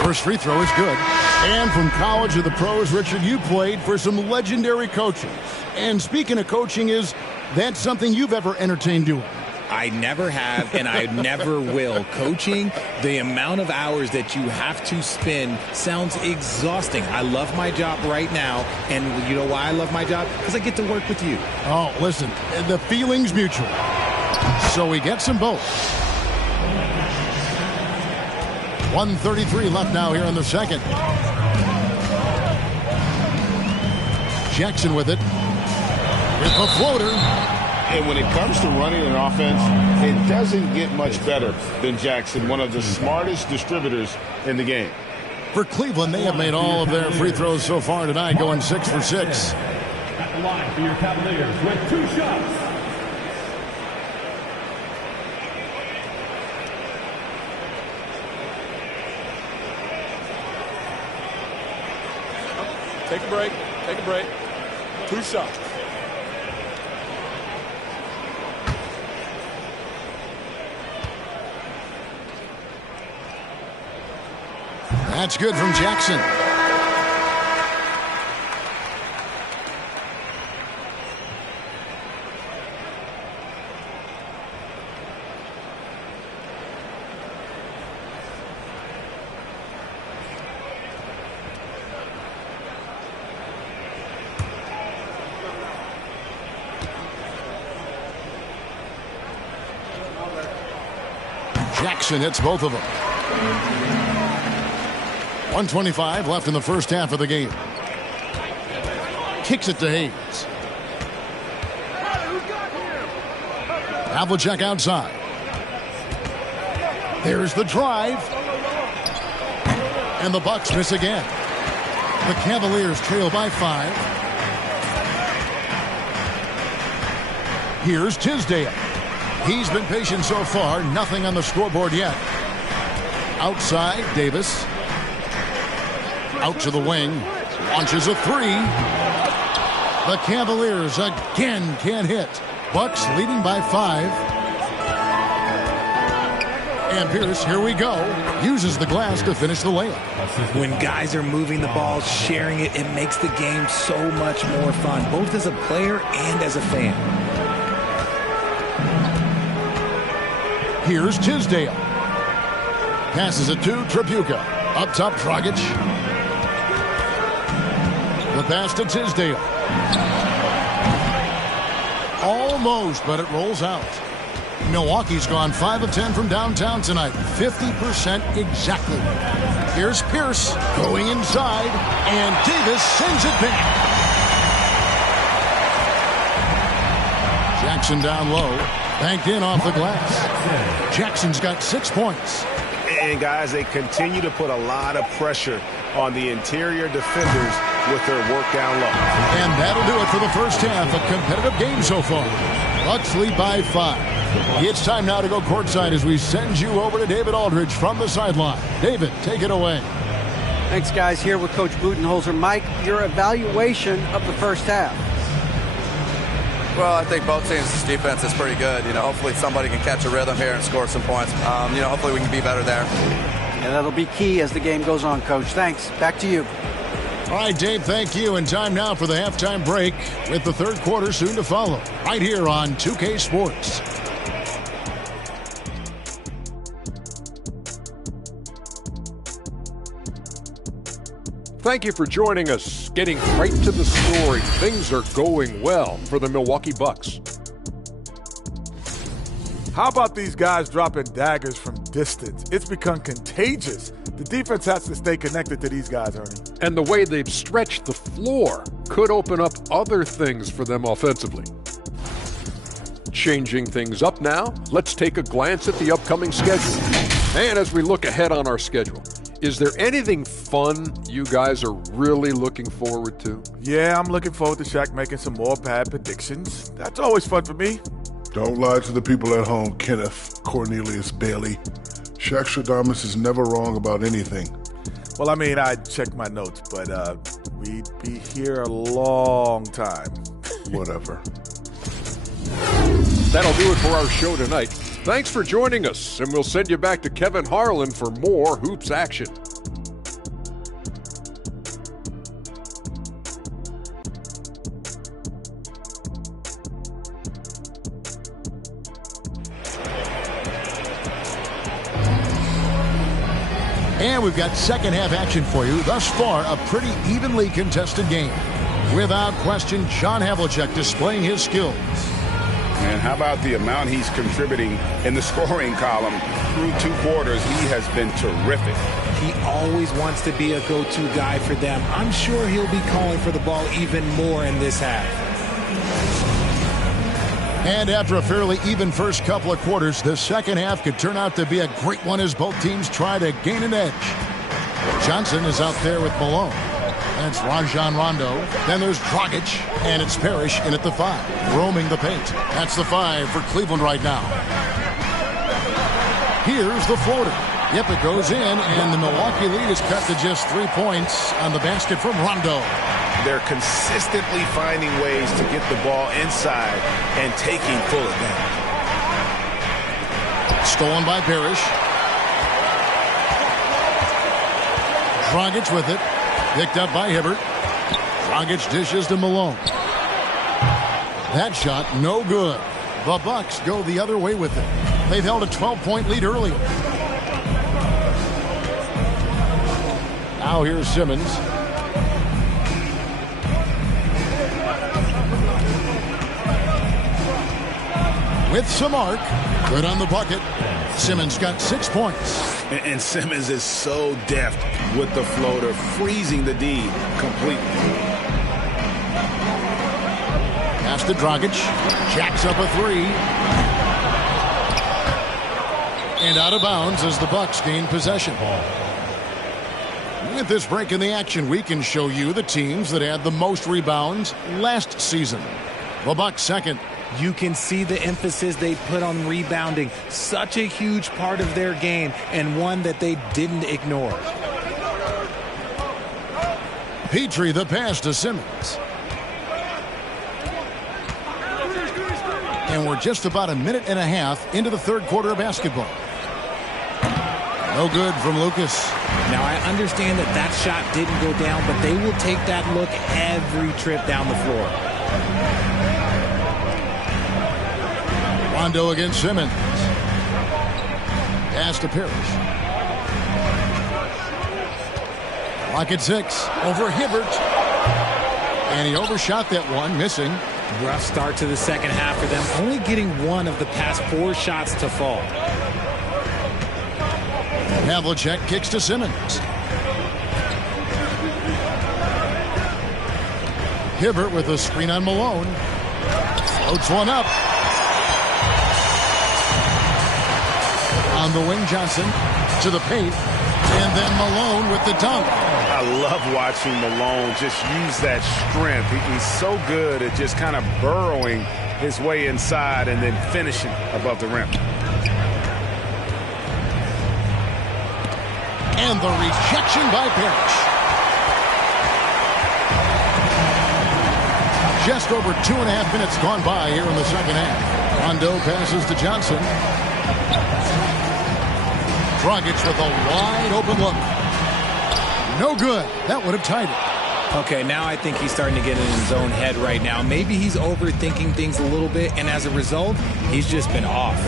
First free throw is good. And from college to the pros, Richard, you played for some legendary coaches. And speaking of coaching, is that something you've ever entertained doing? I never have, and I never will. Coaching, the amount of hours that you have to spend sounds exhausting. I love my job right now, and you know why I love my job? Because I get to work with you. Oh, listen, the feeling's mutual. So we get them both. 1:33 left now here in the second. Jackson with it. With the floater. And when it comes to running an offense, it doesn't get much better than Jackson, one of the smartest distributors in the game. For Cleveland, they have made all of their free throws so far tonight, going 6 for 6. At the line for your Cavaliers with 2 shots. Take a break. Take a break. 2 shots. That's good from Jackson. Jackson hits both of them. 1:25 left in the first half of the game. Kicks it to Hayes. Havlicek outside. There's the drive. And the Bucks miss again. The Cavaliers trail by 5. Here's Tisdale. He's been patient so far. Nothing on the scoreboard yet. Outside, Davis. Out to the wing. Launches a 3. The Cavaliers again can't hit. Bucks leading by 5. And Pierce, here we go, uses the glass to finish the layup. When guys are moving the ball, sharing it, it makes the game so much more fun, both as a player and as a fan. Here's Tisdale. Passes it to Tripucka. Up top, Dragic. The pass to Tisdale. Almost, but it rolls out. Milwaukee's gone 5 of 10 from downtown tonight. 50% exactly. Here's Pierce going inside, and Davis sends it back. Jackson down low. Banked in off the glass. Jackson's got 6 points. And, guys, they continue to put a lot of pressure on the interior defenders with their work down low. And that'll do it for the first half. A competitive game so far. Bucks lead by 5. It's time now to go courtside as we send you over to David Aldridge from the sideline. David, take it away. Thanks, guys. Here with Coach Budenholzer. Mike, your evaluation of the first half. Well, I think both teams' defense is pretty good. Hopefully somebody can catch a rhythm here and score some points. Hopefully we can be better there. And that'll be key as the game goes on, Coach. Thanks. Back to you. All right, Dave, thank you. And time now for the halftime break with the third quarter soon to follow. Right here on 2K Sports. Thank you for joining us. Getting right to the story, things are going well for the Milwaukee Bucks. How about these guys dropping daggers from distance? It's become contagious. The defense has to stay connected to these guys, Ernie. And the way they've stretched the floor could open up other things for them offensively. Changing things up now, let's take a glance at the upcoming schedule. And as we look ahead on our schedule, is there anything fun you guys are really looking forward to? Yeah, I'm looking forward to Shaq making some more bad predictions. That's always fun for me. Don't lie to the people at home, Kenneth Cornelius Bailey. Shaq Stradamus is never wrong about anything. Well, I mean, I checked my notes, but we'd be here a long time. Whatever. That'll do it for our show tonight. Thanks for joining us, and we'll send you back to Kevin Harlan for more Hoops action. And we've got second half action for you. Thus far, a pretty evenly contested game. Without question, John Havlicek displaying his skills. And how about the amount he's contributing in the scoring column through 2 quarters? He has been terrific. He always wants to be a go-to guy for them. I'm sure he'll be calling for the ball even more in this half. And after a fairly even first couple of quarters, the second half could turn out to be a great one as both teams try to gain an edge. Johnson is out there with Malone. That's Rajon Rondo. Then there's Dragic, and it's Parrish in at the 5, roaming the paint. That's the 5 for Cleveland right now. Here's the floater. Yep, it goes in, and the Milwaukee lead is cut to just 3 points on the basket from Rondo. They're consistently finding ways to get the ball inside and taking full advantage. Stolen by Parrish. Dragic with it. Picked up by Hibbert. Dragic dishes to Malone. That shot, no good. The Bucks go the other way with it. They've held a 12-point lead earlier. Now here's Simmons. With some arc. Good on the bucket. Simmons got 6 points. And Simmons is so deft with the floater, freezing the D completely. Pass to Dragic. Jacks up a 3. And out of bounds as the Bucks gain possession. With this break in the action, we can show you the teams that had the most rebounds last season. The Bucks second. You can see the emphasis they put on rebounding. Such a huge part of their game, and one that they didn't ignore. Petrie the pass to Simmons. And we're just about a minute and a half into the third quarter of basketball. No good from Lucas. Now, I understand that shot didn't go down, but they will take that look every trip down the floor. Rondo against Simmons. Pass to Parrish. Clock at 6. Over Hibbert. And he overshot that one, missing. Rough start to the second half for them. Only getting 1 of the past 4 shots to fall. Havlicek kicks to Simmons. Hibbert with a screen on Malone. Floats one up. On the wing, Johnson to the paint. And then Malone with the dunk. I love watching Malone just use that strength. He's so good at just kind of burrowing his way inside and then finishing above the rim. And the rejection by Parrish. Just over 2.5 minutes gone by here in the second half. Rondo passes to Johnson. Dragic with a wide open look. No good. That would have tied it. Okay, now I think he's starting to get in his own head right now. Maybe he's overthinking things a little bit, and as a result, he's just been off.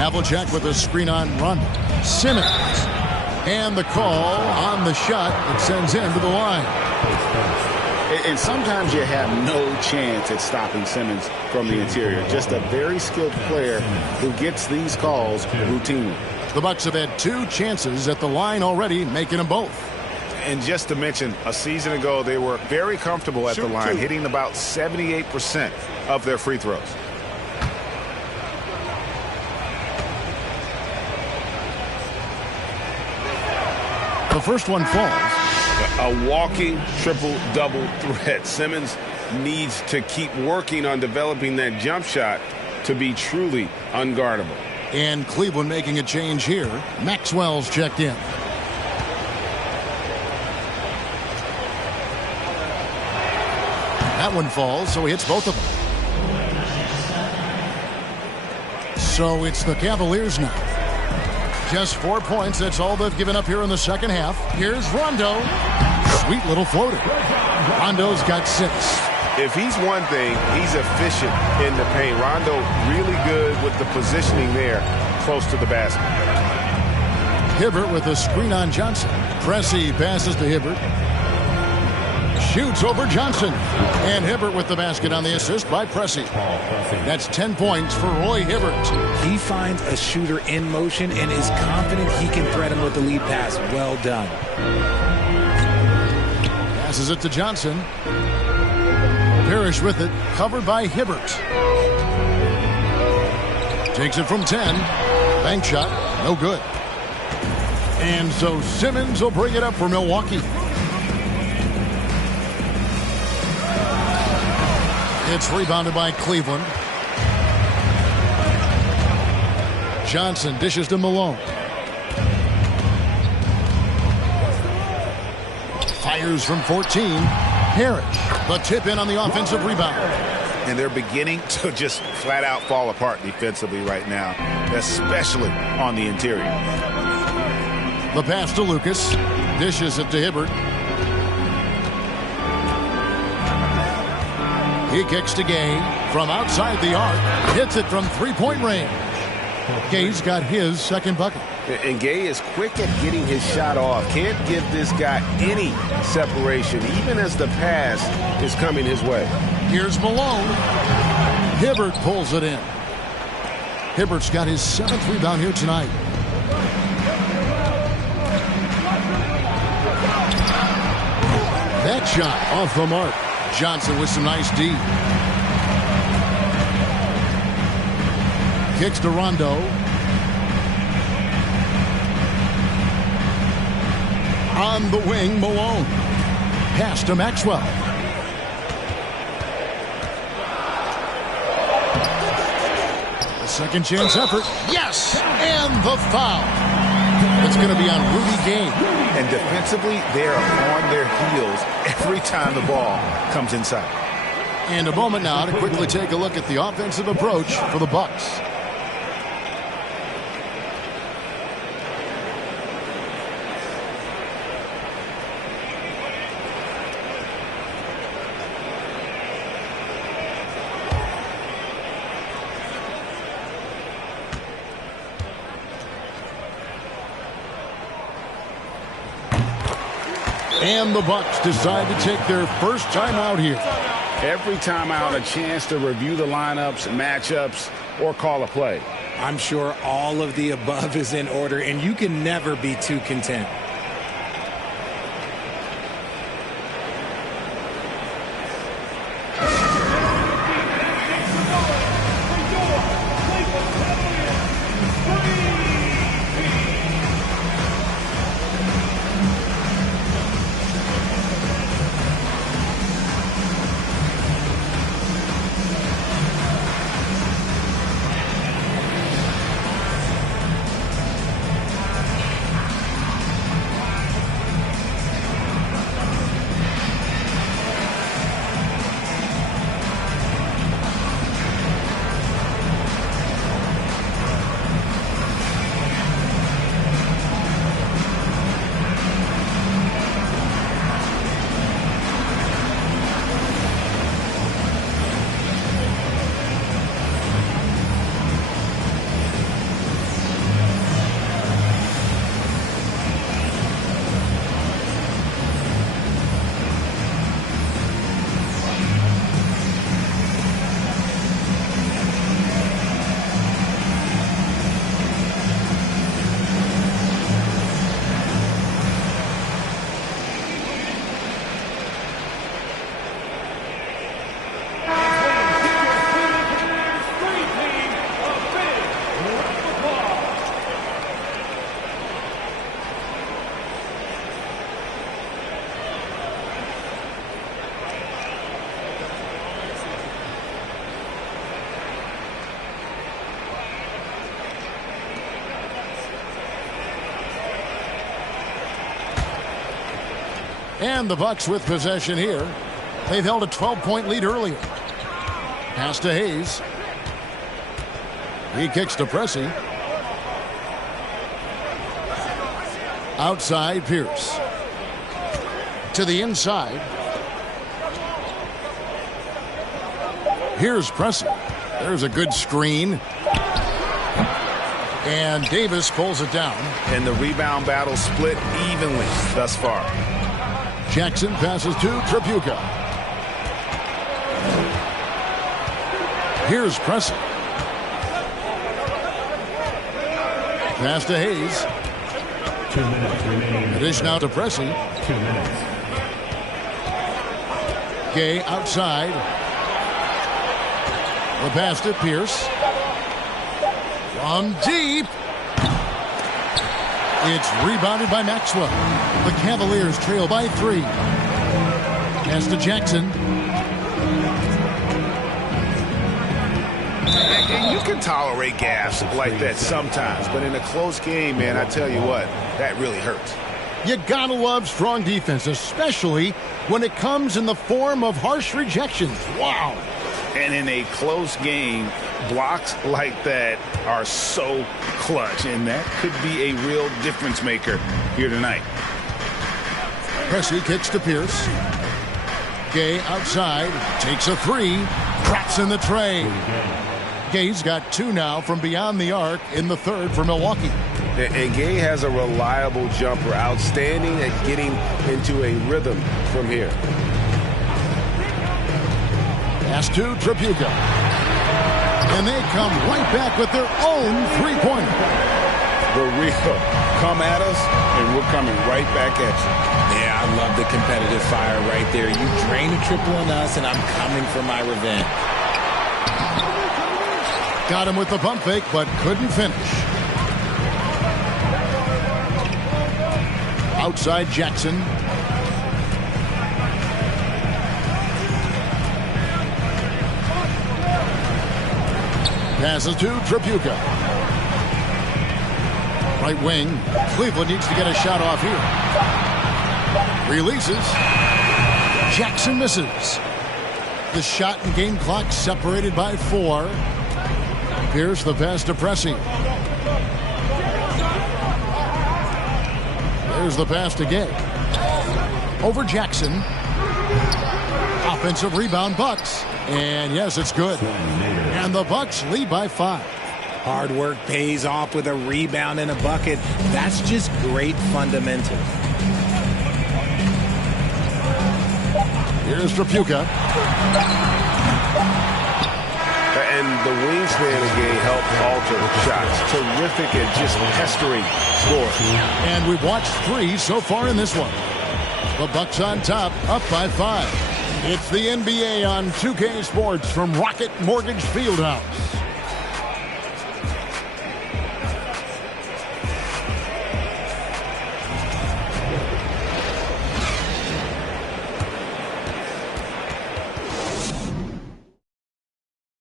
Havlicek with a screen on run. Simmons. And the call on the shot that sends him to the line. And sometimes you have no chance at stopping Simmons from the interior. Just a very skilled player who gets these calls routinely. The Bucks have had 2 chances at the line already, making them both. And just to mention, a season ago, they were very comfortable at the line, hitting about 78% of their free throws. The first one falls. A walking triple-double threat. Simmons needs to keep working on developing that jump shot to be truly unguardable. And Cleveland making a change here. Maxwell's checked in. That one falls, so he hits both of them. So it's the Cavaliers now. Just 4 points. That's all they've given up here in the second half. Here's Rondo. Sweet little floater. Rondo's got 6. If he's one thing, he's efficient in the paint. Rondo really good with the positioning there close to the basket. Hibbert with a screen on Johnson. Pressey passes to Hibbert. Shoots over Johnson. And Hibbert with the basket on the assist by Pressey. That's 10 points for Roy Hibbert. He finds a shooter in motion and is confident he can threat him with the lead pass. Well done. Passes it to Johnson. Parrish with it. Covered by Hibbert. Takes it from 10. Bank shot. No good. And so Simmons will bring it up for Milwaukee. It's rebounded by Cleveland. Johnson dishes to Malone. Fires from 14. Parrish. The tip in on the offensive rebound. And they're beginning to just flat out fall apart defensively right now, especially on the interior. The pass to Lucas. Dishes it to Hibbert. He kicks to Gay from outside the arc. Hits it from 3-point range. Gay's got his second bucket. And Gay is quick at getting his shot off. Can't give this guy any separation, even as the pass is coming his way. Here's Malone. Hibbert pulls it in. Hibbert's got his 7th rebound here tonight. That shot off the mark. Johnson with some nice D. Kicks to Rondo. On the wing, Malone. Pass to Maxwell. The second chance effort. Yes! And the foul. It's going to be on Rudy Gay. And defensively, they're on their heels every time the ball comes inside. And a moment now to quickly take a look at the offensive approach for the Bucks. And the Bucks decide to take their first time out here. Every time out, a chance to review the lineups, matchups, or call a play. I'm sure all of the above is in order, and you can never be too content. And the Bucks with possession here. They've held a 12-point lead earlier. Pass to Hayes. He kicks to Pressey. Outside Pierce. To the inside. Here's Pressey. There's a good screen. And Davis pulls it down. And the rebound battle split evenly thus far. Jackson passes to Tripucka. Here's Pressey. Pass to Hayes. 2 minutes remaining. The dish now to Pressey. 2 minutes. Gay outside. The pass to Pierce. From deep. It's rebounded by Maxwell. The Cavaliers trail by 3. Pass to Jackson. And you can tolerate gaffes like that sometimes, but in a close game, man, I tell you what, that really hurts. You gotta love strong defense, especially when it comes in the form of harsh rejections. Wow. And in a close game, blocks like that are so clutch, and that could be a real difference maker here tonight. Pressey kicks to Pierce. Gay outside, takes a 3, drops in the tray. Gay's got 2 now from beyond the arc in the third for Milwaukee. And Gay has a reliable jumper, outstanding at getting into a rhythm from here. Pass to Tripucka. And they come right back with their own 3-pointer. The real come at us, and we're coming right back at you. Yeah, I love the competitive fire right there. You drain a triple on us, and I'm coming for my revenge. Got him with the pump fake, but couldn't finish. Outside Jackson. Passes to Tripucka. Right wing. Cleveland needs to get a shot off here. Releases. Jackson misses. The shot and game clock separated by 4. Here's the pass to Pressey. There's the pass to Gay. Over Jackson. Offensive rebound, Bucks. And yes, it's good. And the Bucks lead by 5. Hard work pays off with a rebound and a bucket. That's just great fundamentals. Here's Tripucka. And the wingspan of Gay helped alter shots. Terrific at just pestering scores. And we've watched 3 so far in this one. The Bucks on top, up by 5. It's the NBA on 2K Sports from Rocket Mortgage Fieldhouse.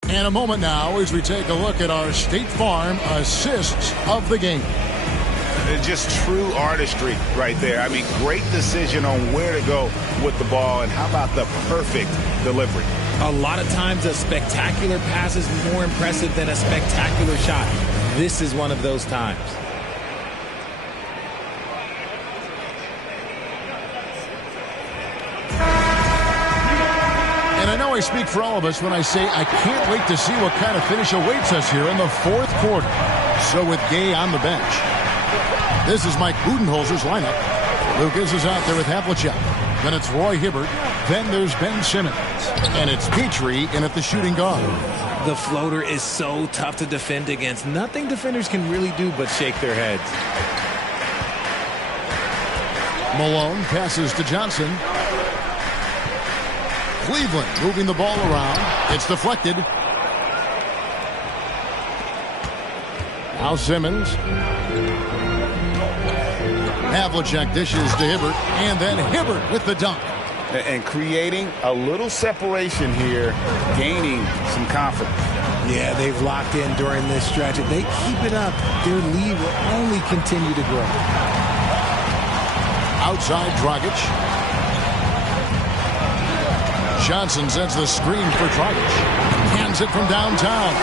And a moment now as we take a look at our State Farm assists of the game. Just true artistry right there. I mean, great decision on where to go with the ball, and how about the perfect delivery? A lot of times a spectacular pass is more impressive than a spectacular shot. This is one of those times. And I know I speak for all of us when I say I can't wait to see what kind of finish awaits us here in the 4th quarter. So with Gay on the bench, this is Mike Budenholzer's lineup. Lucas is out there with Havlicek. Then it's Roy Hibbert. Then there's Ben Simmons. And it's Petrie in at the shooting guard. The floater is so tough to defend against. Nothing defenders can really do but shake their heads. Malone passes to Johnson. Cleveland moving the ball around. It's deflected. Now Simmons. Havlicek dishes to Hibbert, and then Hibbert with the dunk. And creating a little separation here, gaining some confidence. Yeah, they've locked in during this stretch. If they keep it up, their lead will only continue to grow. Outside Dragic. Johnson sends the screen for Dragic. Hands it from downtown.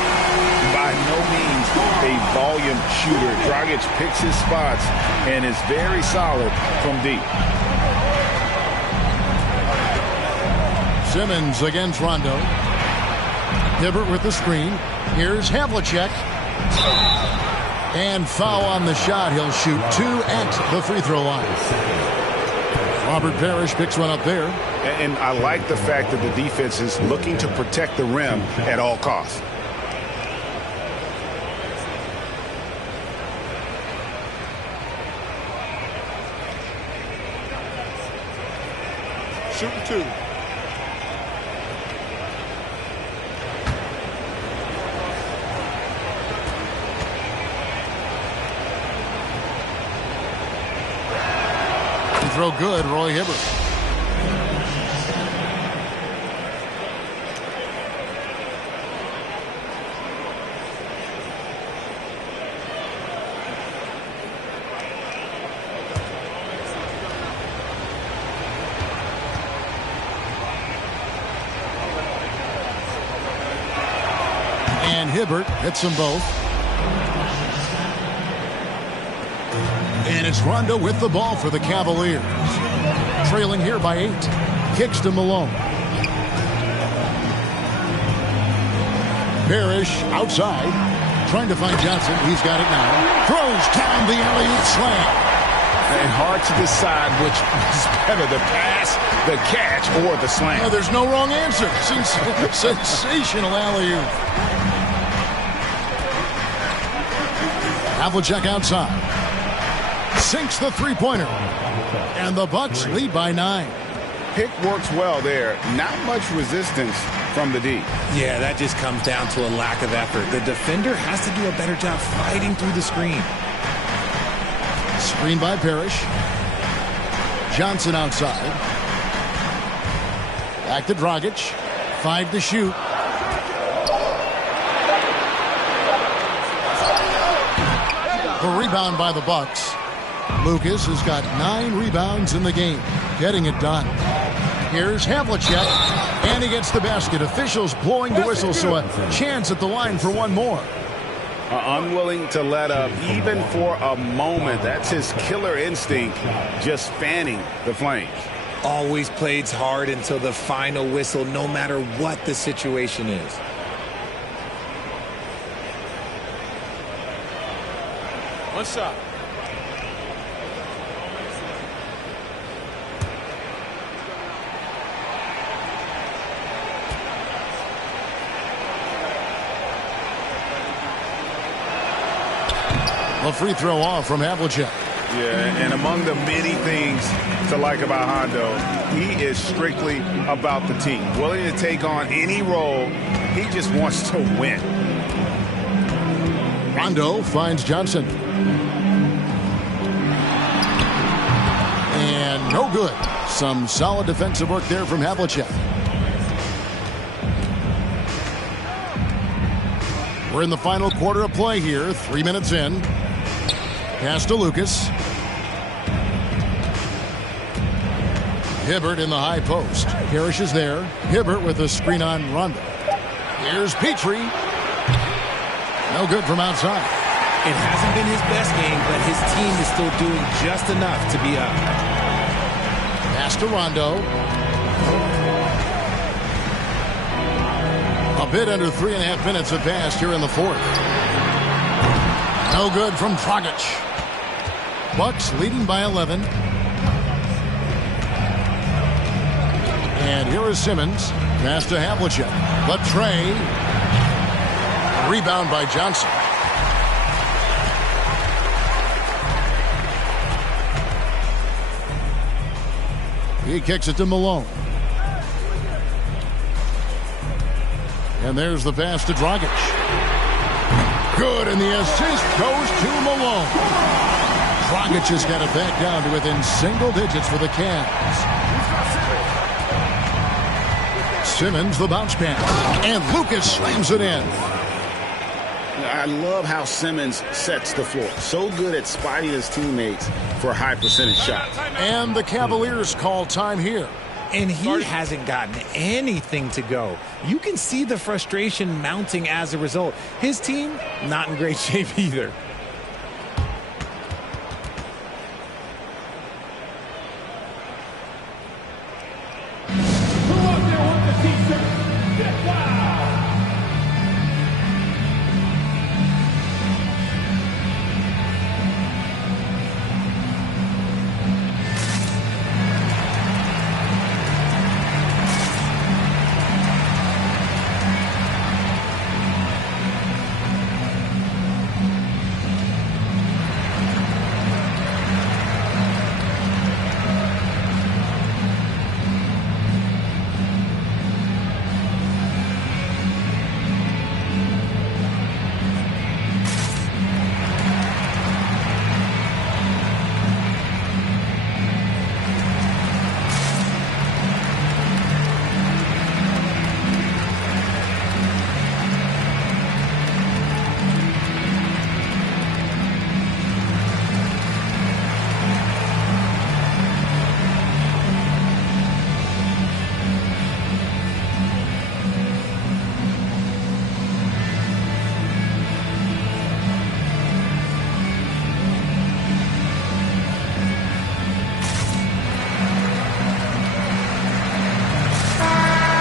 By no means a volume shooter. Dragic picks his spots and is very solid from deep. Simmons against Rondo. Hibbert with the screen. Here's Havlicek. And foul on the shot. He'll shoot 2 at the free throw line. Robert Parrish picks one up there. And I like the fact that the defense is looking to protect the rim at all costs. Shooting 2. Throw good, Roy Hibbert. And Hibbert hits them both. And it's Rondo with the ball for the Cavaliers. Trailing here by 8. Kicks to Malone. Parrish outside. Trying to find Johnson. He's got it now. Throws down the alley-oop slam. And hard to decide which is better, the pass, the catch, or the slam. No, there's no wrong answer. Sensational alley-oop. Havlicek outside. Sinks the three-pointer. And the Bucks lead by 9. Pick works well there. Not much resistance from the D. Yeah, that just comes down to a lack of effort. The defender has to do a better job fighting through the screen. Screen by Parrish. Johnson outside. Back to Dragic. 5 to shoot. The rebound by the Bucks. Lucas has got 9 rebounds in the game. Getting it done. Here's Havlicek. And he gets the basket. Officials blowing the whistle, so a chance at the line for one more. Unwilling to let up even for a moment. That's his killer instinct, just fanning the flames. Always plays hard until the final whistle, no matter what the situation is. One shot. A free throw off from Havlicek. Yeah, and among the many things to like about Hondo, he is strictly about the team. Willing to take on any role. He just wants to win. Rondo finds Johnson. And no good. Some solid defensive work there from Havlicek. We're in the final quarter of play here. 3 minutes in. Pass to Lucas. Hibbert in the high post. Parrish is there. Hibbert with a screen on Rondo. Here's Petrie. No good from outside. It hasn't been his best game, but his team is still doing just enough to be up. Pass to Rondo. A bit under 3.5 minutes have passed here in the fourth. No good from Dragic. Bucks leading by 11. And here is Simmons. Pass to Havlicek. But Trey. Rebound by Johnson. He kicks it to Malone. And there's the pass to Dragic. Good, and the assist goes to Malone. Dragic has got it back down to within single digits for the Cavs. Simmons, the bounce pass. And Lucas slams it in. I love how Simmons sets the floor. So good at spotting his teammates for high percentage shots. And the Cavaliers call time here. And he hasn't gotten anything to go. You can see the frustration mounting as a result. His team, not in great shape either.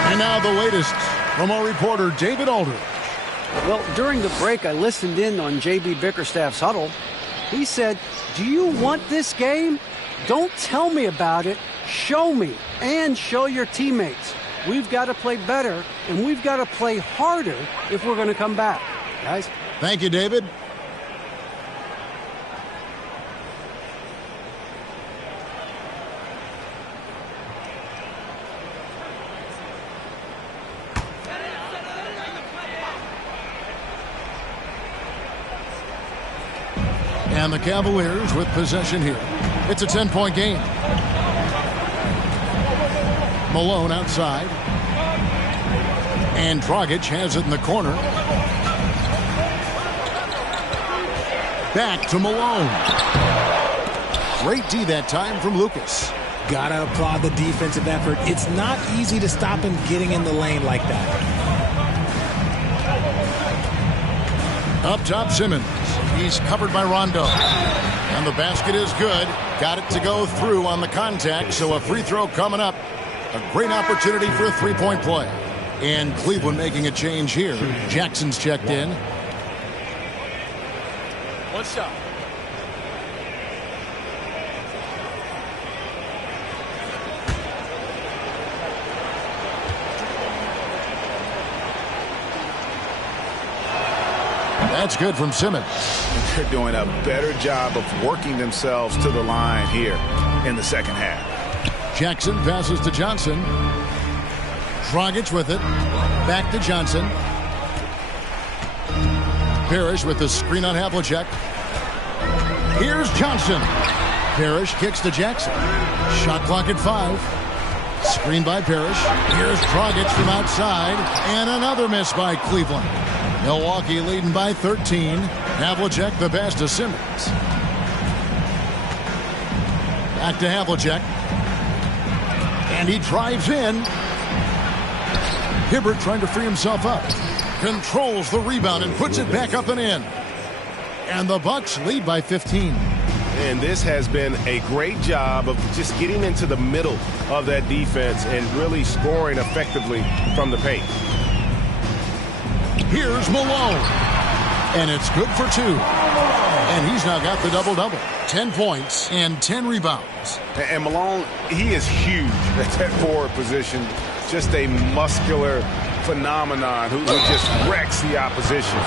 And now the latest from our reporter, David Aldridge. Well, during the break, I listened in on J.B. Bickerstaff's huddle. He said, "Do you want this game? Don't tell me about it. Show me and show your teammates. We've got to play better, and we've got to play harder if we're going to come back." Guys? Thank you, David. And the Cavaliers with possession here. It's a 10-point game. Malone outside. And Dragic has it in the corner. Back to Malone. Great D that time from Lucas. Gotta applaud the defensive effort. It's not easy to stop him getting in the lane like that. Up top, Simmons. He's covered by Rondo. And the basket is good. Got it to go through on the contact, so a free throw coming up. A great opportunity for a three-point play. And Cleveland making a change here. Jackson's checked in. One shot. That's good from Simmons. They're doing a better job of working themselves to the line here in the second half. Jackson passes to Johnson. Dragic with it. Back to Johnson. Parrish with the screen on Havlicek. Here's Johnson. Parrish kicks to Jackson. Shot clock at 5. Screen by Parrish. Here's Dragic from outside. And another miss by Cleveland. Milwaukee leading by 13. Havlicek the pass to Simmons. Back to Havlicek. And he drives in. Hibbert trying to free himself up. Controls the rebound and puts it back up and in. And the Bucks lead by 15. And this has been a great job of just getting into the middle of that defense and really scoring effectively from the paint. Here's Malone. And it's good for 2. And he's now got the double-double. 10 points and 10 rebounds. And Malone, he is huge at that forward position. Just a muscular phenomenon who just wrecks the opposition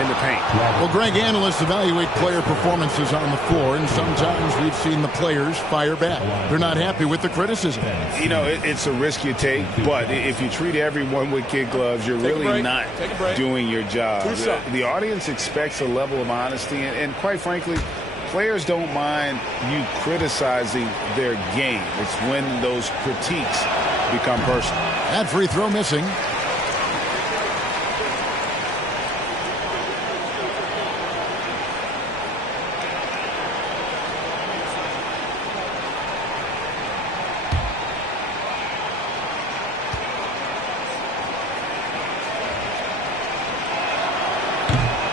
in the paint. Well, Greg, analysts evaluate player performances on the floor, and sometimes we've seen the players fire back. They're not happy with the criticism. You know, it's a risk you take, but if you treat everyone with kid gloves, you're really not doing your job. The audience expects a level of honesty, and quite frankly, players don't mind you criticizing their game. It's when those critiques become personal. That free throw missing.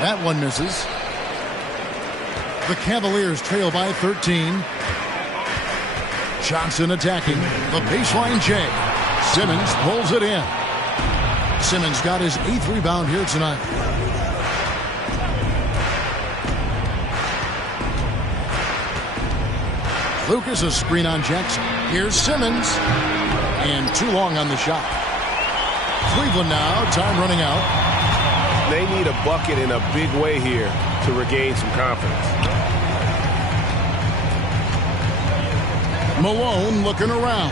That one misses. The Cavaliers trail by 13. Johnson attacking. The baseline J. Simmons pulls it in. Simmons got his 8th rebound here tonight. Lucas, a screen on Jackson. Here's Simmons. And too long on the shot. Cleveland now, time running out. They need a bucket in a big way here to regain some confidence. Malone looking around.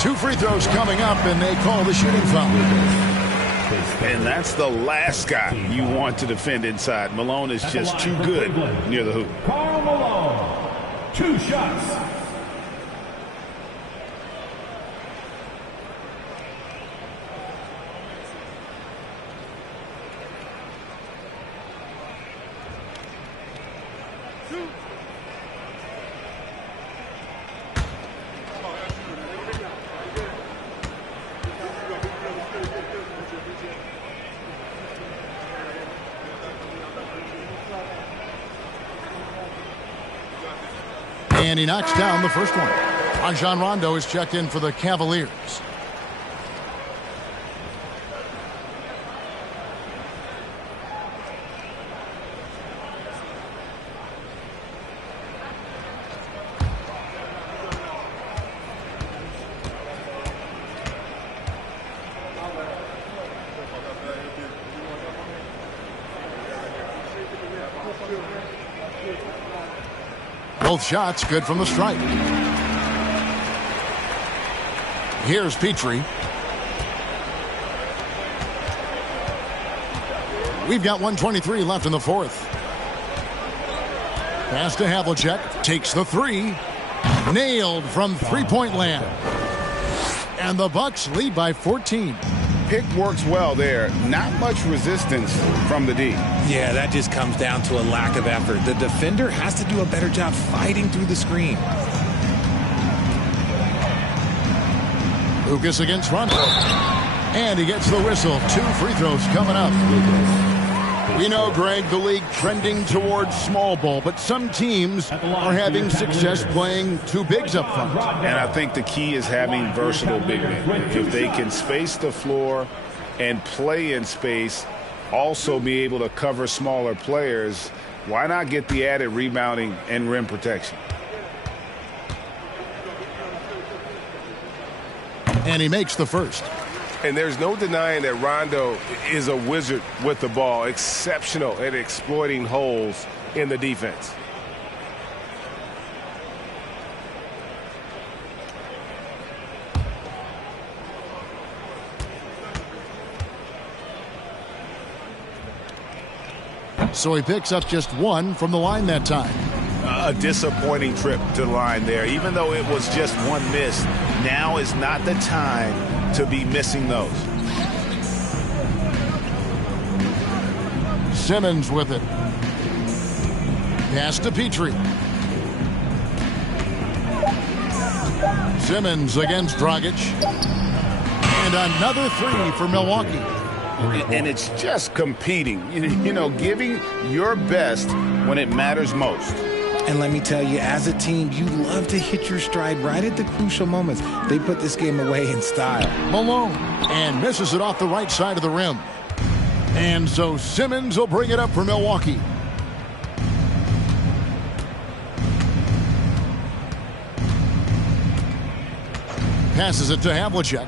2 free throws coming up, and they call the shooting foul. And that's the last guy you want to defend inside. Malone is just too good near the hoop. Karl Malone, 2 shots. And he knocks down the first one. Rajon Rondo is checked in for the Cavaliers. Both shots good from the stripe. Here's Petrie. We've got 1:23 left in the fourth. Pass to Havlicek. Takes the 3. Nailed from three-point land. And the Bucks lead by 14. Pick works well there. Not much resistance from the D. Yeah, that just comes down to a lack of effort. The defender has to do a better job fighting through the screen. Lucas against Rondo. And he gets the whistle. 2 free throws coming up. We know, Greg, the league trending towards small ball, but some teams are having success playing 2 bigs up front. And I think the key is having versatile big men. If they can space the floor and play in space, also be able to cover smaller players, why not get the added rebounding and rim protection? And he makes the first. And there's no denying that Rondo is a wizard with the ball, exceptional at exploiting holes in the defense. So he picks up just 1 from the line that time. A disappointing trip to the line there. Even though it was just 1 miss, now is not the time to be missing those. Simmons with it. Pass to Petrie. Simmons against Dragic. And another 3 for Milwaukee. And it's just competing, you know, giving your best when it matters most. And let me tell you, as a team, you love to hit your stride right at the crucial moments. They put this game away in style. Malone, and misses it off the right side of the rim. And so Simmons will bring it up for Milwaukee. Passes it to Havlicek.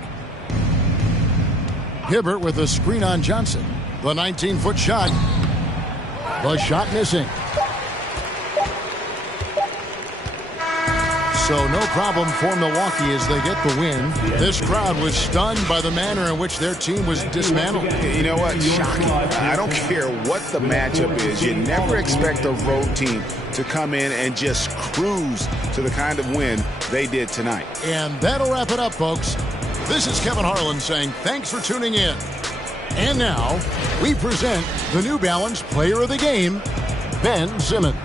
Hibbert with a screen on Johnson. The 19-foot shot. The shot missing. So no problem for Milwaukee as they get the win. This crowd was stunned by the manner in which their team was dismantled. You know what? Shocking. I don't care what the matchup is. You never expect a road team to come in and just cruise to the kind of win they did tonight. And that'll wrap it up, folks. This is Kevin Harlan saying thanks for tuning in. And now, we present the New Balance Player of the Game, Ben Simmons.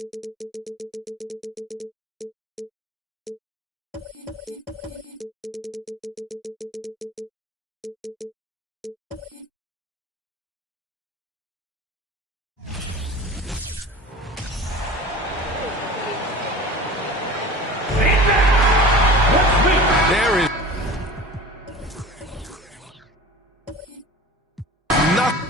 There is nothing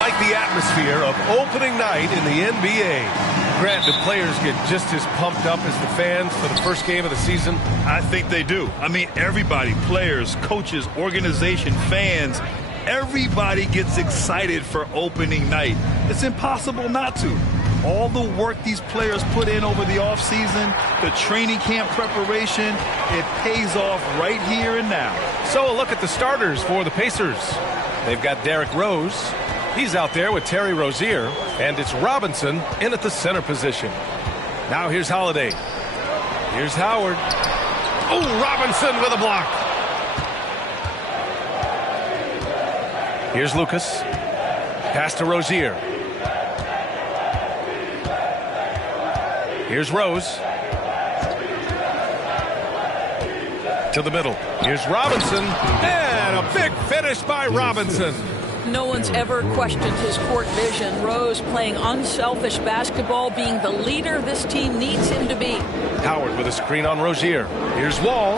like the atmosphere of opening night in the NBA. Grant, do players get just as pumped up as the fans for the first game of the season? I think they do. I mean, everybody, players, coaches, organization, fans, everybody gets excited for opening night. It's impossible not to. All the work these players put in over the offseason, the training camp preparation, it pays off right here and now. So a look at the starters for the Pacers. They've got Derrick Rose. He's out there with Terry Rozier, and it's Robinson in at the center position. Now here's Holiday. Here's Howard. Oh, Robinson with a block. Here's Lucas. Pass to Rozier. Here's Rose. To the middle. Here's Robinson. And a big finish by Robinson. No one's ever questioned his court vision. Rose playing unselfish basketball, being the leader this team needs him to be. Howard with a screen on Rozier. Here's Wall.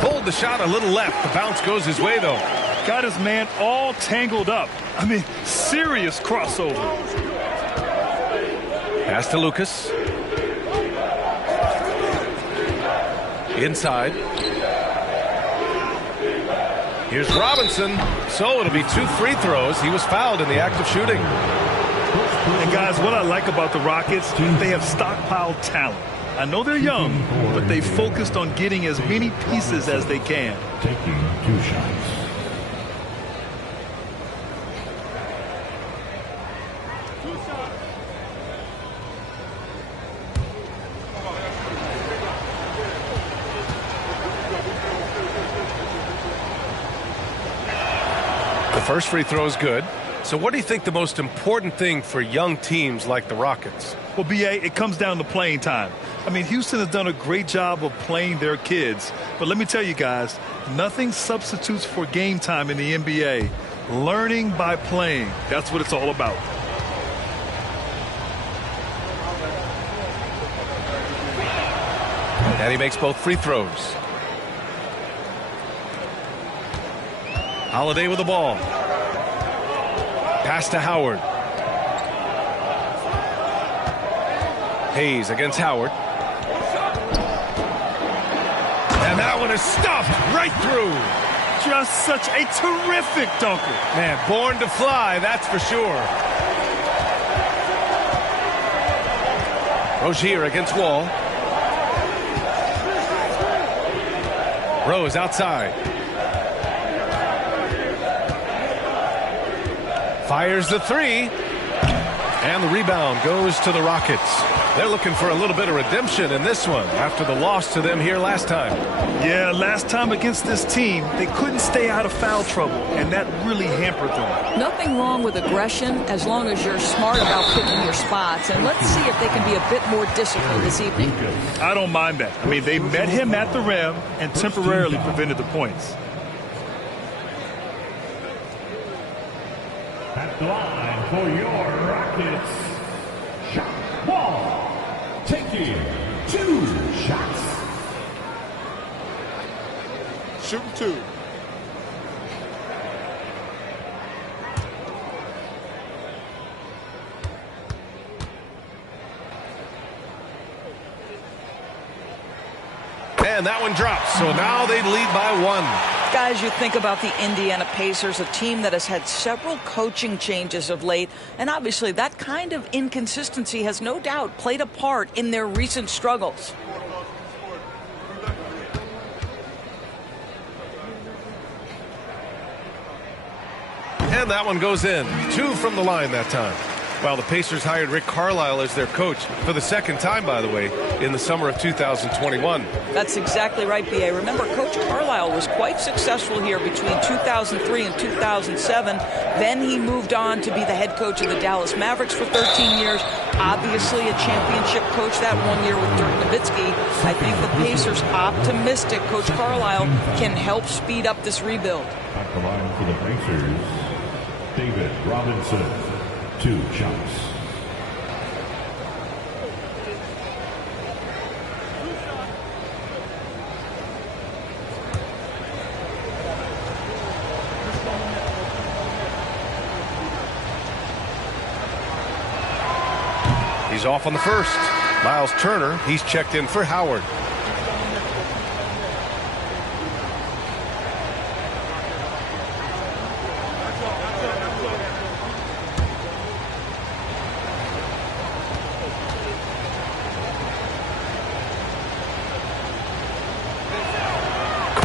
Pulled the shot a little left. The bounce goes his way, though. Got his man all tangled up. I mean, serious crossover. Pass to Lucas. Inside. Here's Robinson. So it'll be 2 free throws. He was fouled in the act of shooting. And guys, what I like about the Rockets, they have stockpiled talent. I know they're young, but they focused on getting as many pieces as they can. Taking 2 shots. First free throw is good. So what do you think the most important thing for young teams like the Rockets? Well, B.A., it comes down to playing time. I mean, Houston has done a great job of playing their kids. But let me tell you guys, nothing substitutes for game time in the NBA. Learning by playing. That's what it's all about. And he makes both free throws. Holiday with the ball. Pass to Howard. Hayes against Howard. And that one is stuffed right through. Just such a terrific dunker. Man, born to fly, that's for sure. Rozier against Wall. Rose outside. Fires the 3. And the rebound goes to the Rockets. They're looking for a little bit of redemption in this one after the loss to them here last time. Yeah, last time against this team, they couldn't stay out of foul trouble, and that really hampered them. Nothing wrong with aggression as long as you're smart about picking your spots. And let's see if they can be a bit more disciplined this evening. I don't mind that. I mean, they met him at the rim and temporarily prevented the points. At the line for your Rockets, shot Wall, taking 2 shots. Shooting 2. And that one drops, so now they lead by 1. Guys, you think about the Indiana Pacers, a team that has had several coaching changes of late, and obviously that kind of inconsistency has no doubt played a part in their recent struggles. And that one goes in. 2 from the line that time. Well, the Pacers hired Rick Carlisle as their coach for the second time, by the way, in the summer of 2021. That's exactly right, B.A. Remember, Coach Carlisle was quite successful here between 2003 and 2007. Then he moved on to be the head coach of the Dallas Mavericks for 13 years. Obviously a championship coach that 1 year with Dirk Nowitzki. I think the Pacers optimistic Coach Carlisle can help speed up this rebuild. At the line for the Pacers, David Robinson. 2 shots. He's off on the first. Miles Turner, he's checked in for Howard.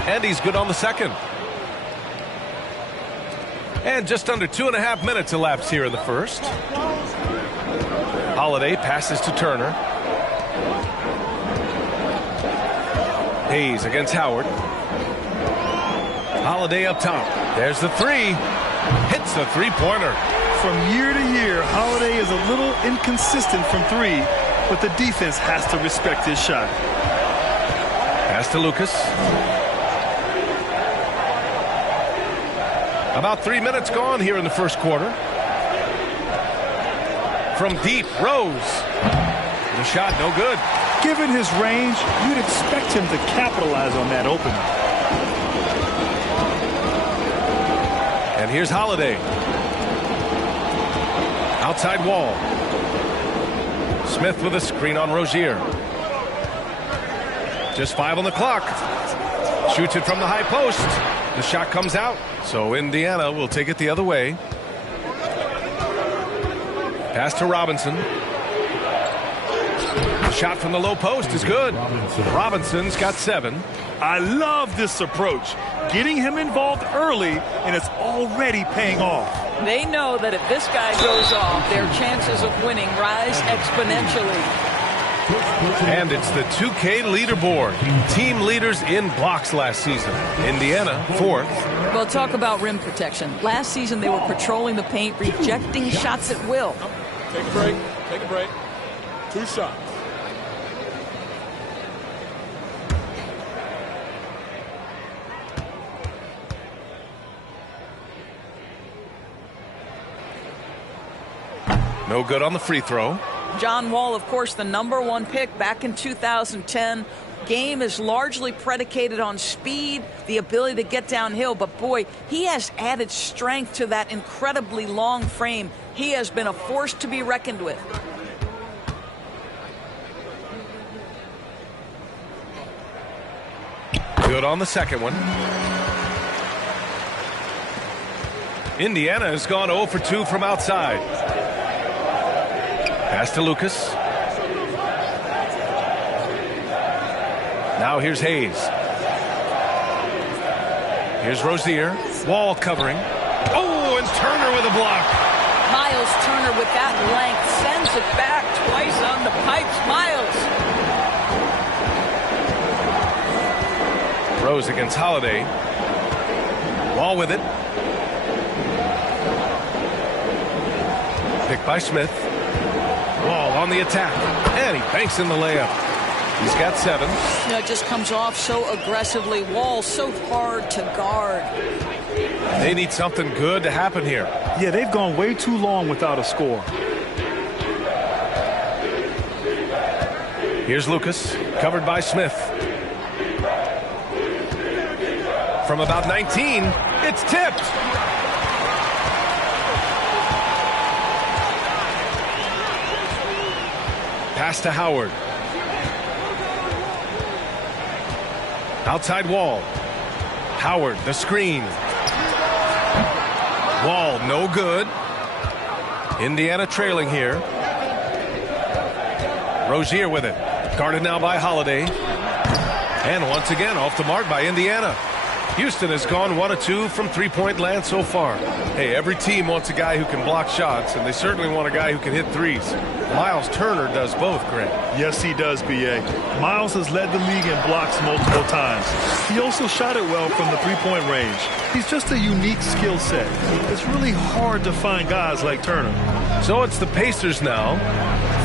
And he's good on the second. And just under 2.5 minutes elapsed here in the first. Holiday passes to Turner. Hayes against Howard. Holiday up top. There's the 3. Hits the 3-pointer. From year to year, Holiday is a little inconsistent from 3, but the defense has to respect his shot. Pass to Lucas. About 3 minutes gone here in the first quarter. From deep, Rose. The shot, no good. Given his range, you'd expect him to capitalize on that opening. And here's Holiday. Outside wall. Smith with a screen on Rozier. Just 5 on the clock. Shoots it from the high post. The shot comes out, so Indiana will take it the other way. Pass to Robinson. The shot from the low post is good. Robinson's got 7. I love this approach. Getting him involved early, and it's already paying off. They know that if this guy goes off, their chances of winning rise exponentially. And it's the 2K leaderboard. Team leaders in blocks last season. Indiana, 4th. Well, talk about rim protection. Last season, they were patrolling the paint, rejecting shots at will. Take a break. Take a break. 2 shots. No good on the free throw. John Wall, of course, the #1 pick back in 2010. Game is largely predicated on speed, the ability to get downhill. But, boy, he has added strength to that incredibly long frame. He has been a force to be reckoned with. Good on the second one. Indiana has gone 0 for 2 from outside. Pass to Lucas. Now here's Hayes. Here's Rozier. Wall covering. Oh, and Turner with a block. Miles Turner with that length sends it back twice on the pipes. Miles. Rose against Holiday. Wall with it. Picked by Smith. Wall on the attack. And he banks in the layup. He's got 7. You know, it just comes off so aggressively. Wall so hard to guard. They need something good to happen here. Yeah, they've gone way too long without a score. Here's Lucas, covered by Smith. From about 19, it's tipped. Pass to Howard. Outside Wall. Howard, the screen. Wall, no good. Indiana trailing here. Rozier with it. Guarded now by Holiday. And once again, off the mark by Indiana. Houston has gone 1 of 2 from three-point land so far. Hey, every team wants a guy who can block shots, and they certainly want a guy who can hit threes. Miles Turner does both, Grant. Yes, he does, B.A. Miles has led the league in blocks multiple times. He also shot it well from the three-point range. He's just a unique skill set. It's really hard to find guys like Turner. So it's the Pacers now,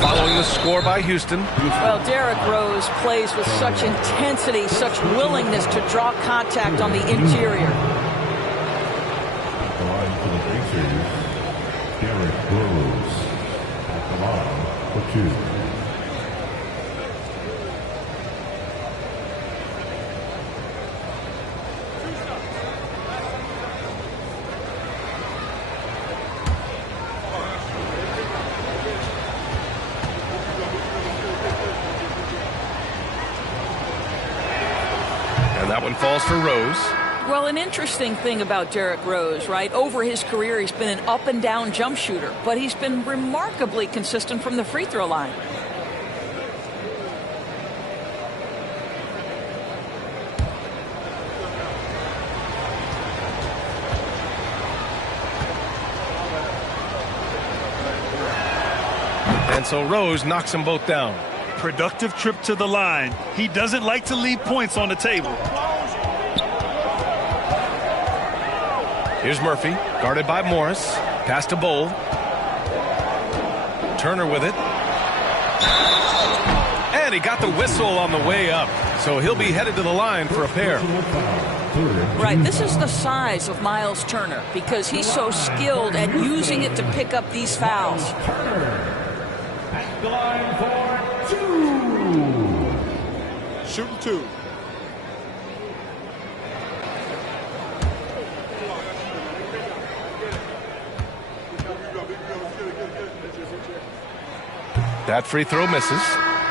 following the score by Houston. Well, Derrick Rose plays with such intensity, such willingness to draw contact on the interior. At the line for the Pacers, Derrick Rose. At the line for 2. That one falls for Rose. Well, an interesting thing about Derrick Rose, right? Over his career, he's been an up-and-down jump shooter, but he's been remarkably consistent from the free throw line. And so Rose knocks them both down. Productive trip to the line. He doesn't like to leave points on the table. Here's Murphy, guarded by Morris. Pass to Bowl. Turner with it. And he got the whistle on the way up. So he'll be headed to the line for a pair. Right, this is the size of Miles Turner because he's so skilled at using it to pick up these fouls. At the line for 2. Shooting 2. That free throw misses.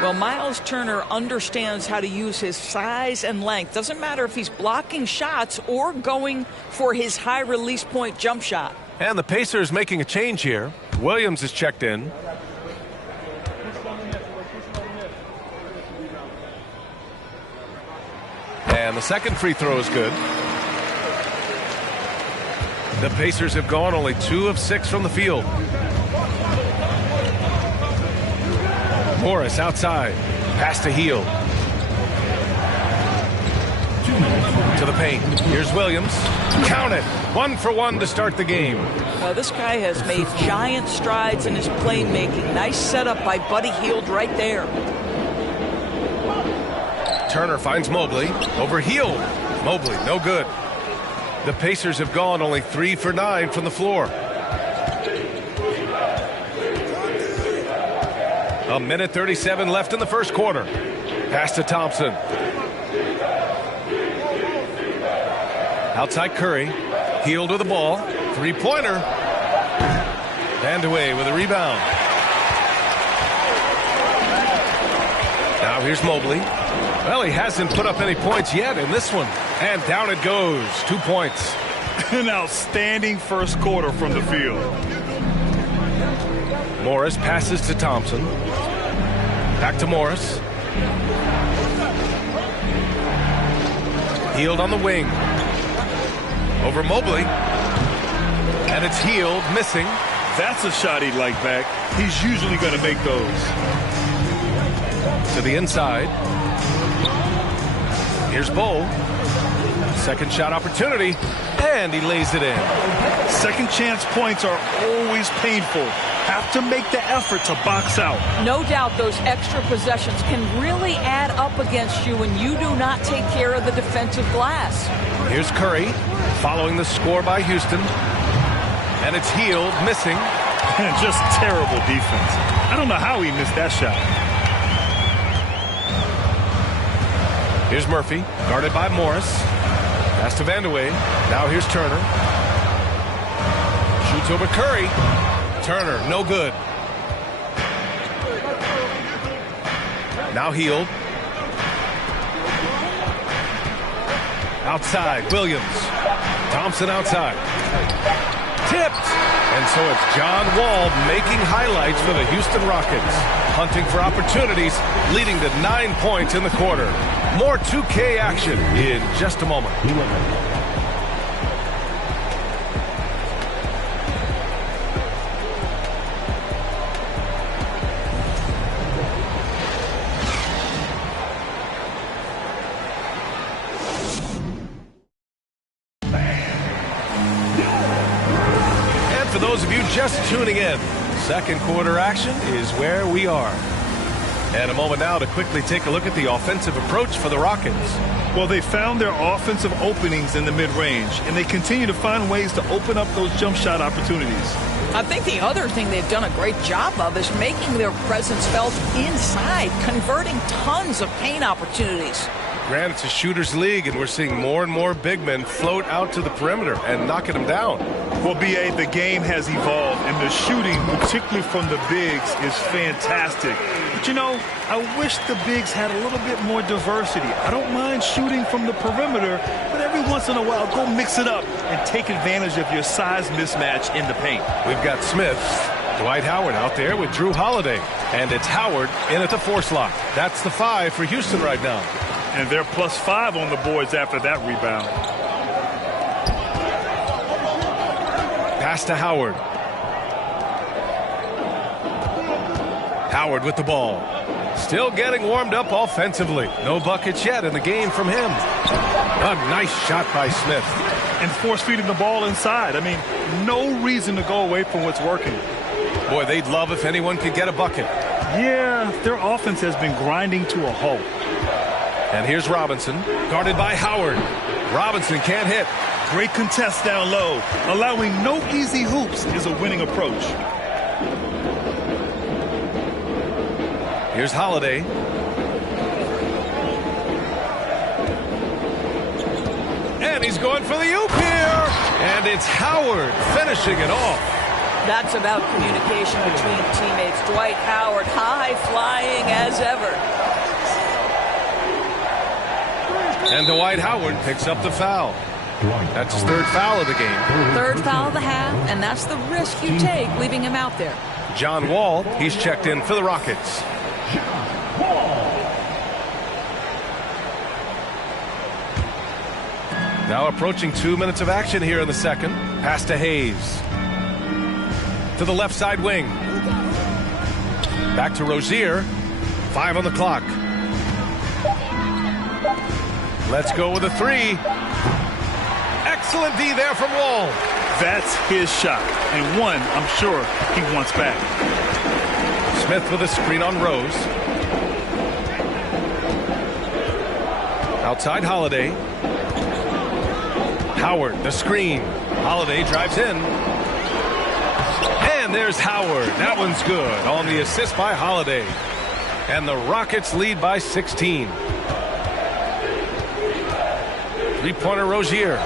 Well, Miles Turner understands how to use his size and length. Doesn't matter if he's blocking shots or going for his high release point jump shot. And the Pacers making a change here. Williams is checked in. And the second free throw is good. The Pacers have gone only 2 of 6 from the field. Morris outside. Pass to Hield. To the paint. Here's Williams. Count it. 1 for 1 to start the game. Well, this guy has made giant strides in his playmaking. Nice setup by Buddy Hield right there. Turner finds Mobley. Over Hield. Mobley, no good. The Pacers have gone only 3 for 9 from the floor. A minute 37 left in the first quarter. Pass to Thompson. Outside Curry. Hield with the ball. Three-pointer. Vandeweghe with a rebound. Now here's Mobley. Well, he hasn't put up any points yet in this one. And down it goes. 2 points. An outstanding first quarter from the field. Morris passes to Thompson. Back to Morris. Hield on the wing. Over Mobley. And it's Hield missing. That's a shot he'd like back. He's usually going to make those. To the inside. Here's Bowl. Second shot opportunity. And he lays it in. Second chance points are always painful. Have to make the effort to box out. No doubt those extra possessions can really add up against you when you do not take care of the defensive glass. Here's Curry following the score by Houston. And it's Hield missing. Just terrible defense. I don't know how he missed that shot. Here's Murphy, guarded by Morris. Pass to Vandeweghe. Now here's Turner. Shoots over Curry. Turner, no good. Now Hield. Outside, Williams. Thompson outside. Tipped. And so it's John Wall making highlights for the Houston Rockets. Hunting for opportunities, leading to 9 points in the quarter. More 2K action in just a moment. For those of you just tuning in, second quarter action is where we are. And a moment now to quickly take a look at the offensive approach for the Rockets. Well, they found their offensive openings in the mid-range, and they continue to find ways to open up those jump shot opportunities. I think the other thing they've done a great job of is making their presence felt inside, converting tons of paint opportunities. Grant, it's a shooter's league, and we're seeing more and more big men float out to the perimeter and knocking them down. Well, B.A., the game has evolved, and the shooting, particularly from the bigs, is fantastic. But, you know, I wish the bigs had a little bit more diversity. I don't mind shooting from the perimeter, but every once in a while, go mix it up and take advantage of your size mismatch in the paint. We've got Smith, Dwight Howard out there with Drew Holiday, and it's Howard in at the 4 slot. That's the 5 for Houston right now. And they're +5 on the boards after that rebound. Pass to Howard. Howard with the ball. Still getting warmed up offensively. No buckets yet in the game from him. A nice shot by Smith. And force-feeding the ball inside. I mean, no reason to go away from what's working. Boy, they'd love if anyone could get a bucket. Yeah, their offense has been grinding to a halt. And here's Robinson, guarded by Howard. Robinson can't hit. Great contest down low. Allowing no easy hoops is a winning approach. Here's Holiday. And he's going for the oop here. And it's Howard finishing it off. That's about communication between teammates. Dwight Howard, high flying as ever. And Dwight Howard picks up the foul. That's his 3rd foul of the game. 3rd foul of the half, and that's the risk you take leaving him out there. John Wall, he's checked in for the Rockets. Now approaching 2 minutes of action here in the second. Pass to Hayes. To the left side wing. Back to Rozier. 5 on the clock. Let's go with a 3. Excellent D there from Wall. That's his shot, and one I'm sure he wants back. Smith with a screen on Rose. Outside Holiday. Howard, the screen. Holiday drives in. And there's Howard. That one's good on the assist by Holiday. And the Rockets lead by 16. 3-pointer Rozier.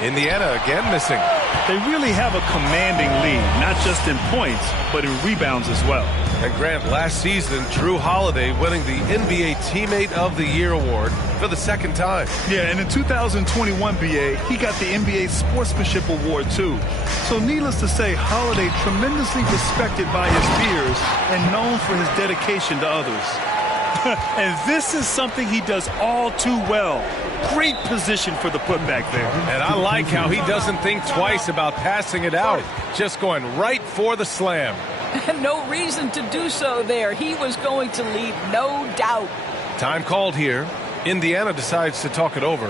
Indiana again missing. They really have a commanding lead, not just in points, but in rebounds as well. And Grant, last season, Drew Holiday winning the NBA Teammate of the Year award for the 2nd time. Yeah, and in 2021, BA, he got the NBA Sportsmanship Award, too. So needless to say, Holiday tremendously respected by his peers and known for his dedication to others. And this is something he does all too well. Great position for the putback there. And I like how he doesn't think twice about passing it out. Just going right for the slam. No reason to do so there. He was going to lead, no doubt. Time called here. Indiana decides to talk it over.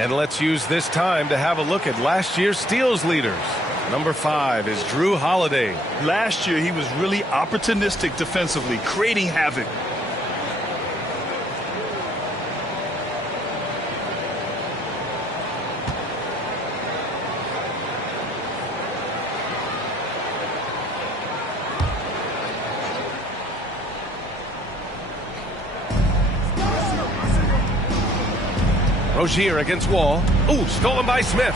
And let's use this time to have a look at last year's steals leaders. Number 5 is Drew Holiday. Last year, he was really opportunistic defensively, creating havoc. Rozier against Wall. Ooh, stolen by Smith.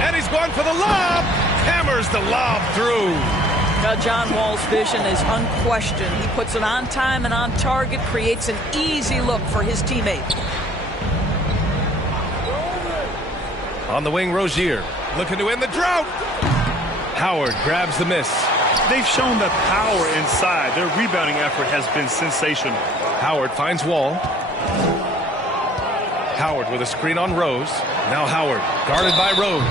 And he's going for the lob. Hammers the lob through. John Wall's vision is unquestioned. He puts it on time and on target, creates an easy look for his teammate. On the wing, Rozier looking to end the drought. Howard grabs the miss. They've shown the power inside. Their rebounding effort has been sensational. Howard finds Wall. Howard with a screen on Rose. Now Howard guarded by Rose.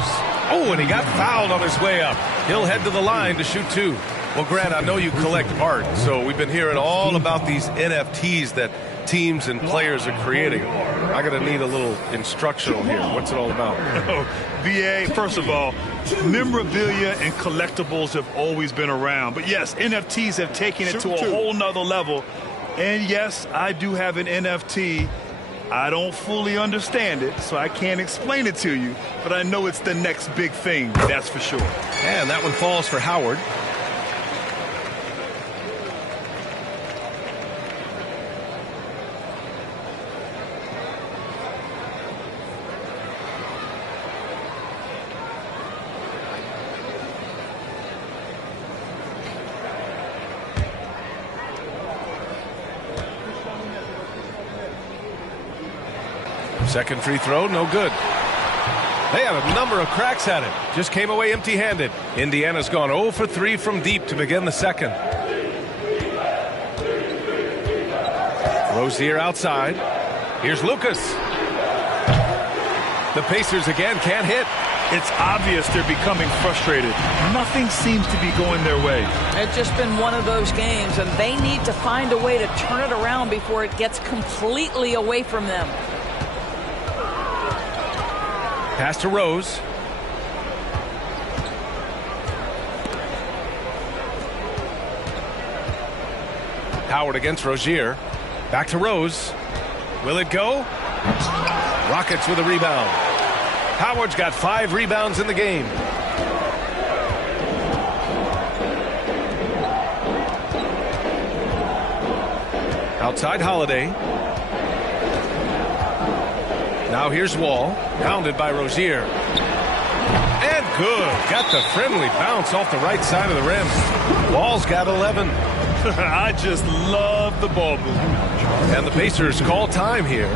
Oh, and he got fouled on his way up. He'll head to the line to shoot 2. Well, Grant, I know you collect art, so we've been hearing all about these NFTs that teams and players are creating. I'm going to need a little instructional here. What's it all about? VA, first of all, memorabilia and collectibles have always been around. But yes, NFTs have taken it to a whole nother level. And yes, I do have an NFT. I don't fully understand it, so I can't explain it to you. But I know it's the next big thing, that's for sure. And that one falls for Howard. Second free throw, no good. They had a number of cracks at it. Just came away empty-handed. Indiana's gone 0 for 3 from deep to begin the second. Rozier outside. Here's Lucas. The Pacers again can't hit. It's obvious they're becoming frustrated. Nothing seems to be going their way. It's just been one of those games, and they need to find a way to turn it around before it gets completely away from them. Pass to Rose. Howard against Rozier. Back to Rose. Will it go? Rockets with a rebound. Howard's got 5 rebounds in the game. Outside Holiday. Now here's Wall, pounded by Rozier. And good. Got the friendly bounce off the right side of the rim. Wall's got 11. I just love the ball movement. And the Pacers call time here.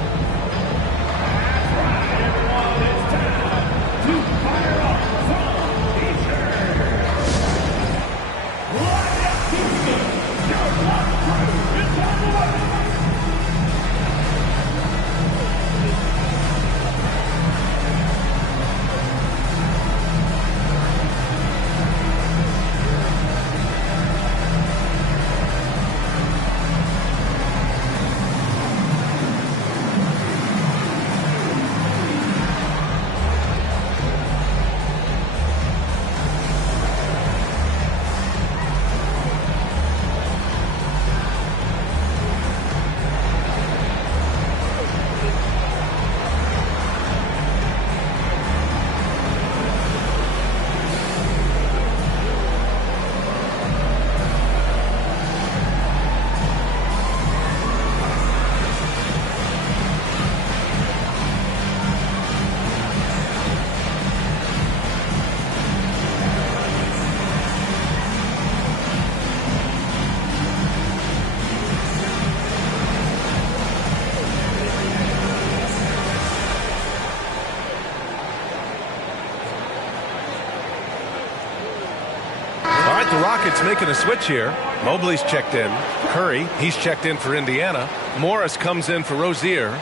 The Rockets making a switch here. Mobley's checked in. Curry, he's checked in for Indiana. Morris comes in for Rozier.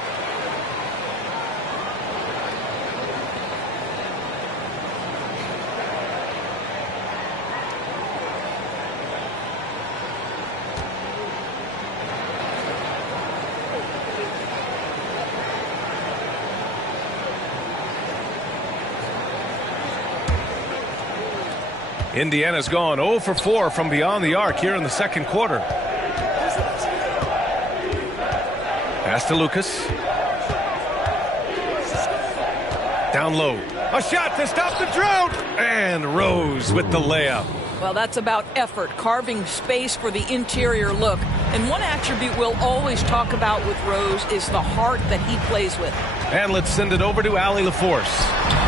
Indiana's gone 0 for 4 from beyond the arc here in the second quarter. Pass to Lucas. Down low. A shot to stop the drought. And Rose with the layup. Well, that's about effort, carving space for the interior look. And one attribute we'll always talk about with Rose is the heart that he plays with. And let's send it over to Allie LaForce.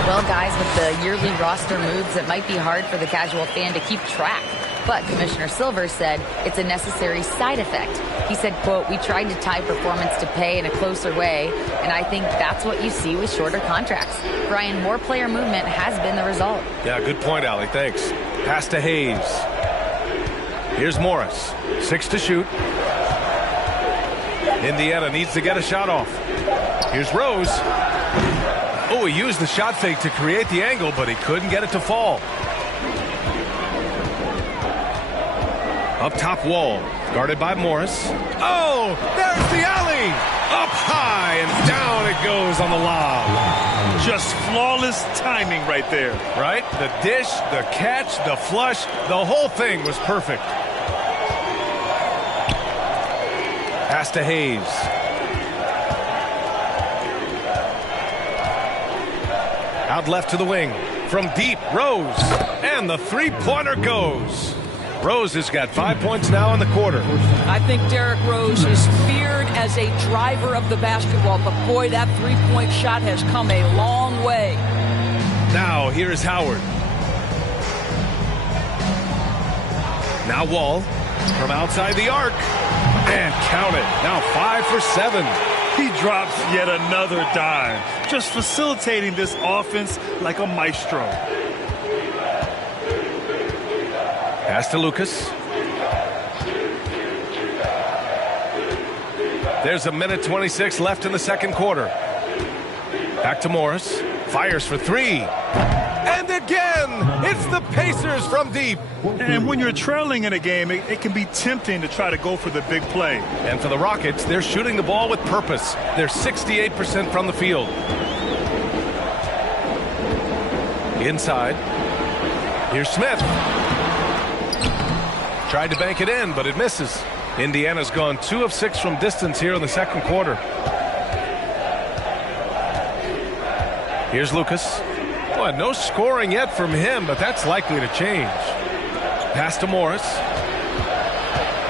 Well, guys, with the yearly roster moves, it might be hard for the casual fan to keep track. But Commissioner Silver said it's a necessary side effect. He said, quote, "We tried to tie performance to pay in a closer way, and I think that's what you see with shorter contracts." Brian, more player movement has been the result. Yeah, good point, Allie. Thanks. Pass to Hayes. Here's Morris. 6 to shoot. Indiana needs to get a shot off. Here's Rose. Oh, he used the shot fake to create the angle, but he couldn't get it to fall. Up top, Wall. Guarded by Morris. Oh, there's the alley. Up high and down it goes on the lob. Just flawless timing right there. Right? The dish, the catch, the flush, the whole thing was perfect. Pass to Hayes. Out left to the wing. From deep, Rose. And the three-pointer goes. Rose has got 5 points now in the quarter. I think Derrick Rose is feared as a driver of the basketball, but boy, that three-point shot has come a long way. Now, here's Howard. Now Wall from outside the arc. And count it. Now 5 for 7. He drops yet another dime, just facilitating this offense like a maestro. Pass to Lucas. There's a minute 26 left in the second quarter. Back to Morris. Fires for 3. And again, it's the Pacers from deep. And when you're trailing in a game, it can be tempting to try to go for the big play. And for the Rockets, they're shooting the ball with purpose. They're 68% from the field. Inside. Here's Smith. Tried to bank it in, but it misses. Indiana's gone 2 of 6 from distance here in the second quarter. Here's Lucas. Well, no scoring yet from him, but that's likely to change. Pass to Morris.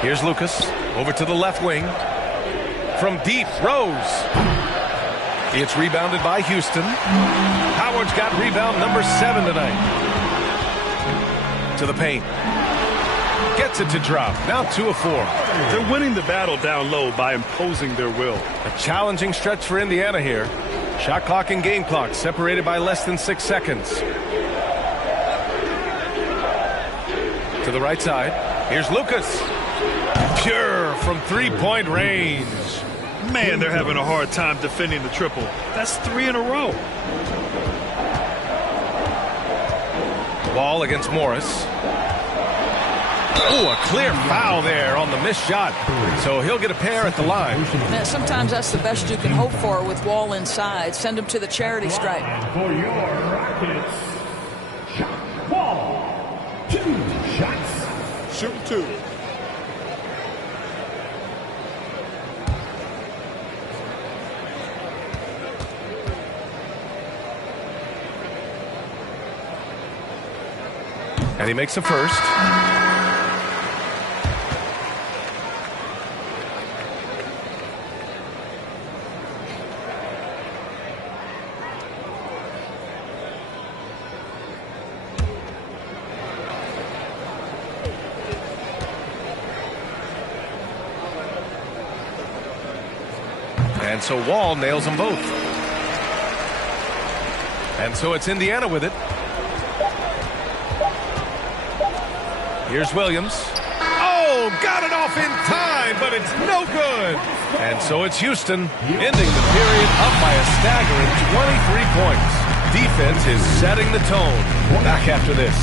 Here's Lucas. Over to the left wing. From deep, Rose. It's rebounded by Houston. Howard's got rebound number 7 tonight. To the paint. Gets it to drop. Now 2 of 4. They're winning the battle down low by imposing their will. A challenging stretch for Indiana here. Shot clock and game clock separated by less than 6 seconds. To the right side. Here's Lucas. Pure from three-point range. Man, they're having a hard time defending the triple. That's 3 in a row. Ball against Morris. Oh, a clear foul there on the missed shot. So he'll get a pair at the line. Now, sometimes that's the best you can hope for with Wall inside. Send him to the charity stripe. For your Rockets, shot Wall. 2 shots. Shoot 2. And he makes a first. And so Wall nails them both. And so it's Indiana with it. Here's Williams. Oh, got it off in time, but it's no good. And so it's Houston, ending the period up by a staggering 23 points. Defense is setting the tone. Back after this.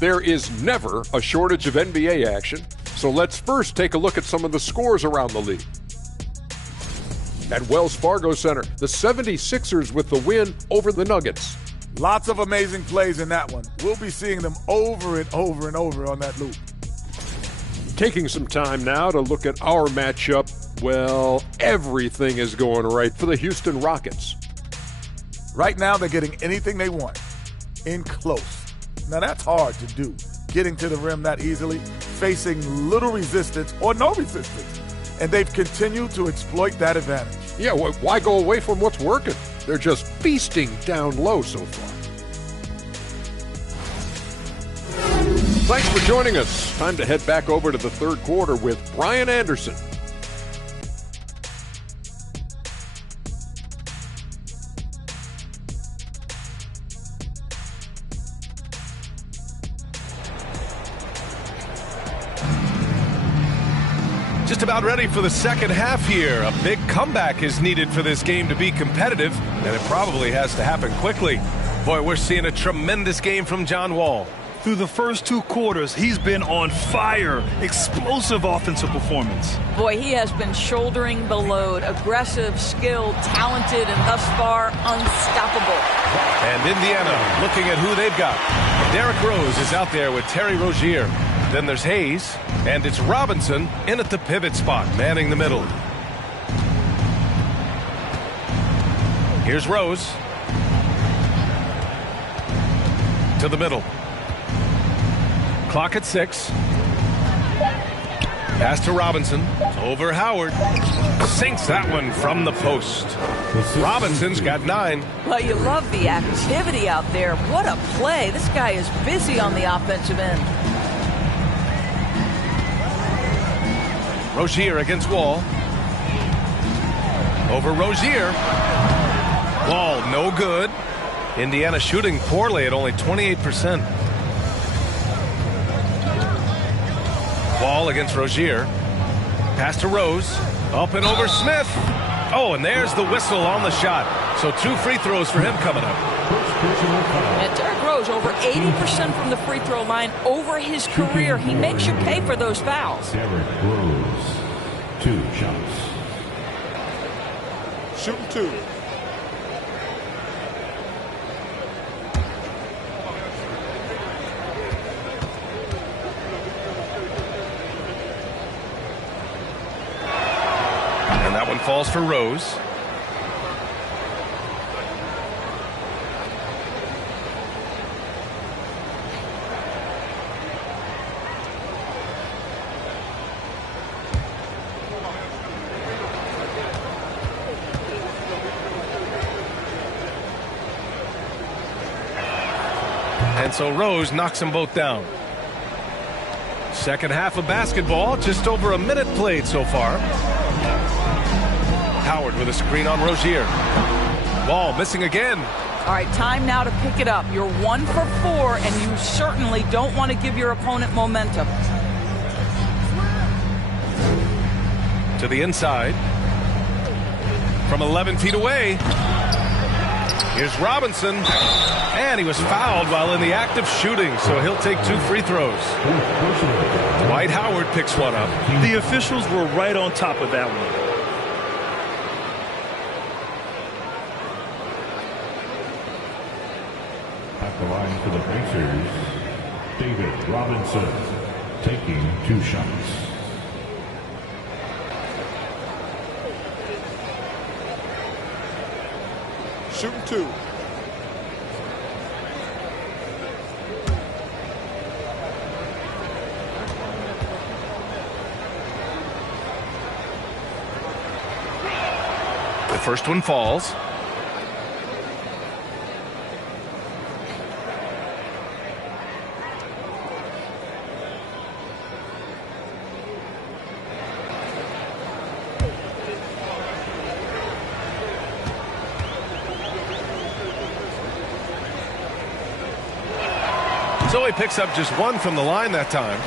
There is never a shortage of NBA action, so let's first take a look at some of the scores around the league. At Wells Fargo Center, the 76ers with the win over the Nuggets. Lots of amazing plays in that one. We'll be seeing them over and over and over on that loop. Taking some time now to look at our matchup. Well, everything is going right for the Houston Rockets. Right now, they're getting anything they want in close. Now, that's hard to do, getting to the rim that easily, facing little resistance or no resistance. And they've continued to exploit that advantage. Yeah, why go away from what's working? They're just feasting down low so far. Thanks for joining us. Time to head back over to the third quarter with Brian Anderson. Just about ready for the second half here. A big comeback is needed for this game to be competitive, and it probably has to happen quickly. Boy, we're seeing a tremendous game from John Wall. Through the first two quarters, he's been on fire. Explosive offensive performance. Boy, he has been shouldering the load. Aggressive, skilled, talented, and thus far unstoppable. And Indiana looking at who they've got. Derrick Rose is out there with Terry Rozier. Then there's Hayes, and it's Robinson in at the pivot spot, manning the middle. Here's Rose. To the middle. Clock at 6. Pass to Robinson. Over Howard. Sinks that one from the post. Robinson's got 9. Well, you love the activity out there. What a play. This guy is busy on the offensive end. Rozier against Wall. Over Rozier. Wall, no good. Indiana shooting poorly at only 28%. Wall against Rozier. Pass to Rose. Up and over Smith. Oh, and there's the whistle on the shot. So 2 free throws for him coming up. And Derrick Rose over 80% from the free throw line over his career. He makes you pay for those fouls. Derrick Rose, 2 shots. Shooting 2. And that one falls for Rose. And so Rose knocks them both down. Second half of basketball, just over a minute played so far. Howard with a screen on Rozier. Wall missing again. All right, time now to pick it up. You're 1 for 4, and you certainly don't want to give your opponent momentum. To the inside. From 11 feet away. Here's Robinson. And he was fouled while in the act of shooting, so he'll take 2 free throws. Dwight Howard picks one up. The officials were right on top of that one. At the line for the Pacers, David Robinson taking 2 shots. Shooting 2. First one falls. So he picks up just one from the line that time.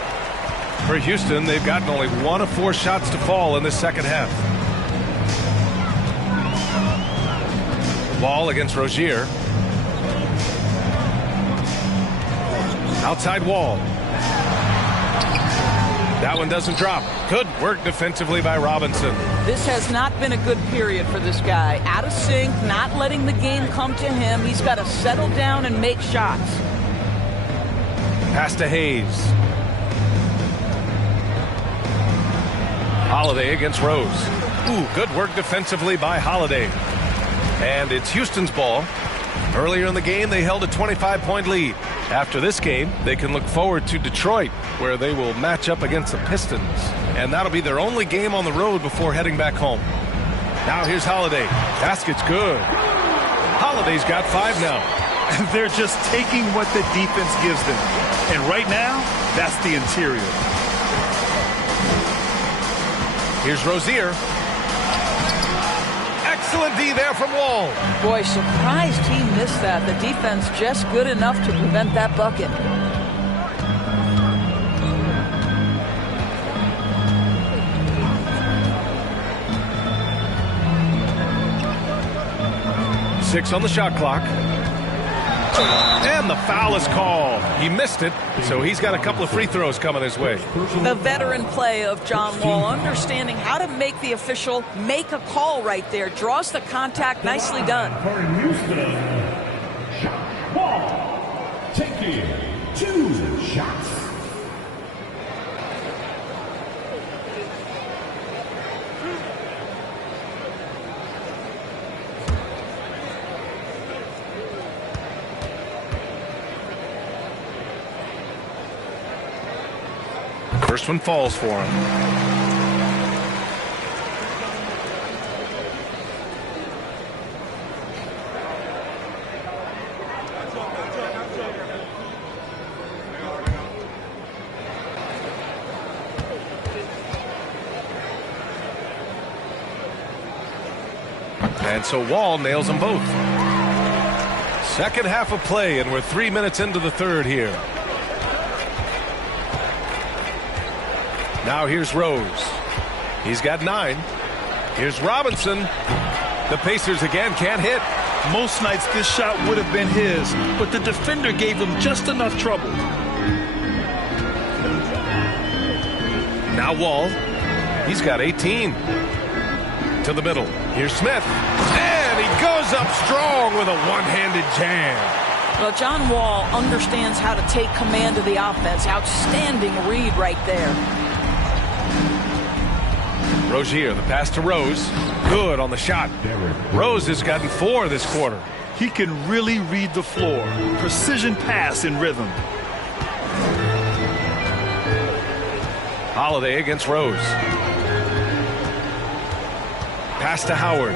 For Houston, they've gotten only 1 of 4 shots to fall in this second half. Wall against Rozier. Outside Wall. That one doesn't drop. Good work defensively by Robinson. This has not been a good period for this guy. Out of sync, not letting the game come to him. He's got to settle down and make shots. Pass to Hayes. Holiday against Rose. Ooh, good work defensively by Holiday. And it's Houston's ball. Earlier in the game, they held a 25-point lead. After this game, they can look forward to Detroit, where they will match up against the Pistons. And that'll be their only game on the road before heading back home. Now here's Holiday. Basket's good. Holiday's got 5 now. They're just taking what the defense gives them. And right now, that's the interior. Here's Rozier. Excellent D there from Wall. Boy, surprised he missed that. The defense just good enough to prevent that bucket. Six on the shot clock. And the foul is called. He missed it, so he's got a couple of free throws coming his way. The veteran play of John Wall, understanding how to make the official make a call right there. Draws the contact. Nicely done. Wall taking 2 shots. First one falls for him. And so Wall nails them both. Second half of play, and we're 3 minutes into the third here. Now here's Rose. He's got 9. Here's Robinson. The Pacers again can't hit. Most nights this shot would have been his, but the defender gave him just enough trouble. Now Wall. He's got 18. To the middle. Here's Smith. And he goes up strong with a one-handed jam. Well, John Wall understands how to take command of the offense. Outstanding read right there. Rozier, the pass to Rose. Good on the shot. Rose has gotten 4 this quarter. He can really read the floor. Precision pass in rhythm. Holiday against Rose. Pass to Howard.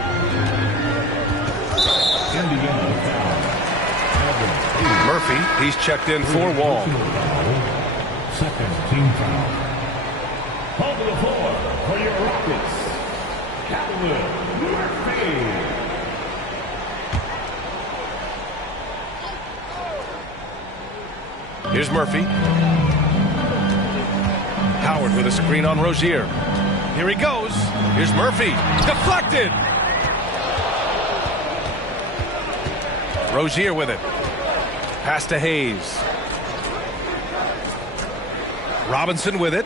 Murphy, he's checked in for Wall. Second team foul. On the floor for your Rockets, Calvin Murphy. Here's Murphy. Howard with a screen on Rozier. Here he goes. Here's Murphy. Deflected. Rozier with it. Pass to Hayes. Robinson with it.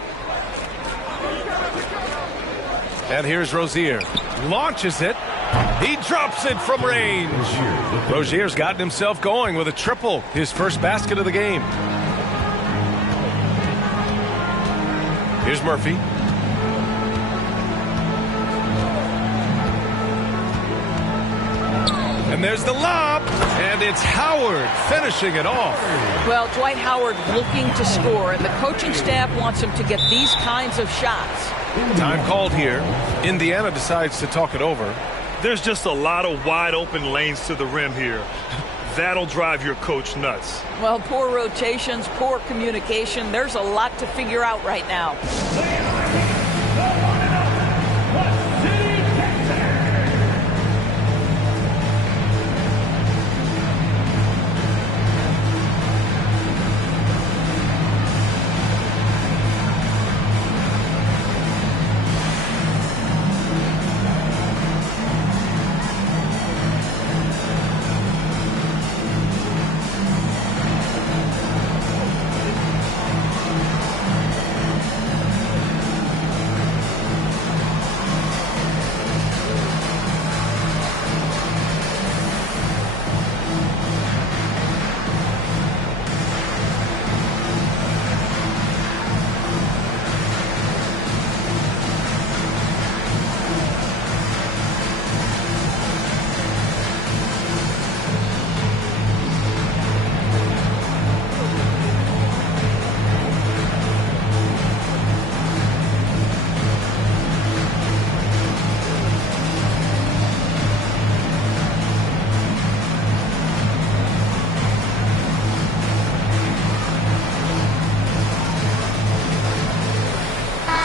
And here's Rozier. Launches it. He drops it from range. Rozier's gotten himself going with a triple. His first basket of the game. Here's Murphy. And there's the lob. And it's Howard finishing it off. Well, Dwight Howard looking to score, and the coaching staff wants him to get these kinds of shots. Time called here. Indiana decides to talk it over. There's just a lot of wide open lanes to the rim here. That'll drive your coach nuts. Well, poor rotations, poor communication. There's a lot to figure out right now.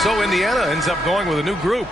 So Indiana ends up going with a new group.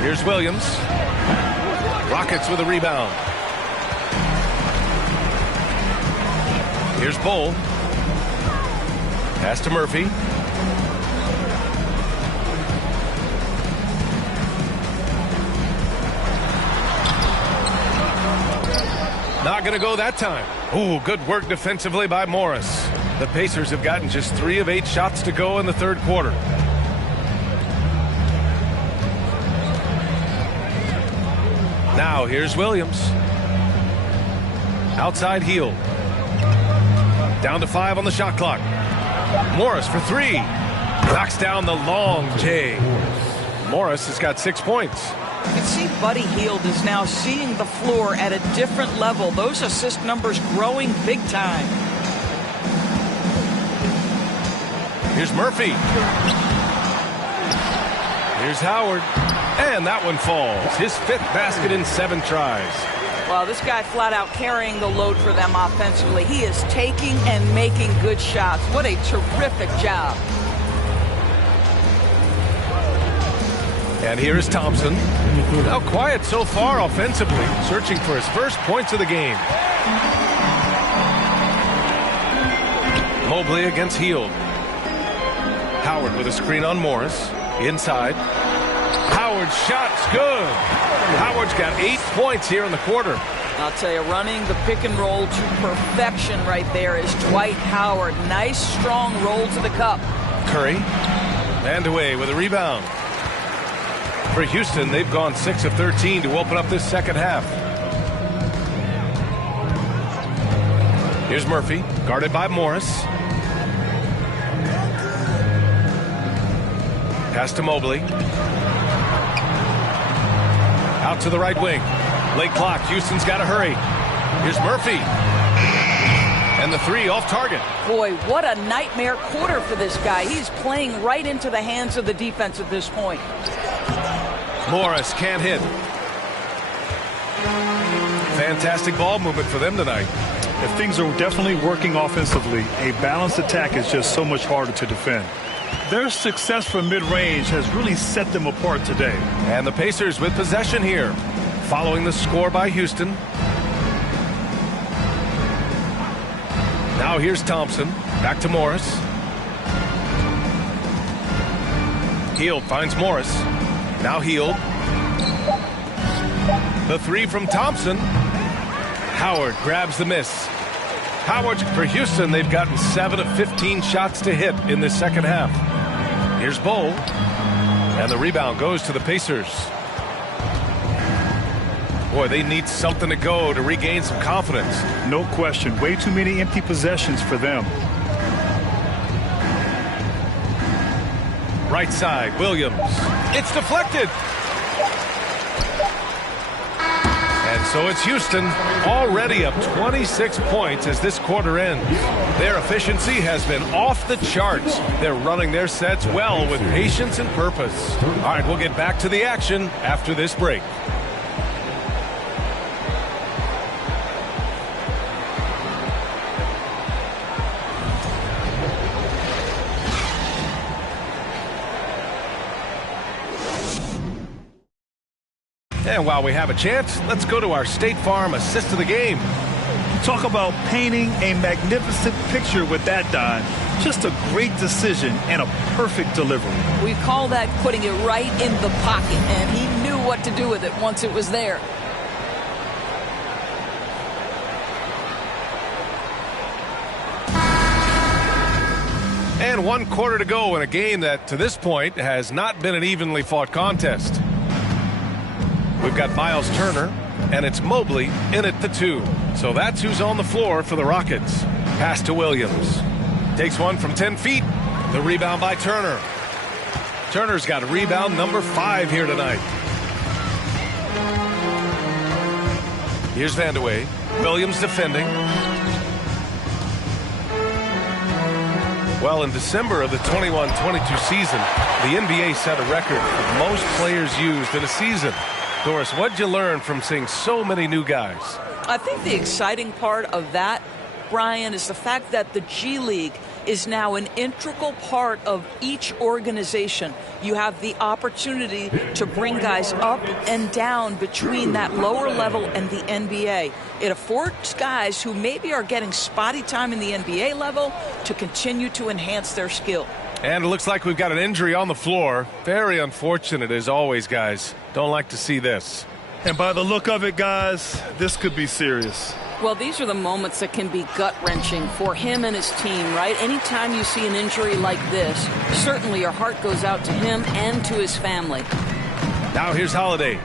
Here's Williams. Rockets with a rebound. Here's Bull. Pass to Murphy. Not going to go that time. Ooh, good work defensively by Morris. The Pacers have gotten just 3 of 8 shots to go in the third quarter. Now here's Williams. Outside Hield. Down to 5 on the shot clock. Morris for 3. Knocks down the long J. Morris has got 6 points. You can see Buddy Hield is now seeing the floor at a different level. Those assist numbers growing big time. Here's Murphy. Here's Howard. And that one falls. His 5th basket in 7 tries. Well, this guy flat out carrying the load for them offensively. He is taking and making good shots. What a terrific job. And here is Thompson. Now quiet so far offensively, searching for his first points of the game. Mobley against Hield. Howard with a screen on Morris. Inside. Howard's shot's good. Howard's got 8 points here in the quarter. I'll tell you, running the pick and roll to perfection right there is Dwight Howard. Nice, strong roll to the cup. Curry. And away with a rebound. For Houston, they've gone 6 of 13 to open up this second half. Here's Murphy, guarded by Morris. Pass to Mobley. Out to the right wing. Late clock. Houston's got to hurry. Here's Murphy. And the 3 off target. Boy, what a nightmare quarter for this guy. He's playing right into the hands of the defense at this point. Morris can't hit. Fantastic ball movement for them tonight. If things are definitely working offensively, a balanced attack is just so much harder to defend. Their success from mid-range has really set them apart today. And the Pacers with possession here, following the score by Houston. Now here's Thompson. Back to Morris. Hield finds Morris. Now Hield. The 3 from Thompson. Howard grabs the miss. Howard for Houston. They've gotten 7 of 15 shots to hit in this second half. Here's Bull. And the rebound goes to the Pacers. Boy, they need something to go to regain some confidence. No question. Way too many empty possessions for them. Right side, Williams. It's deflected. And so it's Houston, already up 26 points as this quarter ends. Their efficiency has been off the charts. They're running their sets well with patience and purpose. All right, we'll get back to the action after this break. And while we have a chance, let's go to our State Farm assist of the game. Talk about painting a magnificent picture with that, Don. Just a great decision and a perfect delivery. We call that putting it right in the pocket, and he knew what to do with it once it was there. And 1 quarter to go in a game that, to this point, has not been an evenly fought contest. We've got Miles Turner, and it's Mobley in at the 2. So that's who's on the floor for the Rockets. Pass to Williams. Takes one from 10 feet. The rebound by Turner. Turner's got rebound number 5 here tonight. Here's Vandeweghe. Williams defending. Well, in December of the 21-22 season, the NBA set a record for most players used in a season. Doris, what'd you learn from seeing so many new guys? I think the exciting part of that, Brian, is the fact that the G League is now an integral part of each organization. You have the opportunity to bring guys up and down between that lower level and the NBA. It affords guys who maybe are getting spotty time in the NBA level to continue to enhance their skill. And it looks like we've got an injury on the floor. Very unfortunate as always, guys. Don't like to see this. And by the look of it, guys, this could be serious. Well, these are the moments that can be gut-wrenching for him and his team, right? Anytime you see an injury like this, certainly your heart goes out to him and to his family. Now here's Holiday.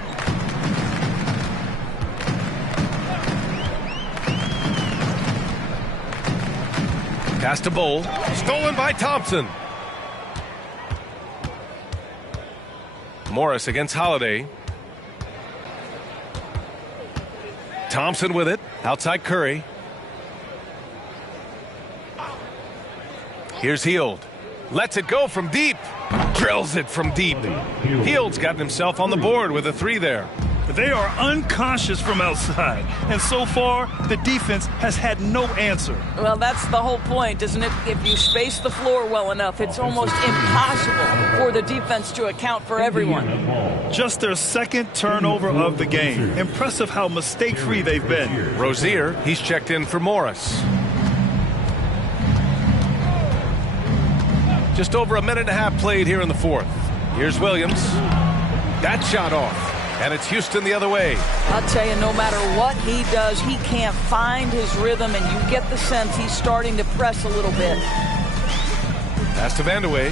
Pass to Bull. Stolen by Thompson. Morris against Holiday. Thompson with it. Outside Curry. Here's Hield. Lets it go from deep. Drills it from deep. Hield's gotten himself on the board with a 3 there. They are unconscious from outside, and so far the defense has had no answer. Well, that's the whole point, isn't it? If you space the floor well enough, it's almost impossible for the defense to account for everyone. Just their second turnover of the game. Impressive how mistake-free they've been. Rozier, he's checked in for Morris. Just over a minute and a half played here in the 4th. Here's Williams. That shot off. And it's Houston the other way. I'll tell you, no matter what he does, he can't find his rhythm, and you get the sense he's starting to press a little bit. Pass to Vandeweghe.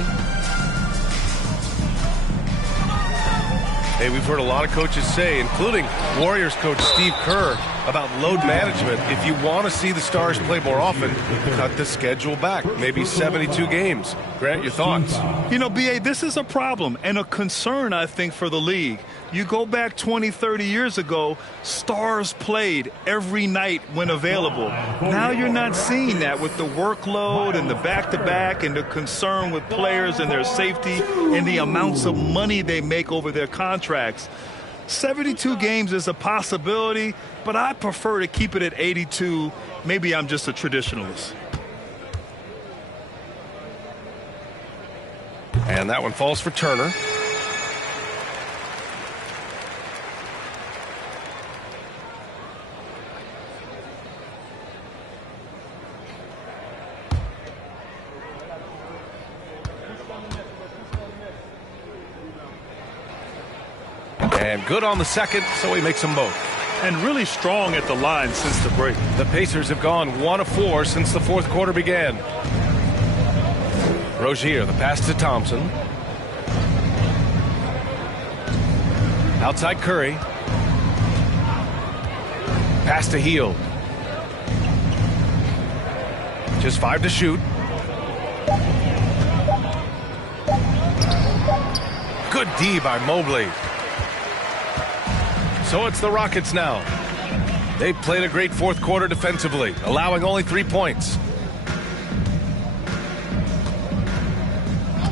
Hey, we've heard a lot of coaches say, including Warriors coach Steve Kerr, about load management. If you want to see the Stars play more often, cut the schedule back. Maybe 72 games. Grant, your thoughts? You know, B.A., this is a problem and a concern, I think, for the league. You go back 20, 30 years ago, Stars played every night when available. Now you're not seeing that with the workload and the back-to-back and the concern with players and their safety and the amounts of money they make over their contracts. 72 games is a possibility, but I prefer to keep it at 82. Maybe I'm just a traditionalist. And that one falls for Turner. And good on the second, so he makes them both. and really strong at the line since the break. The Pacers have gone 1 of 4 since the fourth quarter began. Rozier, the pass to Thompson. Outside Curry. Pass to Hield. Just 5 to shoot. Good D by Mobley. So it's the Rockets now. They played a great fourth quarter defensively, allowing only 3 points.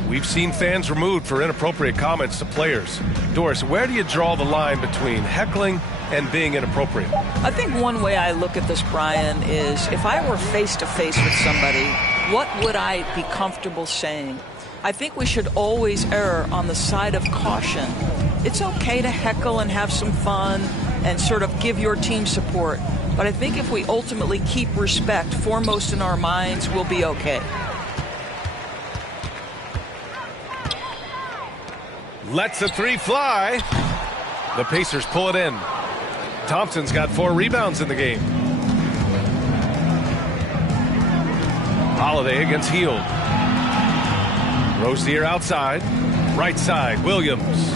We've seen fans removed for inappropriate comments to players. Doris, where do you draw the line between heckling and being inappropriate? I think one way I look at this, Brian, is if I were face-to-face with somebody, what would I be comfortable saying? I think we should always err on the side of caution. It's okay to heckle and have some fun and sort of give your team support. But I think if we ultimately keep respect foremost in our minds, we'll be okay. Lets the 3 fly. The Pacers pull it in. Thompson's got 4 rebounds in the game. Holiday against Hield. Rozier outside. Right side, Williams.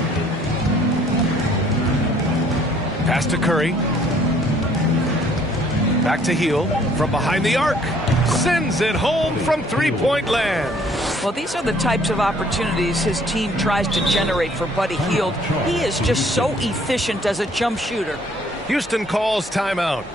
Pass to Curry. Back to Hield from behind the arc. Sends it home from three-point land. Well, these are the types of opportunities his team tries to generate for Buddy Hield. He is just so efficient as a jump shooter. Houston calls timeout.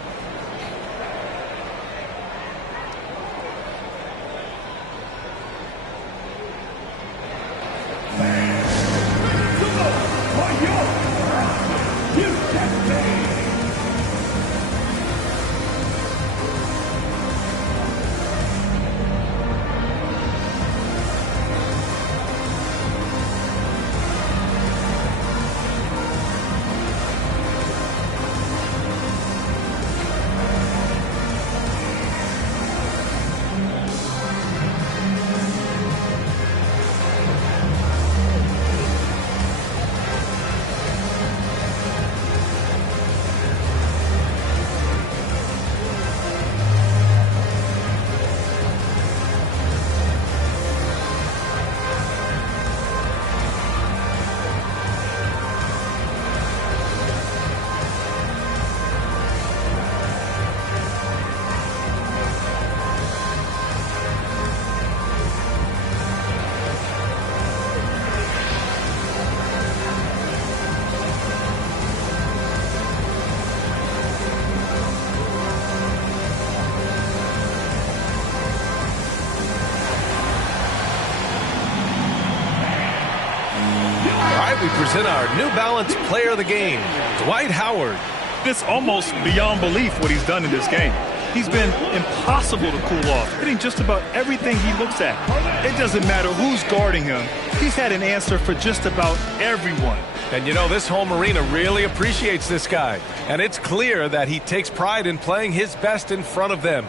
We present our New Balance Player of the Game, Dwight Howard. It's almost beyond belief what he's done in this game. He's been impossible to cool off, hitting just about everything he looks at. It doesn't matter who's guarding him. He's had an answer for just about everyone. And you know, this home arena really appreciates this guy. And it's clear that he takes pride in playing his best in front of them.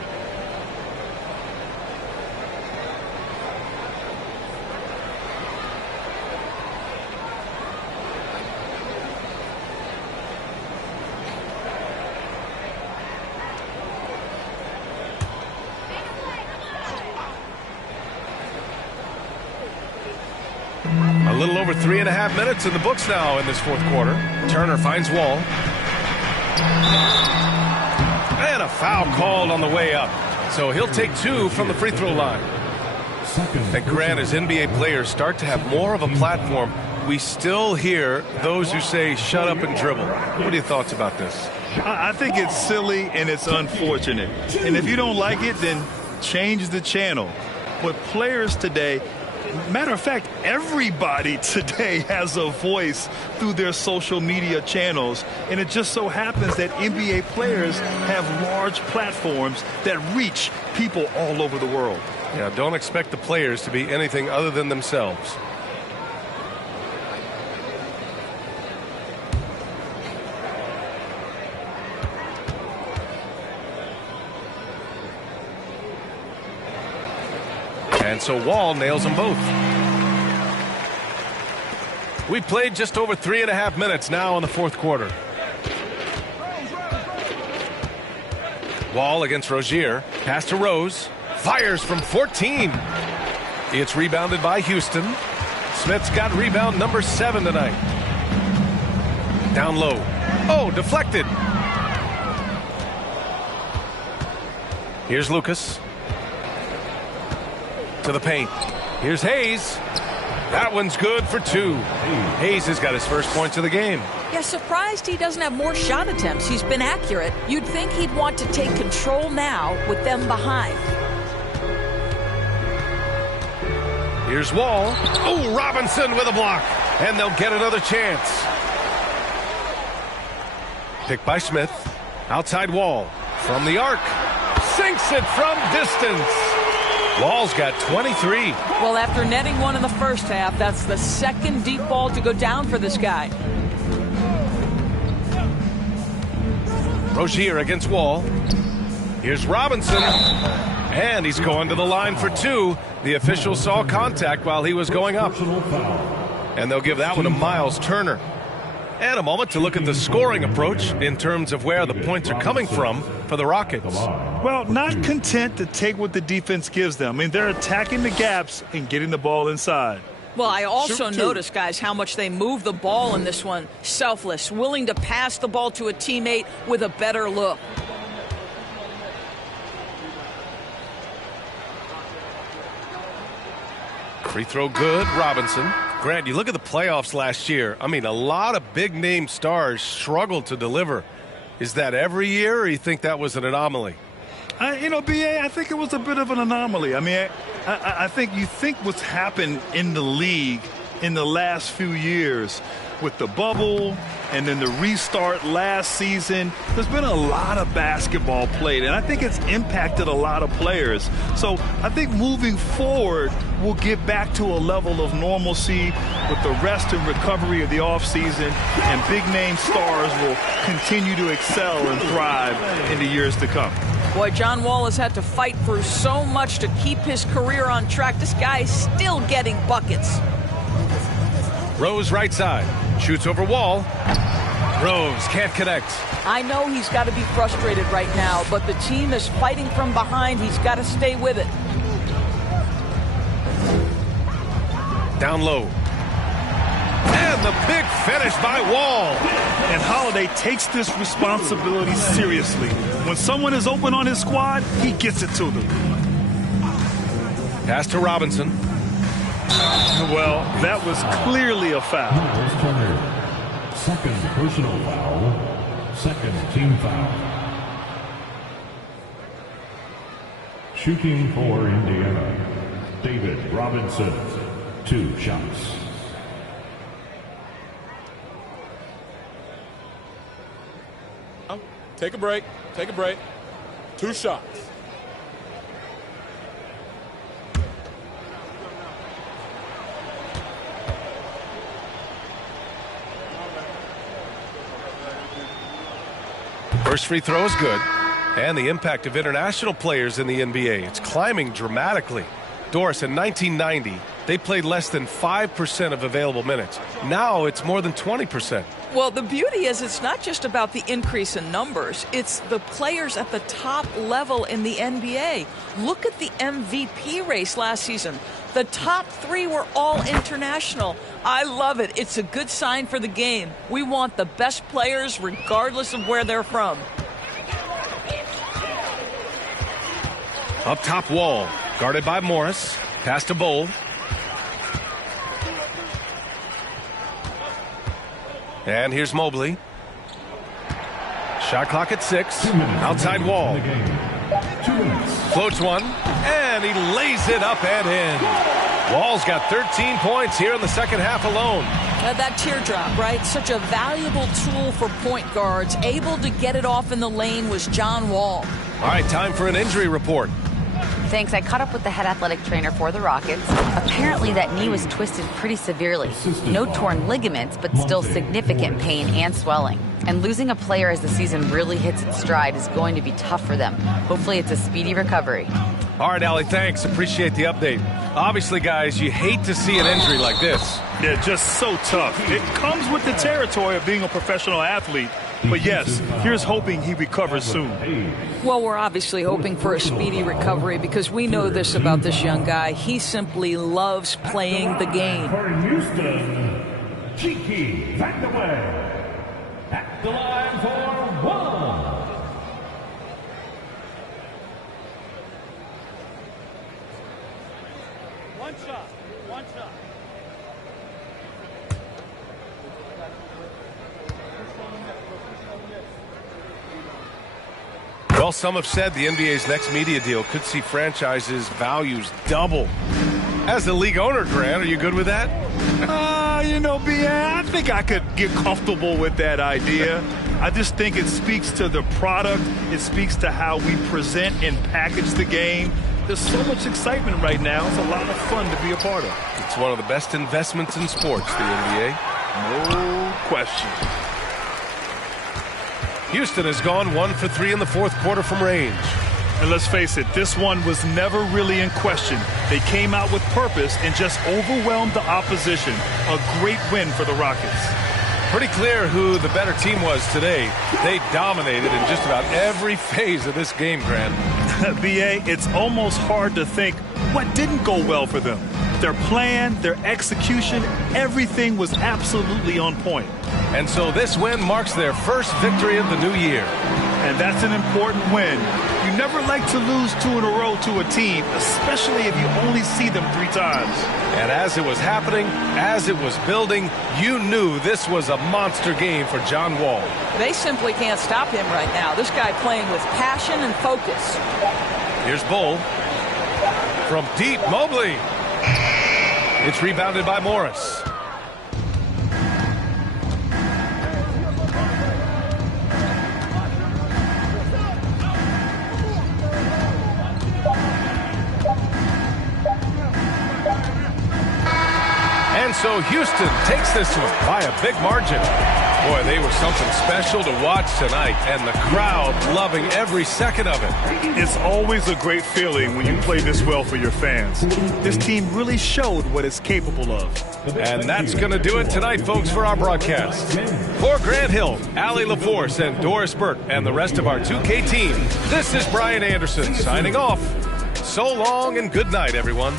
A little over 3.5 minutes in the books now in this fourth quarter. Turner finds Wall. And a foul called on the way up. So he'll take 2 from the free throw line. And Grant, as NBA players start to have more of a platform, we still hear those who say shut up and dribble. What are your thoughts about this? I think it's silly and it's unfortunate. And if you don't like it, then change the channel. But players today, matter of fact, everybody today has a voice through their social media channels. And it just so happens that NBA players have large platforms that reach people all over the world. Yeah, don't expect the players to be anything other than themselves. And so Wall nails them both. We've played just over 3.5 minutes now in the fourth quarter. Wall against Rozier. Pass to Rose. Fires from 14. It's rebounded by Houston. Smith's got rebound number 7 tonight. Down low. Oh, deflected. Here's Lucas. To the paint. Here's Hayes. That one's good for 2. Hayes has got his first points of the game. Yeah, surprised he doesn't have more shot attempts. He's been accurate. You'd think he'd want to take control now with them behind. Here's Wall. Oh, Robinson with a block. And they'll get another chance. Picked by Smith. Outside Wall. From the arc. Sinks it from distance. Wall's got 23. Well, after netting one in the first half, that's the second deep ball to go down for this guy. Rozier against Wall. Here's Robinson. And he's going to the line for 2. The official saw contact while he was going up. And they'll give that one to Miles Turner. And a moment to look at the scoring approach in terms of where the points are coming from for the Rockets. Well, not content to take what the defense gives them. I mean, they're attacking the gaps and getting the ball inside. Well, I also noticed, guys, how much they move the ball in this one. Selfless, willing to pass the ball to a teammate with a better look. Free throw good, Robinson. Grant, you look at the playoffs last year. I mean, a lot of big-name stars struggled to deliver. Is that every year, or you think that was an anomaly? B.A., I think it was a bit of an anomaly. I mean, I think you think what's happened in the league in the last few years with the bubble and then the restart last season, there's been a lot of basketball played, and I think it's impacted a lot of players. So I think moving forward, we'll get back to a level of normalcy with the rest and recovery of the offseason, and big-name stars will continue to excel and thrive in the years to come. Boy, John Wall has had to fight through so much to keep his career on track. This guy is still getting buckets. Rose right side. Shoots over Wall. Rose can't connect. I know he's got to be frustrated right now, but the team is fighting from behind. He's got to stay with it. Down low. And the big finish by Wall. And Holiday takes this responsibility seriously. When someone is open on his squad, he gets it to them. Pass to Robinson. Well, that was clearly a foul. Second personal foul. Second team foul. Shooting for Indiana, David Robinson. 2 shots. Take a break. Take a break. 2 shots. First free throw is good. And the impact of international players in the NBA, it's climbing dramatically. Doris, in 1990, they played less than 5% of available minutes. Now it's more than 20%. Well, the beauty is it's not just about the increase in numbers. It's the players at the top level in the NBA. Look at the MVP race last season. The top 3 were all international. I love it. It's a good sign for the game. We want the best players regardless of where they're from. Up top Wall. Guarded by Morris. Pass to Bowl. And here's Mobley. Shot clock at 6. Outside Wall. Floats one. And he lays it up and in. Wall's got 13 points here in the second half alone. That teardrop, right? Such a valuable tool for point guards. Able to get it off in the lane was John Wall. All right, time for an injury report. Thanks. I caught up with the head athletic trainer for the Rockets. Apparently that knee was twisted pretty severely. No torn ligaments, but still significant pain and swelling. And losing a player as the season really hits its stride is going to be tough for them. Hopefully it's a speedy recovery. All right, Allie, thanks. Appreciate the update. Obviously, guys, you hate to see an injury like this. Yeah, just so tough. It comes with the territory of being a professional athlete. But yes, here's hoping he recovers soon. Well, we're obviously hoping for a speedy recovery because we know this about this young guy. He simply loves playing the game. For Houston, Cheeky Vandaway at the line for one. One shot. Well, some have said the NBA's next media deal could see franchises' values double. As the league owner, Grant, are you good with that? I think I could get comfortable with that idea. I just think it speaks to the product. It speaks to how we present and package the game. There's so much excitement right now. It's a lot of fun to be a part of. It's one of the best investments in sports, the NBA. No question. Houston has gone 1 for 3 in the fourth quarter from range. And let's face it, this one was never really in question. They came out with purpose and just overwhelmed the opposition. A great win for the Rockets. Pretty clear who the better team was today. They dominated in just about every phase of this game, Grant. B.A., it's almost hard to think what didn't go well for them. Their plan, their execution, everything was absolutely on point. And so this win marks their first victory of the new year. And that's an important win. You never like to lose 2 in a row to a team, especially if you only see them 3 times. And as it was happening, as it was building, you knew this was a monster game for John Wall. They simply can't stop him right now. This guy playing with passion and focus. Here's Bull. From deep, Mobley. It's rebounded by Morris. And so Houston takes this one by a big margin. Boy, they were something special to watch tonight, and the crowd loving every second of it. It's always a great feeling when you play this well for your fans. This team really showed what it's capable of. And that's going to do it tonight, folks, for our broadcast. For Grant Hill, Allie LaForce, and Doris Burke, and the rest of our 2K team, this is Brian Anderson signing off. So long and good night, everyone.